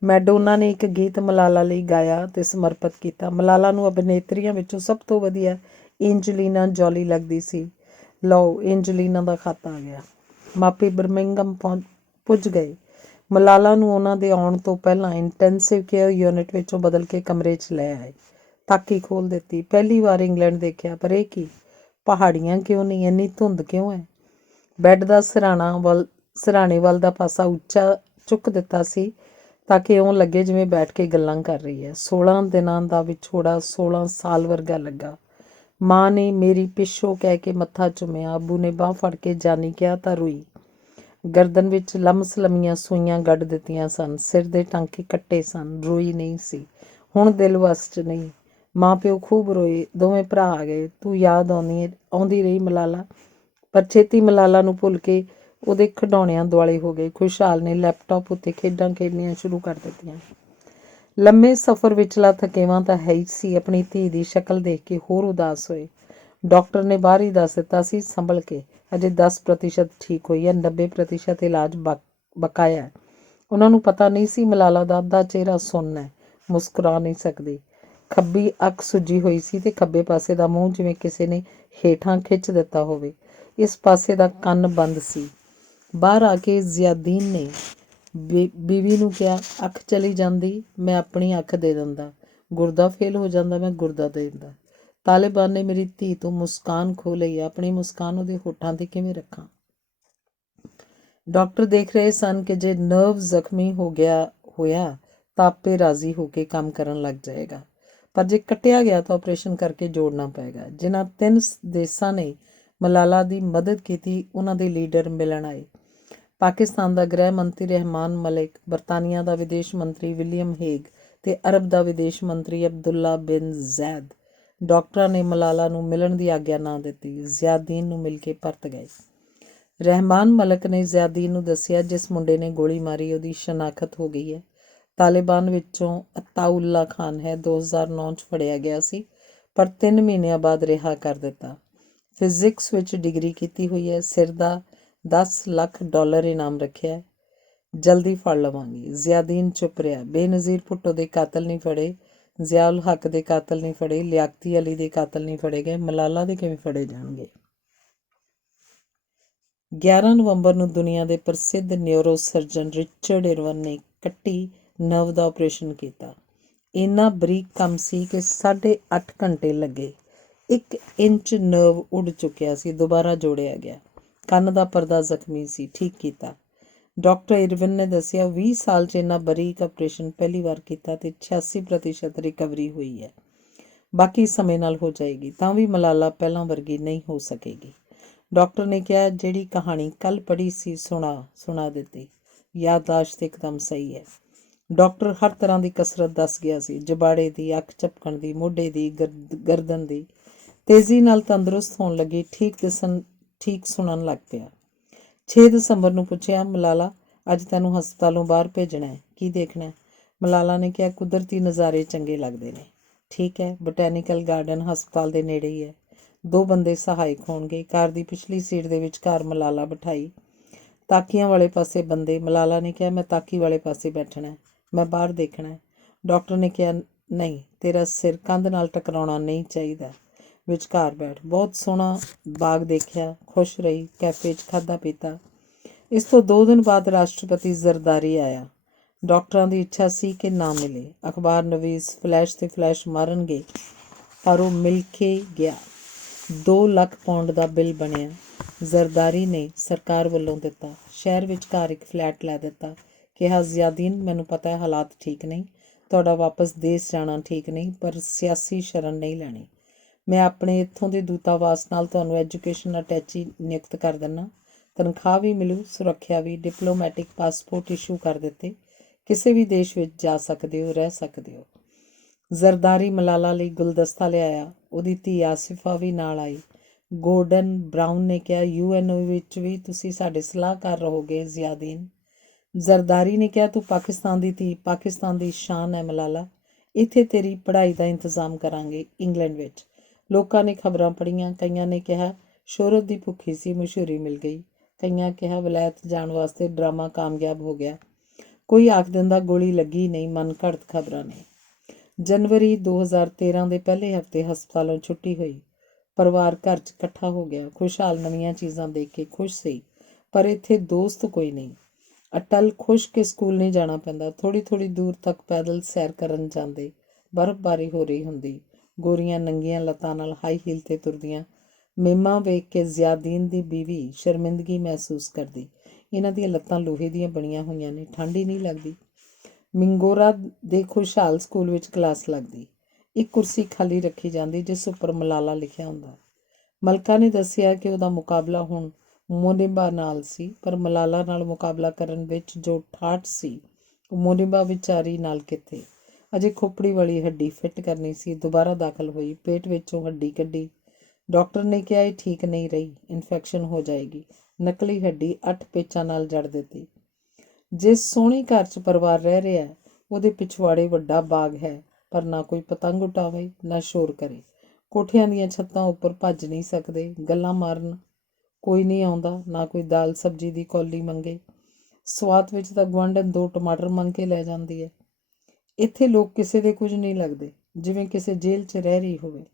ਮੈਡੋਨਾ ਨੇ ਇੱਕ ਗੀਤ ਮਲਾਲਾ ਲਈ ਗਾਇਆ ਤੇ ਸਮਰਪਿਤ ਕੀਤਾ। ਮਲਾਲਾ ਨੂੰ ਅਭਿਨੇਤਰੀਆਂ ਵਿੱਚੋਂ ਸਭ ਤੋਂ ਵਧੀਆ ਏਂਜਲੀਨਾ ਜੋਲੀ ਲੱਗਦੀ ਸੀ। ਲਓ, ਏਂਜਲੀਨਾ ਦਾ ਖੱਤ ਆ ਗਿਆ। ਮਾਪੇ ਬਰਮਿੰਘਮ ਪੁੱਜ ਗਏ। ਮਲਾਲਾ ਨੂੰ ਉਹਨਾਂ ਦੇ ਆਉਣ ਤੋਂ ਪਹਿਲਾਂ ਇੰਟੈਂਸਿਵ ਕੇਅਰ ਯੂਨਿਟ ਵਿੱਚੋਂ ਬਦਲ ਕੇ ਕਮਰੇ 'ਚ ਲੈ ਆਏ। ਤਾਕੀ ਖੋਲ੍ਹ ਦਿੱਤੀ। ਪਹਿਲੀ ਵਾਰ ਇੰਗਲੈਂਡ ਦੇਖਿਆ, ਪਰ ਇਹ ਕੀ? ਪਹਾੜੀਆਂ ਕਿਉਂ ਨਹੀਂ? ਇੰਨੀ ਧੁੰਦ ਕਿਉਂ ਹੈ? ਬੈੱਡ ਦਾ ਸਿਰਹਾਣੇ ਵੱਲ ਦਾ ਪਾਸਾ ਉੱਚਾ ਚੁੱਕ ਦਿੱਤਾ ਸੀ ਤਾਂ ਕਿ ਇਉਂ ਲੱਗੇ ਜਿਵੇਂ ਬੈਠ ਕੇ ਗੱਲਾਂ ਕਰ ਰਹੀ ਹੈ। 16 ਦਿਨਾਂ ਦਾ ਵਿਛੋੜਾ 16 ਸਾਲ ਵਰਗਾ ਲੱਗਾ। ਮਾਂ ਨੇ ਮੇਰੀ ਪਿੱਛੋਂ ਕਹਿ ਕੇ ਮੱਥਾ ਚੁੰਮਿਆ। ਅੱਬੂ ਨੇ ਬਾਂਹ ਫੜ ਕੇ ਜਾਨੀ ਕਿਹਾ ਤਾਂ ਰੋਈ। ਗਰਦਨ ਵਿੱਚ ਲੰਮੀਆਂ ਸੂਈਆਂ ਗੱਡ ਦਿੱਤੀਆਂ ਸਨ। ਸਿਰ ਦੇ ਟਾਂਕੇ ਕੱਟੇ ਸਨ। ਰੋਈ ਨਹੀਂ ਸੀ। ਹੁਣ ਦਿਲ ਵੱਸ 'ਚ ਨਹੀਂ। ਮਾਂ ਪਿਓ ਖੂਬ ਰੋਏ। ਦੋਵੇਂ ਭਰਾ ਆ ਗਏ। ਤੂੰ ਯਾਦ ਆਉਂਦੀ ਰਹੀ ਮਲਾਲਾ। ਪਰ ਛੇਤੀ ਮਲਾਲਾ ਨੂੰ ਭੁੱਲ ਕੇ ਉਹਦੇ ਖਿਡੌਣਿਆਂ ਦੁਆਲੇ ਹੋ ਗਏ। ਖੁਸ਼ਹਾਲ ਨੇ ਲੈਪਟਾਪ ਉੱਤੇ ਖੇਡਾਂ ਖੇਡਣੀਆਂ ਸ਼ੁਰੂ ਕਰ ਦਿੱਤੀਆਂ। ਲੰਮੇ ਸਫ਼ਰ ਵਿਚਲਾ ਥਕੇਵਾਂ ਤਾਂ ਹੈ ਹੀ ਸੀ। ਆਪਣੀ ਧੀ ਦੀ ਸ਼ਕਲ ਦੇਖ ਕੇ ਹੋਰ ਉਦਾਸ ਹੋਏ। ਡਾਕਟਰ ਨੇ ਬਾਹਰ ਹੀ ਦੱਸ ਦਿੱਤਾ ਸੀ, ਸੰਭਲ ਕੇ। ਅਜੇ 10% ਠੀਕ ਹੋਈ ਹੈ, 90% ਇਲਾਜ ਬਕਾਇਆ ਹੈ। ਉਹਨਾਂ ਨੂੰ ਪਤਾ ਨਹੀਂ ਸੀ ਮਲਾਲਾ ਦਾ ਅੱਧਾ ਚਿਹਰਾ ਸੁੰਨ ਹੈ, ਮੁਸਕਰਾ ਨਹੀਂ ਸਕਦੀ। ਖੱਬੀ ਅੱਖ ਸੁੱਜੀ ਹੋਈ ਸੀ ਤੇ ਖੱਬੇ ਪਾਸੇ ਦਾ ਮੂੰਹ ਜਿਵੇਂ ਕਿਸੇ ਨੇ ਹੇਠਾਂ ਖਿੱਚ ਦਿੱਤਾ ਹੋਵੇ। ਇਸ ਪਾਸੇ ਦਾ ਕੰਨ ਬੰਦ ਸੀ। ਬਾਹਰ ਆ ਕੇ ਜ਼ਿਆਦੀਨ ਨੇ ਬੀਵੀ ਨੂੰ ਕਿਹਾ, ਅੱਖ ਚਲੀ ਜਾਂਦੀ ਮੈਂ ਆਪਣੀ ਅੱਖ ਦੇ ਦਿੰਦਾ। ਗੁਰਦਾ ਫੇਲ ਹੋ ਜਾਂਦਾ ਮੈਂ ਗੁਰਦਾ ਦੇ ਦਿੰਦਾ। ਤਾਲਿਬਾਨ ਨੇ ਮੇਰੀ ਧੀ ਤੋਂ ਮੁਸਕਾਨ ਖੋਹ ਲਈ। ਆਪਣੀ ਮੁਸਕਾਨ ਉਹਦੇ ਹੋਠਾਂ 'ਤੇ ਕਿਵੇਂ ਰੱਖਾਂ? ਡਾਕਟਰ ਦੇਖ ਰਹੇ ਸਨ ਕਿ ਜੇ ਨਰਵ ਜ਼ਖਮੀ ਹੋਇਆ ਤਾਂ ਆਪੇ ਰਾਜ਼ੀ ਹੋ ਕੇ ਕੰਮ ਕਰਨ ਲੱਗ ਜਾਏਗਾ, ਪਰ ਜੇ ਕੱਟਿਆ ਗਿਆ ਤਾਂ ਆਪਰੇਸ਼ਨ ਕਰਕੇ ਜੋੜਨਾ ਪਏਗਾ। ਜਿਨ੍ਹਾਂ 3 ਦੇਸ਼ਾਂ ਨੇ ਮਲਾਲਾ ਦੀ ਮਦਦ ਕੀਤੀ, ਉਹਨਾਂ ਦੇ ਲੀਡਰ ਮਿਲਣ ਆਏ। ਪਾਕਿਸਤਾਨ ਦਾ ਗ੍ਰਹਿ ਮੰਤਰੀ ਰਹਿਮਾਨ ਮਲਿਕ, ਬਰਤਾਨੀਆ ਦਾ ਵਿਦੇਸ਼ ਮੰਤਰੀ ਵਿਲੀਅਮ ਹੇਗ ਤੇ ਅਰਬ ਦਾ ਵਿਦੇਸ਼ ਮੰਤਰੀ ਅਬਦੁੱਲਾ ਬਿਨ ਜ਼ੈਦ। ਡਾਕਟਰਾਂ ਨੇ ਮਲਾਲਾ ਨੂੰ ਮਿਲਣ ਦੀ ਆਗਿਆ ਨਾ ਦਿੱਤੀ। ਜ਼ਿਆਦੀਨ ਨੂੰ ਮਿਲ ਕੇ ਪਰਤ ਗਏ। ਰਹਿਮਾਨ ਮਲਿਕ ਨੇ ਜ਼ਿਆਦੀਨ ਨੂੰ ਦੱਸਿਆ, ਜਿਸ ਮੁੰਡੇ ਨੇ ਗੋਲੀ ਮਾਰੀ ਉਹਦੀ ਸ਼ਨਾਖਤ ਹੋ ਗਈ ਹੈ। ਤਾਲਿਬਾਨ ਵਿੱਚੋਂ ਅਤਾਉੱਲਾ ਖਾਨ ਹੈ। 2009 'ਚ ਫੜਿਆ ਗਿਆ ਸੀ, ਪਰ 3 ਮਹੀਨਿਆਂ ਬਾਅਦ ਰਿਹਾ ਕਰ ਦਿੱਤਾ। ਫਿਜ਼ਿਕਸ ਵਿੱਚ ਡਿਗਰੀ ਕੀਤੀ ਹੋਈ ਹੈ। ਸਿਰ ਦਾ $10 ਲੱਖ ਇਨਾਮ ਰੱਖਿਆ। ਜਲਦੀ ਫੜ ਲਵਾਂਗੀ। ਜ਼ਿਆਦੀਨ ਚੁੱਪ ਰਿਹਾ। ਬੇਨਜ਼ੀਰ ਭੁੱਟੋ ਦੇ ਕਾਤਲ ਨਹੀਂ ਫੜੇ, ਜ਼ਿਆਉਲ ਹੱਕ ਦੇ ਕਾਤਲ ਨਹੀਂ ਫੜੇ, ਲਿਆਕਤੀ ਅਲੀ ਦੇ ਕਾਤਲ ਨਹੀਂ ਫੜੇ ਗਏ, ਮਲਾਲਾ ਦੇ ਕਿਵੇਂ ਫੜੇ ਜਾਣਗੇ? 11 ਨਵੰਬਰ ਨੂੰ ਦੁਨੀਆ ਦੇ ਪ੍ਰਸਿੱਧ ਨਿਊਰੋ ਸਰਜਨ ਰਿਚਰਡ ਇਰਵਨ ਨੇ ਕੱਟੀ ਨਰਵ ਦਾ ਆਪਰੇਸ਼ਨ ਕੀਤਾ। ਇੰਨਾ ਬਰੀਕ ਕੰਮ ਸੀ ਕਿ 8.5 ਘੰਟੇ ਲੱਗੇ। 1 ਇੰਚ ਨਰਵ ਉੱਡ ਚੁੱਕਿਆ ਸੀ, ਦੁਬਾਰਾ ਜੋੜਿਆ ਗਿਆ। ਕੰਨ ਦਾ ਪਰਦਾ ਜ਼ਖਮੀ ਸੀ, ਠੀਕ ਕੀਤਾ। ਡਾਕਟਰ ਇਰਵਿਨ ਨੇ ਦੱਸਿਆ, 20 ਸਾਲ 'ਚ ਇੰਨਾ ਬਰੀਕ ਆਪਰੇਸ਼ਨ ਪਹਿਲੀ ਵਾਰ ਕੀਤਾ ਤੇ 86% ਰਿਕਵਰੀ ਹੋਈ ਹੈ। ਬਾਕੀ ਸਮੇਂ ਨਾਲ ਹੋ ਜਾਏਗੀ। ਤਾਂ ਵੀ ਮਲਾਲਾ ਪਹਿਲਾਂ ਵਰਗੀ ਨਹੀਂ ਹੋ ਸਕੇਗੀ। ਡਾਕਟਰ ਨੇ ਕਿਹਾ, ਜਿਹੜੀ ਕਹਾਣੀ ਕੱਲ੍ਹ ਪੜ੍ਹੀ ਸੀ ਸੁਣਾ ਦਿੱਤੀ। ਯਾਦਦਾਸ਼ਤ ਇੱਕਦਮ ਸਹੀ ਹੈ। ਡਾਕਟਰ ਹਰ ਤਰ੍ਹਾਂ ਦੀ ਕਸਰਤ ਦੱਸ ਗਿਆ ਸੀ, ਜਬਾੜੇ ਦੀ, ਅੱਖ ਝਪਕਣ ਦੀ, ਮੋਢੇ ਦੀ, ਗਰਦਨ ਦੀ। ਤੇਜ਼ੀ ਨਾਲ ਤੰਦਰੁਸਤ ਹੋਣ ਲੱਗੀ, ਠੀਕ ਸੁਣਨ ਲੱਗ ਪਿਆ। 6 ਦਸੰਬਰ ਨੂੰ ਪੁੱਛਿਆ, ਮਲਾਲਾ ਅੱਜ ਤੈਨੂੰ ਹਸਪਤਾਲੋਂ ਬਾਹਰ ਭੇਜਣਾ ਹੈ, ਕੀ ਦੇਖਣਾ? ਮਲਾਲਾ ਨੇ ਕਿਹਾ, ਕੁਦਰਤੀ ਨਜ਼ਾਰੇ ਚੰਗੇ ਲੱਗਦੇ ਨੇ। ਠੀਕ ਹੈ, ਬੋਟੈਨੀਕਲ ਗਾਰਡਨ ਹਸਪਤਾਲ ਦੇ ਨੇੜੇ ਹੀ ਹੈ। 2 ਬੰਦੇ ਸਹਾਇਕ ਹੋਣਗੇ। ਕਾਰ ਦੀ ਪਿਛਲੀ ਸੀਟ ਦੇ ਵਿਚਕਾਰ ਮਲਾਲਾ ਬਿਠਾਈ, ਤਾਕੀਆਂ ਵਾਲੇ ਪਾਸੇ ਬੰਦੇ। ਮਲਾਲਾ ਨੇ ਕਿਹਾ, ਮੈਂ ਤਾਕੀ ਵਾਲੇ ਪਾਸੇ ਬੈਠਣਾ, ਮੈਂ ਬਾਹਰ ਦੇਖਣਾ। ਡਾਕਟਰ ਨੇ ਕਿਹਾ, ਨਹੀਂ, ਤੇਰਾ ਸਿਰ ਕੰਧ ਨਾਲ ਟਕਰਾਉਣਾ ਨਹੀਂ ਚਾਹੀਦਾ, ਵਿਚਕਾਰ ਬੈਠ। ਬਹੁਤ ਸੋਹਣਾ ਬਾਗ ਦੇਖਿਆ, ਖੁਸ਼ ਰਹੀ, ਕੈਫੇ 'ਚ ਖਾਧਾ ਪੀਤਾ। ਇਸ ਤੋਂ 2 ਦਿਨ ਬਾਅਦ ਰਾਸ਼ਟਰਪਤੀ ਜ਼ਰਦਾਰੀ ਆਇਆ। ਡਾਕਟਰਾਂ ਦੀ ਇੱਛਾ ਸੀ ਕਿ ਨਾ ਮਿਲੇ। ਅਖਬਾਰ ਨਵੀਸ ਫਲੈਸ਼ ਤੇ ਫਲੈਸ਼ ਮਾਰਨਗੇ, ਪਰ ਉਹ ਮਿਲ ਕੇ ਗਿਆ। 2 ਲੱਖ ਪਾਉਂਡ ਦਾ ਬਿੱਲ ਬਣਿਆ। ਜ਼ਰਦਾਰੀ ਨੇ ਸਰਕਾਰ ਵੱਲੋਂ ਦਿੱਤਾ। ਸ਼ਹਿਰ ਵਿੱਚ ਘਰ ਇੱਕ ਫਲੈਟ ਲੈ ਦਿੱਤਾ। ਕਿਹਾ, ਜ਼ਿਆਦੀਨ, ਮੈਨੂੰ ਪਤਾ ਹੈ ਹਾਲਾਤ ਠੀਕ ਨਹੀਂ, ਤੁਹਾਡਾ ਵਾਪਸ ਦੇਸ਼ ਜਾਣਾ ਠੀਕ ਨਹੀਂ, ਪਰ ਸਿਆਸੀ ਸ਼ਰਨ ਨਹੀਂ ਲੈਣੀ। ਮੈਂ ਆਪਣੇ ਇੱਥੋਂ ਦੇ ਦੂਤਾਵਾਸ ਨਾਲ ਤੁਹਾਨੂੰ ਐਜੂਕੇਸ਼ਨ ਅਟੈਚੀ ਨਿਯੁਕਤ ਕਰ ਦਿੰਦਾ। ਤਨਖਾਹ ਵੀ ਮਿਲੂ, ਸੁਰੱਖਿਆ ਵੀ। ਡਿਪਲੋਮੈਟਿਕ ਪਾਸਪੋਰਟ ਇਸ਼ੂ ਕਰ ਦਿੱਤੇ। ਕਿਸੇ ਵੀ ਦੇਸ਼ ਵਿੱਚ ਜਾ ਸਕਦੇ ਹੋ, ਰਹਿ ਸਕਦੇ ਹੋ। ਜ਼ਰਦਾਰੀ ਮਲਾਲਾ ਲਈ ਗੁਲਦਸਤਾ ਲਿਆਇਆ। ਉਹਦੀ ਧੀ ਆਸਿਫਾ ਵੀ ਨਾਲ ਆਈ। ਗੋਰਡਨ ਬਰਾਊਨ ਨੇ ਕਿਹਾ, UN ਵਿੱਚ ਵੀ ਤੁਸੀਂ ਸਾਡੇ ਸਲਾਹਕਾਰ ਰਹੋਗੇ ਜ਼ਿਆਦੀਨ। ਜ਼ਰਦਾਰੀ ਨੇ ਕਿਹਾ, ਤੂੰ ਪਾਕਿਸਤਾਨ ਦੀ ਧੀ, ਪਾਕਿਸਤਾਨ ਦੀ ਸ਼ਾਨ ਹੈ ਮਲਾਲਾ। ਇੱਥੇ ਤੇਰੀ ਪੜ੍ਹਾਈ ਦਾ ਇੰਤਜ਼ਾਮ ਕਰਾਂਗੇ, ਇੰਗਲੈਂਡ ਵਿੱਚ। ਲੋਕਾਂ ਨੇ ਖਬਰਾਂ ਪੜ੍ਹੀਆਂ। ਕਈਆਂ ਨੇ ਕਿਹਾ ਸ਼ੋਹਰਤ ਦੀ ਭੁੱਖੀ ਸੀ, ਮਸ਼ਹੂਰੀ ਮਿਲ ਗਈ। ਕਈਆਂ ਕਿਹਾ ਵਲਾਇਤ ਜਾਣ ਵਾਸਤੇ ਡਰਾਮਾ ਕਾਮਯਾਬ ਹੋ ਗਿਆ। ਕੋਈ ਆਖ ਦਿੰਦਾ ਗੋਲੀ ਲੱਗੀ ਨਹੀਂ। ਮਨ ਘੜਤ ਖਬਰਾਂ ਨੇ। ਜਨਵਰੀ 2013 ਦੇ ਪਹਿਲੇ ਹਫ਼ਤੇ ਹਸਪਤਾਲੋਂ ਛੁੱਟੀ ਹੋਈ। ਪਰਿਵਾਰ ਘਰ 'ਚ ਇਕੱਠਾ ਹੋ ਗਿਆ। ਖੁਸ਼ਹਾਲ ਨਵੀਆਂ ਚੀਜ਼ਾਂ ਦੇਖ ਕੇ ਖੁਸ਼ ਸੀ, ਪਰ ਇੱਥੇ ਦੋਸਤ ਕੋਈ ਨਹੀਂ। ਅਟਲ ਖੁਸ਼ ਕਿ ਸਕੂਲ ਨਹੀਂ ਜਾਣਾ ਪੈਂਦਾ। ਥੋੜ੍ਹੀ ਥੋੜ੍ਹੀ ਦੂਰ ਤੱਕ ਪੈਦਲ ਸੈਰ ਕਰਨ ਜਾਂਦੇ। ਬਰਫ਼ਬਾਰੀ ਹੋ ਰਹੀ ਹੁੰਦੀ। ਗੋਰੀਆਂ ਨੰਗੀਆਂ ਲੱਤਾਂ ਨਾਲ ਹਾਈ ਹੀਲ 'ਤੇ ਤੁਰਦੀਆਂ। ਮੇਮਾ ਵੇਖ ਕੇ ਜ਼ਿਆਦੀਨ ਦੀ ਬੀਵੀ ਸ਼ਰਮਿੰਦਗੀ ਮਹਿਸੂਸ ਕਰਦੀ। ਇਹਨਾਂ ਦੀਆਂ ਲੱਤਾਂ ਲੋਹੇ ਦੀਆਂ ਬਣੀਆਂ ਹੋਈਆਂ ਨੇ, ਠੰਡ ਹੀ ਨਹੀਂ ਲੱਗਦੀ। ਮਿੰਗੋਰਾ ਦੇ ਖੁਸ਼ਹਾਲ ਸਕੂਲ ਵਿੱਚ ਕਲਾਸ ਲੱਗਦੀ। ਇੱਕ ਕੁਰਸੀ ਖਾਲੀ ਰੱਖੀ ਜਾਂਦੀ ਜਿਸ ਉੱਪਰ ਮਲਾਲਾ ਲਿਖਿਆ ਹੁੰਦਾ। ਮਲਕਾ ਨੇ ਦੱਸਿਆ ਕਿ ਉਹਦਾ ਮੁਕਾਬਲਾ ਹੁਣ ਮੋਨਿਬਾ ਨਾਲ ਸੀ, ਪਰ ਮਲਾਲਾ ਨਾਲ ਮੁਕਾਬਲਾ ਕਰਨ ਵਿੱਚ ਜੋ ਠਾਠ ਸੀ, ਉਹ ਮੋਨਿਬਾ ਵਿਚਾਰੀ ਨਾਲ ਕਿੱਥੇ। ਅਜੇ ਖੋਪੜੀ ਵਾਲੀ ਹੱਡੀ ਫਿੱਟ ਕਰਨੀ ਸੀ। ਦੁਬਾਰਾ ਦਾਖਲ ਹੋਈ, ਪੇਟ ਵਿੱਚੋਂ ਹੱਡੀ ਕੱਢੀ। ਡਾਕਟਰ ਨੇ ਕਿਹਾ, ਇਹ ਠੀਕ ਨਹੀਂ ਰਹੀ, ਇਨਫੈਕਸ਼ਨ ਹੋ ਜਾਏਗੀ। ਨਕਲੀ ਹੱਡੀ 8 ਪੇਚਾਂ ਨਾਲ ਜੜ ਦਿੱਤੀ। ਜਿਸ ਸੋਹਣੇ ਘਰ 'ਚ ਪਰਿਵਾਰ ਰਹਿ ਰਿਹਾ, ਉਹਦੇ ਪਿਛਵਾੜੇ ਵੱਡਾ ਬਾਗ ਹੈ, ਪਰ ਨਾ ਕੋਈ ਪਤੰਗ ਉਡਾਵੇ, ਨਾ ਸ਼ੋਰ ਕਰੇ। ਕੋਠਿਆਂ ਦੀਆਂ ਛੱਤਾਂ ਉੱਪਰ ਭੱਜ ਨਹੀਂ ਸਕਦੇ, ਗੱਲਾਂ ਮਾਰਨ ਕੋਈ ਨਹੀਂ ਆਉਂਦਾ, ਨਾ ਕੋਈ ਦਾਲ ਸਬਜ਼ੀ ਦੀ ਕੌਲੀ ਮੰਗੇ। ਸਵਾਦ ਵਿੱਚ ਤਾਂ ਗੁਆਂਢਣ 2 ਟਮਾਟਰ ਮੰਗ ਕੇ ਲੈ ਜਾਂਦੀ ਹੈ। ਇੱਥੇ ਲੋਕ ਕਿਸੇ ਦੇ ਕੁਝ ਨਹੀਂ ਲੱਗਦੇ, ਜਿਵੇਂ ਕਿਸੇ ਜੇਲ੍ਹ 'ਚ ਰਹਿ ਰਹੀ ਹੋਵੇ।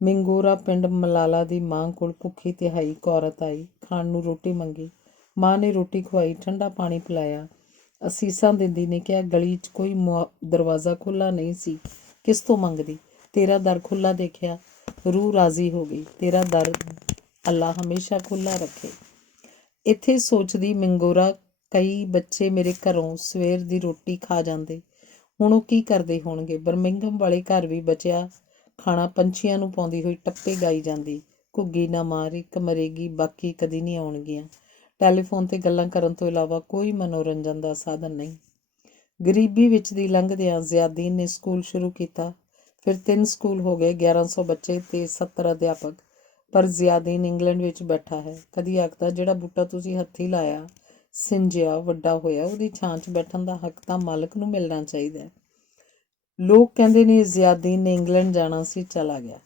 ਮਿੰਗੋਰਾ ਪਿੰਡ ਮਲਾਲਾ ਦੀ ਮਾਂ ਕੋਲ ਭੁੱਖੀ ਤਿਹਾਈ ਇੱਕ ਔਰਤ ਆਈ, ਖਾਣ ਨੂੰ ਰੋਟੀ ਮੰਗੀ। ਮਾਂ ਨੇ ਰੋਟੀ ਖਵਾਈ, ਠੰਡਾ ਪਾਣੀ ਪਿਲਾਇਆ, ਅਸੀਸਾਂ ਦਿੰਦੀ ਨੇ ਕਿਹਾ, ਗਲੀ 'ਚ ਕੋਈ ਦਰਵਾਜ਼ਾ ਖੁੱਲ੍ਹਾ ਨਹੀਂ ਸੀ, ਕਿਸ ਤੋਂ ਮੰਗਦੀ? ਤੇਰਾ ਦਰ ਖੁੱਲ੍ਹਾ ਦੇਖਿਆ, ਰੂਹ ਰਾਜ਼ੀ ਹੋ ਗਈ। ਤੇਰਾ ਦਰ ਅੱਲਾ ਹਮੇਸ਼ਾ ਖੁੱਲ੍ਹਾ ਰੱਖੇ। ਇੱਥੇ ਸੋਚਦੀ ਮਿੰਗੋਰਾ, ਕਈ ਬੱਚੇ ਮੇਰੇ ਘਰੋਂ ਸਵੇਰ ਦੀ ਰੋਟੀ ਖਾ ਜਾਂਦੇ, ਹੁਣ ਉਹ ਕੀ ਕਰਦੇ ਹੋਣਗੇ? ਬਰਮਿੰਘਮ ਵਾਲੇ ਘਰ ਵੀ ਬਚਿਆ ਖਾਣਾ ਪੰਛੀਆਂ ਨੂੰ ਪਾਉਂਦੀ ਹੋਈ ਟੱਪੇ ਗਾਈ ਜਾਂਦੀ। ਘੁੱਗੀ ਨਾ ਮਾਰ, ਇੱਕ ਮਰੇਗੀ, ਬਾਕੀ ਕਦੀ ਨਹੀਂ ਆਉਣਗੀਆਂ। ਟੈਲੀਫੋਨ 'ਤੇ ਗੱਲਾਂ ਕਰਨ ਤੋਂ ਇਲਾਵਾ ਕੋਈ ਮਨੋਰੰਜਨ ਦਾ ਸਾਧਨ ਨਹੀਂ। ਗਰੀਬੀ ਵਿੱਚ ਦੀ ਲੰਘਦਿਆਂ ਜ਼ਿਆਦੀਨ ਨੇ ਸਕੂਲ ਸ਼ੁਰੂ ਕੀਤਾ। ਫਿਰ 3 ਸਕੂਲ ਹੋ ਗਏ, 1100 ਬੱਚੇ ਤੇ 70 ਅਧਿਆਪਕ। ਪਰ ਜ਼ਿਆਦੀਨ ਇੰਗਲੈਂਡ ਵਿੱਚ ਬੈਠਾ ਹੈ। ਕਦੀ ਆਖਦਾ, ਜਿਹੜਾ ਬੂਟਾ ਤੁਸੀਂ ਹੱਥੀਂ ਲਾਇਆ, ਸਿੰਜਿਆ, ਵੱਡਾ ਹੋਇਆ, ਉਹਦੀ ਛਾਂ 'ਚ ਬੈਠਣ ਦਾ ਹੱਕ ਤਾਂ ਮਾਲਕ ਨੂੰ ਮਿਲਣਾ ਚਾਹੀਦਾ। ਲੋਕ ਕਹਿੰਦੇ ਨੇ ਜ਼ਿਆਦੀਨ ਨੇ ਇੰਗਲੈਂਡ ਜਾਣਾ ਸੀ, ਚਲਾ ਗਿਆ।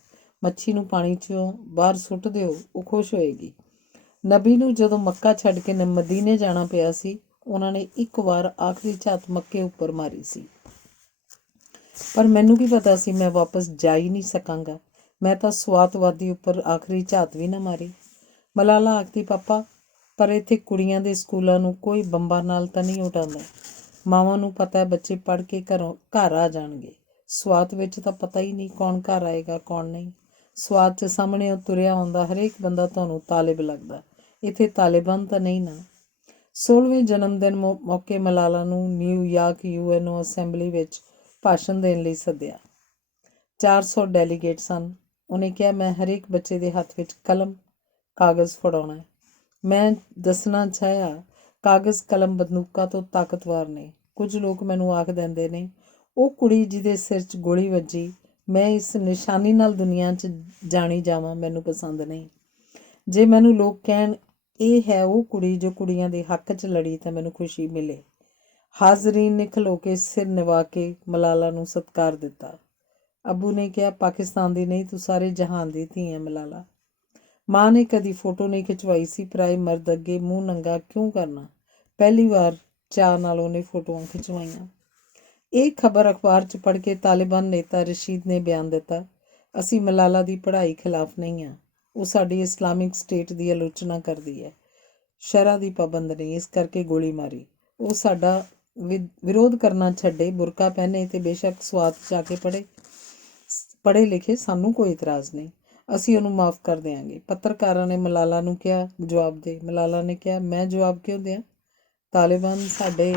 ਮੱਛੀ ਨੂੰ ਪਾਣੀ 'ਚੋਂ ਬਾਹਰ ਸੁੱਟ ਦਿਓ, ਉਹ ਖੁਸ਼ ਹੋਏਗੀ। ਨਬੀ ਨੂੰ ਜਦੋਂ ਮੱਕਾ ਛੱਡ ਕੇ ਮਦੀਨੇ ਜਾਣਾ ਪਿਆ ਸੀ, ਉਹਨਾਂ ਨੇ ਇੱਕ ਵਾਰ ਆਖਰੀ ਝਾਤ ਮੱਕੇ ਉੱਪਰ ਮਾਰੀ ਸੀ। ਪਰ ਮੈਨੂੰ ਕੀ ਪਤਾ ਸੀ ਮੈਂ ਵਾਪਸ ਜਾ ਹੀ ਨਹੀਂ ਸਕਾਂਗਾ। ਮੈਂ ਤਾਂ ਸਵਾਤਵਾਦੀ ਉੱਪਰ ਆਖਰੀ ਝਾਤ ਵੀ ਨਾ ਮਾਰੀ। ਮਲਾਲਾ ਆਖਦੀ, ਪਾਪਾ, ਪਰ ਇੱਥੇ ਕੁੜੀਆਂ ਦੇ ਸਕੂਲਾਂ ਨੂੰ ਕੋਈ ਬੰਬਾਂ ਨਾਲ ਤਾਂ ਨਹੀਂ ਉਡਾਉਂਦਾ। ਮਾਵਾਂ ਨੂੰ ਪਤਾ ਹੈ ਬੱਚੇ ਪੜ੍ਹ ਕੇ ਘਰ ਆ ਜਾਣਗੇ। ਸਵਾਤ ਵਿੱਚ ਤਾਂ ਪਤਾ ਹੀ ਨਹੀਂ ਕੌਣ ਘਰ ਆਏਗਾ, ਕੌਣ ਨਹੀਂ। ਸਵਾਤ 'ਚ ਸਾਹਮਣੇ ਉਹ ਤੁਰਿਆ ਆਉਂਦਾ ਹਰੇਕ ਬੰਦਾ ਤੁਹਾਨੂੰ ਤਾਲਿਬ ਲੱਗਦਾ। ਇੱਥੇ ਤਾਲਿਬਾਨ ਤਾਂ ਨਹੀਂ ਨਾ। 16ਵੇਂ ਜਨਮ ਦਿਨ ਮੌਕੇ ਮਲਾਲਾ ਨੂੰ ਨਿਊਯਾਰਕ UNO ਅਸੈਂਬਲੀ ਵਿੱਚ ਭਾਸ਼ਣ ਦੇਣ ਲਈ ਸੱਦਿਆ। 400 ਡੈਲੀਗੇਟ ਸਨ। ਉਹਨੇ ਕਿਹਾ, ਮੈਂ ਹਰੇਕ ਬੱਚੇ ਦੇ ਹੱਥ ਵਿੱਚ ਕਲਮ ਕਾਗਜ਼ ਫੜਾਉਣਾ। ਮੈਂ ਦੱਸਣਾ ਚਾਹਿਆ, ਕਾਗਜ਼ ਕਲਮ ਬੰਦੂਕਾਂ ਤੋਂ ਤਾਕਤਵਰ ਨੇ। ਕੁਝ ਲੋਕ ਮੈਨੂੰ ਆਖ ਦਿੰਦੇ ਨੇ, ਉਹ ਕੁੜੀ ਜਿਹਦੇ ਸਿਰ 'ਚ ਗੋਲੀ ਵੱਜੀ, ਮੈਂ ਇਸ ਨਿਸ਼ਾਨੀ ਨਾਲ ਦੁਨੀਆ 'ਚ ਜਾਣੀ ਜਾਵਾਂ, ਮੈਨੂੰ ਪਸੰਦ ਨਹੀਂ। ਜੇ ਮੈਨੂੰ ਲੋਕ ਕਹਿਣ ਇਹ ਹੈ ਉਹ ਕੁੜੀ ਜੋ ਕੁੜੀਆਂ ਦੇ ਹੱਕ 'ਚ ਲੜੀ ਤਾਂ ਮੈਨੂੰ ਖੁਸ਼ੀ ਮਿਲੇ। ਹਾਜ਼ਰੀਨ ਨੇ ਖਲੋ ਕੇ ਸਿਰ ਨਿਵਾ ਕੇ ਮਲਾਲਾ ਨੂੰ ਸਤਿਕਾਰ ਦਿੱਤਾ। ਅੱਬੂ ਨੇ ਕਿਹਾ, ਪਾਕਿਸਤਾਨ ਦੀ ਨਹੀਂ, ਤੂੰ ਸਾਰੇ ਜਹਾਨ ਦੀ ਧੀ ਹੈ ਮਲਾਲਾ। ਮਾਂ ਨੇ ਕਦੀ ਫੋਟੋ ਨਹੀਂ ਖਿਚਵਾਈ ਸੀ, ਪਰਾਏ ਮਰਦ ਅੱਗੇ ਮੂੰਹ ਨੰਗਾ ਕਿਉਂ ਕਰਨਾ। ਪਹਿਲੀ ਵਾਰ ਚਾਅ ਨਾਲ ਉਹਨੇ ਫੋਟੋਆਂ ਖਿਚਵਾਈਆਂ। ਇਹ ਖਬਰ ਅਖਬਾਰ 'ਚ ਪੜ੍ਹ ਕੇ ਤਾਲਿਬਾਨ ਨੇਤਾ ਰਸ਼ੀਦ ਨੇ ਬਿਆਨ ਦਿੱਤਾ, ਅਸੀਂ ਮਲਾਲਾ ਦੀ ਪੜ੍ਹਾਈ ਖਿਲਾਫ ਨਹੀਂ ਹਾਂ, ਉਹ ਸਾਡੀ ਇਸਲਾਮਿਕ ਸਟੇਟ ਦੀ ਆਲੋਚਨਾ ਕਰਦੀ ਹੈ, ਸ਼ਰਅ ਦੀ ਪਾਬੰਦ ਨਹੀਂ, ਇਸ ਕਰਕੇ ਗੋਲੀ ਮਾਰੀ। ਉਹ ਸਾਡਾ ਵਿਰੋਧ ਕਰਨਾ ਛੱਡੇ, ਬੁਰਕਾ ਪਹਿਨੇ ਤੇ ਬੇਸ਼ੱਕ ਸਵਾਤ 'ਚ ਆ ਕੇ ਪੜ੍ਹੇ ਲਿਖੇ, ਸਾਨੂੰ ਕੋਈ ਇਤਰਾਜ਼ ਨਹੀਂ, ਅਸੀਂ ਉਹਨੂੰ ਮਾਫ਼ ਕਰ ਦਿਆਂਗੇ। ਪੱਤਰਕਾਰਾਂ ਨੇ ਮਲਾਲਾ ਨੂੰ ਕਿਹਾ, ਜਵਾਬ ਦੇ। ਮਲਾਲਾ ਨੇ ਕਿਹਾ, ਮੈਂ ਜਵਾਬ ਕਿਉਂ ਦਿਆਂ? ਤਾਲਿਬਾਨ ਸਾਡੇ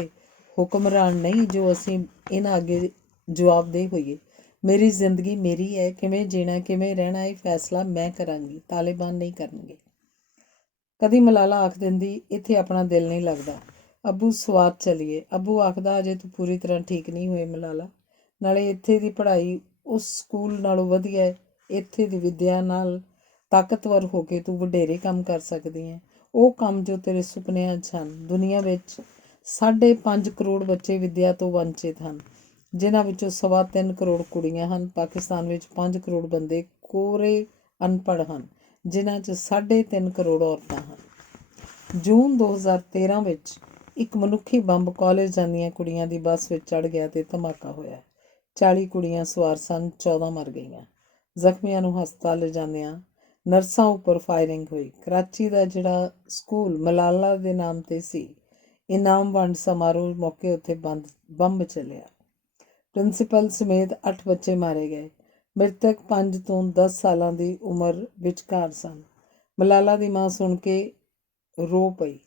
ਹੁਕਮਰਾਨ ਨਹੀਂ ਜੋ ਅਸੀਂ ਇਹਨਾਂ ਅੱਗੇ ਜਵਾਬਦੇਹ ਹੋਈਏ। ਮੇਰੀ ਜ਼ਿੰਦਗੀ ਮੇਰੀ ਹੈ, ਕਿਵੇਂ ਜੀਣਾ ਕਿਵੇਂ ਰਹਿਣਾ ਇਹ ਫੈਸਲਾ ਮੈਂ ਕਰਾਂਗੀ, ਤਾਲਿਬਾਨ ਨਹੀਂ ਕਰਨਗੇ। ਕਦੀ ਮਲਾਲਾ ਆਖ ਦਿੰਦੀ, ਇੱਥੇ ਆਪਣਾ ਦਿਲ ਨਹੀਂ ਲੱਗਦਾ, ਅੱਬੂ ਸਵਾਤ ਚਲੀਏ। ਅੱਬੂ ਆਖਦਾ, ਅਜੇ ਤੂੰ ਪੂਰੀ ਤਰ੍ਹਾਂ ਠੀਕ ਨਹੀਂ ਹੋਏ ਮਲਾਲਾ, ਨਾਲੇ ਇੱਥੇ ਦੀ ਪੜ੍ਹਾਈ ਉਸ ਸਕੂਲ ਨਾਲੋਂ ਵਧੀਆ ਹੈ, ਇੱਥੇ ਦੀ ਵਿੱਦਿਆ ਨਾਲ ਤਾਕਤਵਰ ਹੋ ਕੇ ਤੂੰ ਵਡੇਰੇ ਕੰਮ ਕਰ ਸਕਦੀ ਹੈ, ਉਹ ਕੰਮ ਜੋ ਤੇਰੇ ਸੁਪਨਿਆਂ 'ਚ ਹਨ। ਦੁਨੀਆ ਵਿੱਚ 5.5 ਕਰੋੜ ਬੱਚੇ ਵਿੱਦਿਆ ਤੋਂ ਵੰਚਿਤ ਹਨ, ਜਿਨ੍ਹਾਂ ਵਿੱਚੋਂ 3.25 ਕਰੋੜ ਕੁੜੀਆਂ ਹਨ। ਪਾਕਿਸਤਾਨ ਵਿੱਚ 5 ਕਰੋੜ ਬੰਦੇ ਕੋਰੇ ਅਨਪੜ੍ਹ ਹਨ, ਜਿਨ੍ਹਾਂ 'ਚ 3.5 ਕਰੋੜ ਔਰਤਾਂ ਹਨ। ਜੂਨ 2013 ਵਿੱਚ ਇੱਕ ਮਨੁੱਖੀ ਬੰਬ ਕਾਲਜ ਜਾਂਦੀਆਂ ਕੁੜੀਆਂ ਦੀ ਬੱਸ ਵਿੱਚ ਚੜ੍ਹ ਗਿਆ ਤੇ ਧਮਾਕਾ ਹੋਇਆ। 40 ਕੁੜੀਆਂ ਸਵਾਰ ਸਨ, 14 ਮਰ ਗਈਆਂ। ਜ਼ਖਮੀਆਂ ਨੂੰ ਹਸਪਤਾਲ ਲਿਜਾਂਦਿਆਂ ਨਰਸਾਂ ਉੱਪਰ ਫਾਇਰਿੰਗ ਹੋਈ। ਕਰਾਚੀ ਦਾ ਜਿਹੜਾ ਸਕੂਲ ਮਲਾਲਾ ਦੇ ਨਾਮ 'ਤੇ ਸੀ, ਇਨਾਮ ਵੰਡ ਸਮਾਰੋਹ ਮੌਕੇ ਉੱਥੇ ਬੰਬ ਚੱਲਿਆ। ਪ੍ਰਿੰਸੀਪਲ ਸਮੇਤ 8 ਬੱਚੇ ਮਾਰੇ ਗਏ। ਮ੍ਰਿਤਕ 5 ਤੋਂ 10 ਸਾਲਾਂ ਦੀ ਉਮਰ ਵਿਚਕਾਰ ਸਨ। ਮਲਾਲਾ ਦੀ ਮਾਂ ਸੁਣ ਕੇ ਰੋ ਪਈ,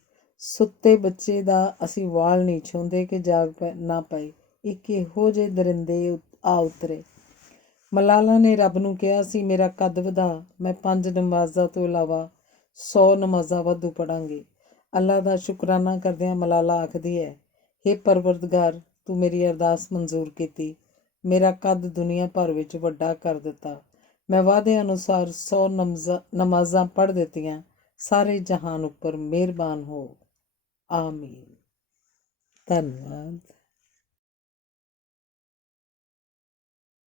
ਸੁੱਤੇ ਬੱਚੇ ਦਾ ਅਸੀਂ ਵਾਲ ਨਹੀਂ ਛੂੰਹਦੇ ਕਿ ਜਾਗ ਨਾ ਪਏ, ਇੱਕ ਇਹੋ ਜਿਹੇ ਦਰਿੰਦੇ ਆ ਉਤਰੇ। ਮਲਾਲਾ ਨੇ ਰੱਬ ਨੂੰ ਕਿਹਾ ਸੀ, ਮੇਰਾ ਕੱਦ ਵਧਾ, ਮੈਂ 5 ਨਮਾਜ਼ਾਂ ਤੋਂ ਇਲਾਵਾ 100 ਨਮਾਜ਼ਾਂ ਵਾਧੂ ਪੜ੍ਹਾਂਗੀ। ਅੱਲਾ ਦਾ ਸ਼ੁਕਰਾਨਾ ਕਰਦਿਆਂ ਮਲਾਲਾ ਆਖਦੀ ਹੈ, ਹੇ ਪਰਵਰਦਗਾਰ, ਤੂੰ ਮੇਰੀ ਅਰਦਾਸ ਮਨਜ਼ੂਰ ਕੀਤੀ, ਮੇਰਾ ਕੱਦ ਦੁਨੀਆ ਭਰ ਵਿੱਚ ਵੱਡਾ ਕਰ ਦਿੱਤਾ, ਮੈਂ ਵਾਅਦੇ ਅਨੁਸਾਰ 100 ਨਮਾਜ਼ਾਂ ਪੜ੍ਹ ਦਿੱਤੀਆਂ, ਸਾਰੇ ਜਹਾਨ ਉੱਪਰ ਮਿਹਰਬਾਨ ਹੋ, ਆਮੀਨ। ਧੰਨਵਾਦ।